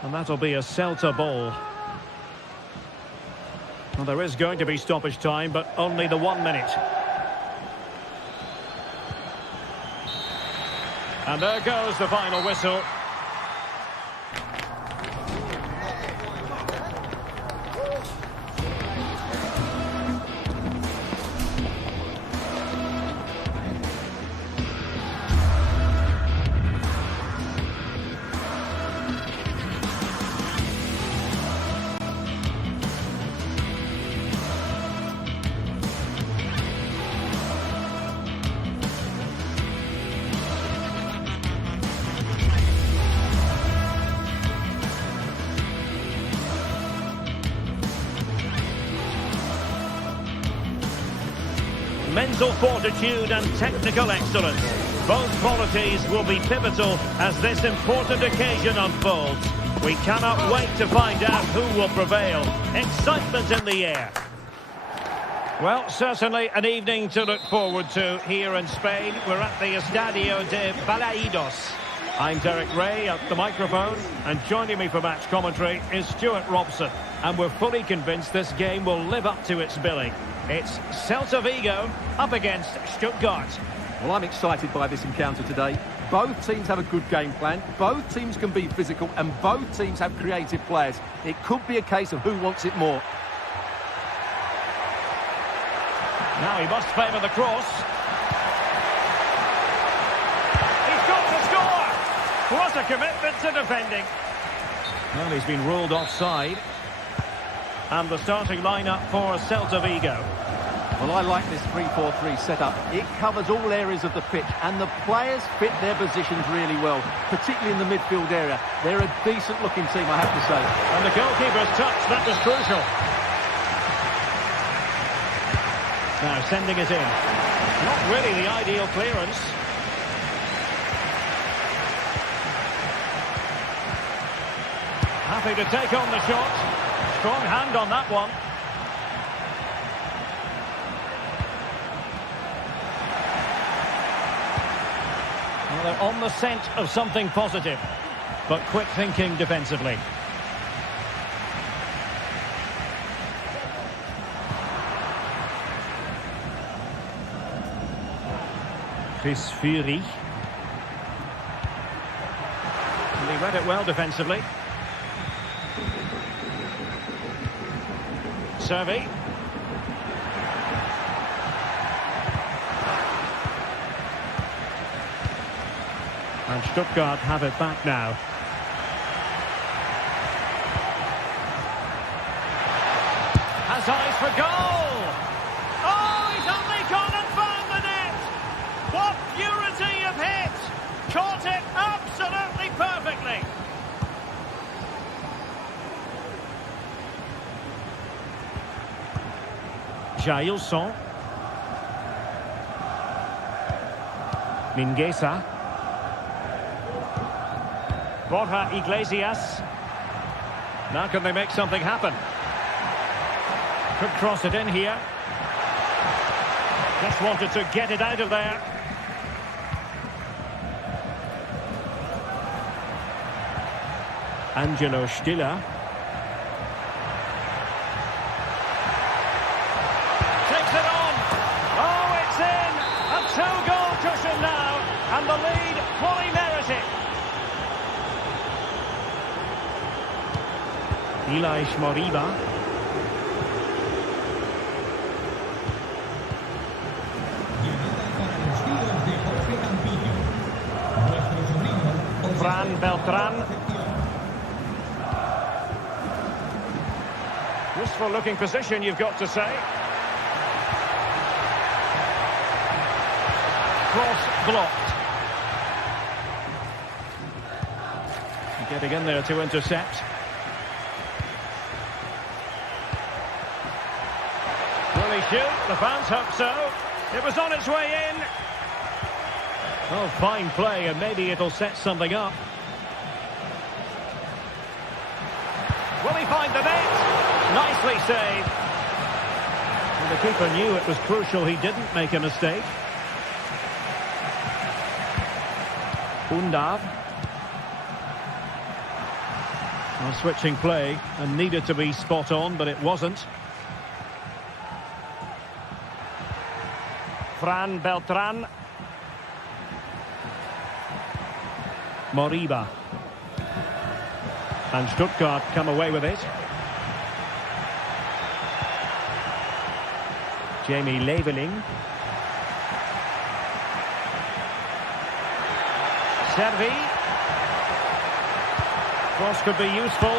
And that'll be a Celta ball. Well, there is going to be stoppage time, but only the 1 minute. And there goes the final whistle. mental fortitude and technical excellence. Both qualities will be pivotal as this important occasion unfolds. We cannot wait to find out who will prevail. Excitement in the air. Well, certainly an evening to look forward to here in Spain. We're at the Estadio de Balaídos. I'm Derek Ray at the microphone, and joining me for match commentary is Stuart Robson. And we're fully convinced this game will live up to its billing. It's Celta Vigo up against Stuttgart. Well, I'm excited by this encounter today. Both teams have a good game plan, both teams can be physical, and both teams have creative players. It could be a case of who wants it more. Now he must favour the cross. He's got to score! What a commitment to defending. Well, he's been ruled offside. And the starting lineup for Celta Vigo. Well, I like this 3-4-3 setup. It covers all areas of the pitch, and the players fit their positions really well, particularly in the midfield area. They're a decent-looking team, I have to say. And the goalkeeper's touch, that was crucial. Now sending it in. Not really the ideal clearance. Happy to take on the shot. Strong hand on that one. Well, they're on the scent of something positive, but quick thinking defensively. Chris Fury. And he read it well defensively. Servi. And Stuttgart have it back now. Has eyes for goal! Oh, he's only gone and found the net! What purity of hit! Caught it absolutely perfectly! Jailson. Mingueza. Borja Iglesias. Now can they make something happen? Could cross it in here. Just wanted to get it out of there. Angelo Stiller. Takes it on. Oh, it's in. A two-goal cushion now. And the lead fully merited. Ilaix Moriba. Fran Beltran. Useful looking position, you've got to say. Cross blocked. Getting in there to intercept. Will he shoot? The fans hope so. It was on its way in. Oh, fine play, and maybe it'll set something up. Will he find the net? Nicely saved. And the keeper knew it was crucial he didn't make a mistake. Undav. Well, switching play, and needed to be spot on, but it wasn't. Fran Beltran. Moriba. And Stuttgart come away with it. Jamie Leveling. Servi. Cross could be useful.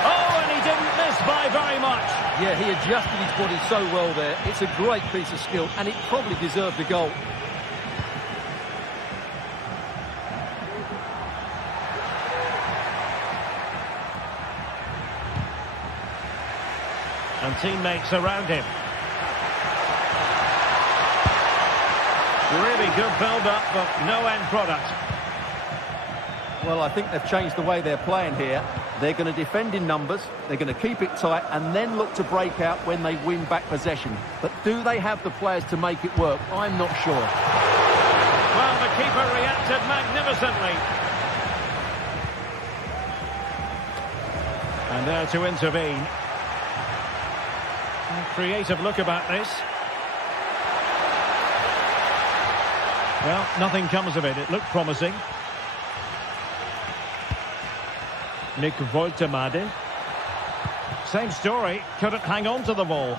Oh, and he didn't miss by very much. Yeah, he adjusted his body so well there. It's a great piece of skill, and it probably deserved a goal. And teammates around him. Really good build-up, but no end product. Well, I think they've changed the way they're playing here. They're going to defend in numbers, they're going to keep it tight, and then look to break out when they win back possession. But do they have the players to make it work? I'm not sure. Well, the keeper reacted magnificently. And there to intervene. A creative look about this. Well, nothing comes of it. It looked promising. Nick Woltemade. Same story. Couldn't hang on to the ball.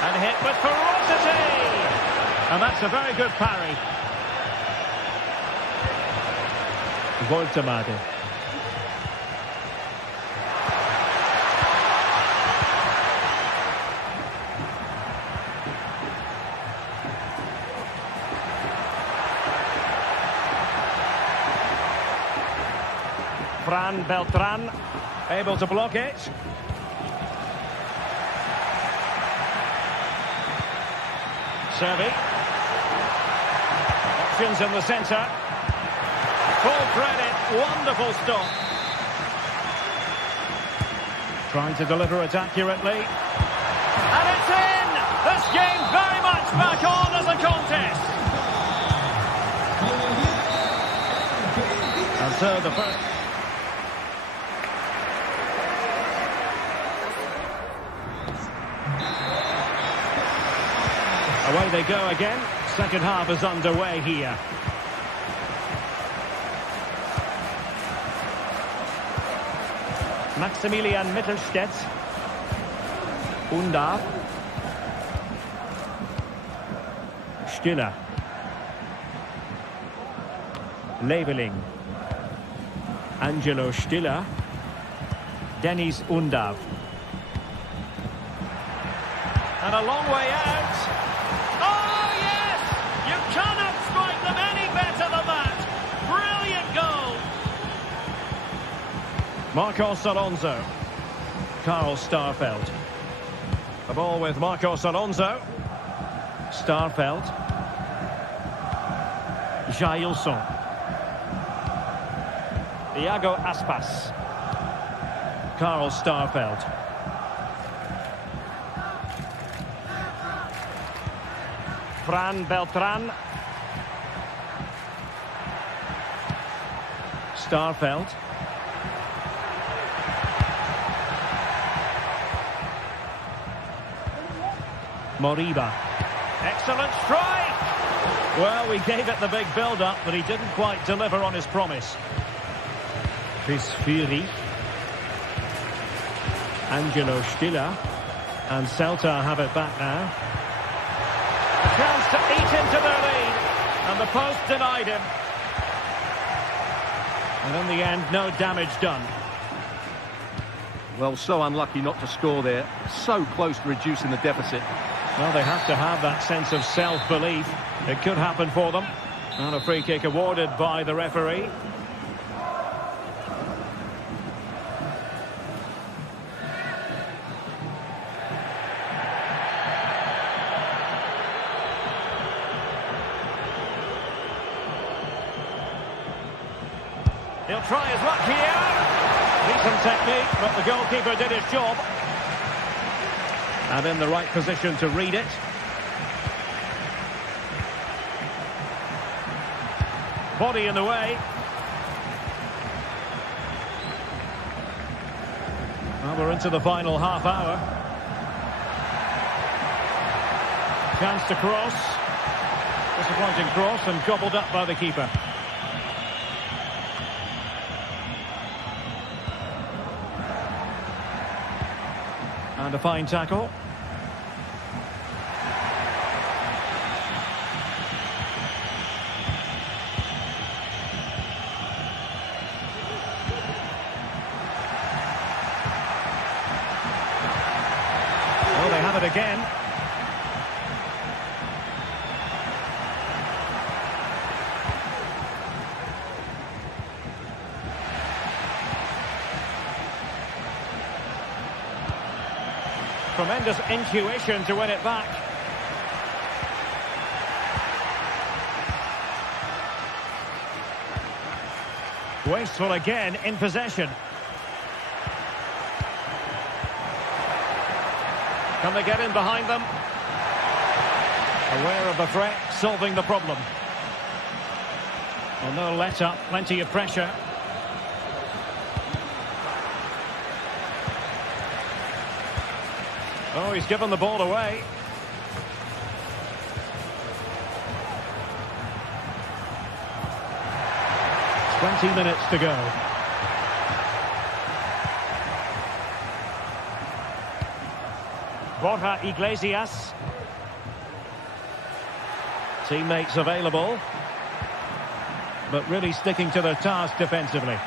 And hit with ferocity. And that's a very good parry. Woltemade. Fran Beltran, able to block it. Servi. Options in the centre. Full credit, wonderful stop. Trying to deliver it accurately. And it's in! This game very much back on as a contest. And so the first... Away they go again. Second half is underway here. Maximilian Mittelstädt. Undav. Stiller. Leveling. Angelo Stiller. Dennis Undav. And a long way out. Oh, yes! You cannot strike them any better than that. Brilliant goal. Marcos Alonso. Carl Starfelt. The ball with Marcos Alonso. Starfelt. Jailson. Iago Aspas. Carl Starfelt. Fran Beltran. Starfelt. Moriba. Excellent strike! Well, we gave it the big build-up, but he didn't quite deliver on his promise. Chris Fury. Angelo Stiller. And Celta have it back now. A chance to eat into their lead. And the post denied him. And in the end, no damage done. Well, so unlucky not to score there. So close to reducing the deficit. Well, they have to have that sense of self-belief. It could happen for them. And a free kick awarded by the referee. He'll try his luck here. Decent technique, but the goalkeeper did his job. And in the right position to read it. Body in the way. Well, we're into the final half hour. Chance to cross. Disappointing cross and gobbled up by the keeper. And a fine tackle. Oh, they have it again. Tremendous intuition to win it back. Wasteful again in possession. Can they get in behind them? Aware of the threat, solving the problem. Well, no let-up, plenty of pressure. Oh, he's given the ball away. "20 minutes to go. Borja Iglesias. Teammates available, but really sticking to their task defensively.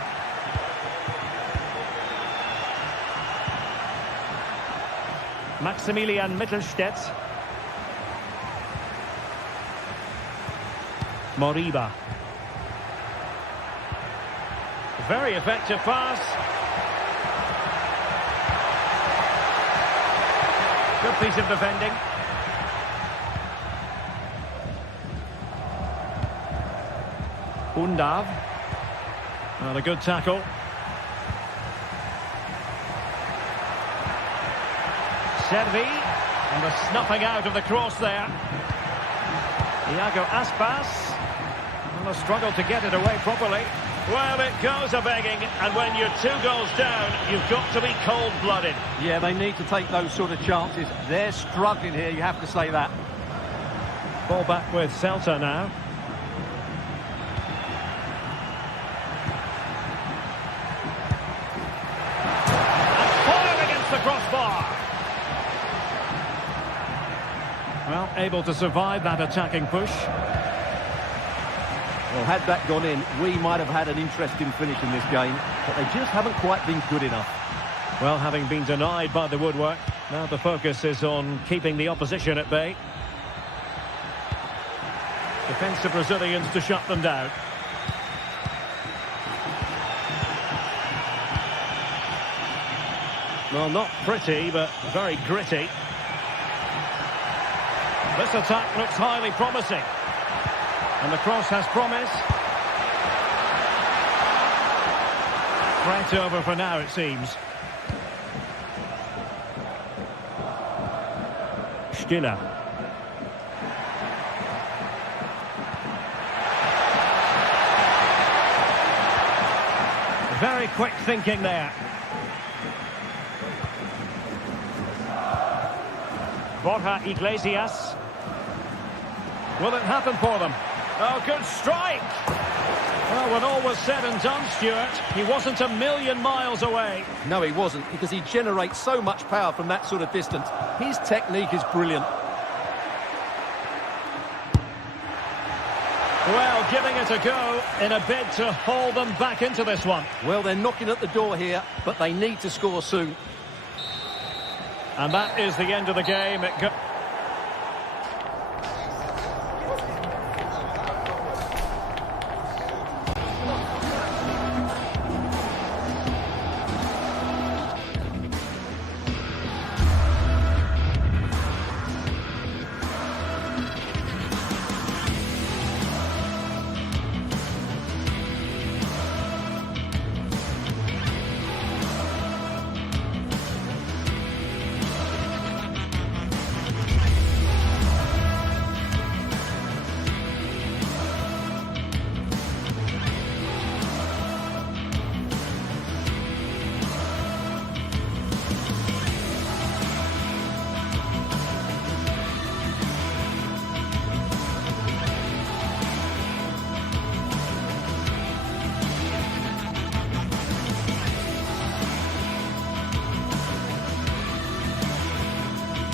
Maximilian Mittelstädt. Moriba. Very effective pass. Good piece of defending. Undav. Well, a good tackle. Servi. And the snuffing out of the cross there. Iago Aspas. Well, a struggle to get it away properly. Well, it goes a-begging, and when you're 2 goals down, you've got to be cold-blooded. Yeah, they need to take those sort of chances. They're struggling here, you have to say that. Ball back with Celta now. Against the crossbar. Well, able to survive that attacking push. Well, had that gone in, we might have had an interesting finish in this game, but they just haven't quite been good enough. Well, having been denied by the woodwork, now the focus is on keeping the opposition at bay. Defensive Brazilians to shut them down. Well, not pretty, but very gritty. This attack looks highly promising. And the cross has promise. Threat over for now, it seems. Stiller. Very quick thinking there. Borja Iglesias. Will it happen for them? Oh, good strike! Well, when all was said and done, Stuart, he wasn't a million miles away. No, he wasn't, because he generates so much power from that sort of distance. His technique is brilliant. Well, giving it a go in a bid to haul them back into this one. Well, they're knocking at the door here, but they need to score soon. And that is the end of the game.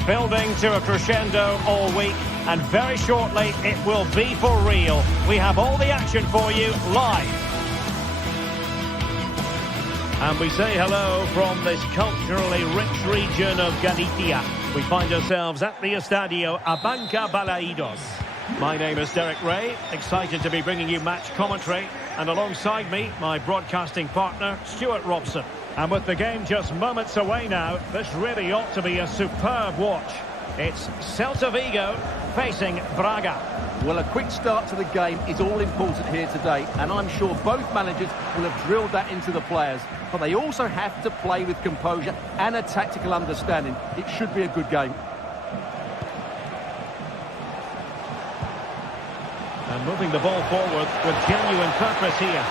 Building to a crescendo all week, and very shortly it will be for real. We have all the action for you live. And we say hello from this culturally rich region of Galicia. We find ourselves at the Estadio Abanca Balaidos. My name is Derek Ray, excited to be bringing you match commentary, and alongside me, my broadcasting partner, Stuart Robson. And with the game just moments away now, this really ought to be a superb watch. It's Celta Vigo facing Braga. Well, a quick start to the game is all important here today, and I'm sure both managers will have drilled that into the players. But they also have to play with composure and a tactical understanding. It should be a good game. And moving the ball forward with genuine purpose here.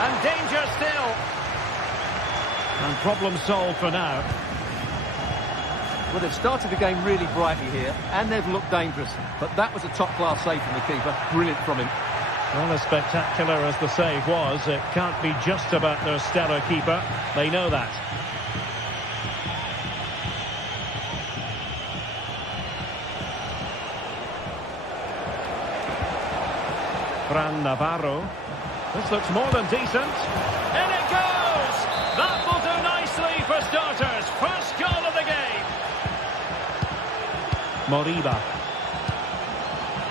And danger still. And problem solved for now. Well, they've started the game really brightly here, and they've looked dangerous. But that was a top-class save from the keeper. Brilliant from him. Well, as spectacular as the save was, it can't be just about their stellar keeper. They know that. Fran Navarro. This looks more than decent. In it goes! That will do nicely for starters. First goal of the game. Moriba.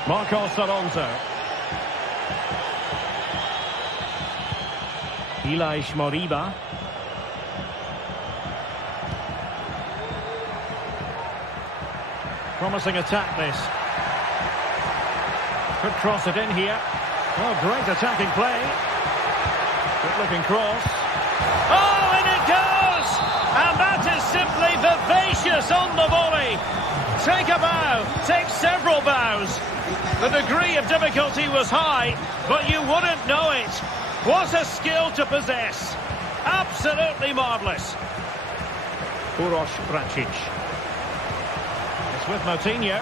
Marcos Alonso. Ilaix Moriba. Promising attack this. Could cross it in here. Oh, great attacking play. Good looking cross. Oh, and it goes! And that is simply vivacious on the volley. Take a bow, take several bows. The degree of difficulty was high, but you wouldn't know it. What a skill to possess. Absolutely marvellous. Uroš Račić. It's with Moutinho.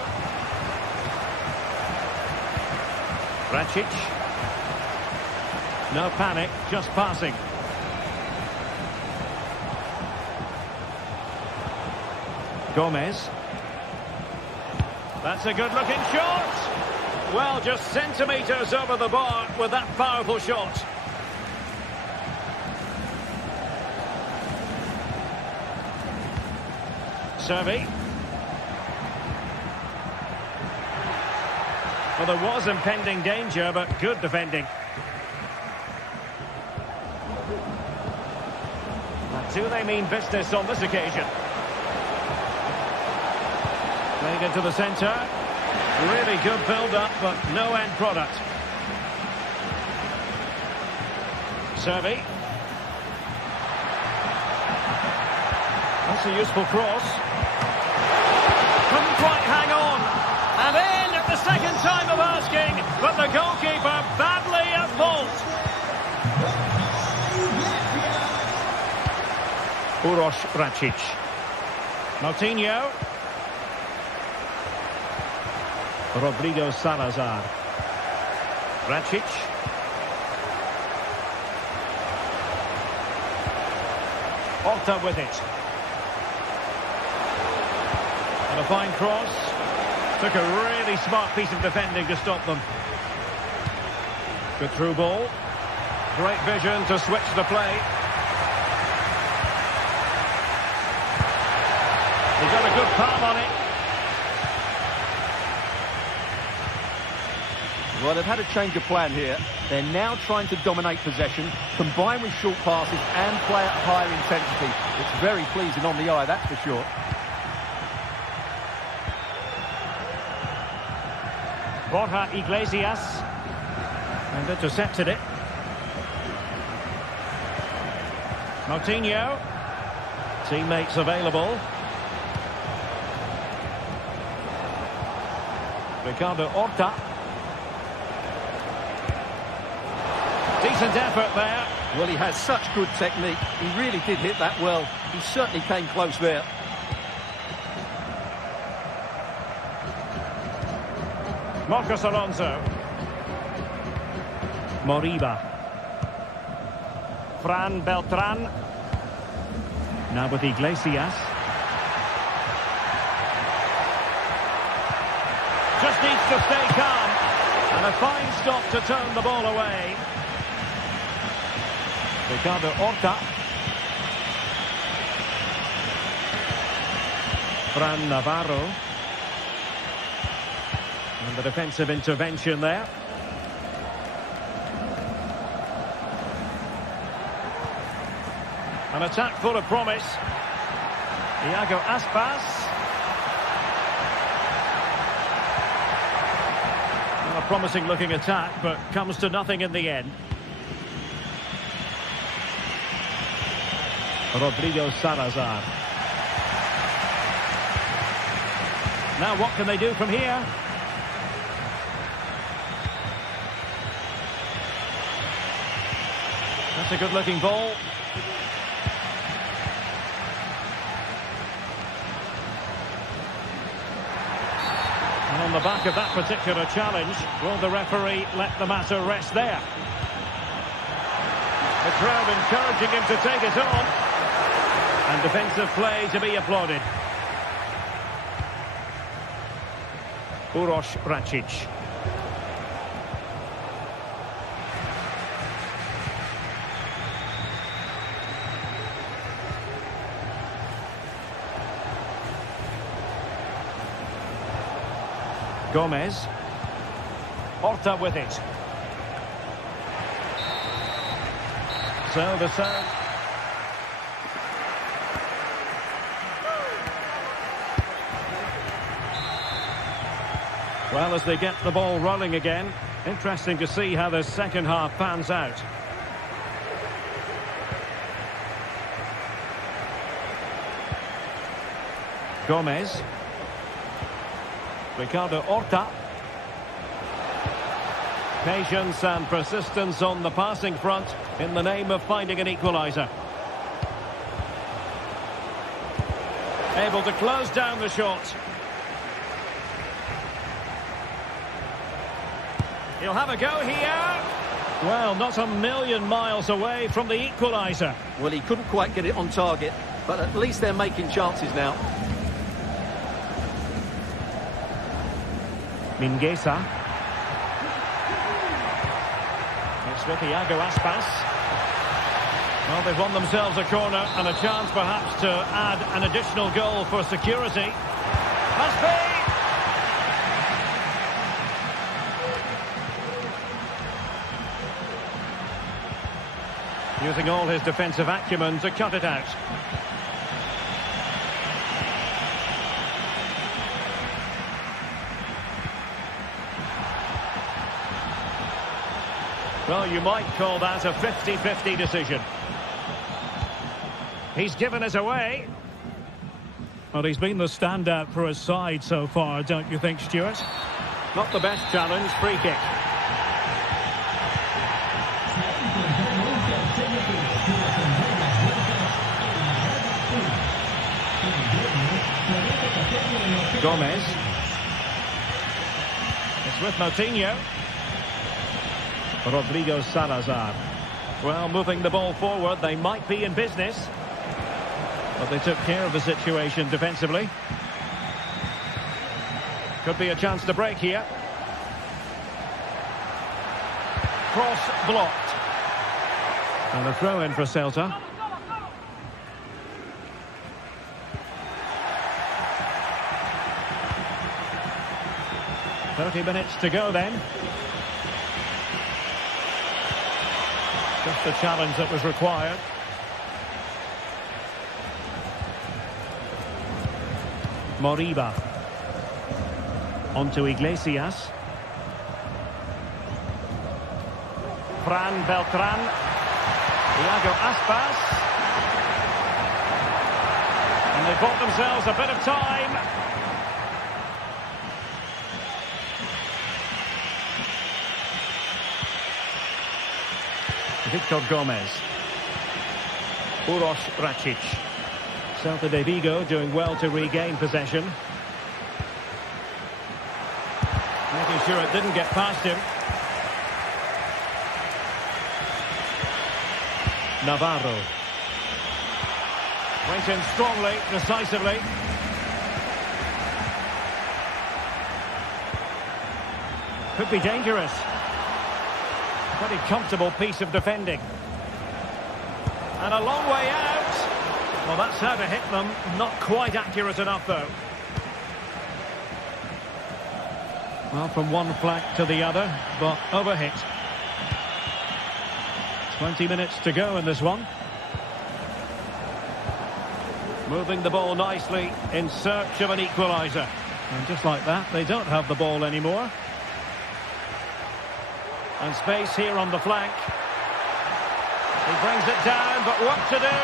Račić. No panic, just passing. Gomez. That's a good-looking shot. Well, just centimetres over the bar with that powerful shot. Servi. Well, there was impending danger, but good defending. But do they mean business on this occasion? Playing into the centre. Really good build-up, but no end product. Servi. That's a useful cross. Couldn't quite hang on. And in at the second time of asking, but the goalkeeper badly at fault. Uroš Račić. Moutinho. Rodrigo Salazar. Račić. Horta with it. And a fine cross. Took a really smart piece of defending to stop them. Good through ball. Great vision to switch the play. He got a good palm on it. Well, they've had a change of plan here. They're now trying to dominate possession, combine with short passes and play at higher intensity. It's very pleasing on the eye, that's for sure. Borja Iglesias. And intercepted it. Moutinho. Teammates available. Ricardo Horta. Decent effort there. Well, he has such good technique. He really did hit that well. He certainly came close there. Marcos Alonso. Moriba. Fran Beltran. Now with Iglesias. Just needs to stay calm. And a fine stop to turn the ball away. Ricardo Horta. Fran Navarro. And the defensive intervention there. An attack full of promise. Iago Aspas. Well, a promising looking attack, but comes to nothing in the end. Rodrigo Salazar. Now what can they do from here? That's a good looking ball. And on the back of that particular challenge, will the referee let the matter rest there? The crowd encouraging him to take it on. And defensive play to be applauded. Uroš Račić. Gomez. Horta with it. So the sound. Well, as they get the ball rolling again, interesting to see how the second half pans out. Gomez. Ricardo Horta. Patience and persistence on the passing front in the name of finding an equaliser. Able to close down the shot. He'll have a go here. Well, not a million miles away from the equaliser. Well, he couldn't quite get it on target, but at least they're making chances now. Mingueza. It's with Iago Aspas. Well, they've won themselves a corner and a chance perhaps to add an additional goal for security. Must be! Using all his defensive acumen to cut it out. Well, you might call that a 50-50 decision. He's given us away. Well, he's been the standout for his side so far, don't you think, Stuart? Not the best challenge, free kick. Gomez. It's with Moutinho. Rodrigo Salazar. Well, moving the ball forward, they might be in business. But they took care of the situation defensively. Could be a chance to break here. Cross blocked. And a throw in for Celta. "30 minutes to go then." Just the challenge that was required. Moriba. Onto Iglesias. Fran Beltran. Iago Aspas. And they bought themselves a bit of time. Victor Gomez. Uroš Račić. Celta de Vigo doing well to regain possession. Making sure it didn't get past him. Navarro. Went in strongly, decisively. Could be dangerous. Pretty comfortable piece of defending. And a long way out. Well, that's how to hit them. Not quite accurate enough, though. Well, from one flank to the other, but overhit. 20 minutes to go in this one. Moving the ball nicely in search of an equaliser. And just like that, they don't have the ball anymore. And space here on the flank. He brings it down, but what to do?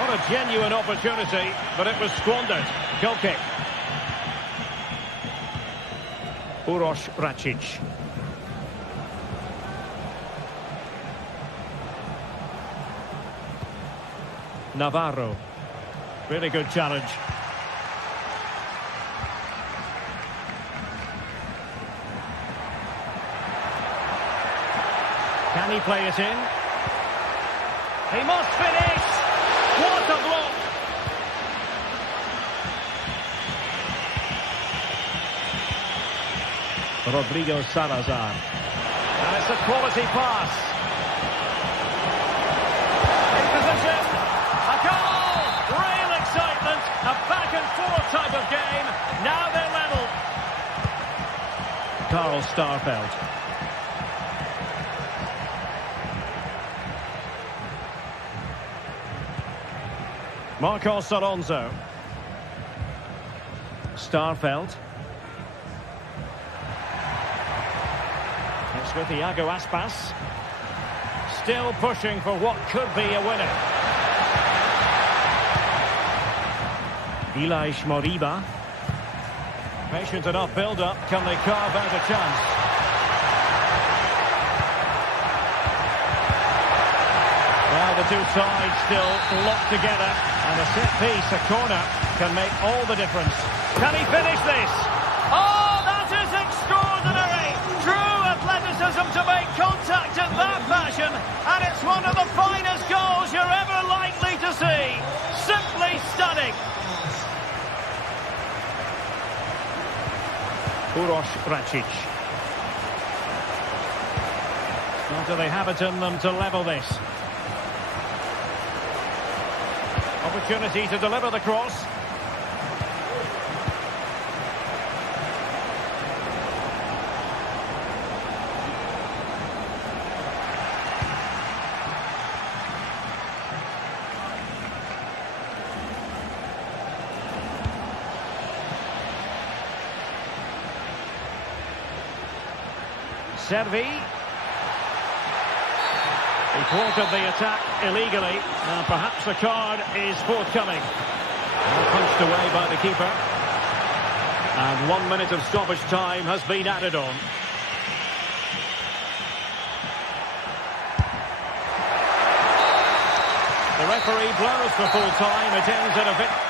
What a genuine opportunity, but it was squandered. Goal kick. Uroš Račić. Navarro. Really good challenge. Can he play it in? He must finish! What a block! Rodrigo Salazar. And it's a quality pass. In position. A goal! Real excitement. A back and forth type of game. Now they're level. Karl Starfelt. Marcos Alonso. Starfelt. It's with Iago Aspas. Still pushing for what could be a winner. Ilaix Moriba. Patient enough build-up. Can they carve out a chance? Well, the two sides still locked together. And a set piece, a corner, can make all the difference. Can he finish this? Oh, that is extraordinary! True athleticism to make contact in that fashion. And it's one of the finest goals you're ever likely to see. Simply stunning. Uroš Račić. Or do they have it in them to level this? Opportunity to deliver the cross. Servi. He thwarted the attack illegally. Now perhaps a card is forthcoming. Punched away by the keeper. And 1 minute of stoppage time has been added on. The referee blows for full time. It ends at a victory.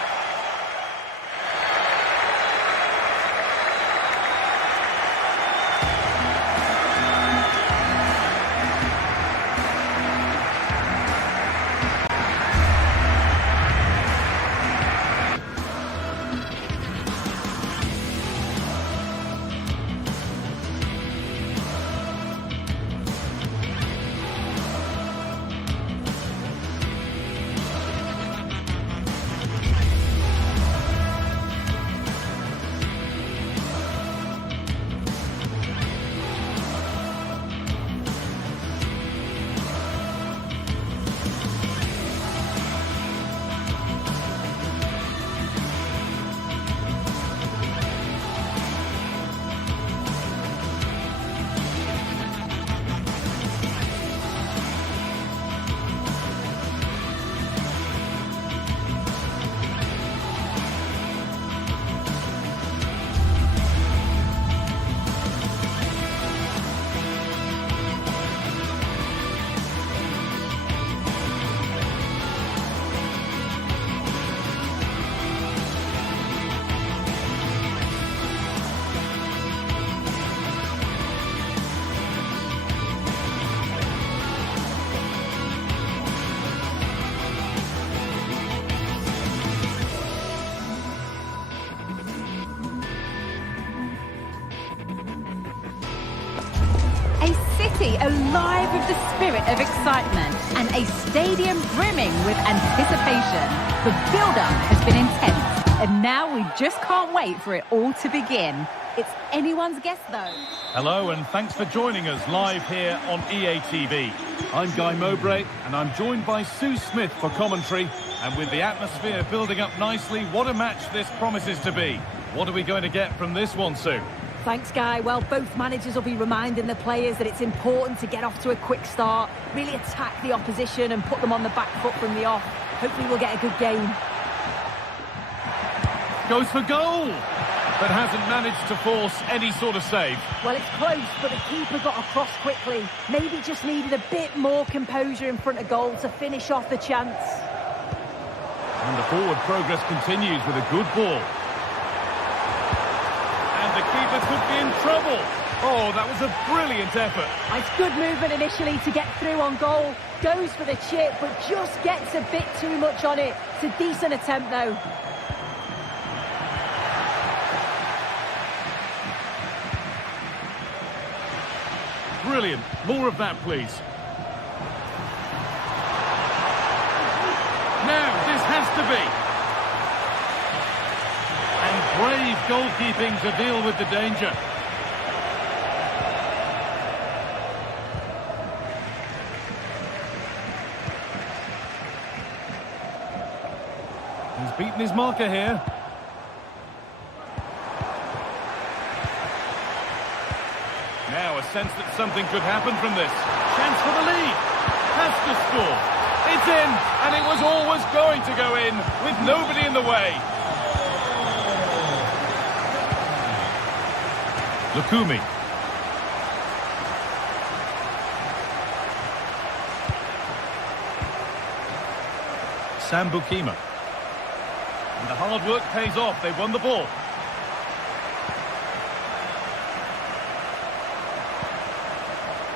Alive with the spirit of excitement and a stadium brimming with anticipation. The build-up has been intense and now we just can't wait for it all to begin. It's anyone's guess though. Hello and thanks for joining us live here on EA TV. I'm Guy Mowbray and I'm joined by Sue Smith for commentary And with the atmosphere building up nicely, what a match this promises to be. What are we going to get from this one, Sue? Thanks, Guy. Well, both managers will be reminding the players that it's important to get off to a quick start, really attack the opposition and put them on the back foot from the off. Hopefully we'll get a good game. Goes for goal, but hasn't managed to force any sort of save. Well, it's close, but the keeper got across quickly. Maybe just needed a bit more composure in front of goal to finish off the chance. And the forward progress continues with a good ball. And the keeper could be in trouble. Oh, that was a brilliant effort. It's good movement initially to get through on goal. Goes for the chip, but just gets a bit too much on it. It's a decent attempt, though. Brilliant. More of that, please. Now, this has to be. And brave goalkeeping to deal with the danger. He's beaten his marker here. Now a sense that something could happen from this. Chance for the lead. Has to score. It's in, and it was always going to go in, with nobody in the way. Lukumi. Sambukima. And the hard work pays off. They've won the ball.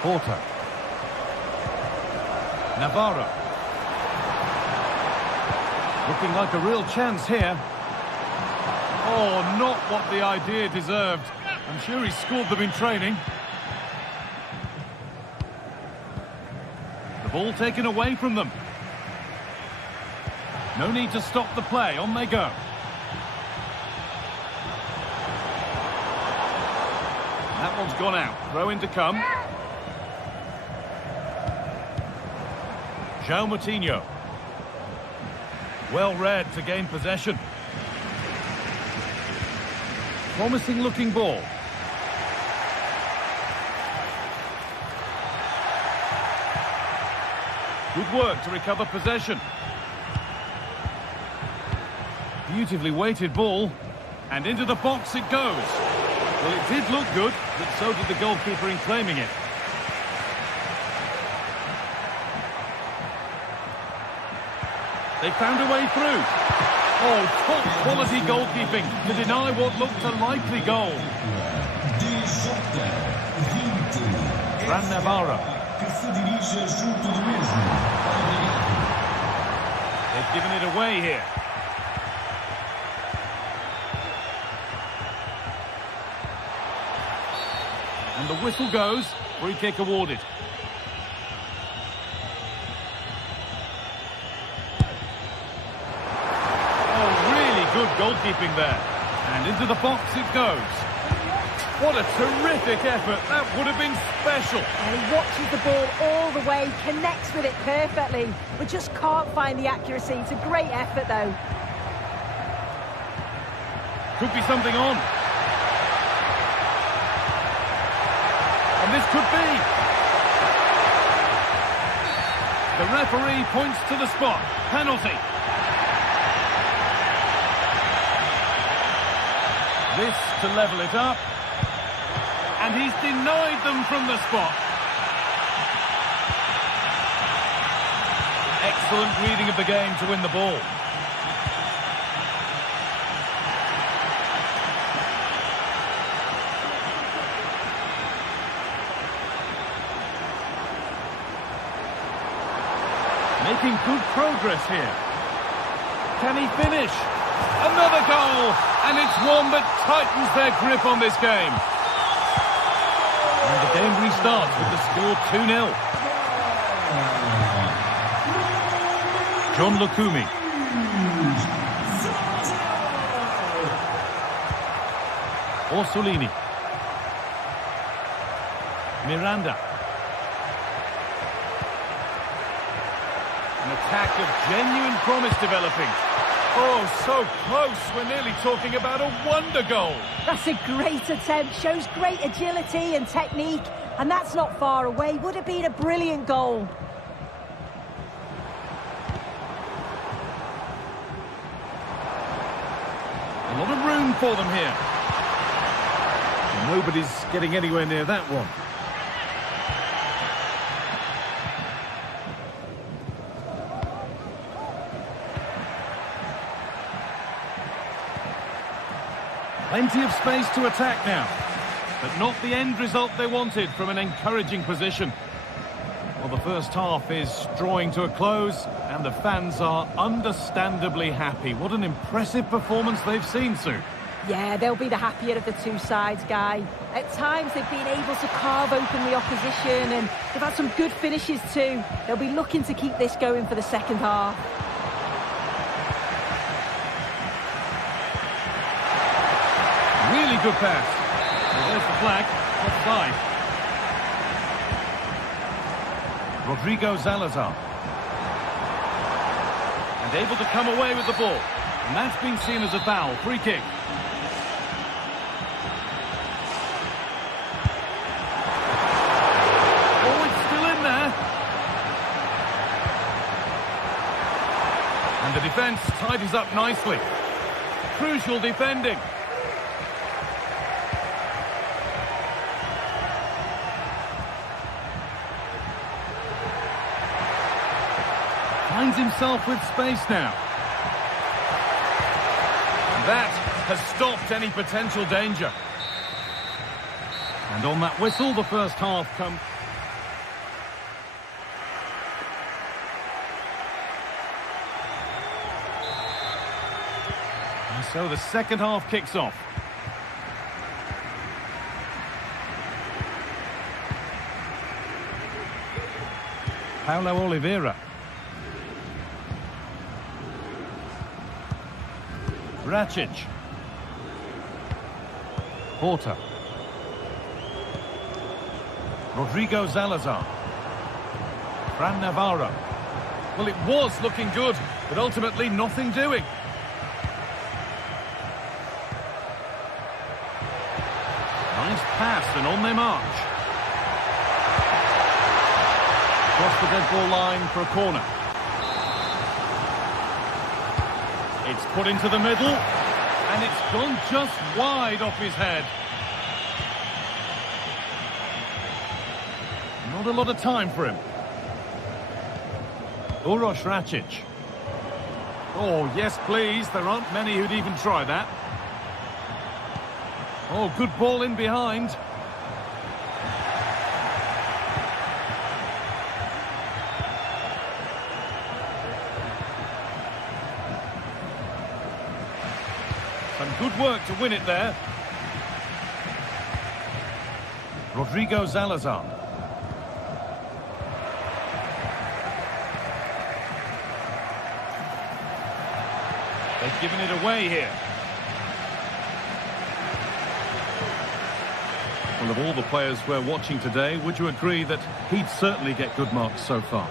Porter. Navarro. Looking like a real chance here. Oh, not what the idea deserved. I'm sure he scored them in training. The ball taken away from them. No need to stop the play. On they go. That one's gone out. Throw in to come. João Moutinho. Well read to gain possession. Promising looking ball. Good work to recover possession. Beautifully weighted ball. And into the box it goes. Well, it did look good, but so did the goalkeeper in claiming it. They found a way through. Oh, top quality goalkeeping to deny what looked a likely goal. Fran Navarro. They've given it away here. And the whistle goes. Free kick awarded. Good goalkeeping there. And into the box it goes. What a terrific effort. That would have been special. And he watches the ball all the way, connects with it perfectly, but just can't find the accuracy. It's a great effort, though. Could be something on. And this could be. The referee points to the spot. Penalty. This to level it up. And he's denied them from the spot. Excellent reading of the game to win the ball. Making good progress here. Can he finish? Another goal, and it's one that tightens their grip on this game. And the game restarts with the score 2-0. John Lukumi. Orsolini. Miranda. An attack of genuine promise developing. Oh, so close. We're nearly talking about a wonder goal. That's a great attempt. Shows great agility and technique. And that's not far away. Would have been a brilliant goal. A lot of room for them here. Nobody's getting anywhere near that one. Plenty of space to attack now, but not the end result they wanted from an encouraging position. Well, the first half is drawing to a close, and the fans are understandably happy. What an impressive performance they've seen, Sue. Yeah, they'll be the happier of the two sides, Guy. At times, they've been able to carve open the opposition, and they've had some good finishes too. They'll be looking to keep this going for the second half. Really good pass. Well, there's the flag. Offside. Rodrigo Salazar. And able to come away with the ball. And that's been seen as a foul. Free kick. Oh, it's still in there. And the defence tidies up nicely. Crucial defending. Finds himself with space now. That has stopped any potential danger. And on that whistle, the first half comes. And so the second half kicks off. Paulo Oliveira. Racic. Porter. Rodrigo Salazar. Fran Navarro. Well, it was looking good, but ultimately nothing doing. Nice pass, and on they march. Across the dead ball line for a corner. It's put into the middle, and it's gone just wide off his head. Not a lot of time for him. Uroš Racic. Oh, yes, please. There aren't many who'd even try that. Oh, good ball in behind. Some good work to win it there. Rodrigo Salazar. They've given it away here. Well, of all the players we're watching today, would you agree that he'd certainly get good marks so far?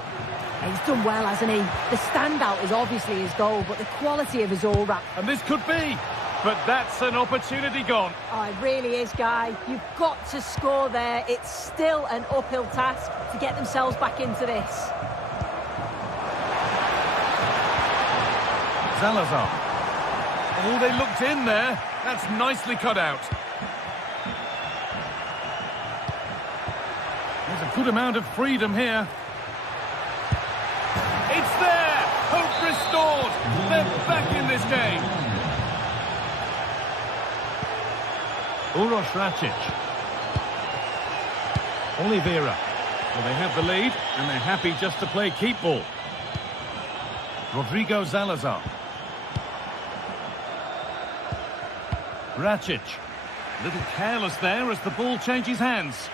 He's done well, hasn't he? The standout is obviously his goal, but the quality of his all-round. And this could be, but that's an opportunity gone. Oh, it really is, Guy. You've got to score there. It's still an uphill task to get themselves back into this. Salazar. Oh, they looked in there. That's nicely cut out. There's a good amount of freedom here. It's there! Hope restored! They're back in this game. Uroš Racic. Oliveira. Well, they have the lead, and they're happy just to play keep ball. Rodrigo Salazar. Racic. A little careless there as the ball changes hands.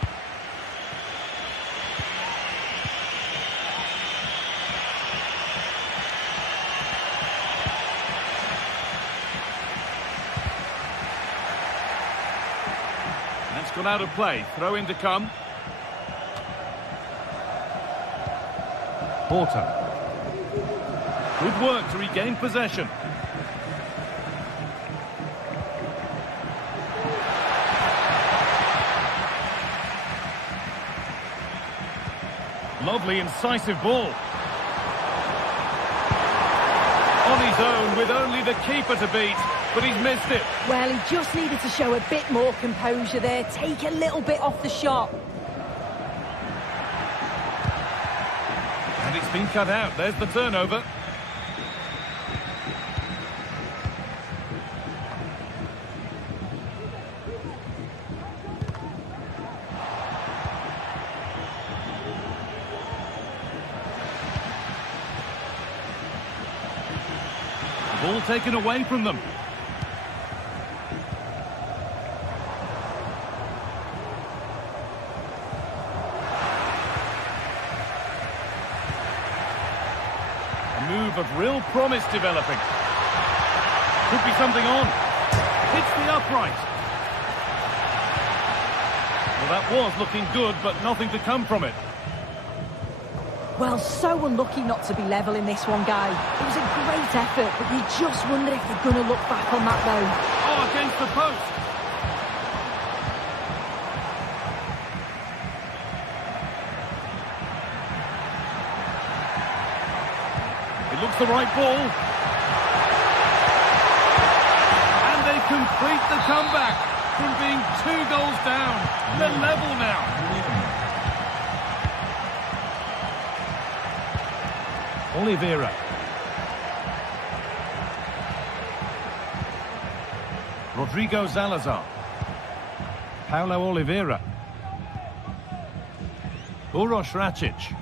That's gone out of play. Throw in to come. Porter. Good work to regain possession. Lovely, incisive ball. On his own, with only the keeper to beat, but he's missed it. Well, he just needed to show a bit more composure there, take a little bit off the shot. And it's been cut out. There's the turnover. Ball taken away from them. A move of real promise developing. Could be something on. Hits the upright. Well, that was looking good, but nothing to come from it. Well, so unlucky not to be level in this one, Guy. It was a great effort, but you just wonder if they're going to look back on that, though. Oh, against the post. It looks the right ball. And they complete the comeback from being 2 goals down. They're level now. Oliveira. Rodrigo Salazar. Paulo Oliveira. Uroš Račić.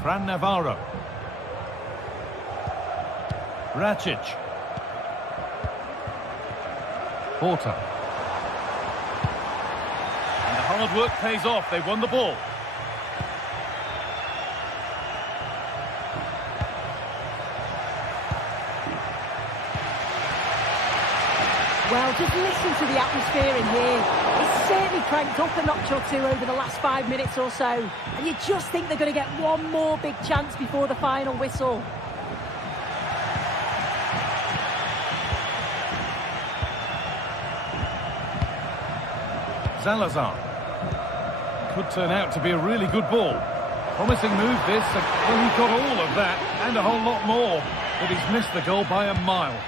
Fran Navarro. Račić. Porta. And the hard work pays off. They've won the ball. Well, just listen to the atmosphere in here. It's certainly cranked up a notch or two over the last 5 minutes or so. And you just think they're going to get one more big chance before the final whistle. Salazar. Could turn out to be a really good ball. Promising move this. Well, he got all of that and a whole lot more. But he's missed the goal by a mile.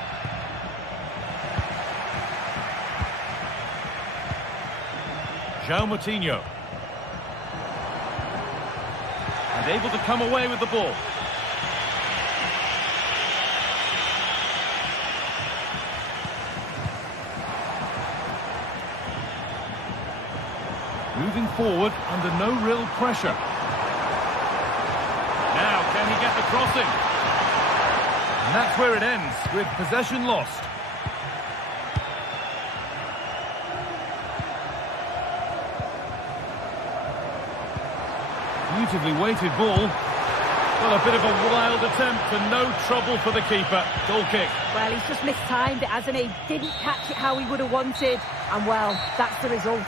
João Moutinho. And able to come away with the ball. Moving forward under no real pressure. Now, can he get the crossing? And that's where it ends, with possession lost. Beautifully weighted ball. Well, a bit of a wild attempt and no trouble for the keeper. Goal kick. Well, he's just mistimed it, hasn't he? Didn't catch it how he would have wanted. And, well, that's the result.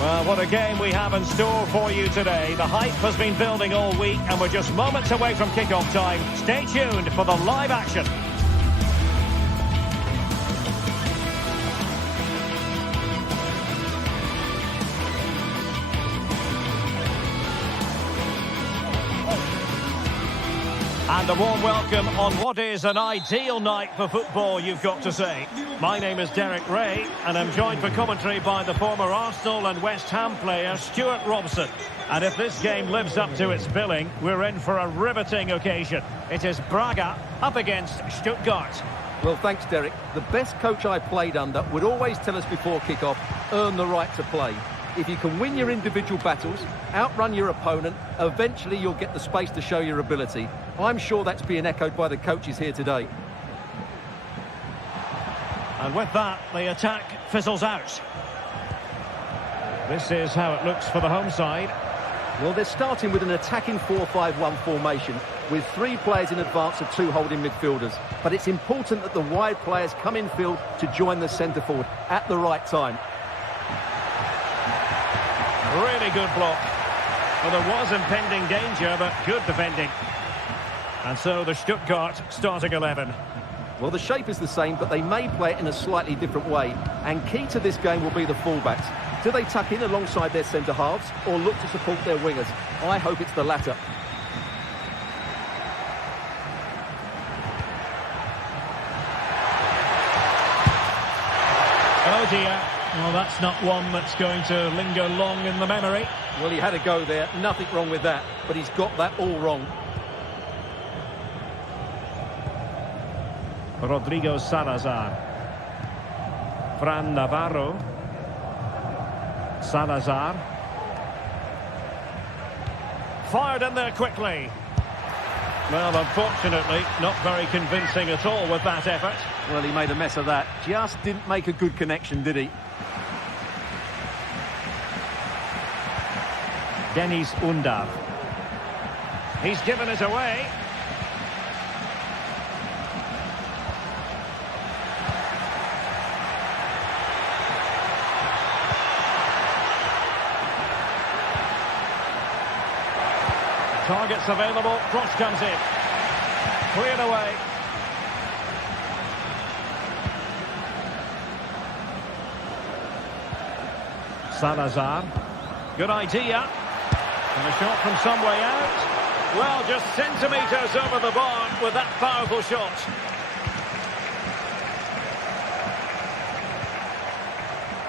Well, what a game we have in store for you today. The hype has been building all week and we're just moments away from kick-off time. Stay tuned for the live action. And And a warm welcome on what is an ideal night for football, you've got to say. My name is Derek Ray, and I'm joined for commentary by the former Arsenal and West Ham player Stuart Robson. And if this game lives up to its billing, we're in for a riveting occasion. It is Braga up against Stuttgart. Well, thanks, Derek. The best coach I played under would always tell us before kick-off, earn the right to play. If you can win your individual battles, outrun your opponent, eventually you'll get the space to show your ability. I'm sure that's being echoed by the coaches here today. And with that, the attack fizzles out. This is how it looks for the home side. Well, they're starting with an attacking 4-5-1 formation with 3 players in advance of 2 holding midfielders. But it's important that the wide players come in field to join the centre forward at the right time. Really good block. Well, there was impending danger, but good defending. And so the Stuttgart starting 11. Well, the shape is the same, but they may play it in a slightly different way. And key to this game will be the fullbacks. Do they tuck in alongside their centre-halves or look to support their wingers? I hope it's the latter. Oh dear. Well, that's not one that's going to linger long in the memory. Well, he had a go there. Nothing wrong with that. But he's got that all wrong. Rodrigo Salazar. Fran Navarro. Salazar. Fired in there quickly. Well, unfortunately, not very convincing at all with that effort. Well, he made a mess of that. Just didn't make a good connection, did he? Dennis Undav. He's given it away. Targets available. Cross comes in. Cleared away. Salazar. Good idea. And a shot from some way out. Well, just centimetres over the bar with that powerful shot.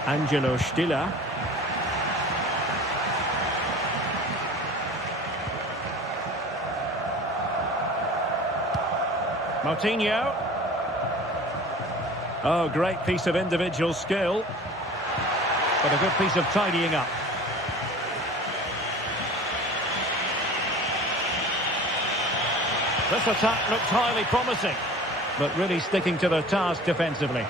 Angelo Stiller. Moutinho. Oh, great piece of individual skill. But a good piece of tidying up. This attack looks highly promising, but really sticking to their task defensively.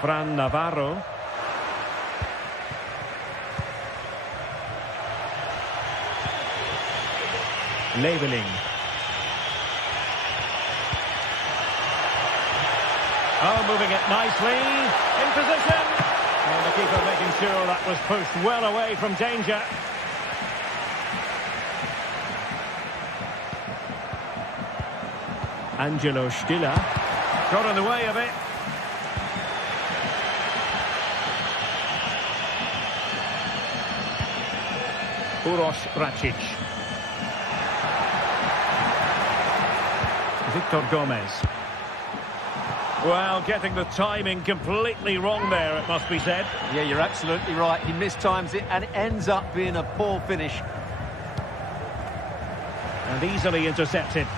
Fran Navarro. Leveling. Oh, moving it nicely. In position. And the keeper making sure that was pushed well away from danger. Angelo Stiller. Got in the way of it. Uroš Račić. Victor Gomez. Well, getting the timing completely wrong there, it must be said. Yeah, you're absolutely right. He mistimes it and it ends up being a poor finish. And easily intercepted.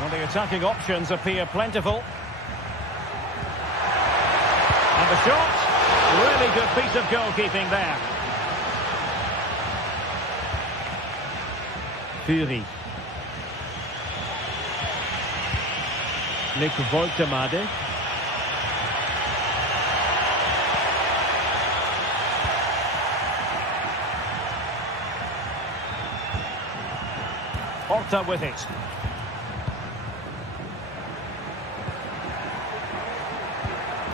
Well, the attacking options appear plentiful. And the shot. Really good piece of goalkeeping there. Fury. Nick Woltemade. Horta with it.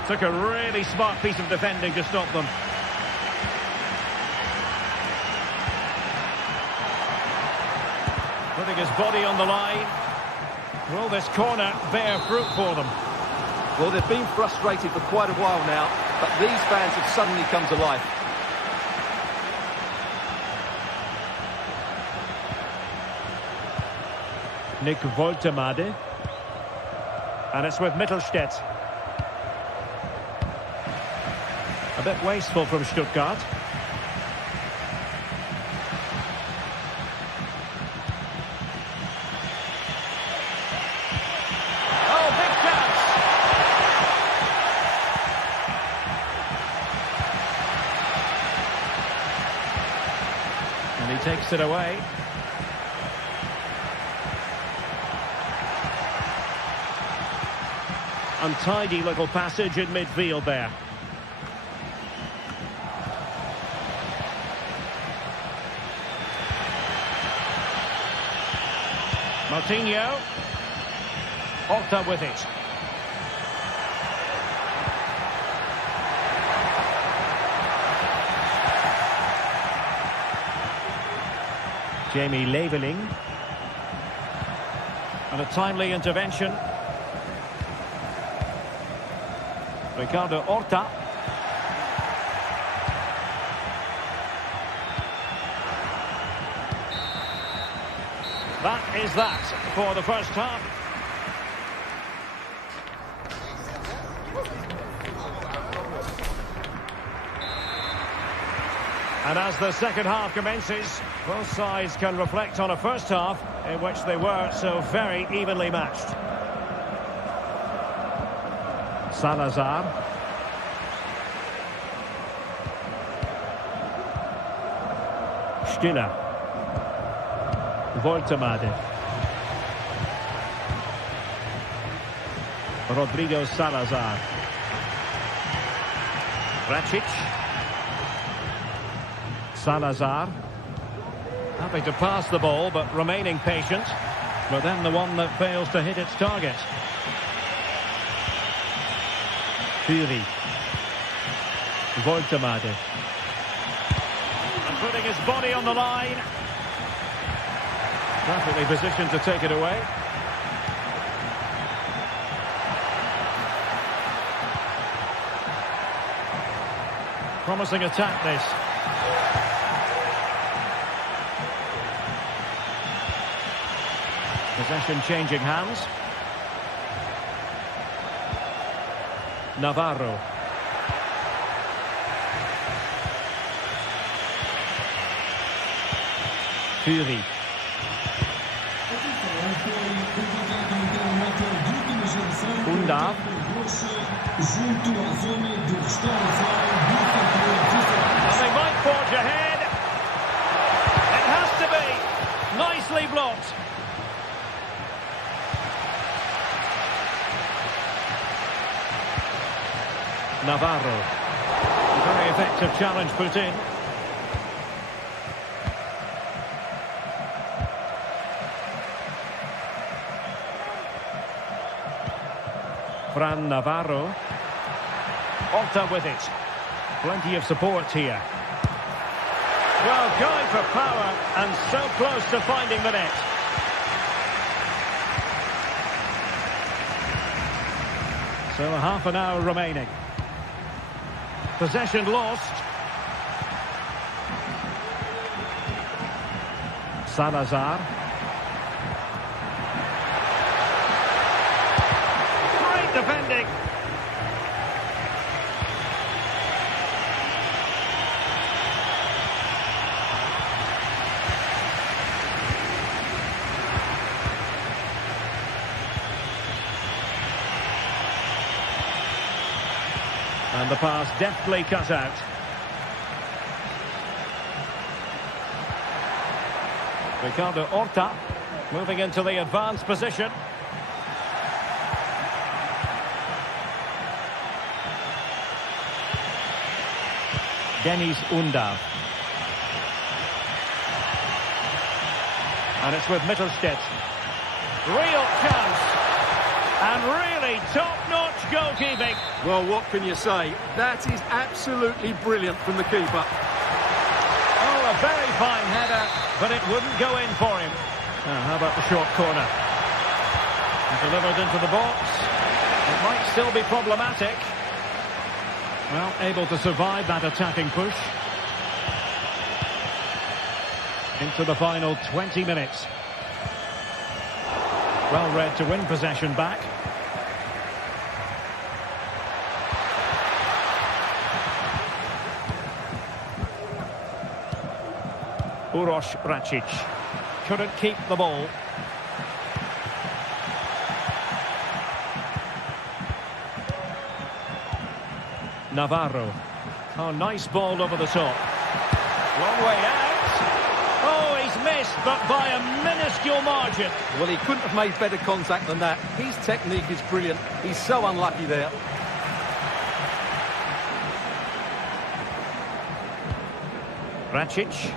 Took a really smart piece of defending to stop them. Putting his body on the line. Will this corner bear fruit for them? Well, they've been frustrated for quite a while now, but these fans have suddenly come to life. Nick Woltemade. And it's with Mittelstädt. A bit wasteful from Stuttgart. Oh, big chance! And he takes it away. Untidy little passage in midfield there. Martinho. Horta with it. Jamie Leveling. And a timely intervention. Ricardo Horta. That is that for the first half. And as the second half commences, both sides can reflect on a first half in which they were so very evenly matched. Salazar. Stiller. Woltemade. Rodrigo Salazar. Racic. Salazar. Happy to pass the ball, but remaining patient. But then the one that fails to hit its target. Fury. Woltemade. And putting his body on the line. Perfectly positioned to take it away. Promising attack this. Possession changing hands. Navarro. Fury. Undav. They might forge ahead. It has to be. Nicely blocked. Navarro. Very effective challenge put in. Fran Navarro. Horta with it. Plenty of support here. Well, going for power and so close to finding the net. So a half an hour remaining. Possession lost. Salazar. Great defending. And the pass deftly cut out. Ricardo Horta moving into the advanced position. Deniz Undav. And it's with Mittelstädt. Real chance. And really top-notch goalkeeping. Well, what can you say? That is absolutely brilliant from the keeper. Oh, a very fine header, but it wouldn't go in for him. How about the short corner? Delivered into the box. It might still be problematic. Well, able to survive that attacking push. Into the final 20 minutes. Well read to win possession back. Uroš Račić couldn't keep the ball. Navarro. Oh, nice ball over the top. Long way out. Oh, he's missed, but by a minuscule margin. Well, he couldn't have made better contact than that. His technique is brilliant. He's so unlucky there. Račić.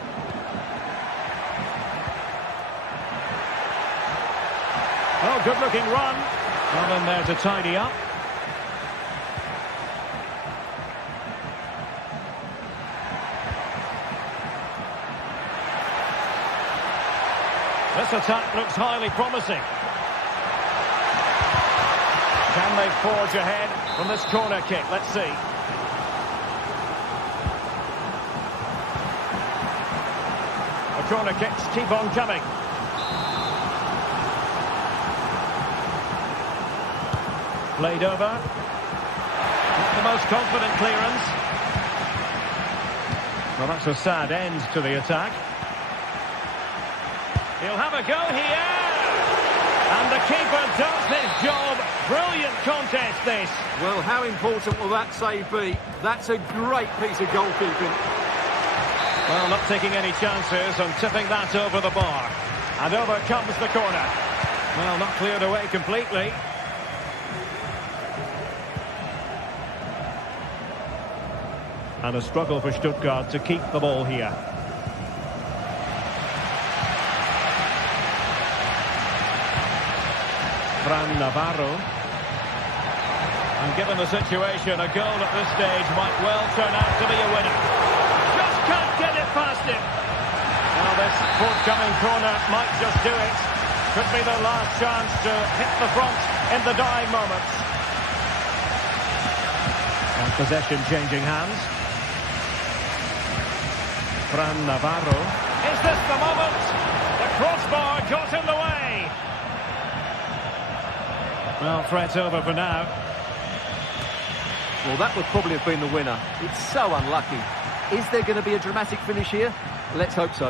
Oh, good-looking run. Well in there to tidy up. This attack looks highly promising. Can they forge ahead from this corner kick? Let's see. The corner kicks keep on coming. Played over. Not the most confident clearance. Well, that's a sad end to the attack. He'll have a go here. And the keeper does his job. Brilliant contest, this. Well, how important will that save be? That's a great piece of goalkeeping. Well, not taking any chances and tipping that over the bar. And over comes the corner. Well, not cleared away completely. And a struggle for Stuttgart to keep the ball here. Fran Navarro. And given the situation, a goal at this stage might well turn out to be a winner. Just can't get it past him. Now this forthcoming corner might just do it. Could be their last chance to hit the front in the dying moments. And possession changing hands. Fran Navarro. Is this the moment? The crossbar got in the way. Well, threat over for now. Well, that would probably have been the winner. It's so unlucky. Is there going to be a dramatic finish here? Let's hope so.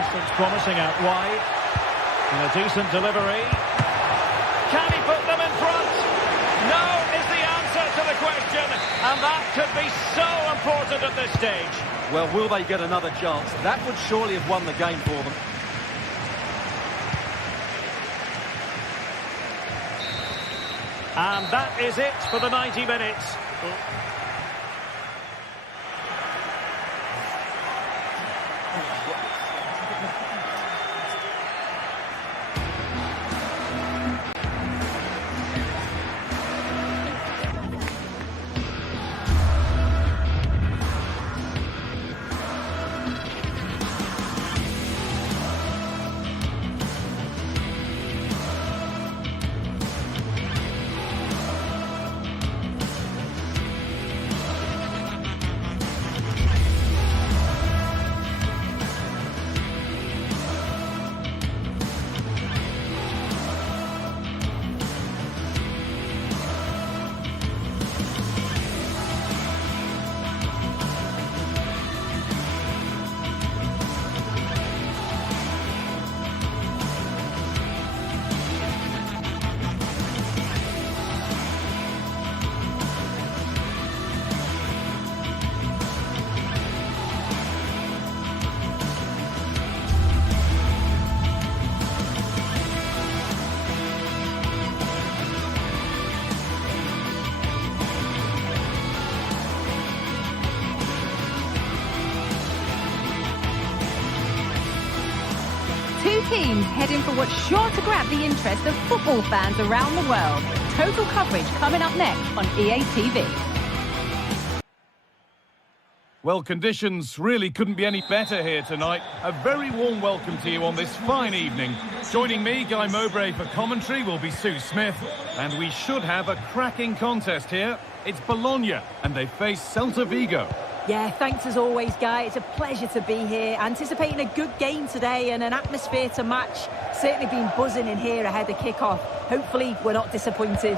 This looks promising out wide. And a decent delivery. Can he put them in front? No is the answer to the question. And that could be so important at this stage. Well, will they get another chance? That would surely have won the game for them. And that is it for the 90 minutes. Two teams heading for what's sure to grab the interest of football fans around the world. Total coverage coming up next on EA TV. Well, conditions really couldn't be any better here tonight. A very warm welcome to you on this fine evening. Joining me, Guy Mowbray, for commentary will be Sue Smith. And we should have a cracking contest here. It's Bologna, and they face Celta Vigo. Yeah, thanks as always, Guy. It's a pleasure to be here. Anticipating a good game today and an atmosphere to match. Certainly been buzzing in here ahead of kick-off. Hopefully, we're not disappointed.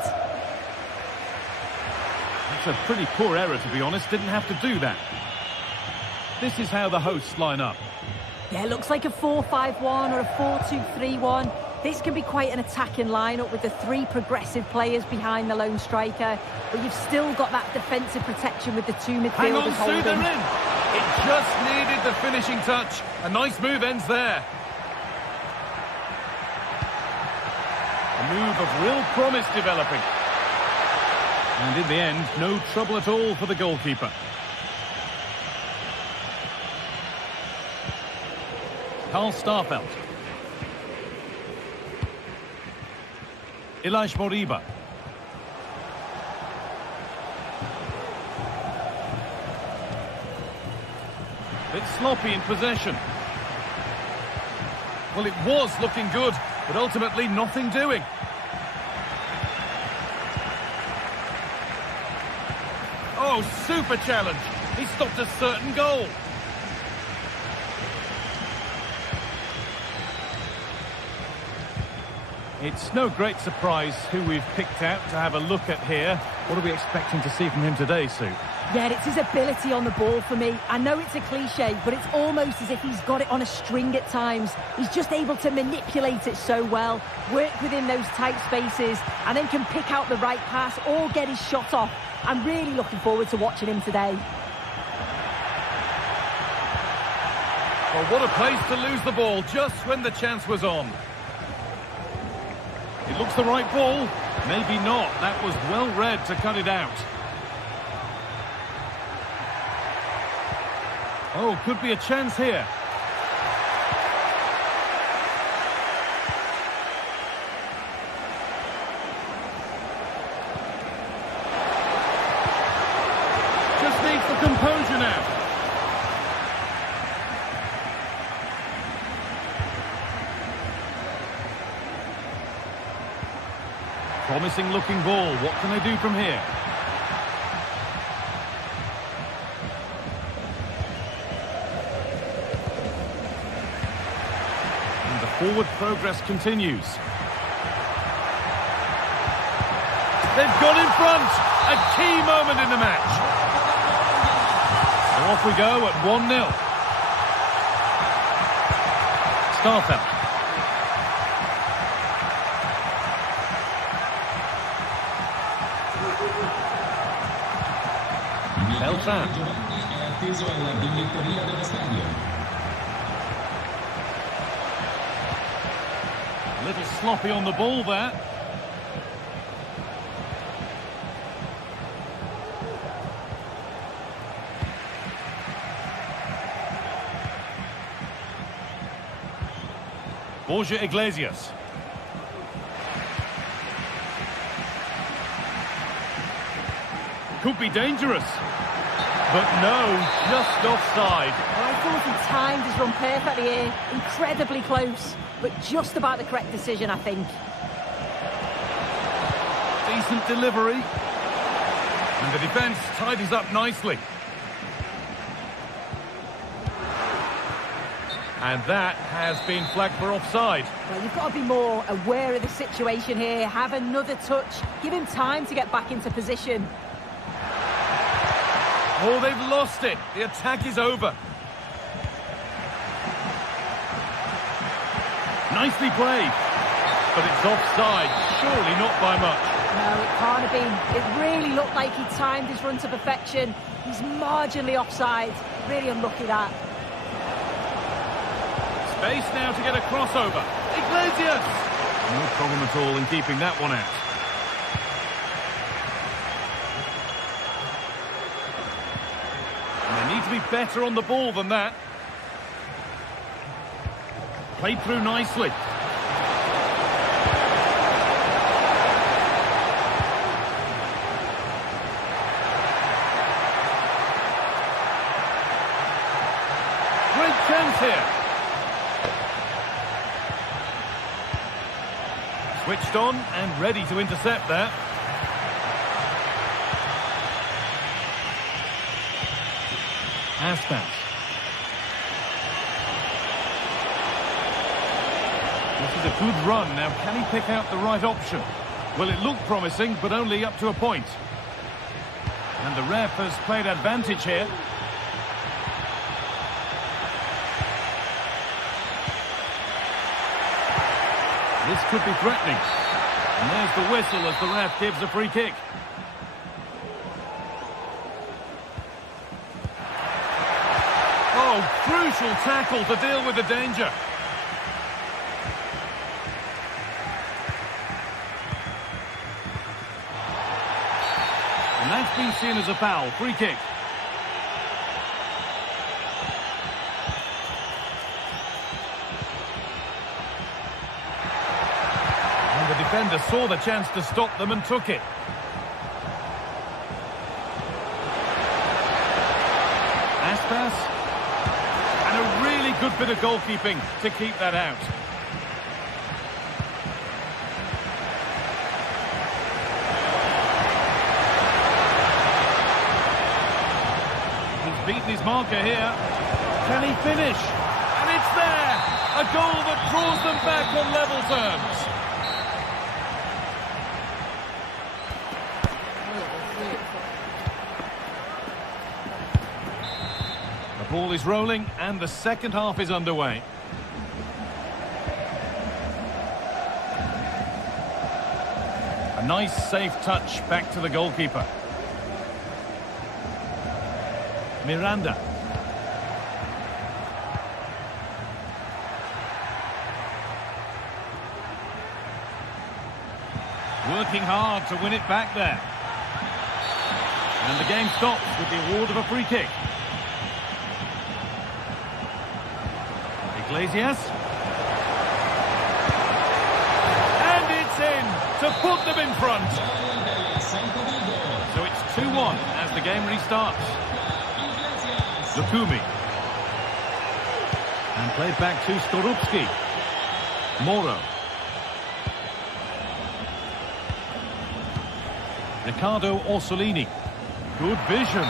That's a pretty poor error, to be honest. Didn't have to do that. This is how the hosts line up. Yeah, it looks like a 4-5-1 or a 4-2-3-1. This can be quite an attacking lineup with the three progressive players behind the lone striker. But you've still got that defensive protection with the two midfielders Hang on, holding. Sue, they're in. It just needed the finishing touch. A nice move ends there. A move of real promise developing. And in the end, no trouble at all for the goalkeeper. Karl Starfelt. Ilaix Moriba. Bit sloppy in possession. Well, it was looking good, but ultimately nothing doing. Oh, super challenge. He stopped a certain goal. It's no great surprise who we've picked out to have a look at here. What are we expecting to see from him today, Sue? Yeah, it's his ability on the ball for me. I know it's a cliche, but it's almost as if he's got it on a string at times. He's just able to manipulate it so well, work within those tight spaces, and then can pick out the right pass or get his shot off. I'm really looking forward to watching him today. Well, what a place to lose the ball just when the chance was on. It looks the right ball. Maybe not. That was well read to cut it out. Oh, could be a chance here. Just needs the composure now. Promising looking ball. What can they do from here? And the forward progress continues. They've got in front. A key moment in the match. So off we go at 1-0. Starfelt. Celta. A little sloppy on the ball there. Borja Iglesias. Could be dangerous. But no, just offside. Well, I thought he timed his run perfectly here. Incredibly close, but just about the correct decision, I think. Decent delivery. And the defence tidies up nicely. And that has been flagged for offside. Well, you've got to be more aware of the situation here. Have another touch. Give him time to get back into position. Oh, they've lost it. The attack is over. Nicely played. But it's offside. Surely not by much. No, it can't have been. It really looked like he timed his run to perfection. He's marginally offside. Really unlucky that. Space now to get a crossover. Iglesias! No problem at all in keeping that one out. And they need to be better on the ball than that. Played through nicely. Switched on and ready to intercept there. Aspas. This is a good run. Now, can he pick out the right option? Well, it looked promising, but only up to a point. And the ref has played advantage here. This could be threatening. And there's the whistle as the ref gives a free kick. Oh, crucial tackle to deal with the danger. And that's been seen as a foul. Free kick. And the defender saw the chance to stop them and took it. Aspas. And a really good bit of goalkeeping to keep that out. Beaten his marker here. Can he finish? And it's there! A goal that draws them back on level terms. The ball is rolling and the second half is underway. A nice safe touch back to the goalkeeper. Miranda. Working hard to win it back there. And the game stops with the award of a free kick. Iglesias. And it's in to put them in front. So it's 2-1 as the game restarts. Lukumi. And played back to Skorupski. Moro. Riccardo Orsolini. Good vision.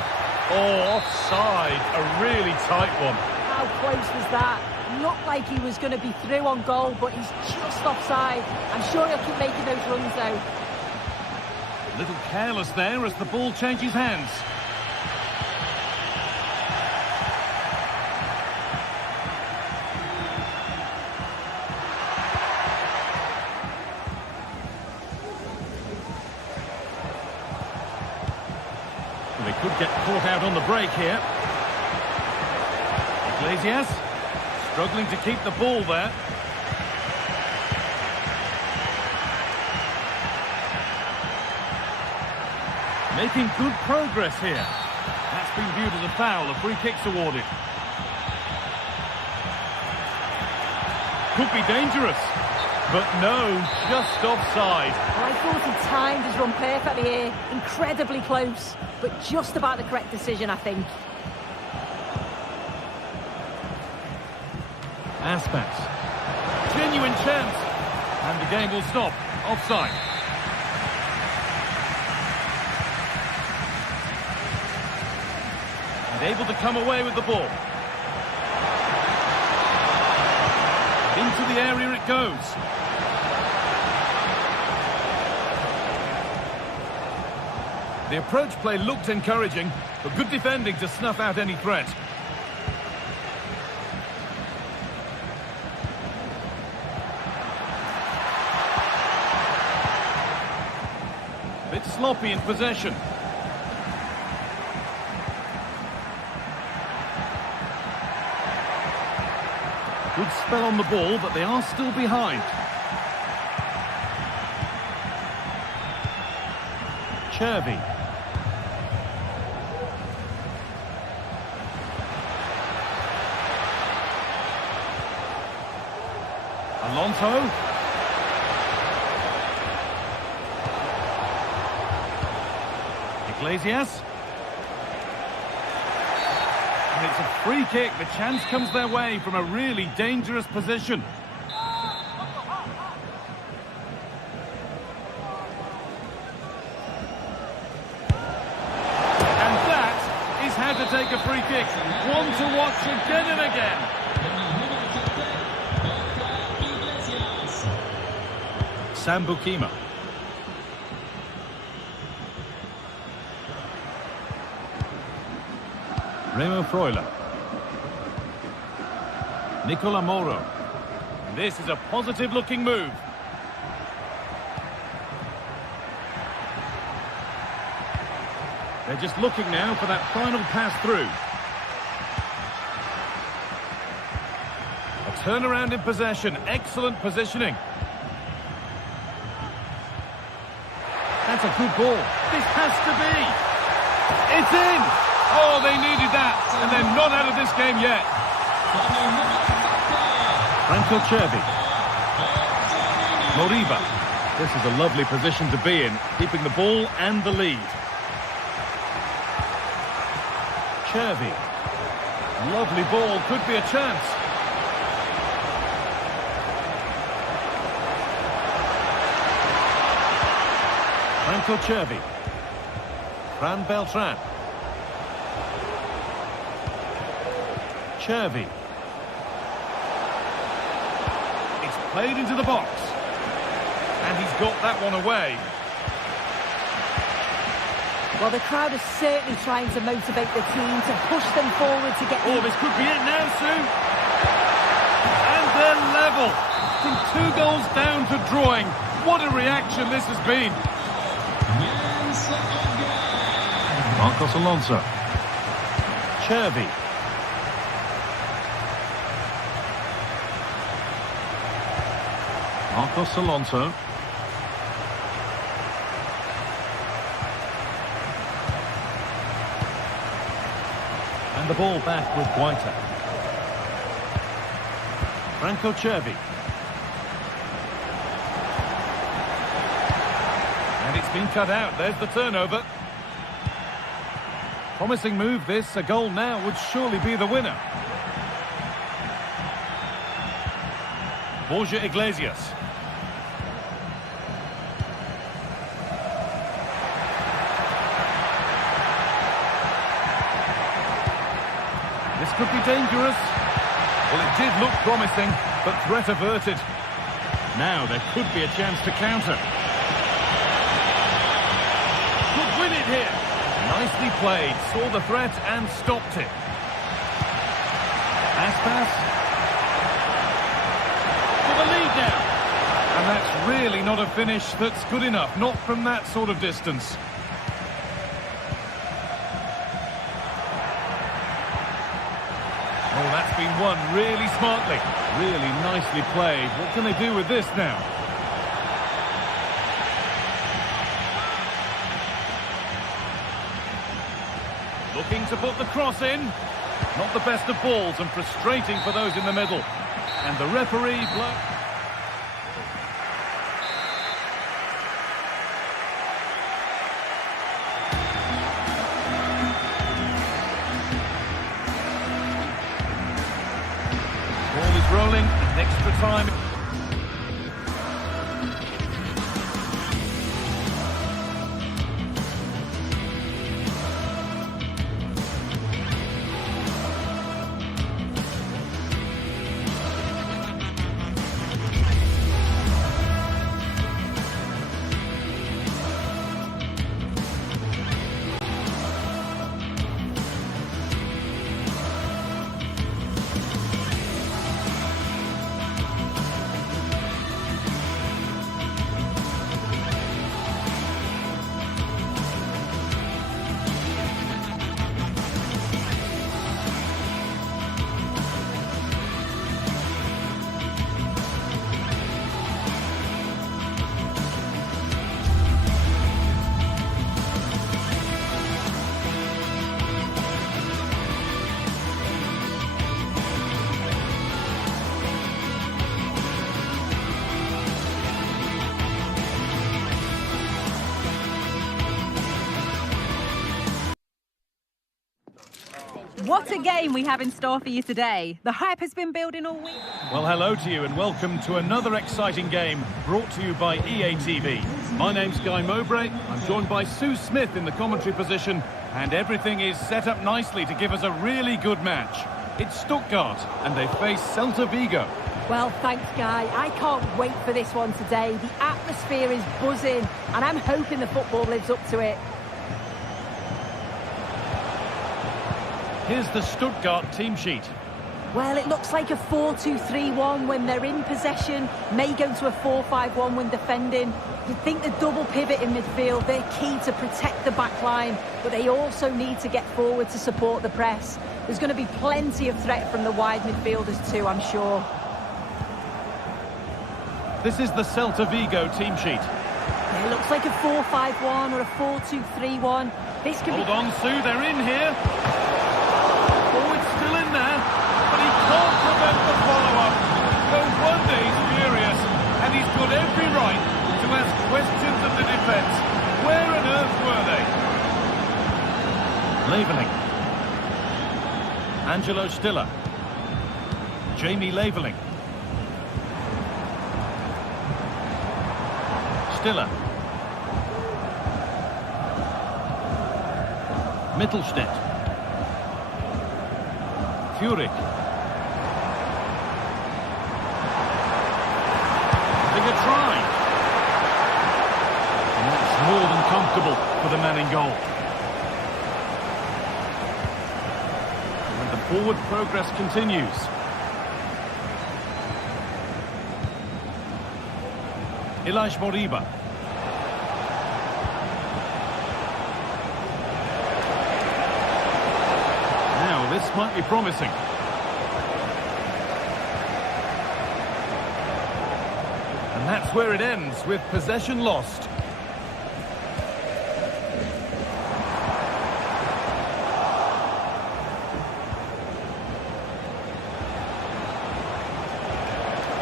Oh, offside. A really tight one. How close was that? Looked like he was going to be through on goal, but he's just offside. I'm sure he'll keep making those runs, though. A little careless there as the ball changes hands. They could get caught out on the break here. Iglesias struggling to keep the ball there. Making good progress here. That's been viewed as a foul. A free kick's awarded. Could be dangerous. But no, just offside. Well, I thought he timed his run perfectly here. Incredibly close, but just about the correct decision, I think. Aspas. Genuine chance. And the game will stop. Offside. And able to come away with the ball. Into the area it goes. The approach play looked encouraging, but good defending to snuff out any threat. Bit sloppy in possession. Good spell on the ball, but they are still behind. Chervi. Alonso. Iglesias. And it's a free kick. The chance comes their way from a really dangerous position. take a free kick. One to watch again and again. Sambukima. Remo Freuler. Nicola Moro. This is a positive-looking move. They're just looking now for that final pass through. A turnaround in possession. Excellent positioning. That's a good ball. This has to be. It's in. Oh, they needed that. And they're not out of this game yet. Franco Cervi. Moriba. This is a lovely position to be in, keeping the ball and the lead. Cervi. Lovely ball, could be a chance. Franco Cervi. Fran Beltran. Cervi. It's played into the box. And he's got that one away. Well, the crowd is certainly trying to motivate the team to push them forward to get... Oh, this could be it now, Sue. And they're level. From 2 goals down to drawing. What a reaction this has been. Marcos Alonso. Cervi. Marcos Alonso. And the ball back with Guaita. Franco Cervi. And it's been cut out. There's the turnover. Promising move this. A goal now would surely be the winner. Borja Iglesias. This could be dangerous. Well, it did look promising, but threat averted. Now there could be a chance to counter. Could win it here. Nicely played. Saw the threat and stopped it. Aspas. For the lead now. And that's really not a finish that's good enough. Not from that sort of distance. Oh, that's been won really smartly. Really nicely played. What can they do with this now? Looking to put the cross in. Not the best of balls and frustrating for those in the middle. And the referee ball is rolling, and extra time. What a game we have in store for you today. The hype has been building all week. Well, hello to you and welcome to another exciting game brought to you by EA TV. My name's Guy Mowbray. I'm joined by Sue Smith in the commentary position, and everything is set up nicely to give us a really good match. It's Stuttgart, and they face Celta Vigo. Well, thanks, Guy. I can't wait for this one today. The atmosphere is buzzing, and I'm hoping the football lives up to it. Here's the Stuttgart team sheet. Well, it looks like a 4-2-3-1 when they're in possession, may go to a 4-5-1 when defending. You'd think the double pivot in midfield, they're key to protect the back line, but they also need to get forward to support the press. There's going to be plenty of threat from the wide midfielders too, I'm sure. This is the Celta Vigo team sheet. Yeah, it looks like a 4-5-1 or a 4-2-3-1. This could Hold on, Sue, they're in here. Oh, it's still in there, but he can't prevent the follow-up. No wonder he's furious, and he's got every right to ask questions of the defence. Where on earth were they? Leveling. Angelo Stiller. Jamie Leveling. Stiller. Mittelstädt. Furyk. Having a try. And that's more than comfortable for the man in goal. And the forward progress continues. Ilaix Moriba. Now this might be promising. And that's where it ends, with possession lost.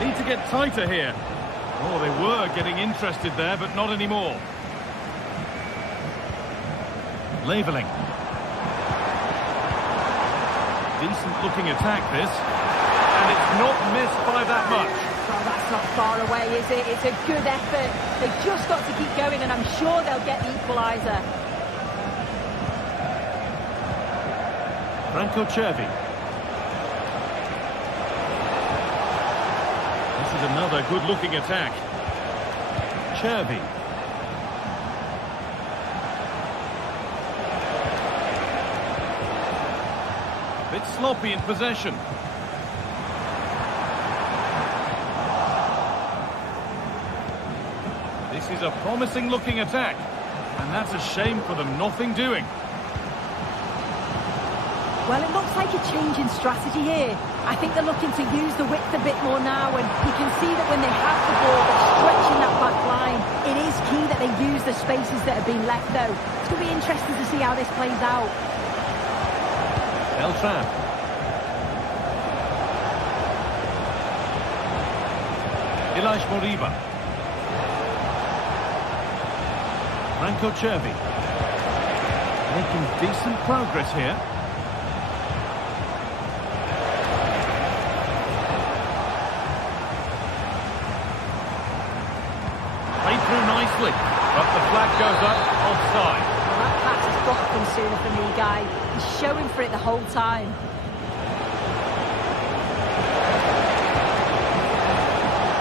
Need to get tighter here. Oh, they were getting interested there, but not anymore. Leveling. Decent-looking attack, this. And it's not missed by that much. Well, that's not far away, is it? It's a good effort. They've just got to keep going, and I'm sure they'll get the equaliser. Franco Cervi. Another good-looking attack. Cervi. Bit sloppy in possession. This is a promising-looking attack. And that's a shame for them. Nothing doing. Well, it looks like a change in strategy here. I think they're looking to use the width a bit more now, and you can see that when they have the ball, they're stretching that back line. It is key that they use the spaces that have been left, though. It's going to be interesting to see how this plays out. Beltran. Ilaix Moriba. Franco Cervi. Making decent progress here. But the flag goes up, offside. Well, that pass has got to come sooner for me, Guy. He's showing for it the whole time.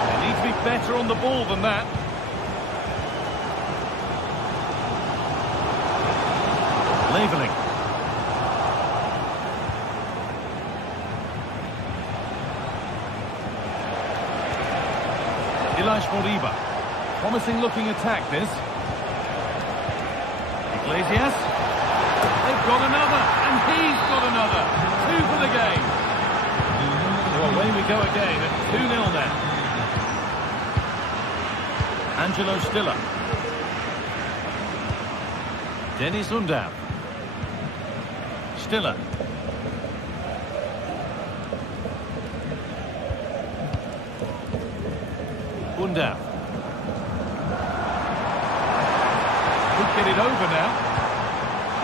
They need to be better on the ball than that. Leveling. Ilaix Moriba. Promising looking attack, this. Iglesias. They've got another, and he's got another. 2 for the game. So away we go again at 2-0 now. Angelo Stiller. Dennis Undav. Stiller. Undav. Could get it over now.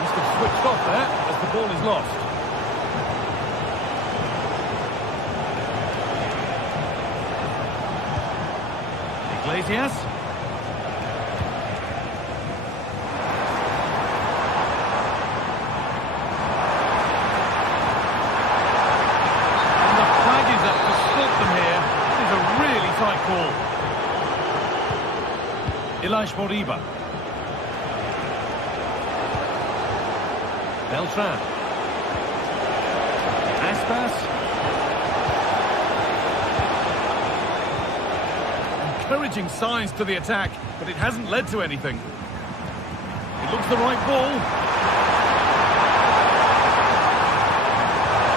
Must have switched off there as the ball is lost. Iglesias. And the flag is up to stop them here. This is a really tight call. Ilaix Moriba. Beltran. Aspas. Encouraging signs to the attack, but it hasn't led to anything. It looks the right ball.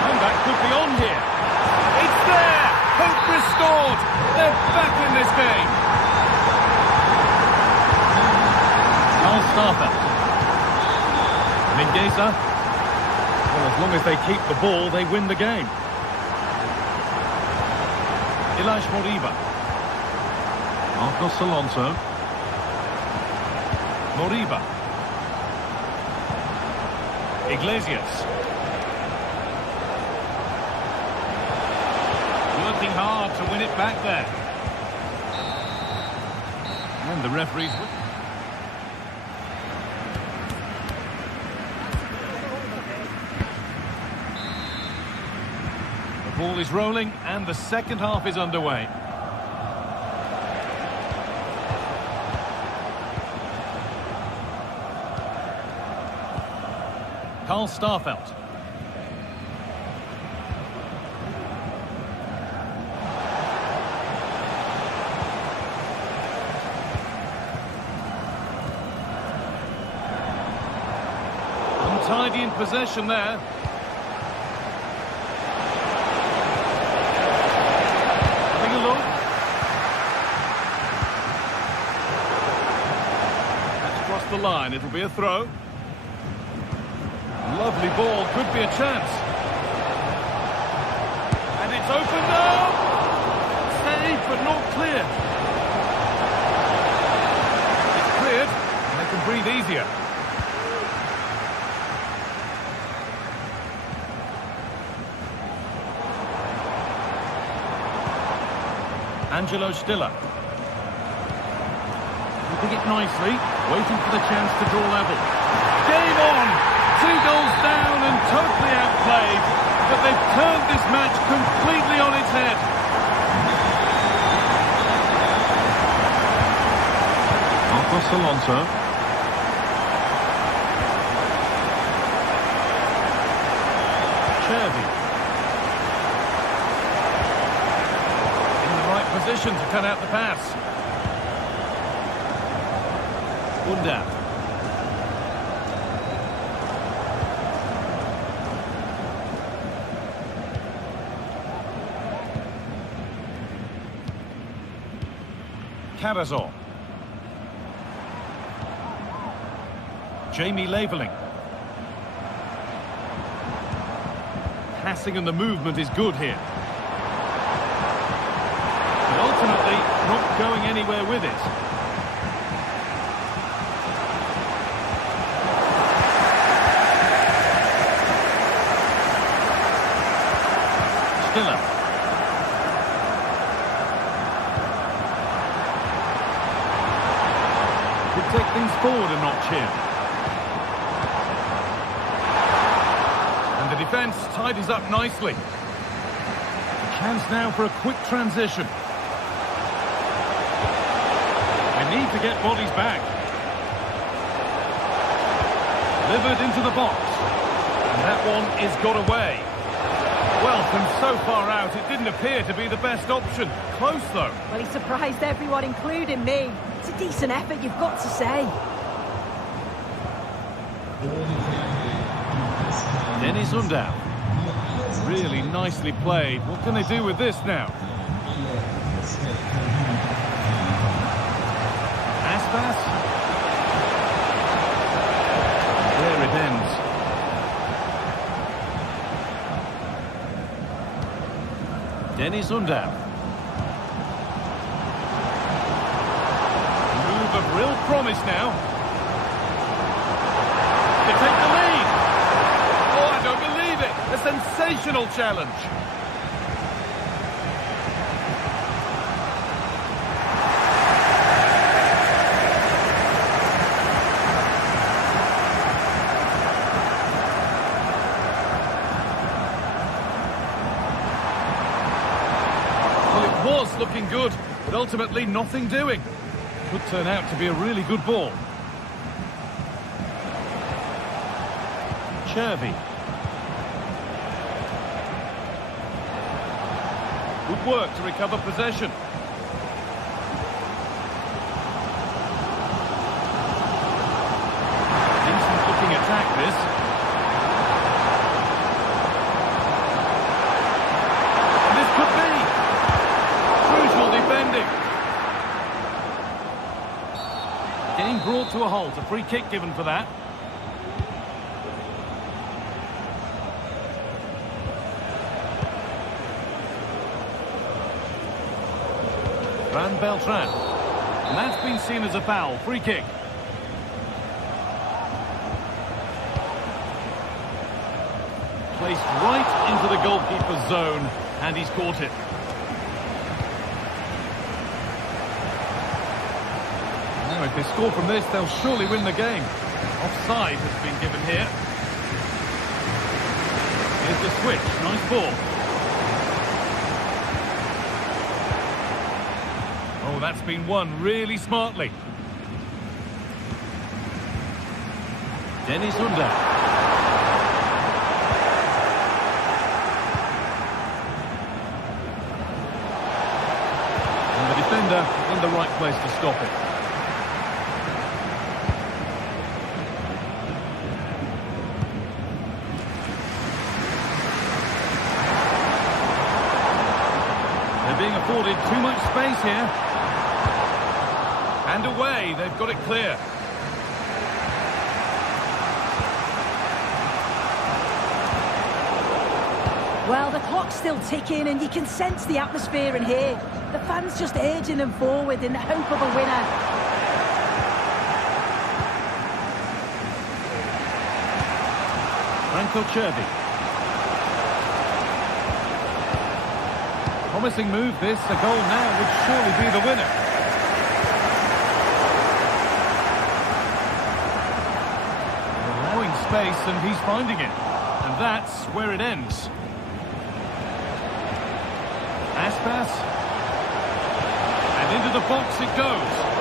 And that could be on here. It's there! Hope restored! They're back in this game! Carl Starfelt. Mingueza. Well, as long as they keep the ball, they win the game. Ilaix Moriba. Marcos Alonso. Moriba. Iglesias. Working hard to win it back there. And the referee's... The ball is rolling and the second half is underway. Carl Starfelt. Untidy in possession there. Having a look. That's crossed the line. It'll be a throw. Lovely ball, could be a chance. And it's opened up! Saved, but not clear. It's cleared, and they can breathe easier. Angelo Stiller. Keeping it nicely, waiting for the chance to draw level. Game on! 2 goals down and totally outplayed, but they've turned this match completely on its head. Marcos Alonso. Chervi. In the right position to cut out the pass. Undaf. Carazor. Jamie Laveling. Passing and the movement is good here. But ultimately, not going anywhere with it. Stiller. Take things forward a notch here. And the defence tidies up nicely. A chance now for a quick transition. They need to get bodies back. Delivered into the box. And that one is got away. Well, from so far out, it didn't appear to be the best option. Close, though. Well, he surprised everyone, including me. It's a decent effort, you've got to say. Dennis Undaf. Really nicely played. What can they do with this now? Aspas. There it ends. Dennis Undaf. Move of real promise now. They take the lead. Oh, I don't believe it. A sensational challenge. was looking good, but ultimately nothing doing. Could turn out to be a really good ball. Chervi. Good work to recover possession. Decent looking attack this. Getting brought to a halt, a free kick given for that. Van Beltran. And that's been seen as a foul, free kick. Placed right into the goalkeeper's zone, and he's caught it. If they score from this, they'll surely win the game. Offside has been given here. Here's the switch. Nice ball. Oh, that's been won really smartly. Dennis Under. And the defender in the right place to stop it. Being afforded too much space here. And away, they've got it clear. Well, the clock's still ticking and you can sense the atmosphere in here. The fans just urging them forward in the hope of a winner. Franco Chervi. Promising move this, a goal now would surely be the winner. Allowing space and he's finding it. And that's where it ends. Aspas. And into the box it goes.